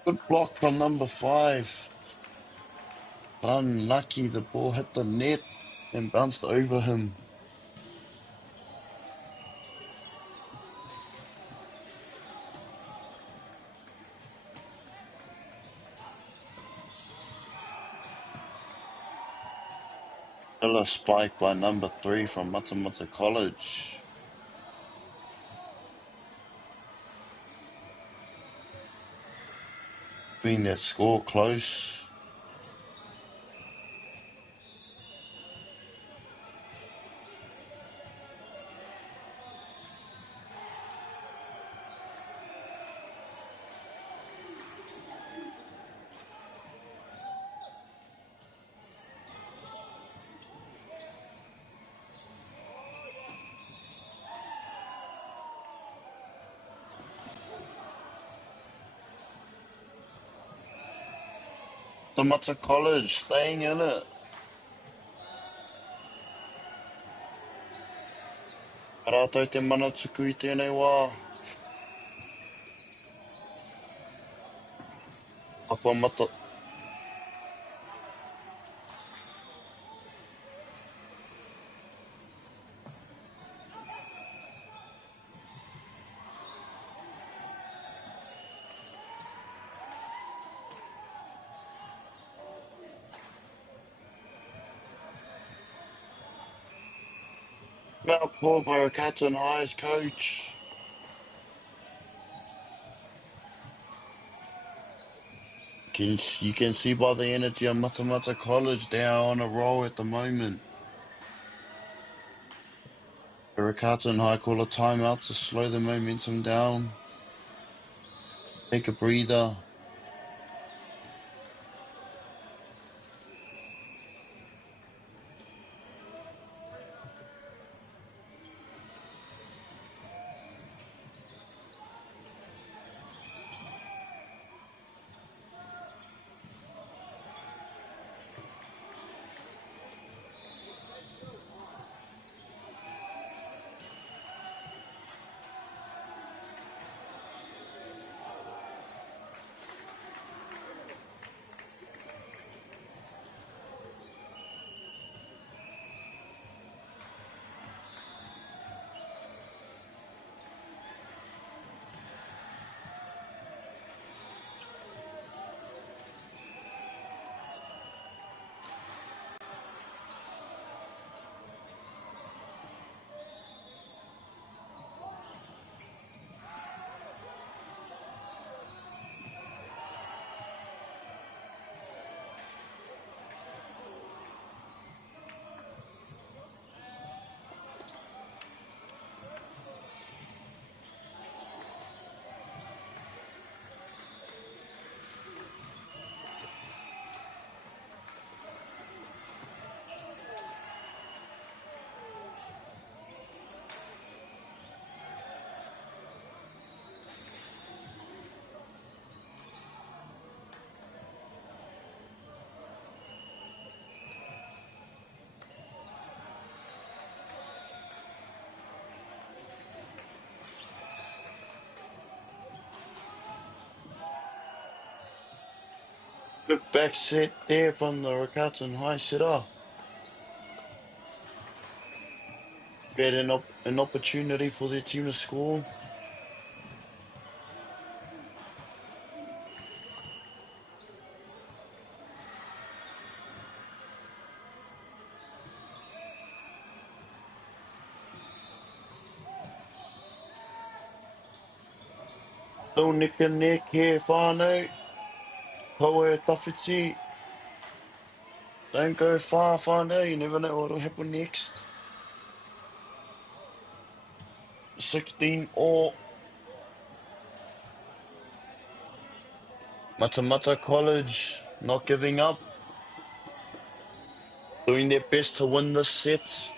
Good block from number 5. But unlucky, the ball hit the net and bounced over him. Still a spike by number 3 from Matamata College. Keeping that score close. Matamata College staying in it. Rātou te mana tuku I tēnei wā. Ako mata. Now poor by Carlton High's coach. You can see by the energy of Matamata College, they are on a roll at the moment. Carlton High call a timeout to slow the momentum down. Take a breather. Good back set there from the Riccarton High setter. Get an opportunity for their team to score. Little nick and neck here, whānau. Koe tawhiti. Don't go far, whānau. You never know what'll happen next. 16 all. Matamata College not giving up. Doing their best to win this set.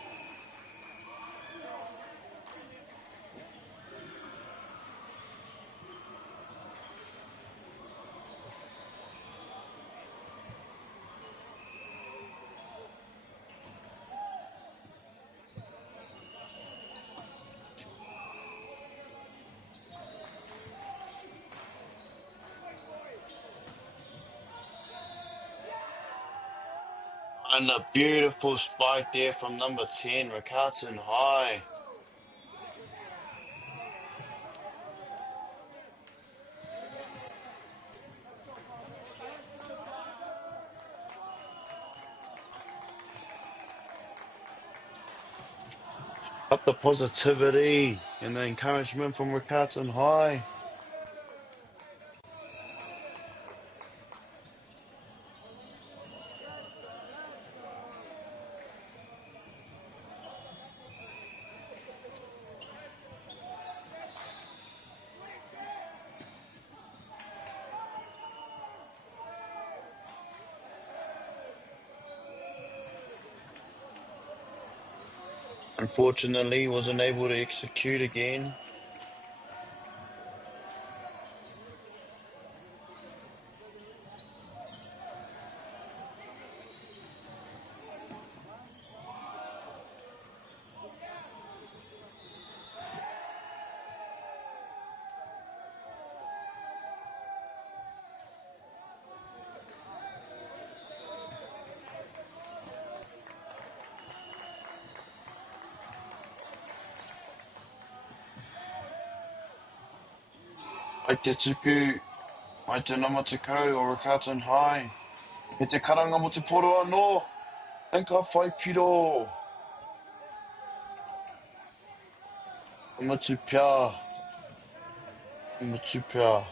And a beautiful spike there from number 10, Riccarton High. Up the positivity and the encouragement from Riccarton High. Unfortunately, wasn't able to execute again. Ai te tuku, ai te namatakau o Riccarton High. He te karanga mo te poro anō. And ka whai piro. Matu pia. Matu pia.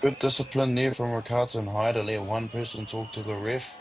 Good discipline there from Riccarton High to let one person talk to the ref.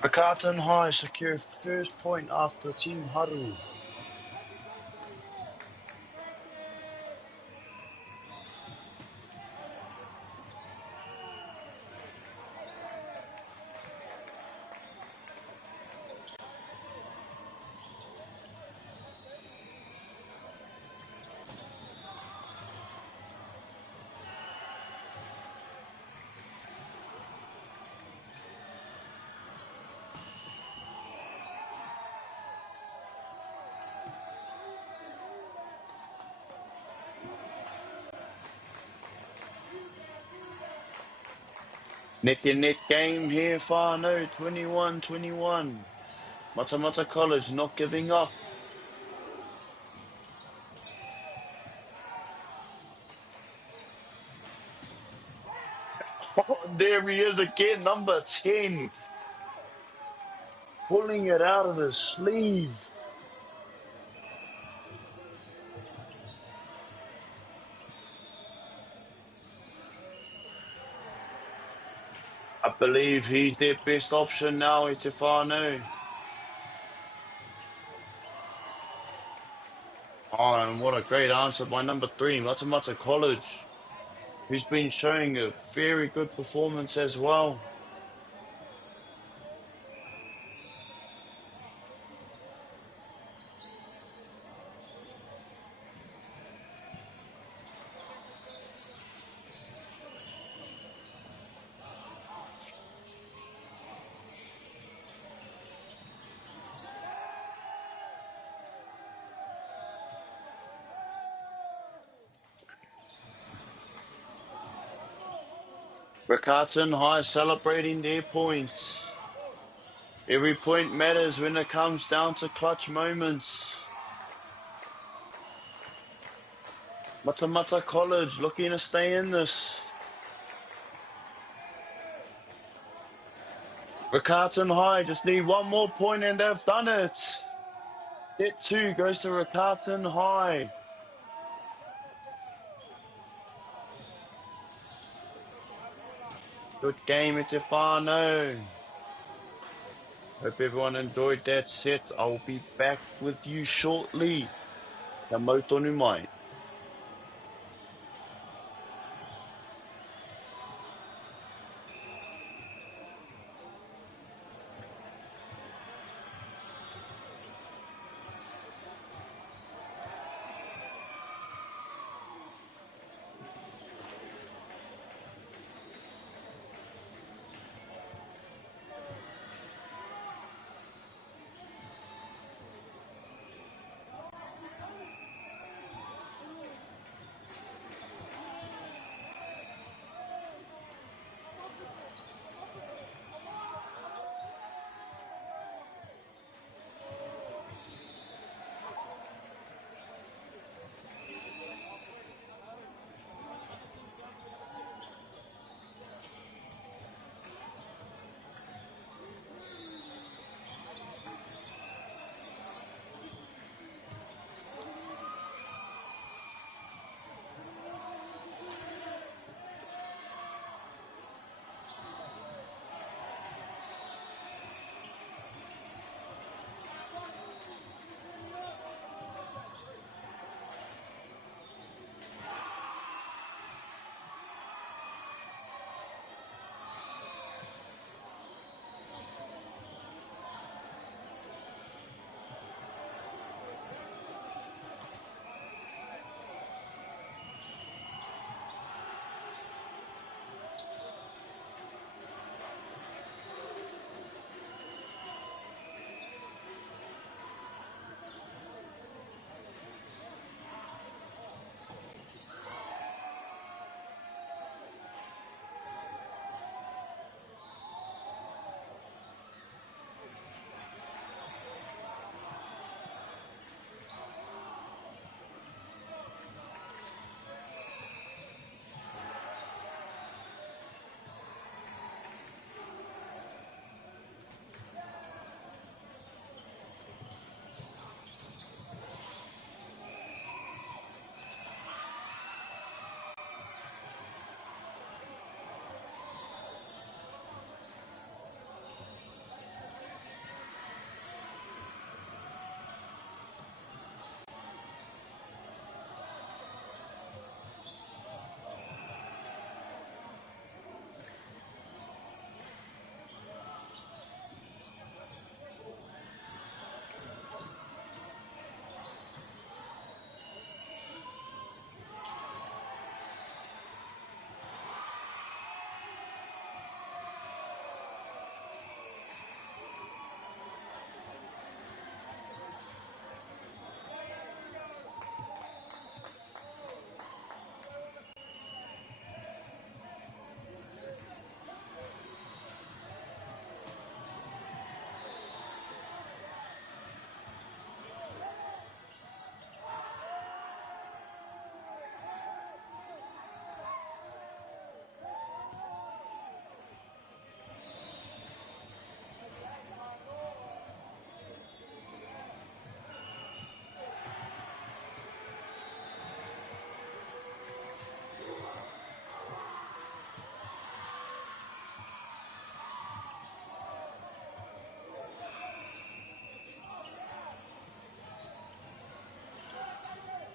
Riccarton High secure first point after Team Haru. Neck and neck game here, whānau, 21-21. Matamata College not giving up. Oh, there he is again, number 10. Pulling it out of his sleeve. I believe he's their best option now, Te Whānau. Oh, and what a great answer by number 3, Matamata College, who's been showing a very good performance as well. Riccarton High celebrating their points. Every point matters when it comes down to clutch moments. Matamata College looking to stay in this. Riccarton High just need one more point and they've done it. Set 2 goes to Riccarton High. Good game, Te Whānau. Hope everyone enjoyed that set. I'll be back with you shortly. Ka mautonu mai.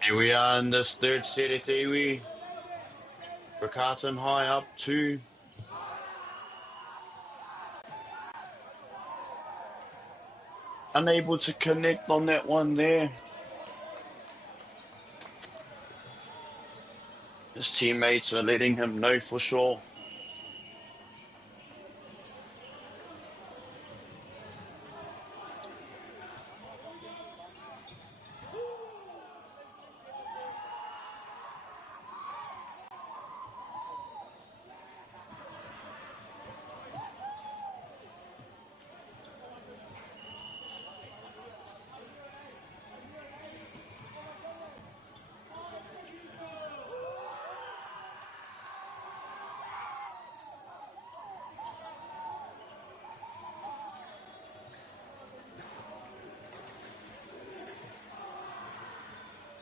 Here we are in this third set at Iwi. Rakaatan High up 2. Unable to connect on that one there. His teammates are letting him know for sure.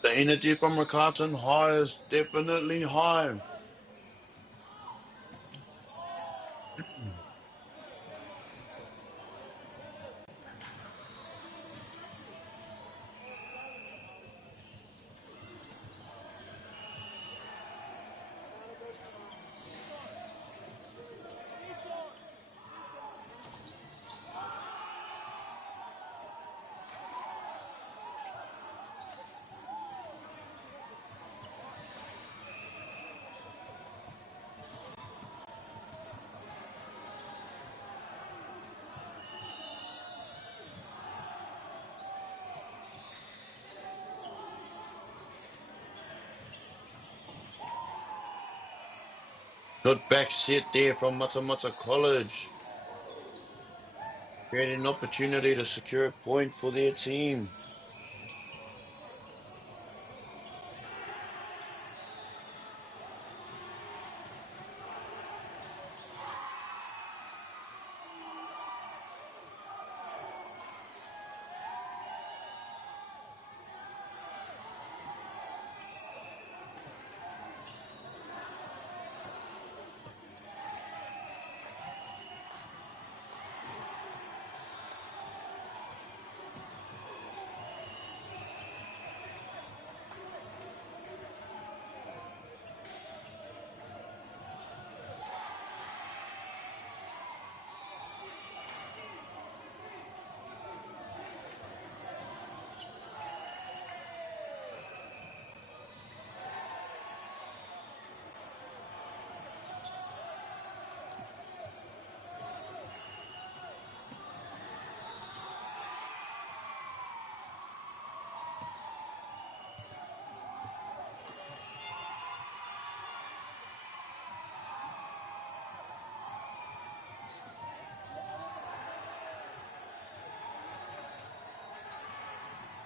The energy from Rakaatan High is definitely high. Good back set there from Matamata College. Creating an opportunity to secure a point for their team.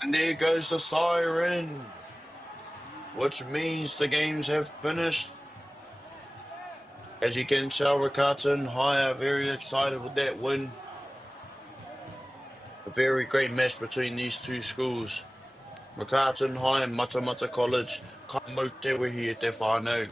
And there goes the siren, which means the games have finished. As you can tell, Rakaatan High are very excited with that win. A very great match between these two schools. Rakaatan High and Matamata College. Ka mau te wihi e te whānau.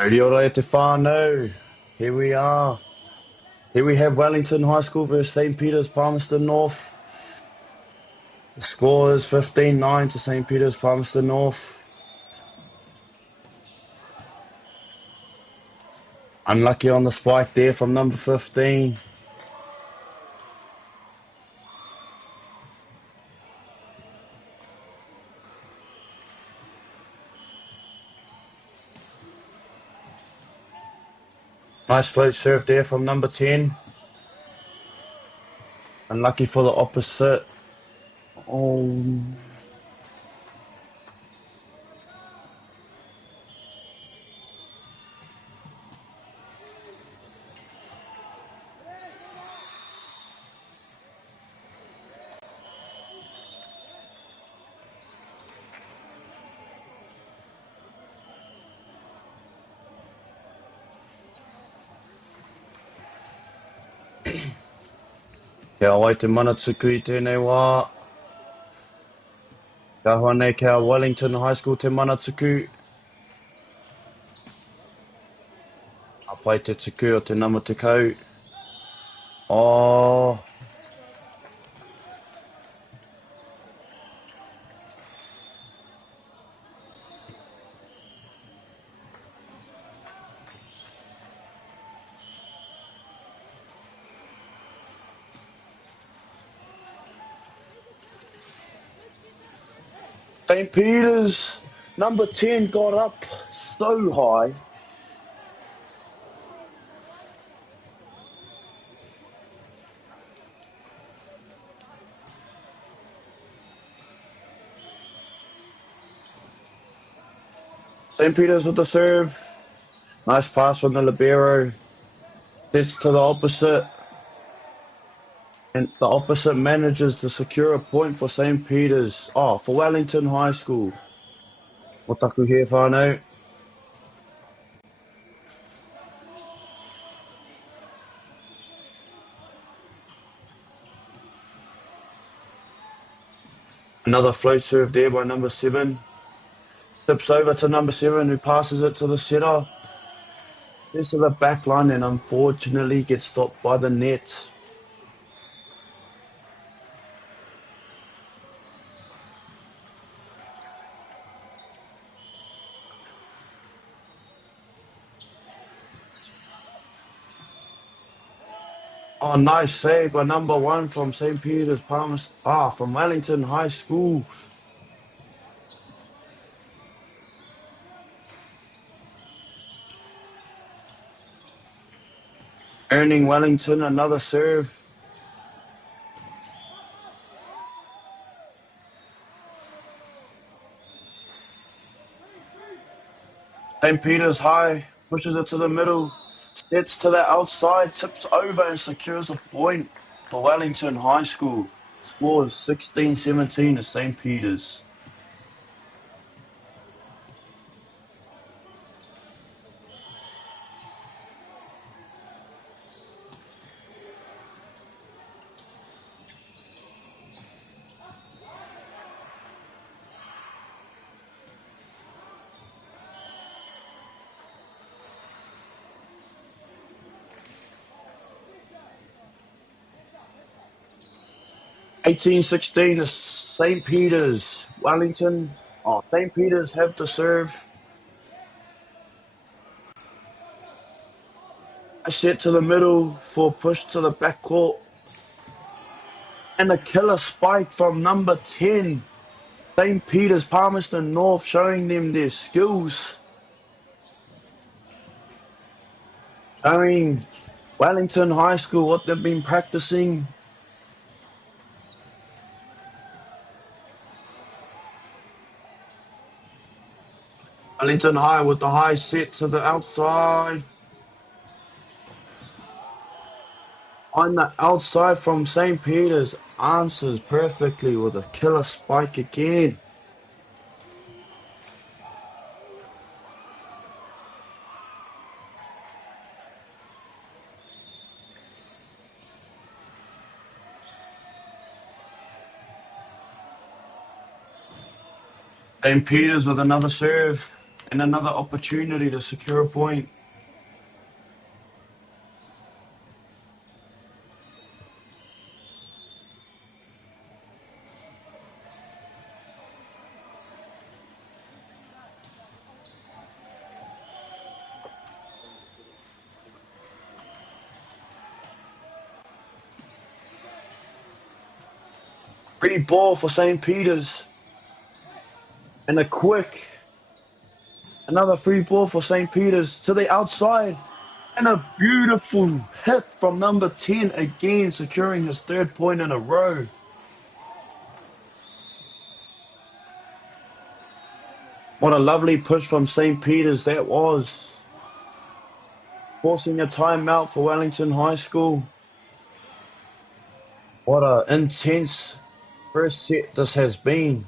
Ori ora e te whānau. Here we are. Here we have Wellington High School versus St. Peter's Palmerston North. The score is 15-9 to St. Peter's Palmerston North. Unlucky on the spike there from number 15. Nice float serve there from number 10. Unlucky for the opposite. Oh. Kia wai te mana tuku I tēnei wā. Ka hoa nei kia Wellington High School te mana tuku. A pai te tuku o te nama tekau. Oh. St. Peter's, number 10 got up so high. St. Peter's with the serve. Nice pass from the libero. Sets to the opposite. And the opposite manages to secure a point for St. Peter's. Oh, for Wellington High School. O taku here whānau. Another float serve there by number 7. Tips over to number 7 who passes it to the setter. Gets to the back line and unfortunately gets stopped by the net. Oh, nice save by number 1 from St. Peter's Palmerston. From Wellington High School. Earning Wellington another serve. St. Peter's high, pushes it to the middle. Sets to the outside, tips over and secures a point for Wellington High School. Score is 16-17 to St. Peter's. (18-16) to St. Peter's. Wellington. St. Peter's have to serve. A set to the middle for push to the backcourt. And a killer spike from number 10. St. Peter's Palmerston North showing them their skills. Showing Wellington High School what they've been practicing. Wellington High with the high set to the outside. On the outside from St. Peter's, answers perfectly with a killer spike again. St. Peter's with another serve. And another opportunity to secure a point. Free ball for St. Peter's. And another free ball for St. Peter's to the outside. And a beautiful hit from number 10, again securing his 3rd point in a row. What a lovely push from St. Peter's that was. Forcing a timeout for Wellington High School. What an intense first set this has been.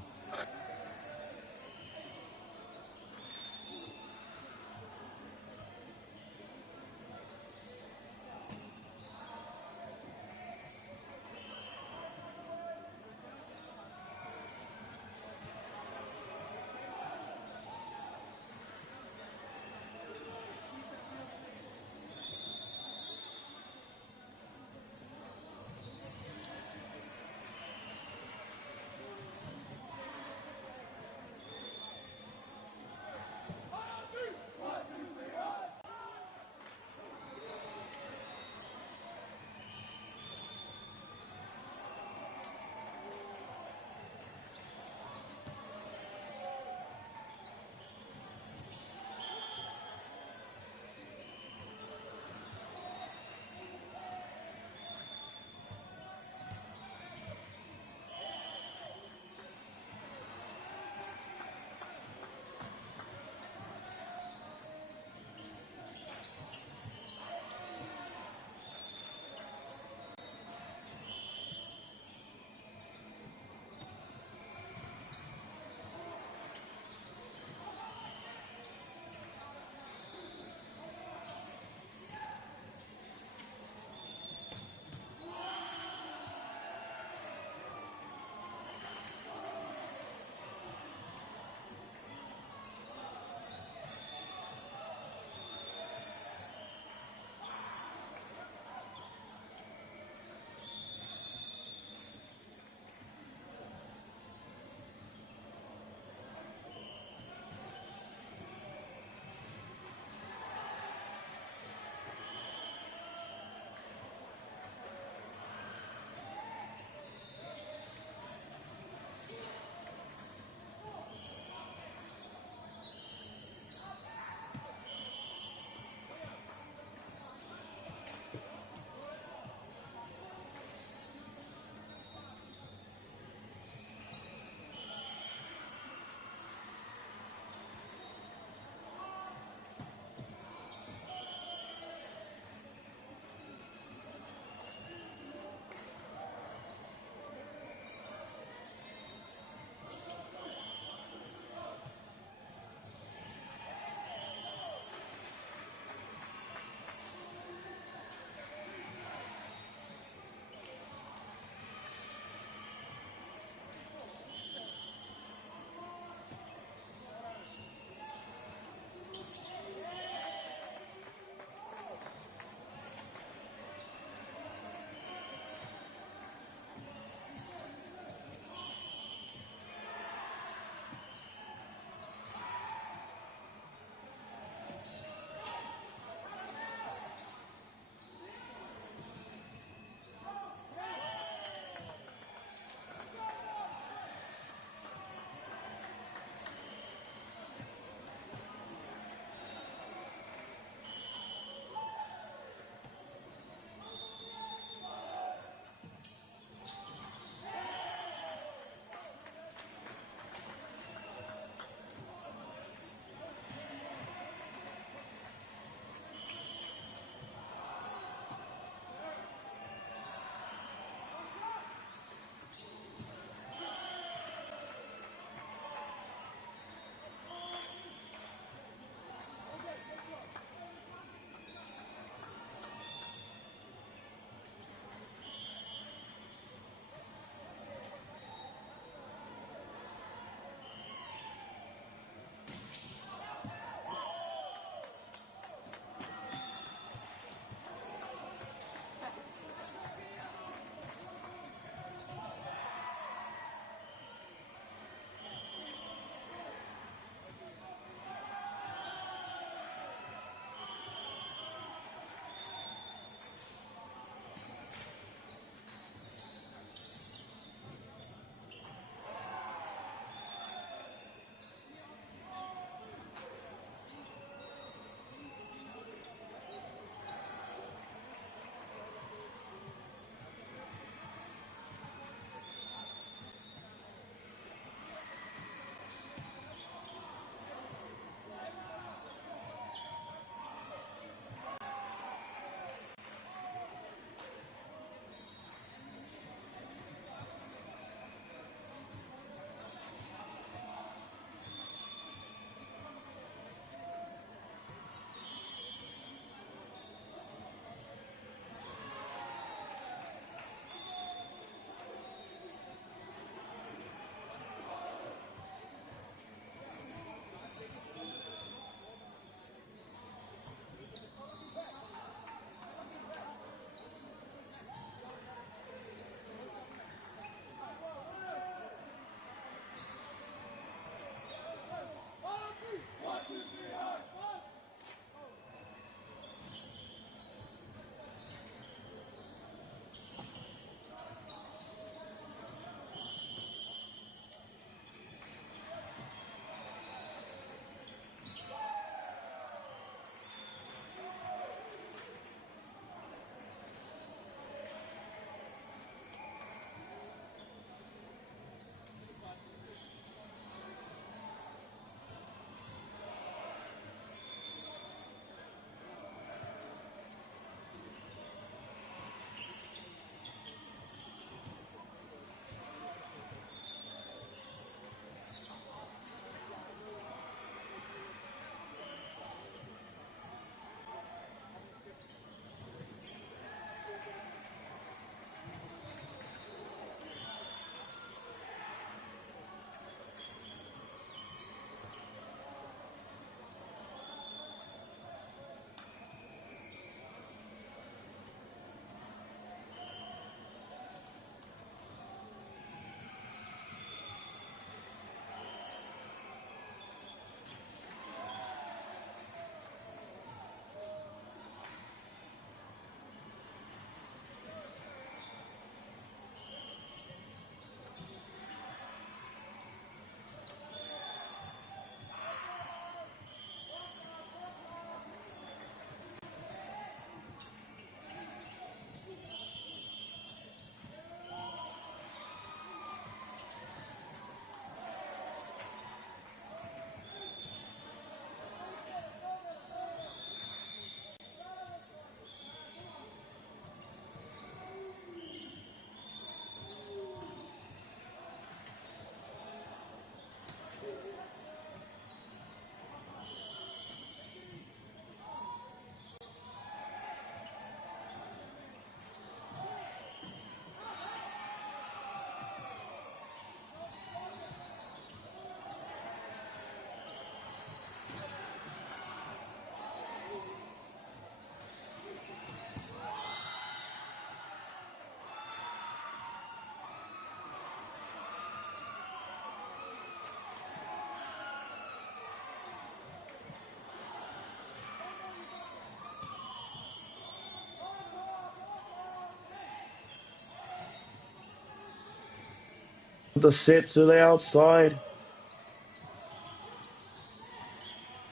The set to the outside.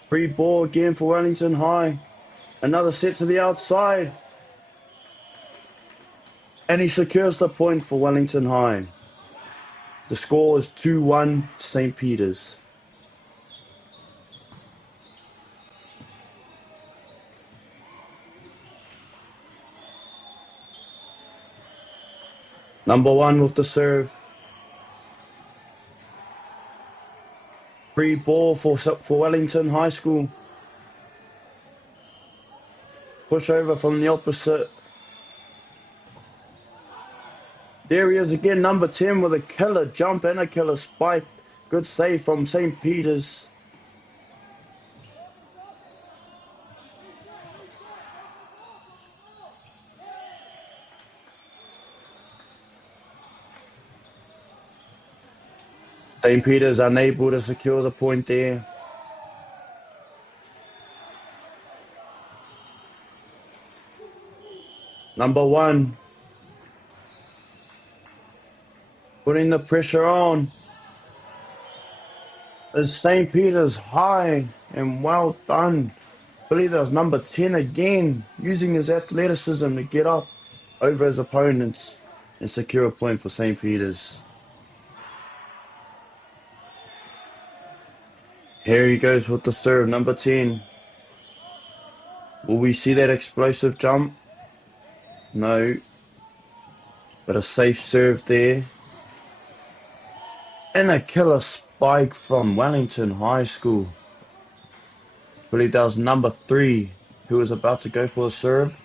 Free ball again for Wellington High. Another set to the outside. And he secures the point for Wellington High. The score is 2-1 St. Peter's. Number 1 with the serve. Free ball for Wellington High School. Push over from the opposite. There he is again, number 10 with a killer jump and a killer spike. Good save from St. Peter's. St. Peter's unable to secure the point there. Number 1. Putting the pressure on. Is St. Peter's High, and well done. I believe that was number 10 again, using his athleticism to get up over his opponents and secure a point for St. Peter's. Here he goes with the serve, number 10. Will we see that explosive jump? No. But a safe serve there. And a killer spike from Wellington High School. I believe that was number 3 who was about to go for a serve.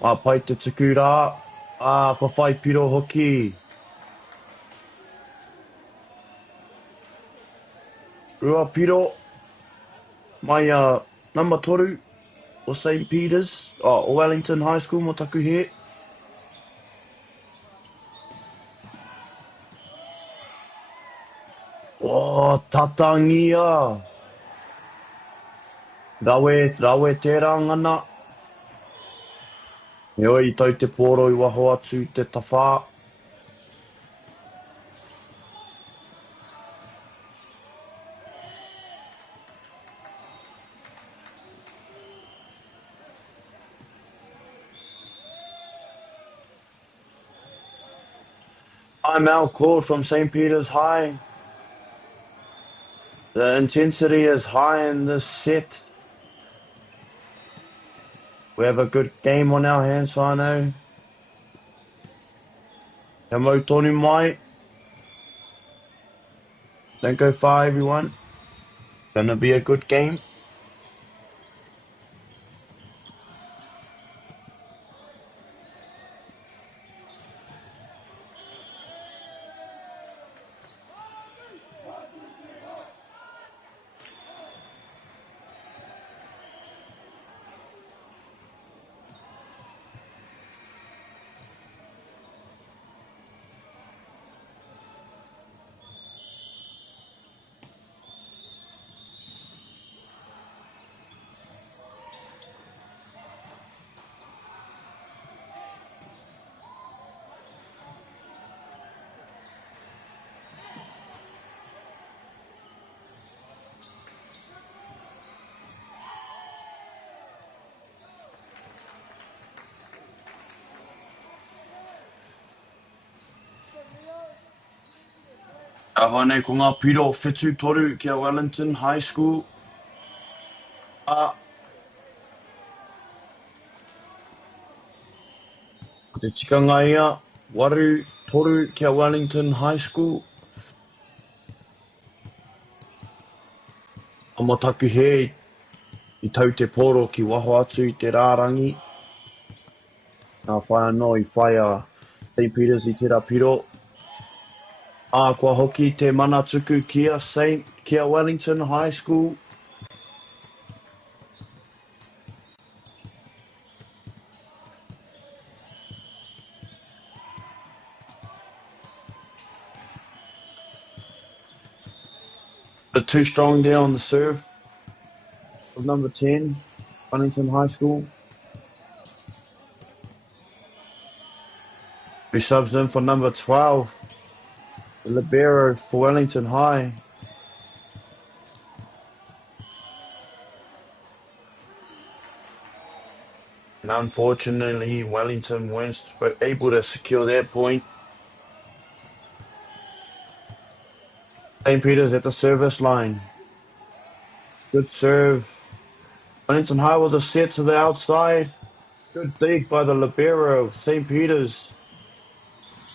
Pai te tuku rā. Ka whai piro hoki. Rua piro. Mai number 3 o St. Peter's. O Wellington High School mo taku he. Oh, tatangia. Rawe tērā ngana. E oi tau te pōro I waho atu te tawhā. Timeout called from St. Peter's High. The intensity is high in this set. We have a good game on our hands, whānau. Ka mau tonu mai. Don't go far, everyone. Gonna be a good game. Ahone ko ngā piro whetū toru kia Wellington High School. Ko te tikanga ia, waru toru kia Wellington High School. Amo taku he I tau te poro ki waho atu I te rārangi. Nā whai anō I whai a St. Peter's I tērā piro. Kua hoki te mana tuku kia Wellington High School. But too strong there on the serve of number 10, Wellington High School. Who subs in for number 12, the libero for Wellington High. And unfortunately, Wellington weren't able to secure that point. St. Peter's at the service line. Good serve. Wellington High with a set to the outside. Good dig by the libero of St. Peter's.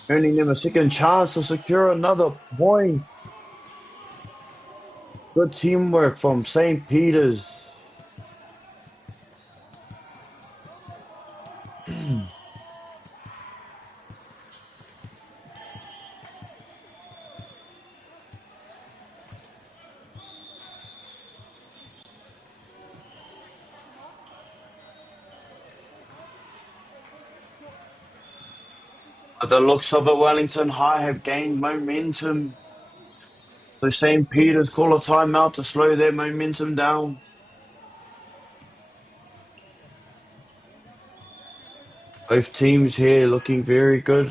Earning them a second chance to secure another point. Good teamwork from St. Peter's. By the looks of it, Wellington High have gained momentum. So St. Peter's call a timeout to slow their momentum down. Both teams here looking very good.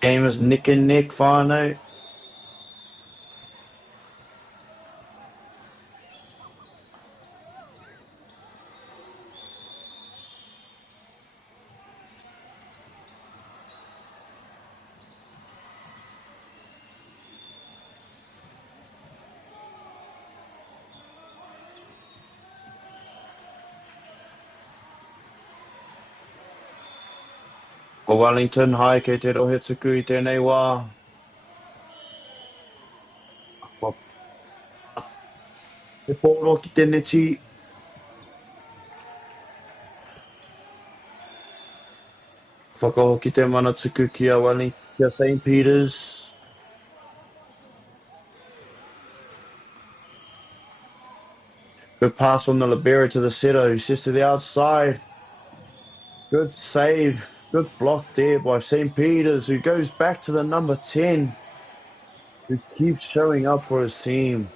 Game is neck and neck, whānau. O Wellington High kei te rohe tuku I tēnei wā. Te pōro ki te neti. Whakahoki te mana tuku ki a Wellington, ki a St. Peter's. Good pass from the libero to the setter, who sets to the outside. Good save. Good block there by St. Peter's, who goes back to the number 10, who keeps showing up for his team.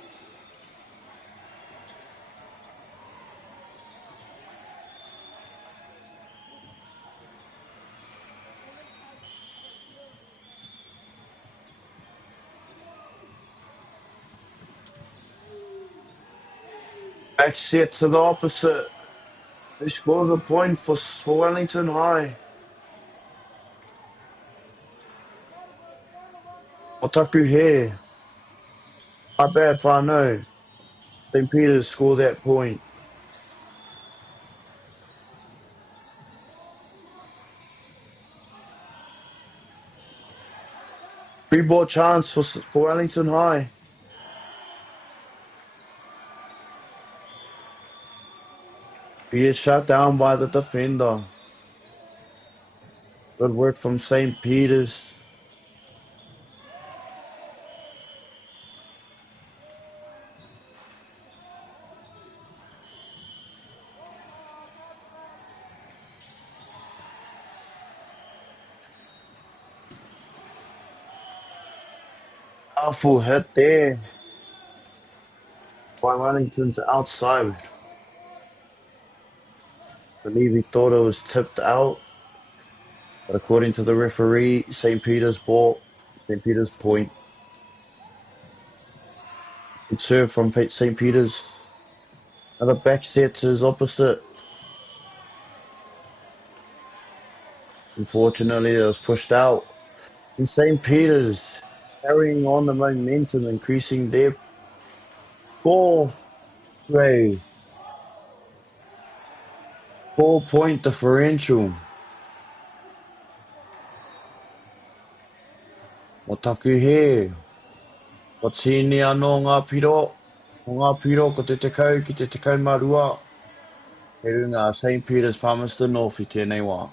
Back set to the opposite. They scores a point for Wellington High. Otaku here. Not bad, whānau. St. Peter's score that point. Free ball chance for Wellington High. He is shut down by the defender. Good work from St. Peter's. Powerful hit there by Wellington's outside. I believe he thought it was tipped out, but according to the referee, St. Peter's ball, St. Peter's point. Good serve from St. Peter's. Another back set to his opposite. Unfortunately, it was pushed out. And St. Peter's carrying on the momentum, increasing their score rate. 4-point differential. Otaku he. O tini anō ngā piro. O ngā piro ko te tekau ki te tekau marua. He runga St. Peter's Palmerston North I tēnei wā.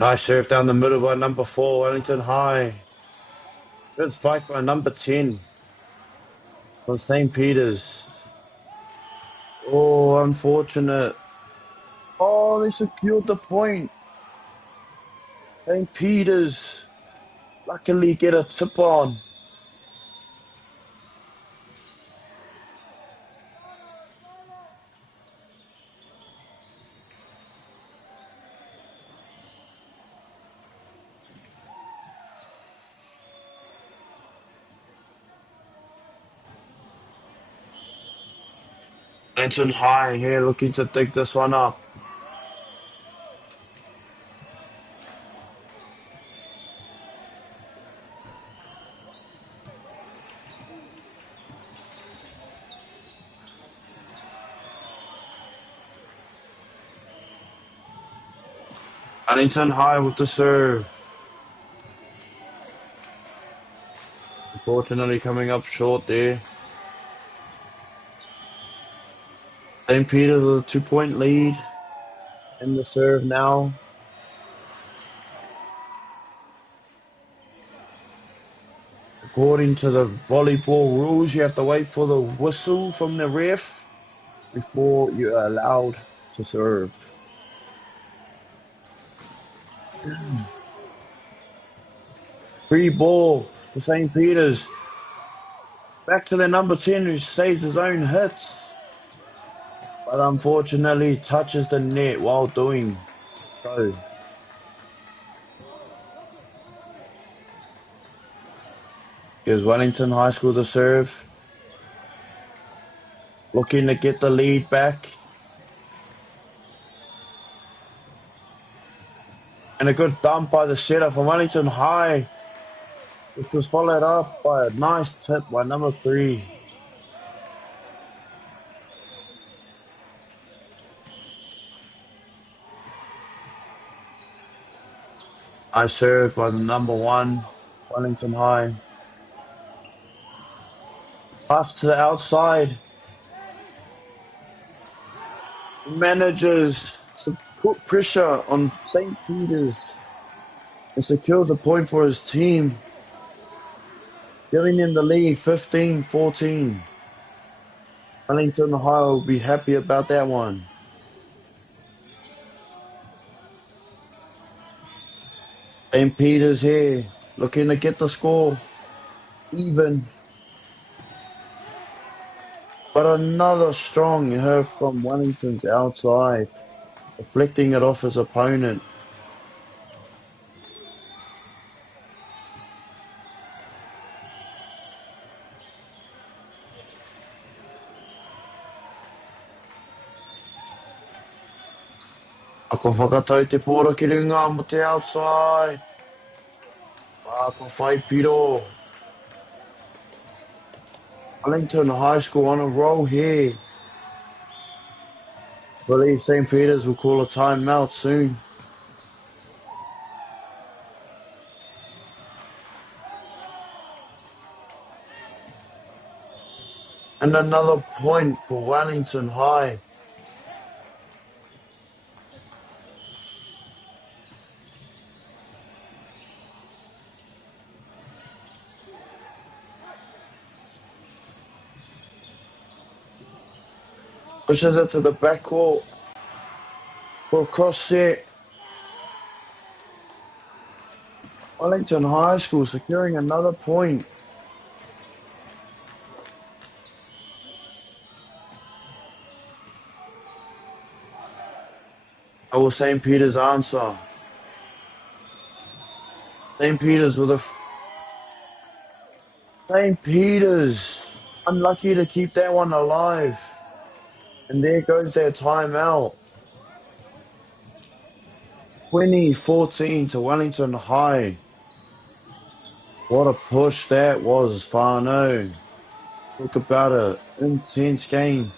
Nice serve down the middle by number 4, Wellington High. Good spike by number 10 from St. Peter's. Oh, unfortunate. Oh, they secured the point. St. Peter's luckily get a tip on. Wellington High here looking to dig this one up. Wellington High with the serve. Unfortunately coming up short there. St. Peter's with a 2-point lead in the serve now. According to the volleyball rules, you have to wait for the whistle from the ref before you are allowed to serve. Free ball for St. Peter's. Back to their number 10 who saves his own hits. But unfortunately touches the net while doing so. Gives Wellington High School the serve. Looking to get the lead back. And a good dump by the setter from Wellington High. This was followed up by a nice tip by number 3. Nice serve by the number 1, Wellington High. Pass to the outside. Manages to put pressure on St. Peter's and secures a point for his team, giving him the lead 15-14. Wellington High will be happy about that one. St. Peter's here, looking to get the score even. But another strong hit from Wellington's outside, deflecting it off his opponent. Ako whakatau te pōra ki runga mo te outside. Ako whai piro. Wellington High School on a roll here. I believe St. Peter's will call a timeout soon. And another point for Wellington High. Pushes it to the backcourt for a cross set. Wellington High School securing another point. How will St. Peter's answer? St. Peter's with a... St. Peter's unlucky to keep that one alive. And there goes their timeout. 20-14 to Wellington High. What a push that was, Whānau. Talk about an intense game.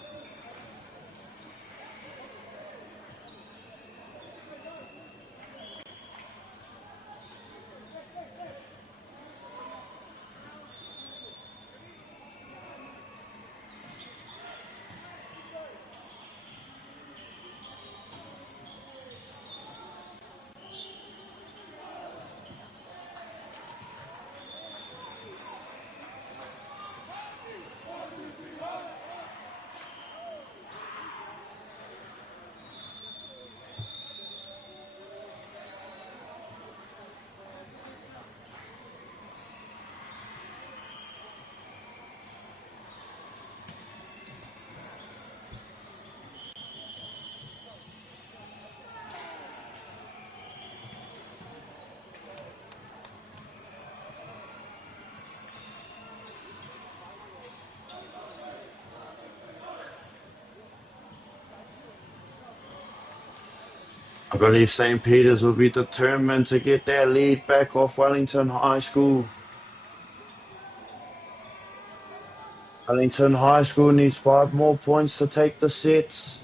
I believe St. Peter's will be determined to get their lead back off Wellington High School. Wellington High School needs 5 more points to take the sets,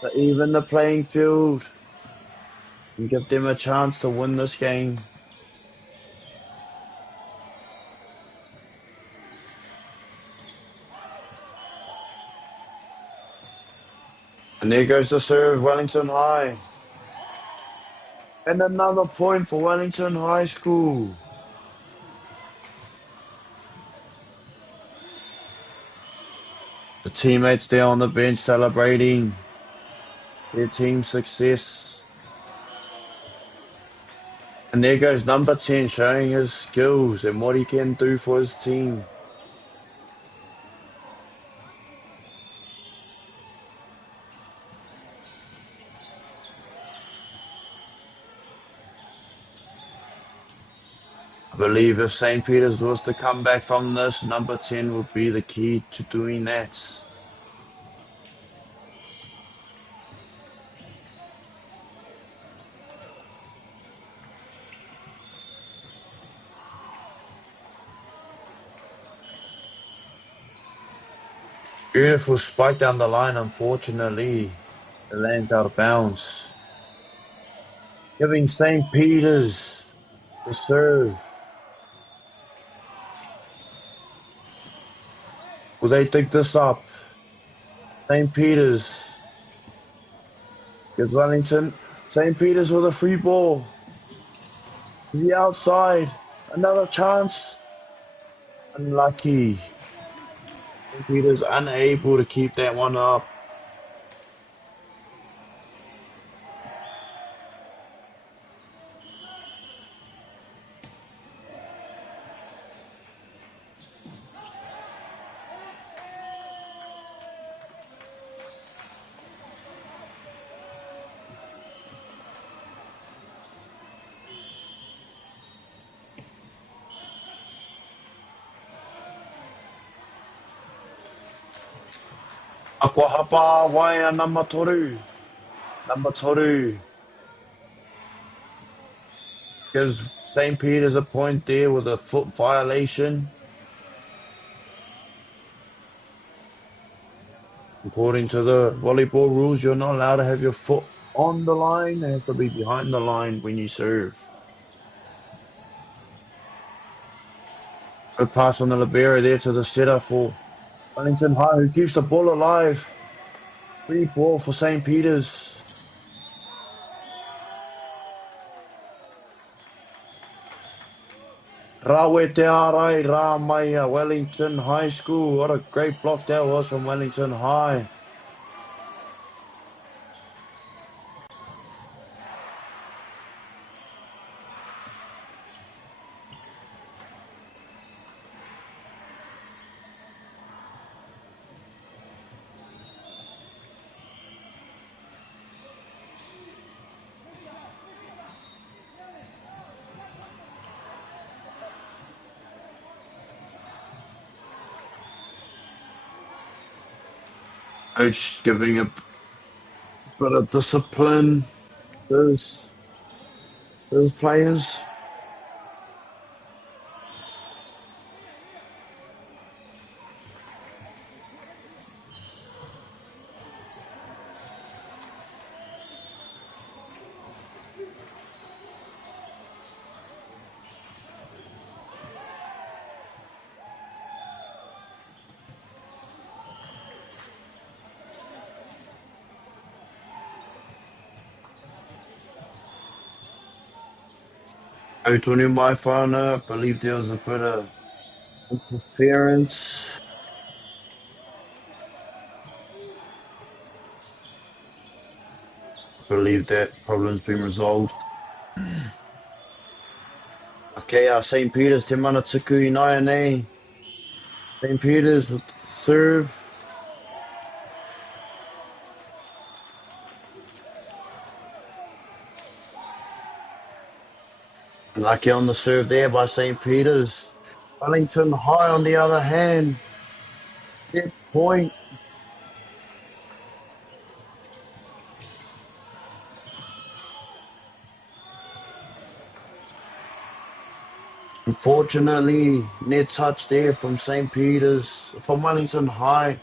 to even the playing field, and give them a chance to win this game. And there goes the serve, Wellington High. And another point for Wellington High School. The teammates there on the bench celebrating their team's success. And there goes number 10 showing his skills and what he can do for his team. I believe if St. Peter's was to come back from this, number 10 would be the key to doing that. Beautiful spike down the line, unfortunately. It lands out of bounds. Giving St. Peter's the serve. Will they dig this up? St. Peter's gives Wellington. St. Peter's with a free ball. To the outside. Another chance. Unlucky. St. Peter's unable to keep that one up. Akua hapa waia number toru. Number toru. Gives St. Peter's a point there with a foot violation. According to the volleyball rules, you're not allowed to have your foot on the line. It has to be behind the line when you serve. Good pass from the libero there to the setter for Wellington High, who keeps the ball alive. Free ball for St. Peter's. Rawe te arai, rā mai Wellington High School. What a great block that was from Wellington High. Coach giving a bit of discipline to those players. Tony my whānau, I believe there was a bit of interference. I believe that problem's been resolved. Okay, St. Peter's te mana tuku I nai nei. St. Peter's with serve. Lucky on the serve there by St. Peter's. Wellington High on the other hand. Set point. Unfortunately, near touch there from St. Peter's, from Wellington High.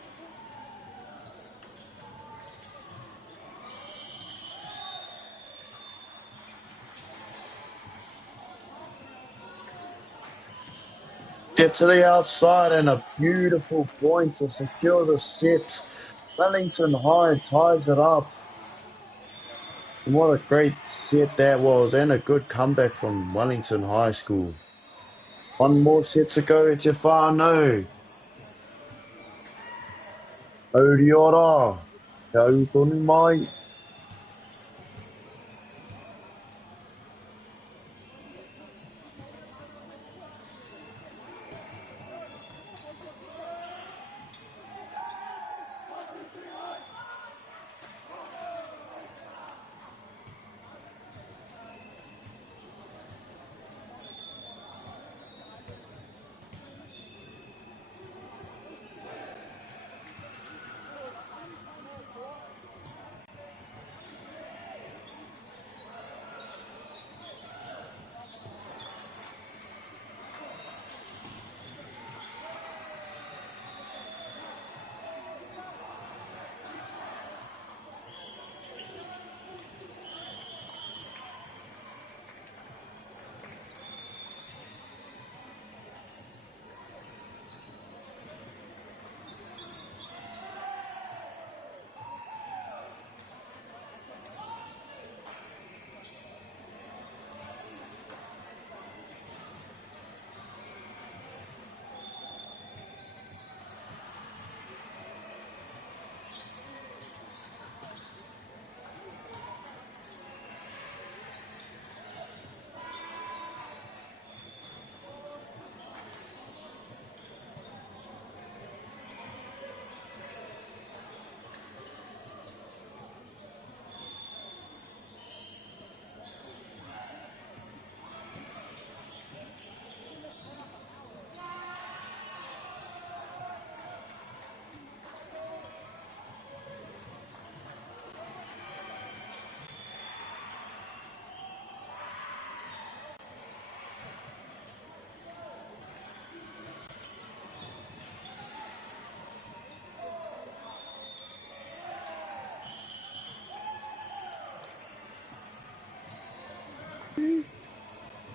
Get to the outside and a beautiful point to secure the set. Wellington High ties it up. What a great set that was, and a good comeback from Wellington High School. One more set to go, Te whānau. Auriora, kia tonu mai.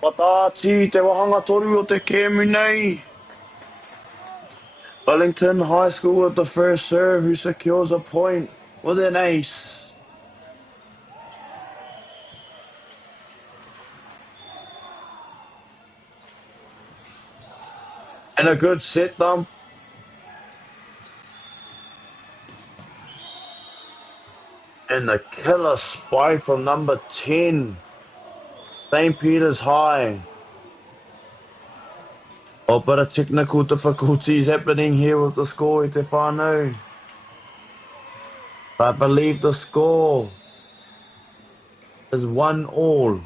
Wataati te wahanga toru o te kēmu nei. Wellington High School with the first serve, who secures a point with an ace. And a good set dump. And the killer spike from number 10, St. Peter's High. A bit of technical difficulties happening here with the score, Te whānau. I believe the score is 1-1.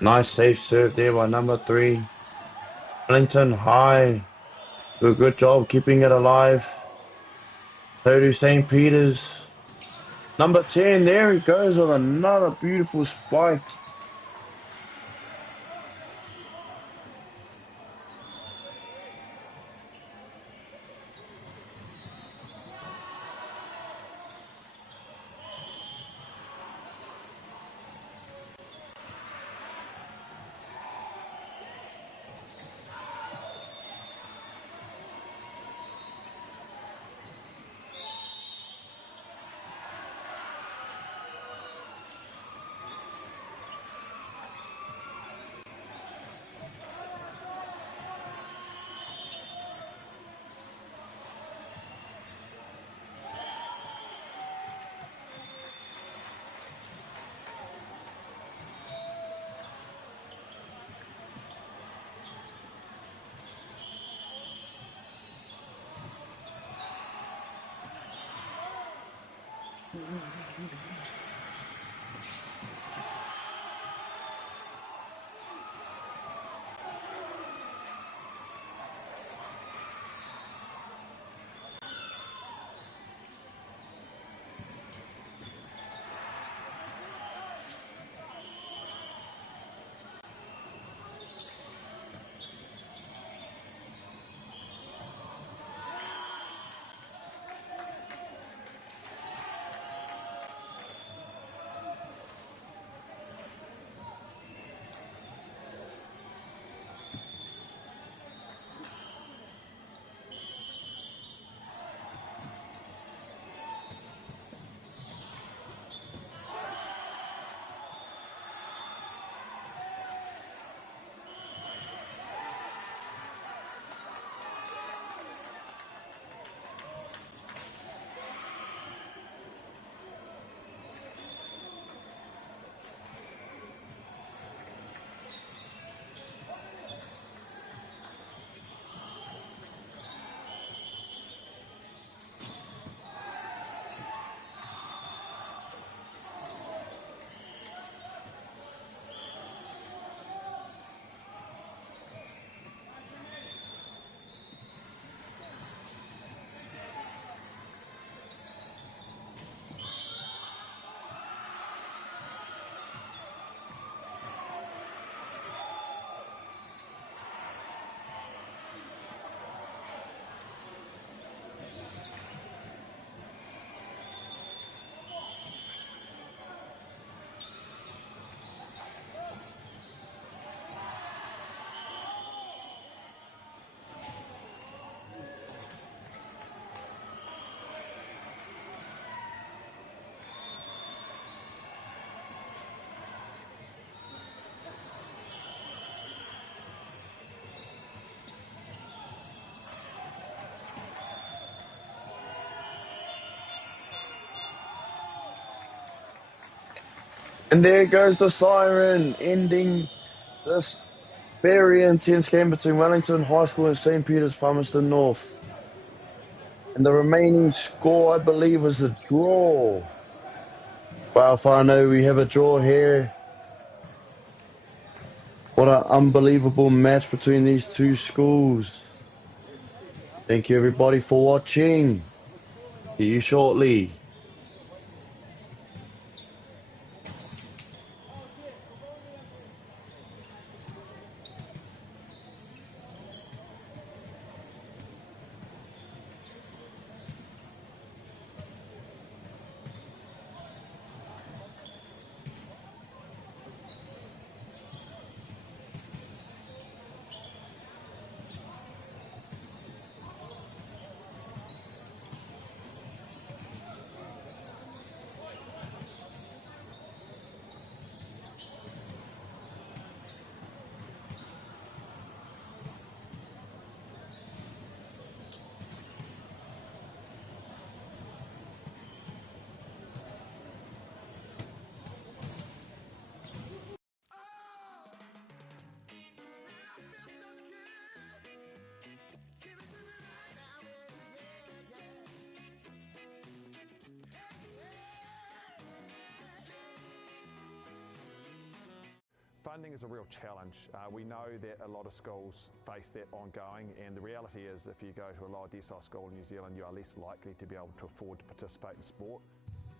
Nice safe serve there by number 3. Wellington High do a good job keeping it alive. So do St. Peter's. Number 10, there he goes with another beautiful spike. And there goes the siren, ending this very intense game between Wellington High School and St. Peter's Palmerston North. And the remaining score, I believe, was a draw. Wow, whānau, we have a draw here. What an unbelievable match between these two schools. Thank you, everybody, for watching. See you shortly. Funding is a real challenge. We know that a lot of schools face that ongoing, and the reality is if you go to a lower decile school in New Zealand, you are less likely to be able to afford to participate in sport.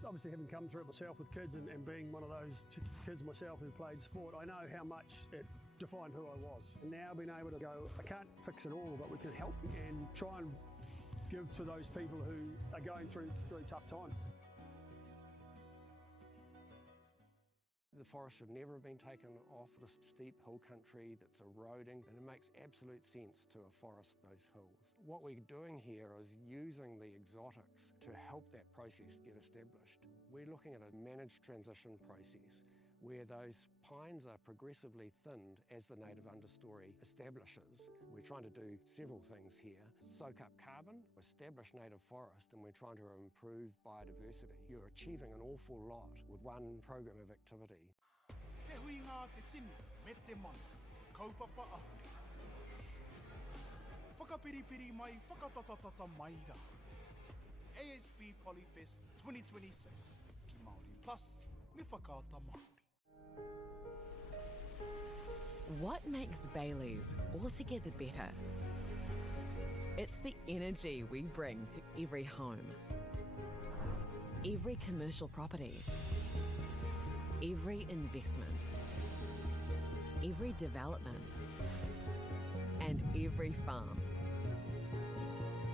Obviously, having come through it myself with kids and being one of those kids myself who played sport, I know how much it defined who I was. And now being able to go, I can't fix it all, but we can help and try and give to those people who are going through really tough times. The forest should never have been taken off the steep hill country that's eroding, and it makes absolute sense to afforest those hills. What we're doing here is using the exotics to help that process get established. We're looking at a managed transition process where those pines are progressively thinned as the native understory establishes. We're trying to do several things here. Soak up carbon, establish native forest, and we're trying to improve biodiversity. You're achieving an awful lot with one program of activity. Te hui ngā te tini, me te mana, kaupapa ahuri. Whakapiripiri mai, whakatatatata mai rā. ASB Polyfest 2026. Ki Māori Plus, me whakaata Māori. What makes Bailey's altogether better? It's the energy we bring to every home, every commercial property, every investment, every development, and every farm.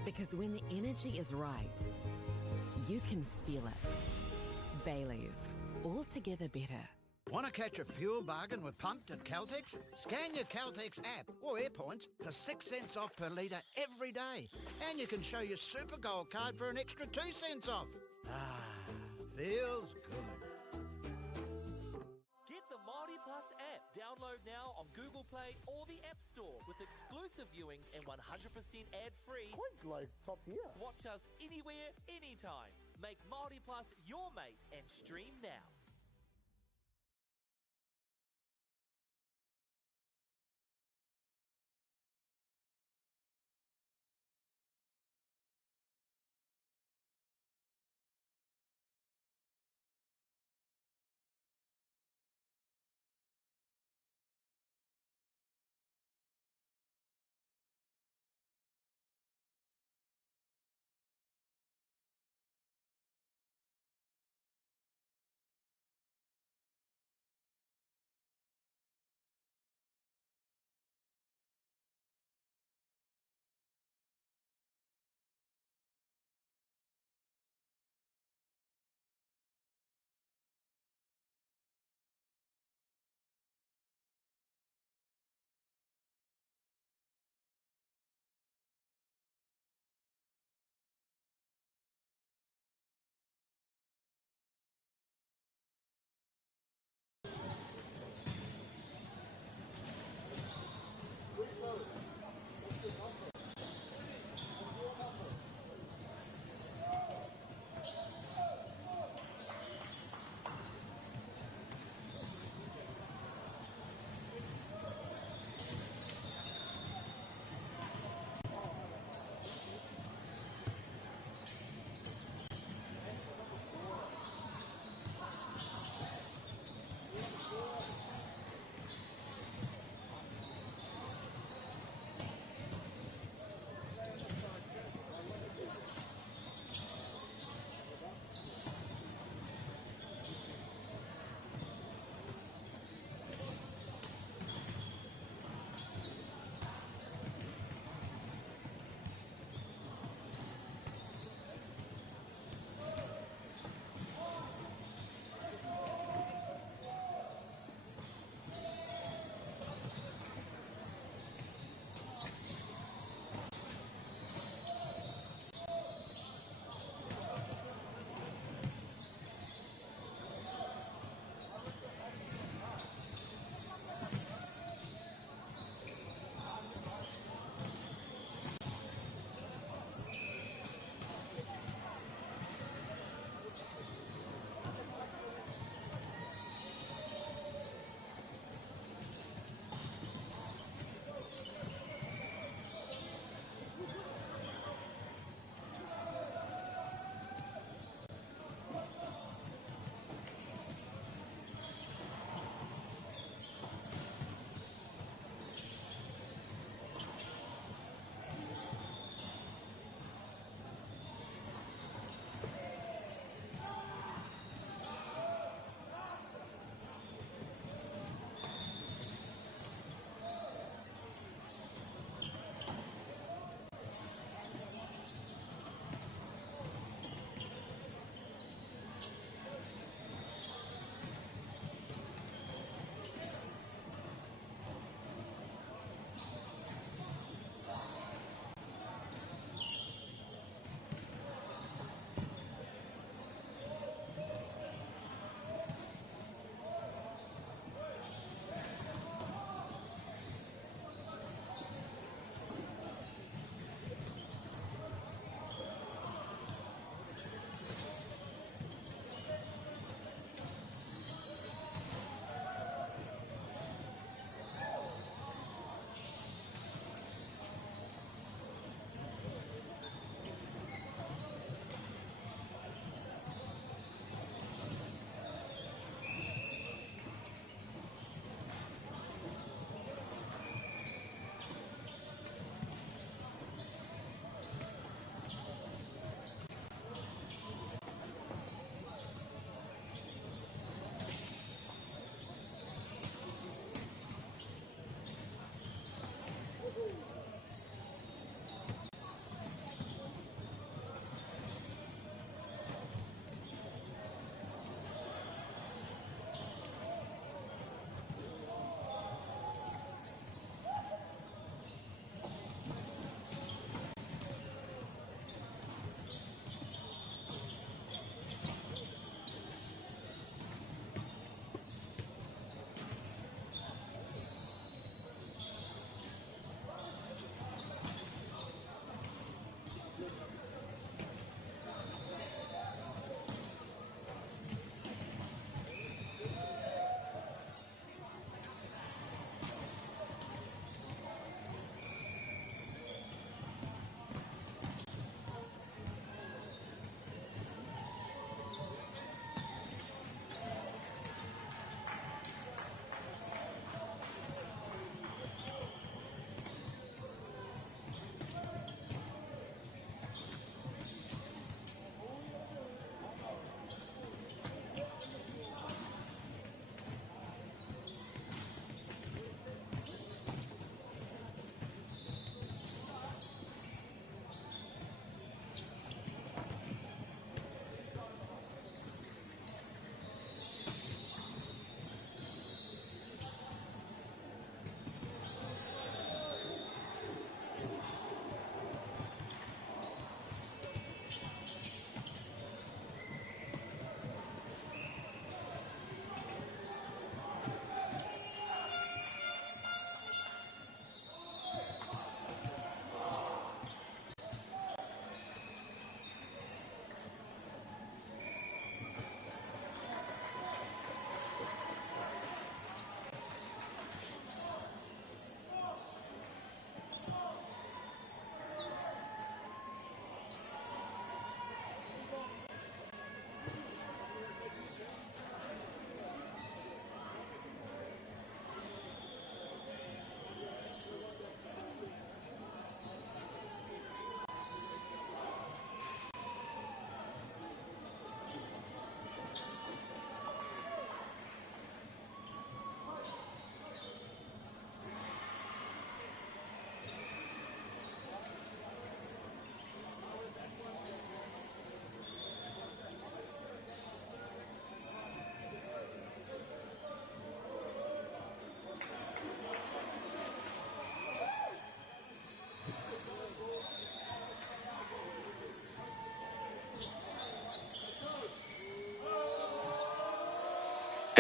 Because when the energy is right, you can feel it. Bailey's, altogether better. Want to catch a fuel bargain with Pumped at Caltex? Scan your Caltex app or AirPoints for 6 cents off per litre every day. And you can show your Super Gold card for an extra 2 cents off. Ah, feels good. Get the Māori Plus app. Download now on Google Play or the App Store with exclusive viewings and 100% ad-free. Quite like top tier. Watch us anywhere, anytime. Make Māori Plus your mate and stream now.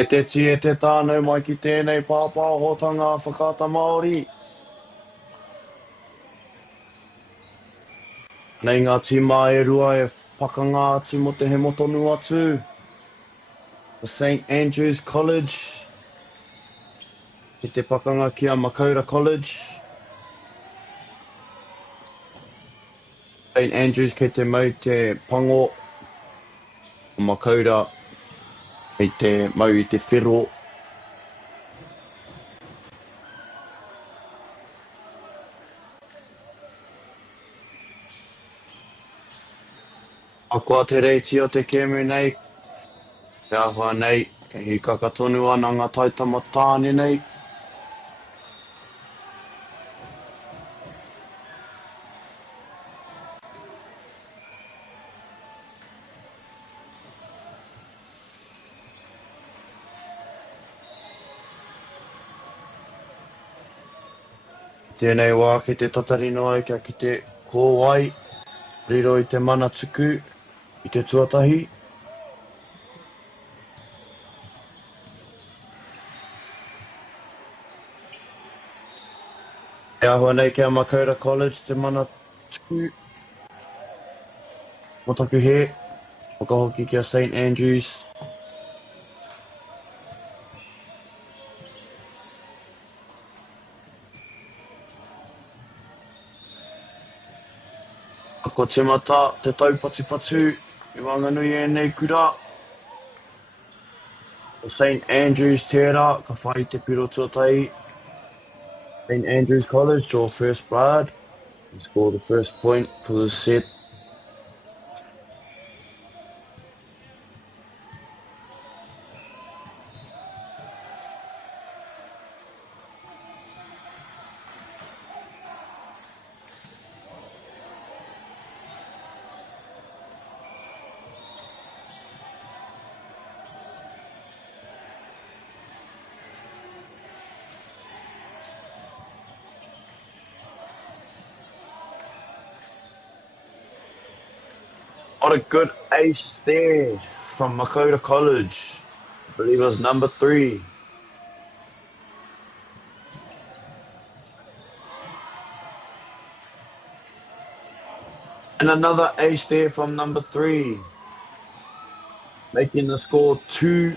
E te ti e te tānau mai ki tēnei pāpāhotanga whakaata Māori. Nei ngā tīmā e rua e whakanga atu mo te he motonu atu. The St. Andrews College. Ki te pakanga ki a Makaurau College. St. Andrews kei te mau te pango. Makaurau kei te mau i te whiro. Akua te reiti o te kēmu nei. Te ahua nei, hi kakatonu ana ngā taitama tāne nei. Tēnei wā ki te tatarino ai kia ki te kōwai, riro i te mana tuku, i te tuatahi. E ahua nei kia Makaurau College, te mana tuku. Motaku he, whakahoki kia St. Andrews. Ako te mata, te taupatupatu, i wanganui e nei kura. St. Andrews tērā, ka whai te piro tuatai. St. Andrews College draw first blood and score the first point for the set. What a good ace there from Makaurau College. I believe it was number 3. And another ace there from number 3. Making the score 2-1.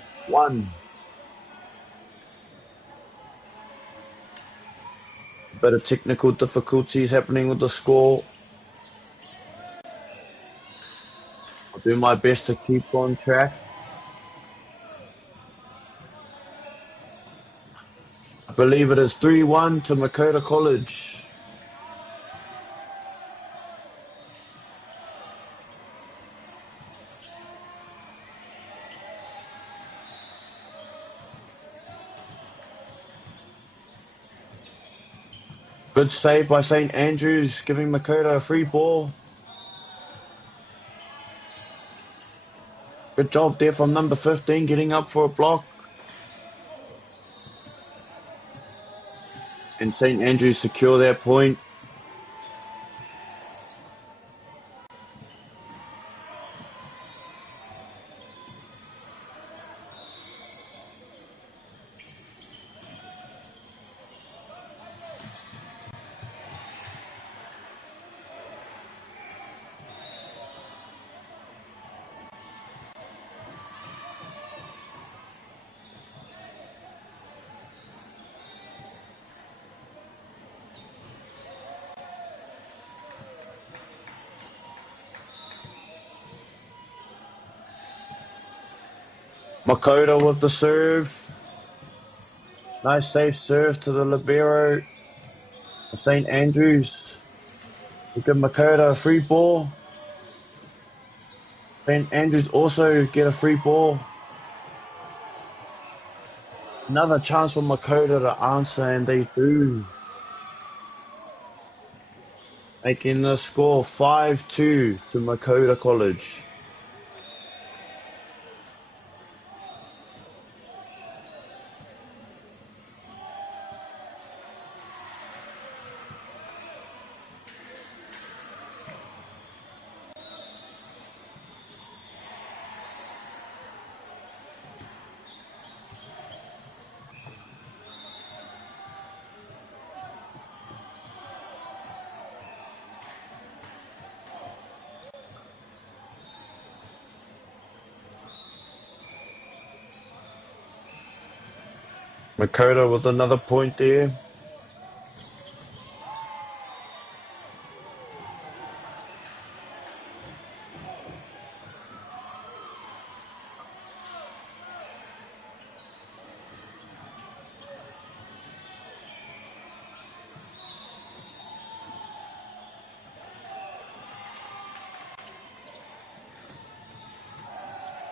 A bit of technical difficulties happening with the score. I'll do my best to keep on track. I believe it is 3-1 to Makaurau College. Good save by St. Andrews, giving Makaurau a free ball. Good job there from number 15, getting up for a block. And St. Andrews secure their point. Makaurau with the serve. Nice safe serve to the libero. St. Andrews. We give Makaurau a free ball. St. Andrews also get a free ball. Another chance for Makaurau to answer, and they do. Making the score 5-2 to Makaurau College. Makota with another point there.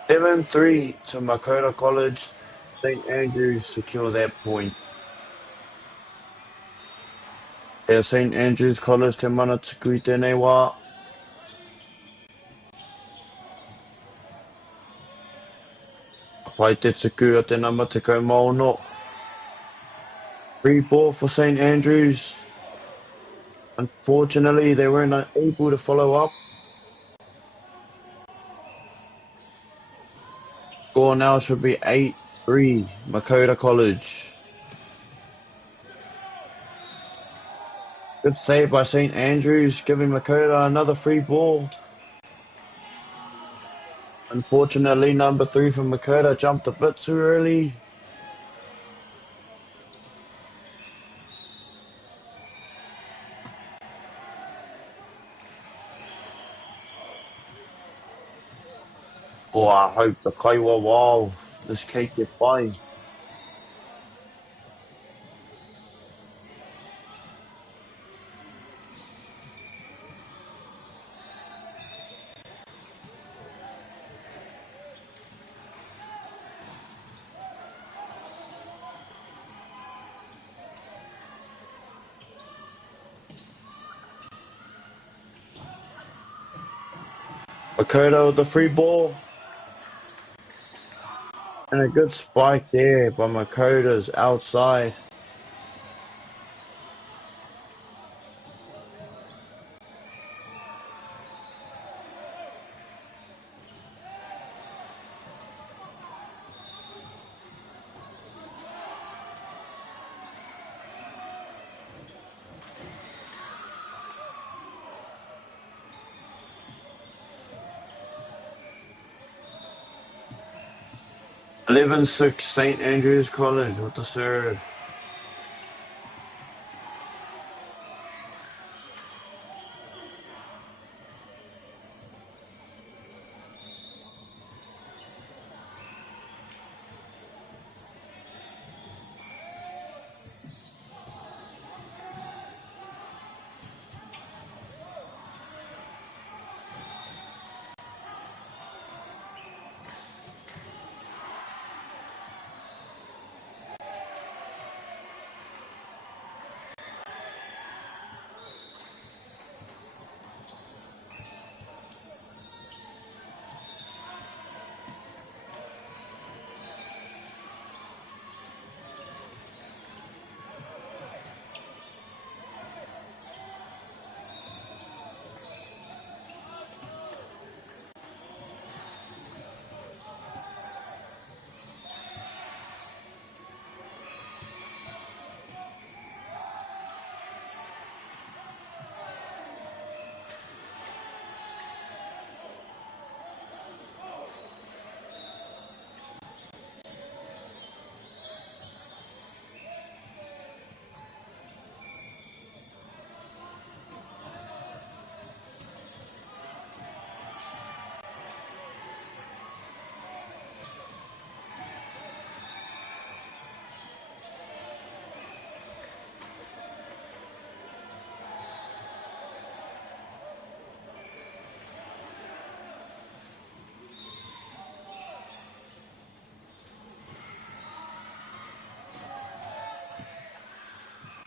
Seven 3 to Makota College. St. Andrews secure that point. St. Andrews College te mana tuku I tēnei wā. Pai te tuku a te nama te kaumaono. Free ball for St. Andrews. Unfortunately, they weren't able to follow up. Score now should be 8-3, Makota College. Good save by St. Andrews, giving Makota another free ball. Unfortunately, number 3 from Makota jumped a bit too early. Oh, I hope the Kaiwa wow, this cake get by. Makota with the free ball. And a good spike there by Makota's outside. Eleven 6 St. Andrews College with the serve.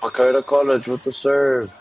Makota College with the serve.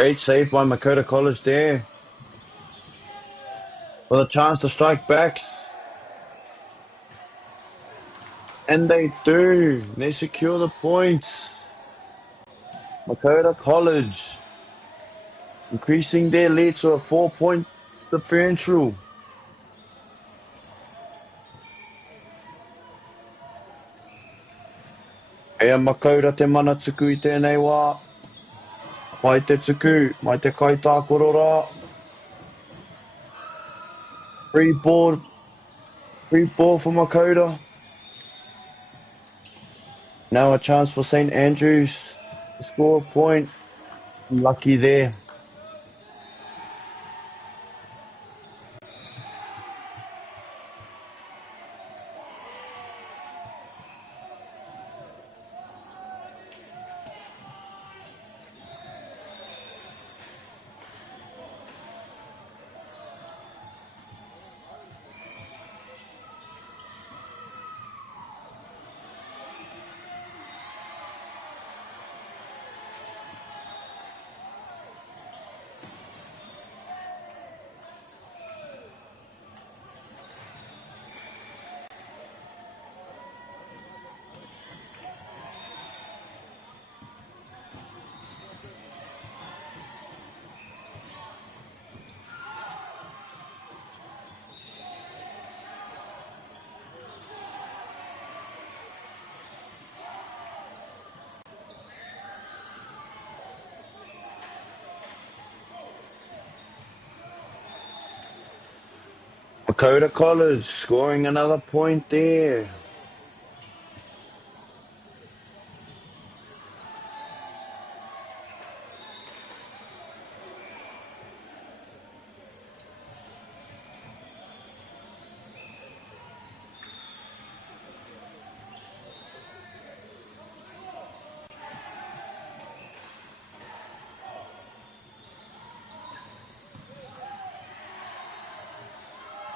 Great save by Makota College there. with a chance to strike back. And they do. They secure the points. Makota College increasing their lead to a 4-point differential. Ea Makota te mana tuku I tēnei wā. Mai te tuku, mai te kaitākorora. Free ball for Makota. Now a chance for St. Andrews to score a point. Lucky there. Makota College scoring another point there.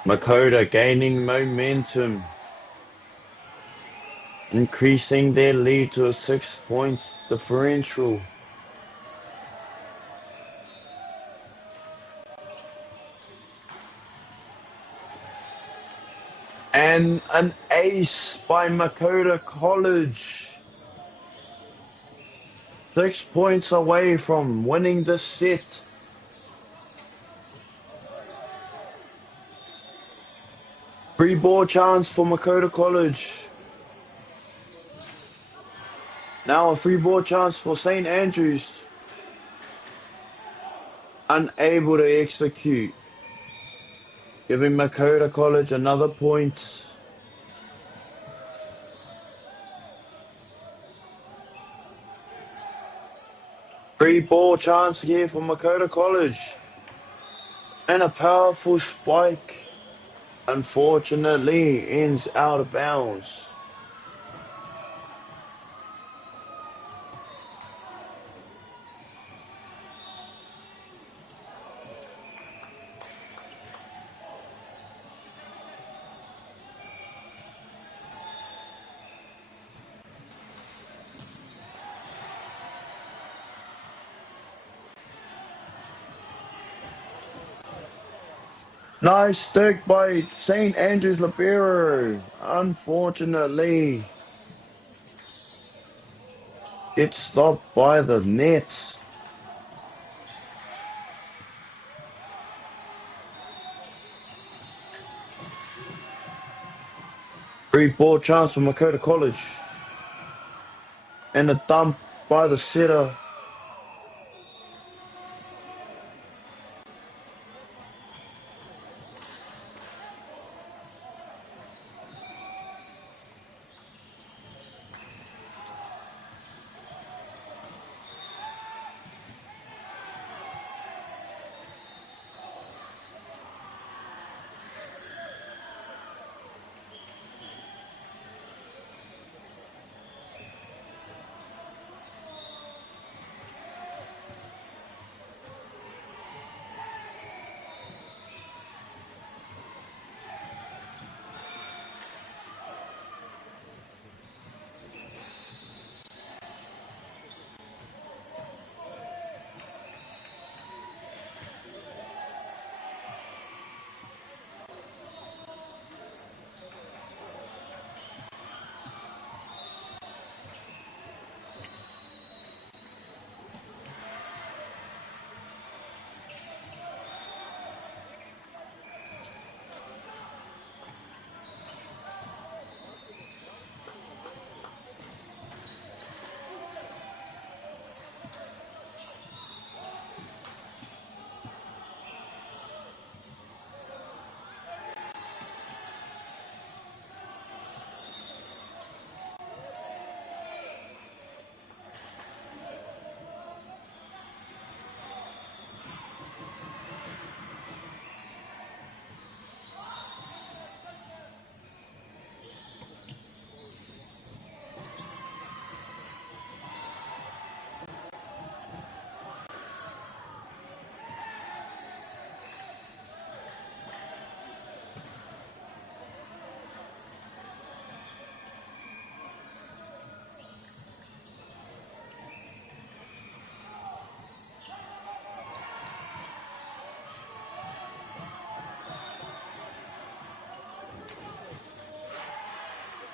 Makota gaining momentum, increasing their lead to a 6-point differential. And an ace by Makota College. 6 points away from winning this set. Free ball chance for Makota College. Now a free ball chance for St. Andrews. Unable to execute. Giving Makota College another point. Free ball chance here for Makota College. And a powerful spike. Unfortunately, ends out of bounds. Nice stick by St. Andrews Libero. Unfortunately, it's stopped by the net. Free ball chance for Makota College. And a dump by the setter.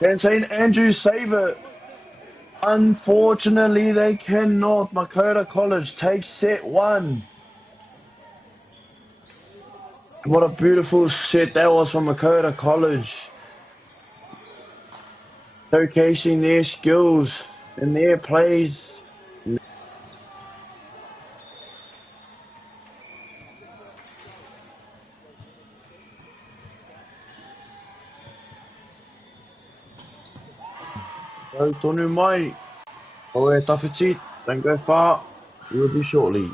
Can St. Andrews save it? Unfortunately, they cannot. Makota College takes set 1. What a beautiful set that was from Makota College. Showcasing their skills and their plays. So, tonu mai. Oe tawhiti. Don't go far. We will be shortly.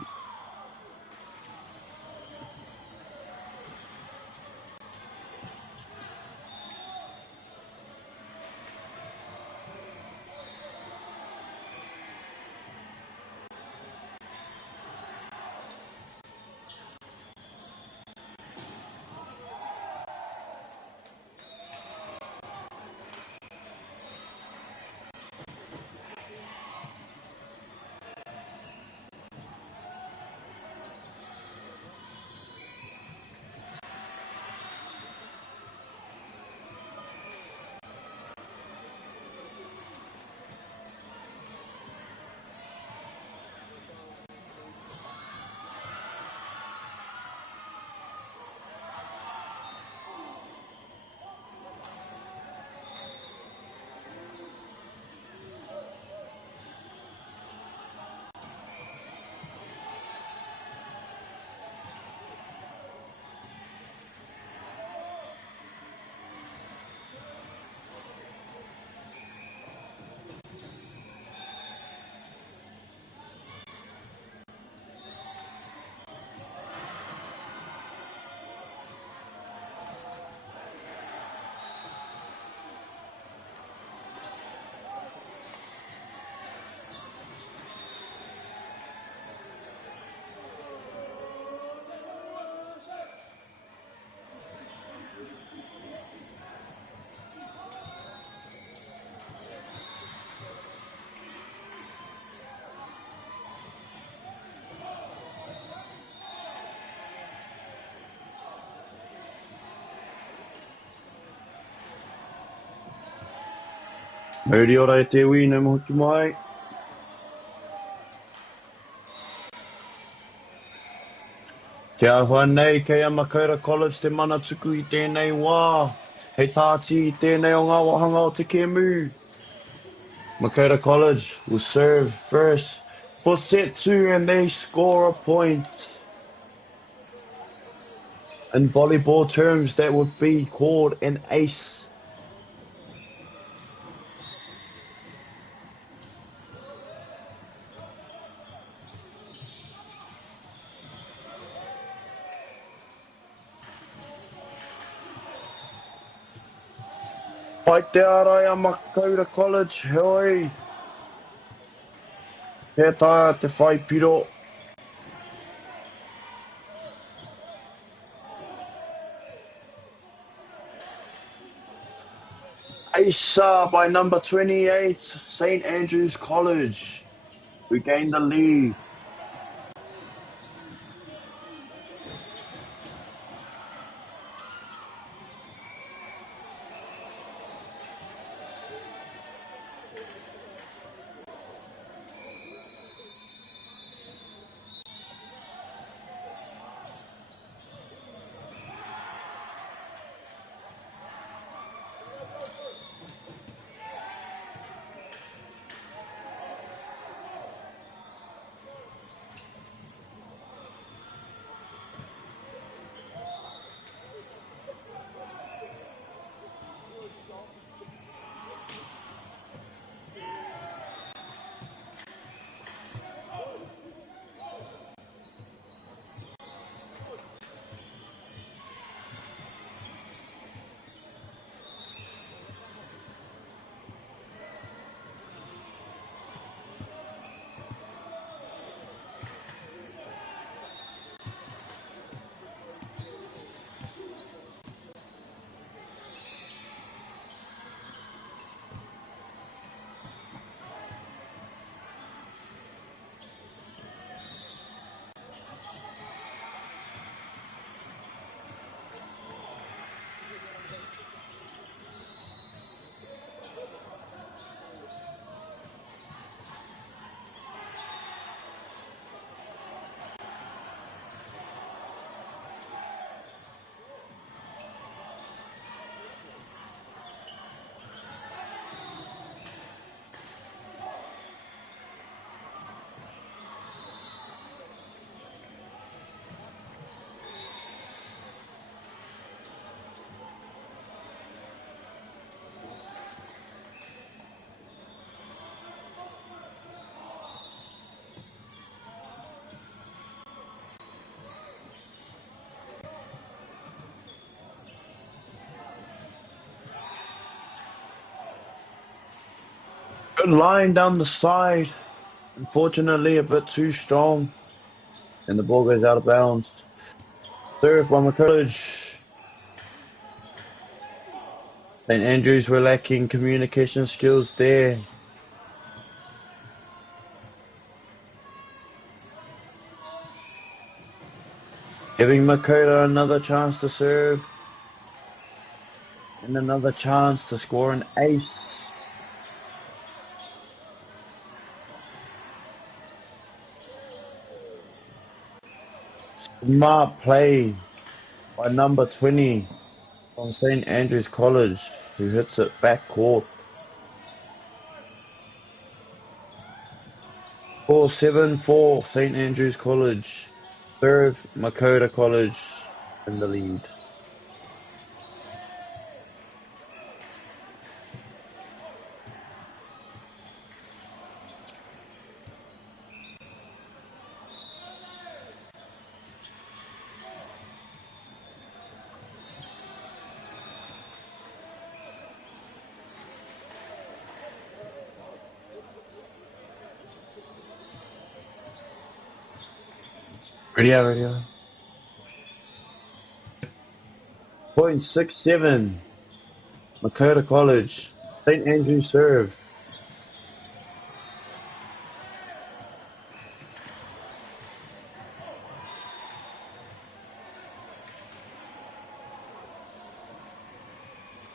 Mauri ora e te wina mo hoki mai. Te ahua nei kei a Makota College te mana tuku I tēnei wā. Hei tāti I tēnei o ngā wahanga o te Kemu. Makota College will serve first for set 2 and they score a point. In volleyball terms, that would be called an ace. Pai te arai a Makota College, hoi. Te taia te whai piro. Ace by number 28, St. Andrews College. We gained the lead. Good line down the side. Unfortunately, a bit too strong. And the ball goes out of bounds. Serve by McCullage. St Andrews were lacking communication skills there. Giving Makota another chance to serve. And another chance to score an ace. Smart play by number 20 from St Andrews College, who hits it back court. 4-7 for St Andrews College. Serve Makota College in the lead. Ready. 0.67. Makota College. St Andrews serve.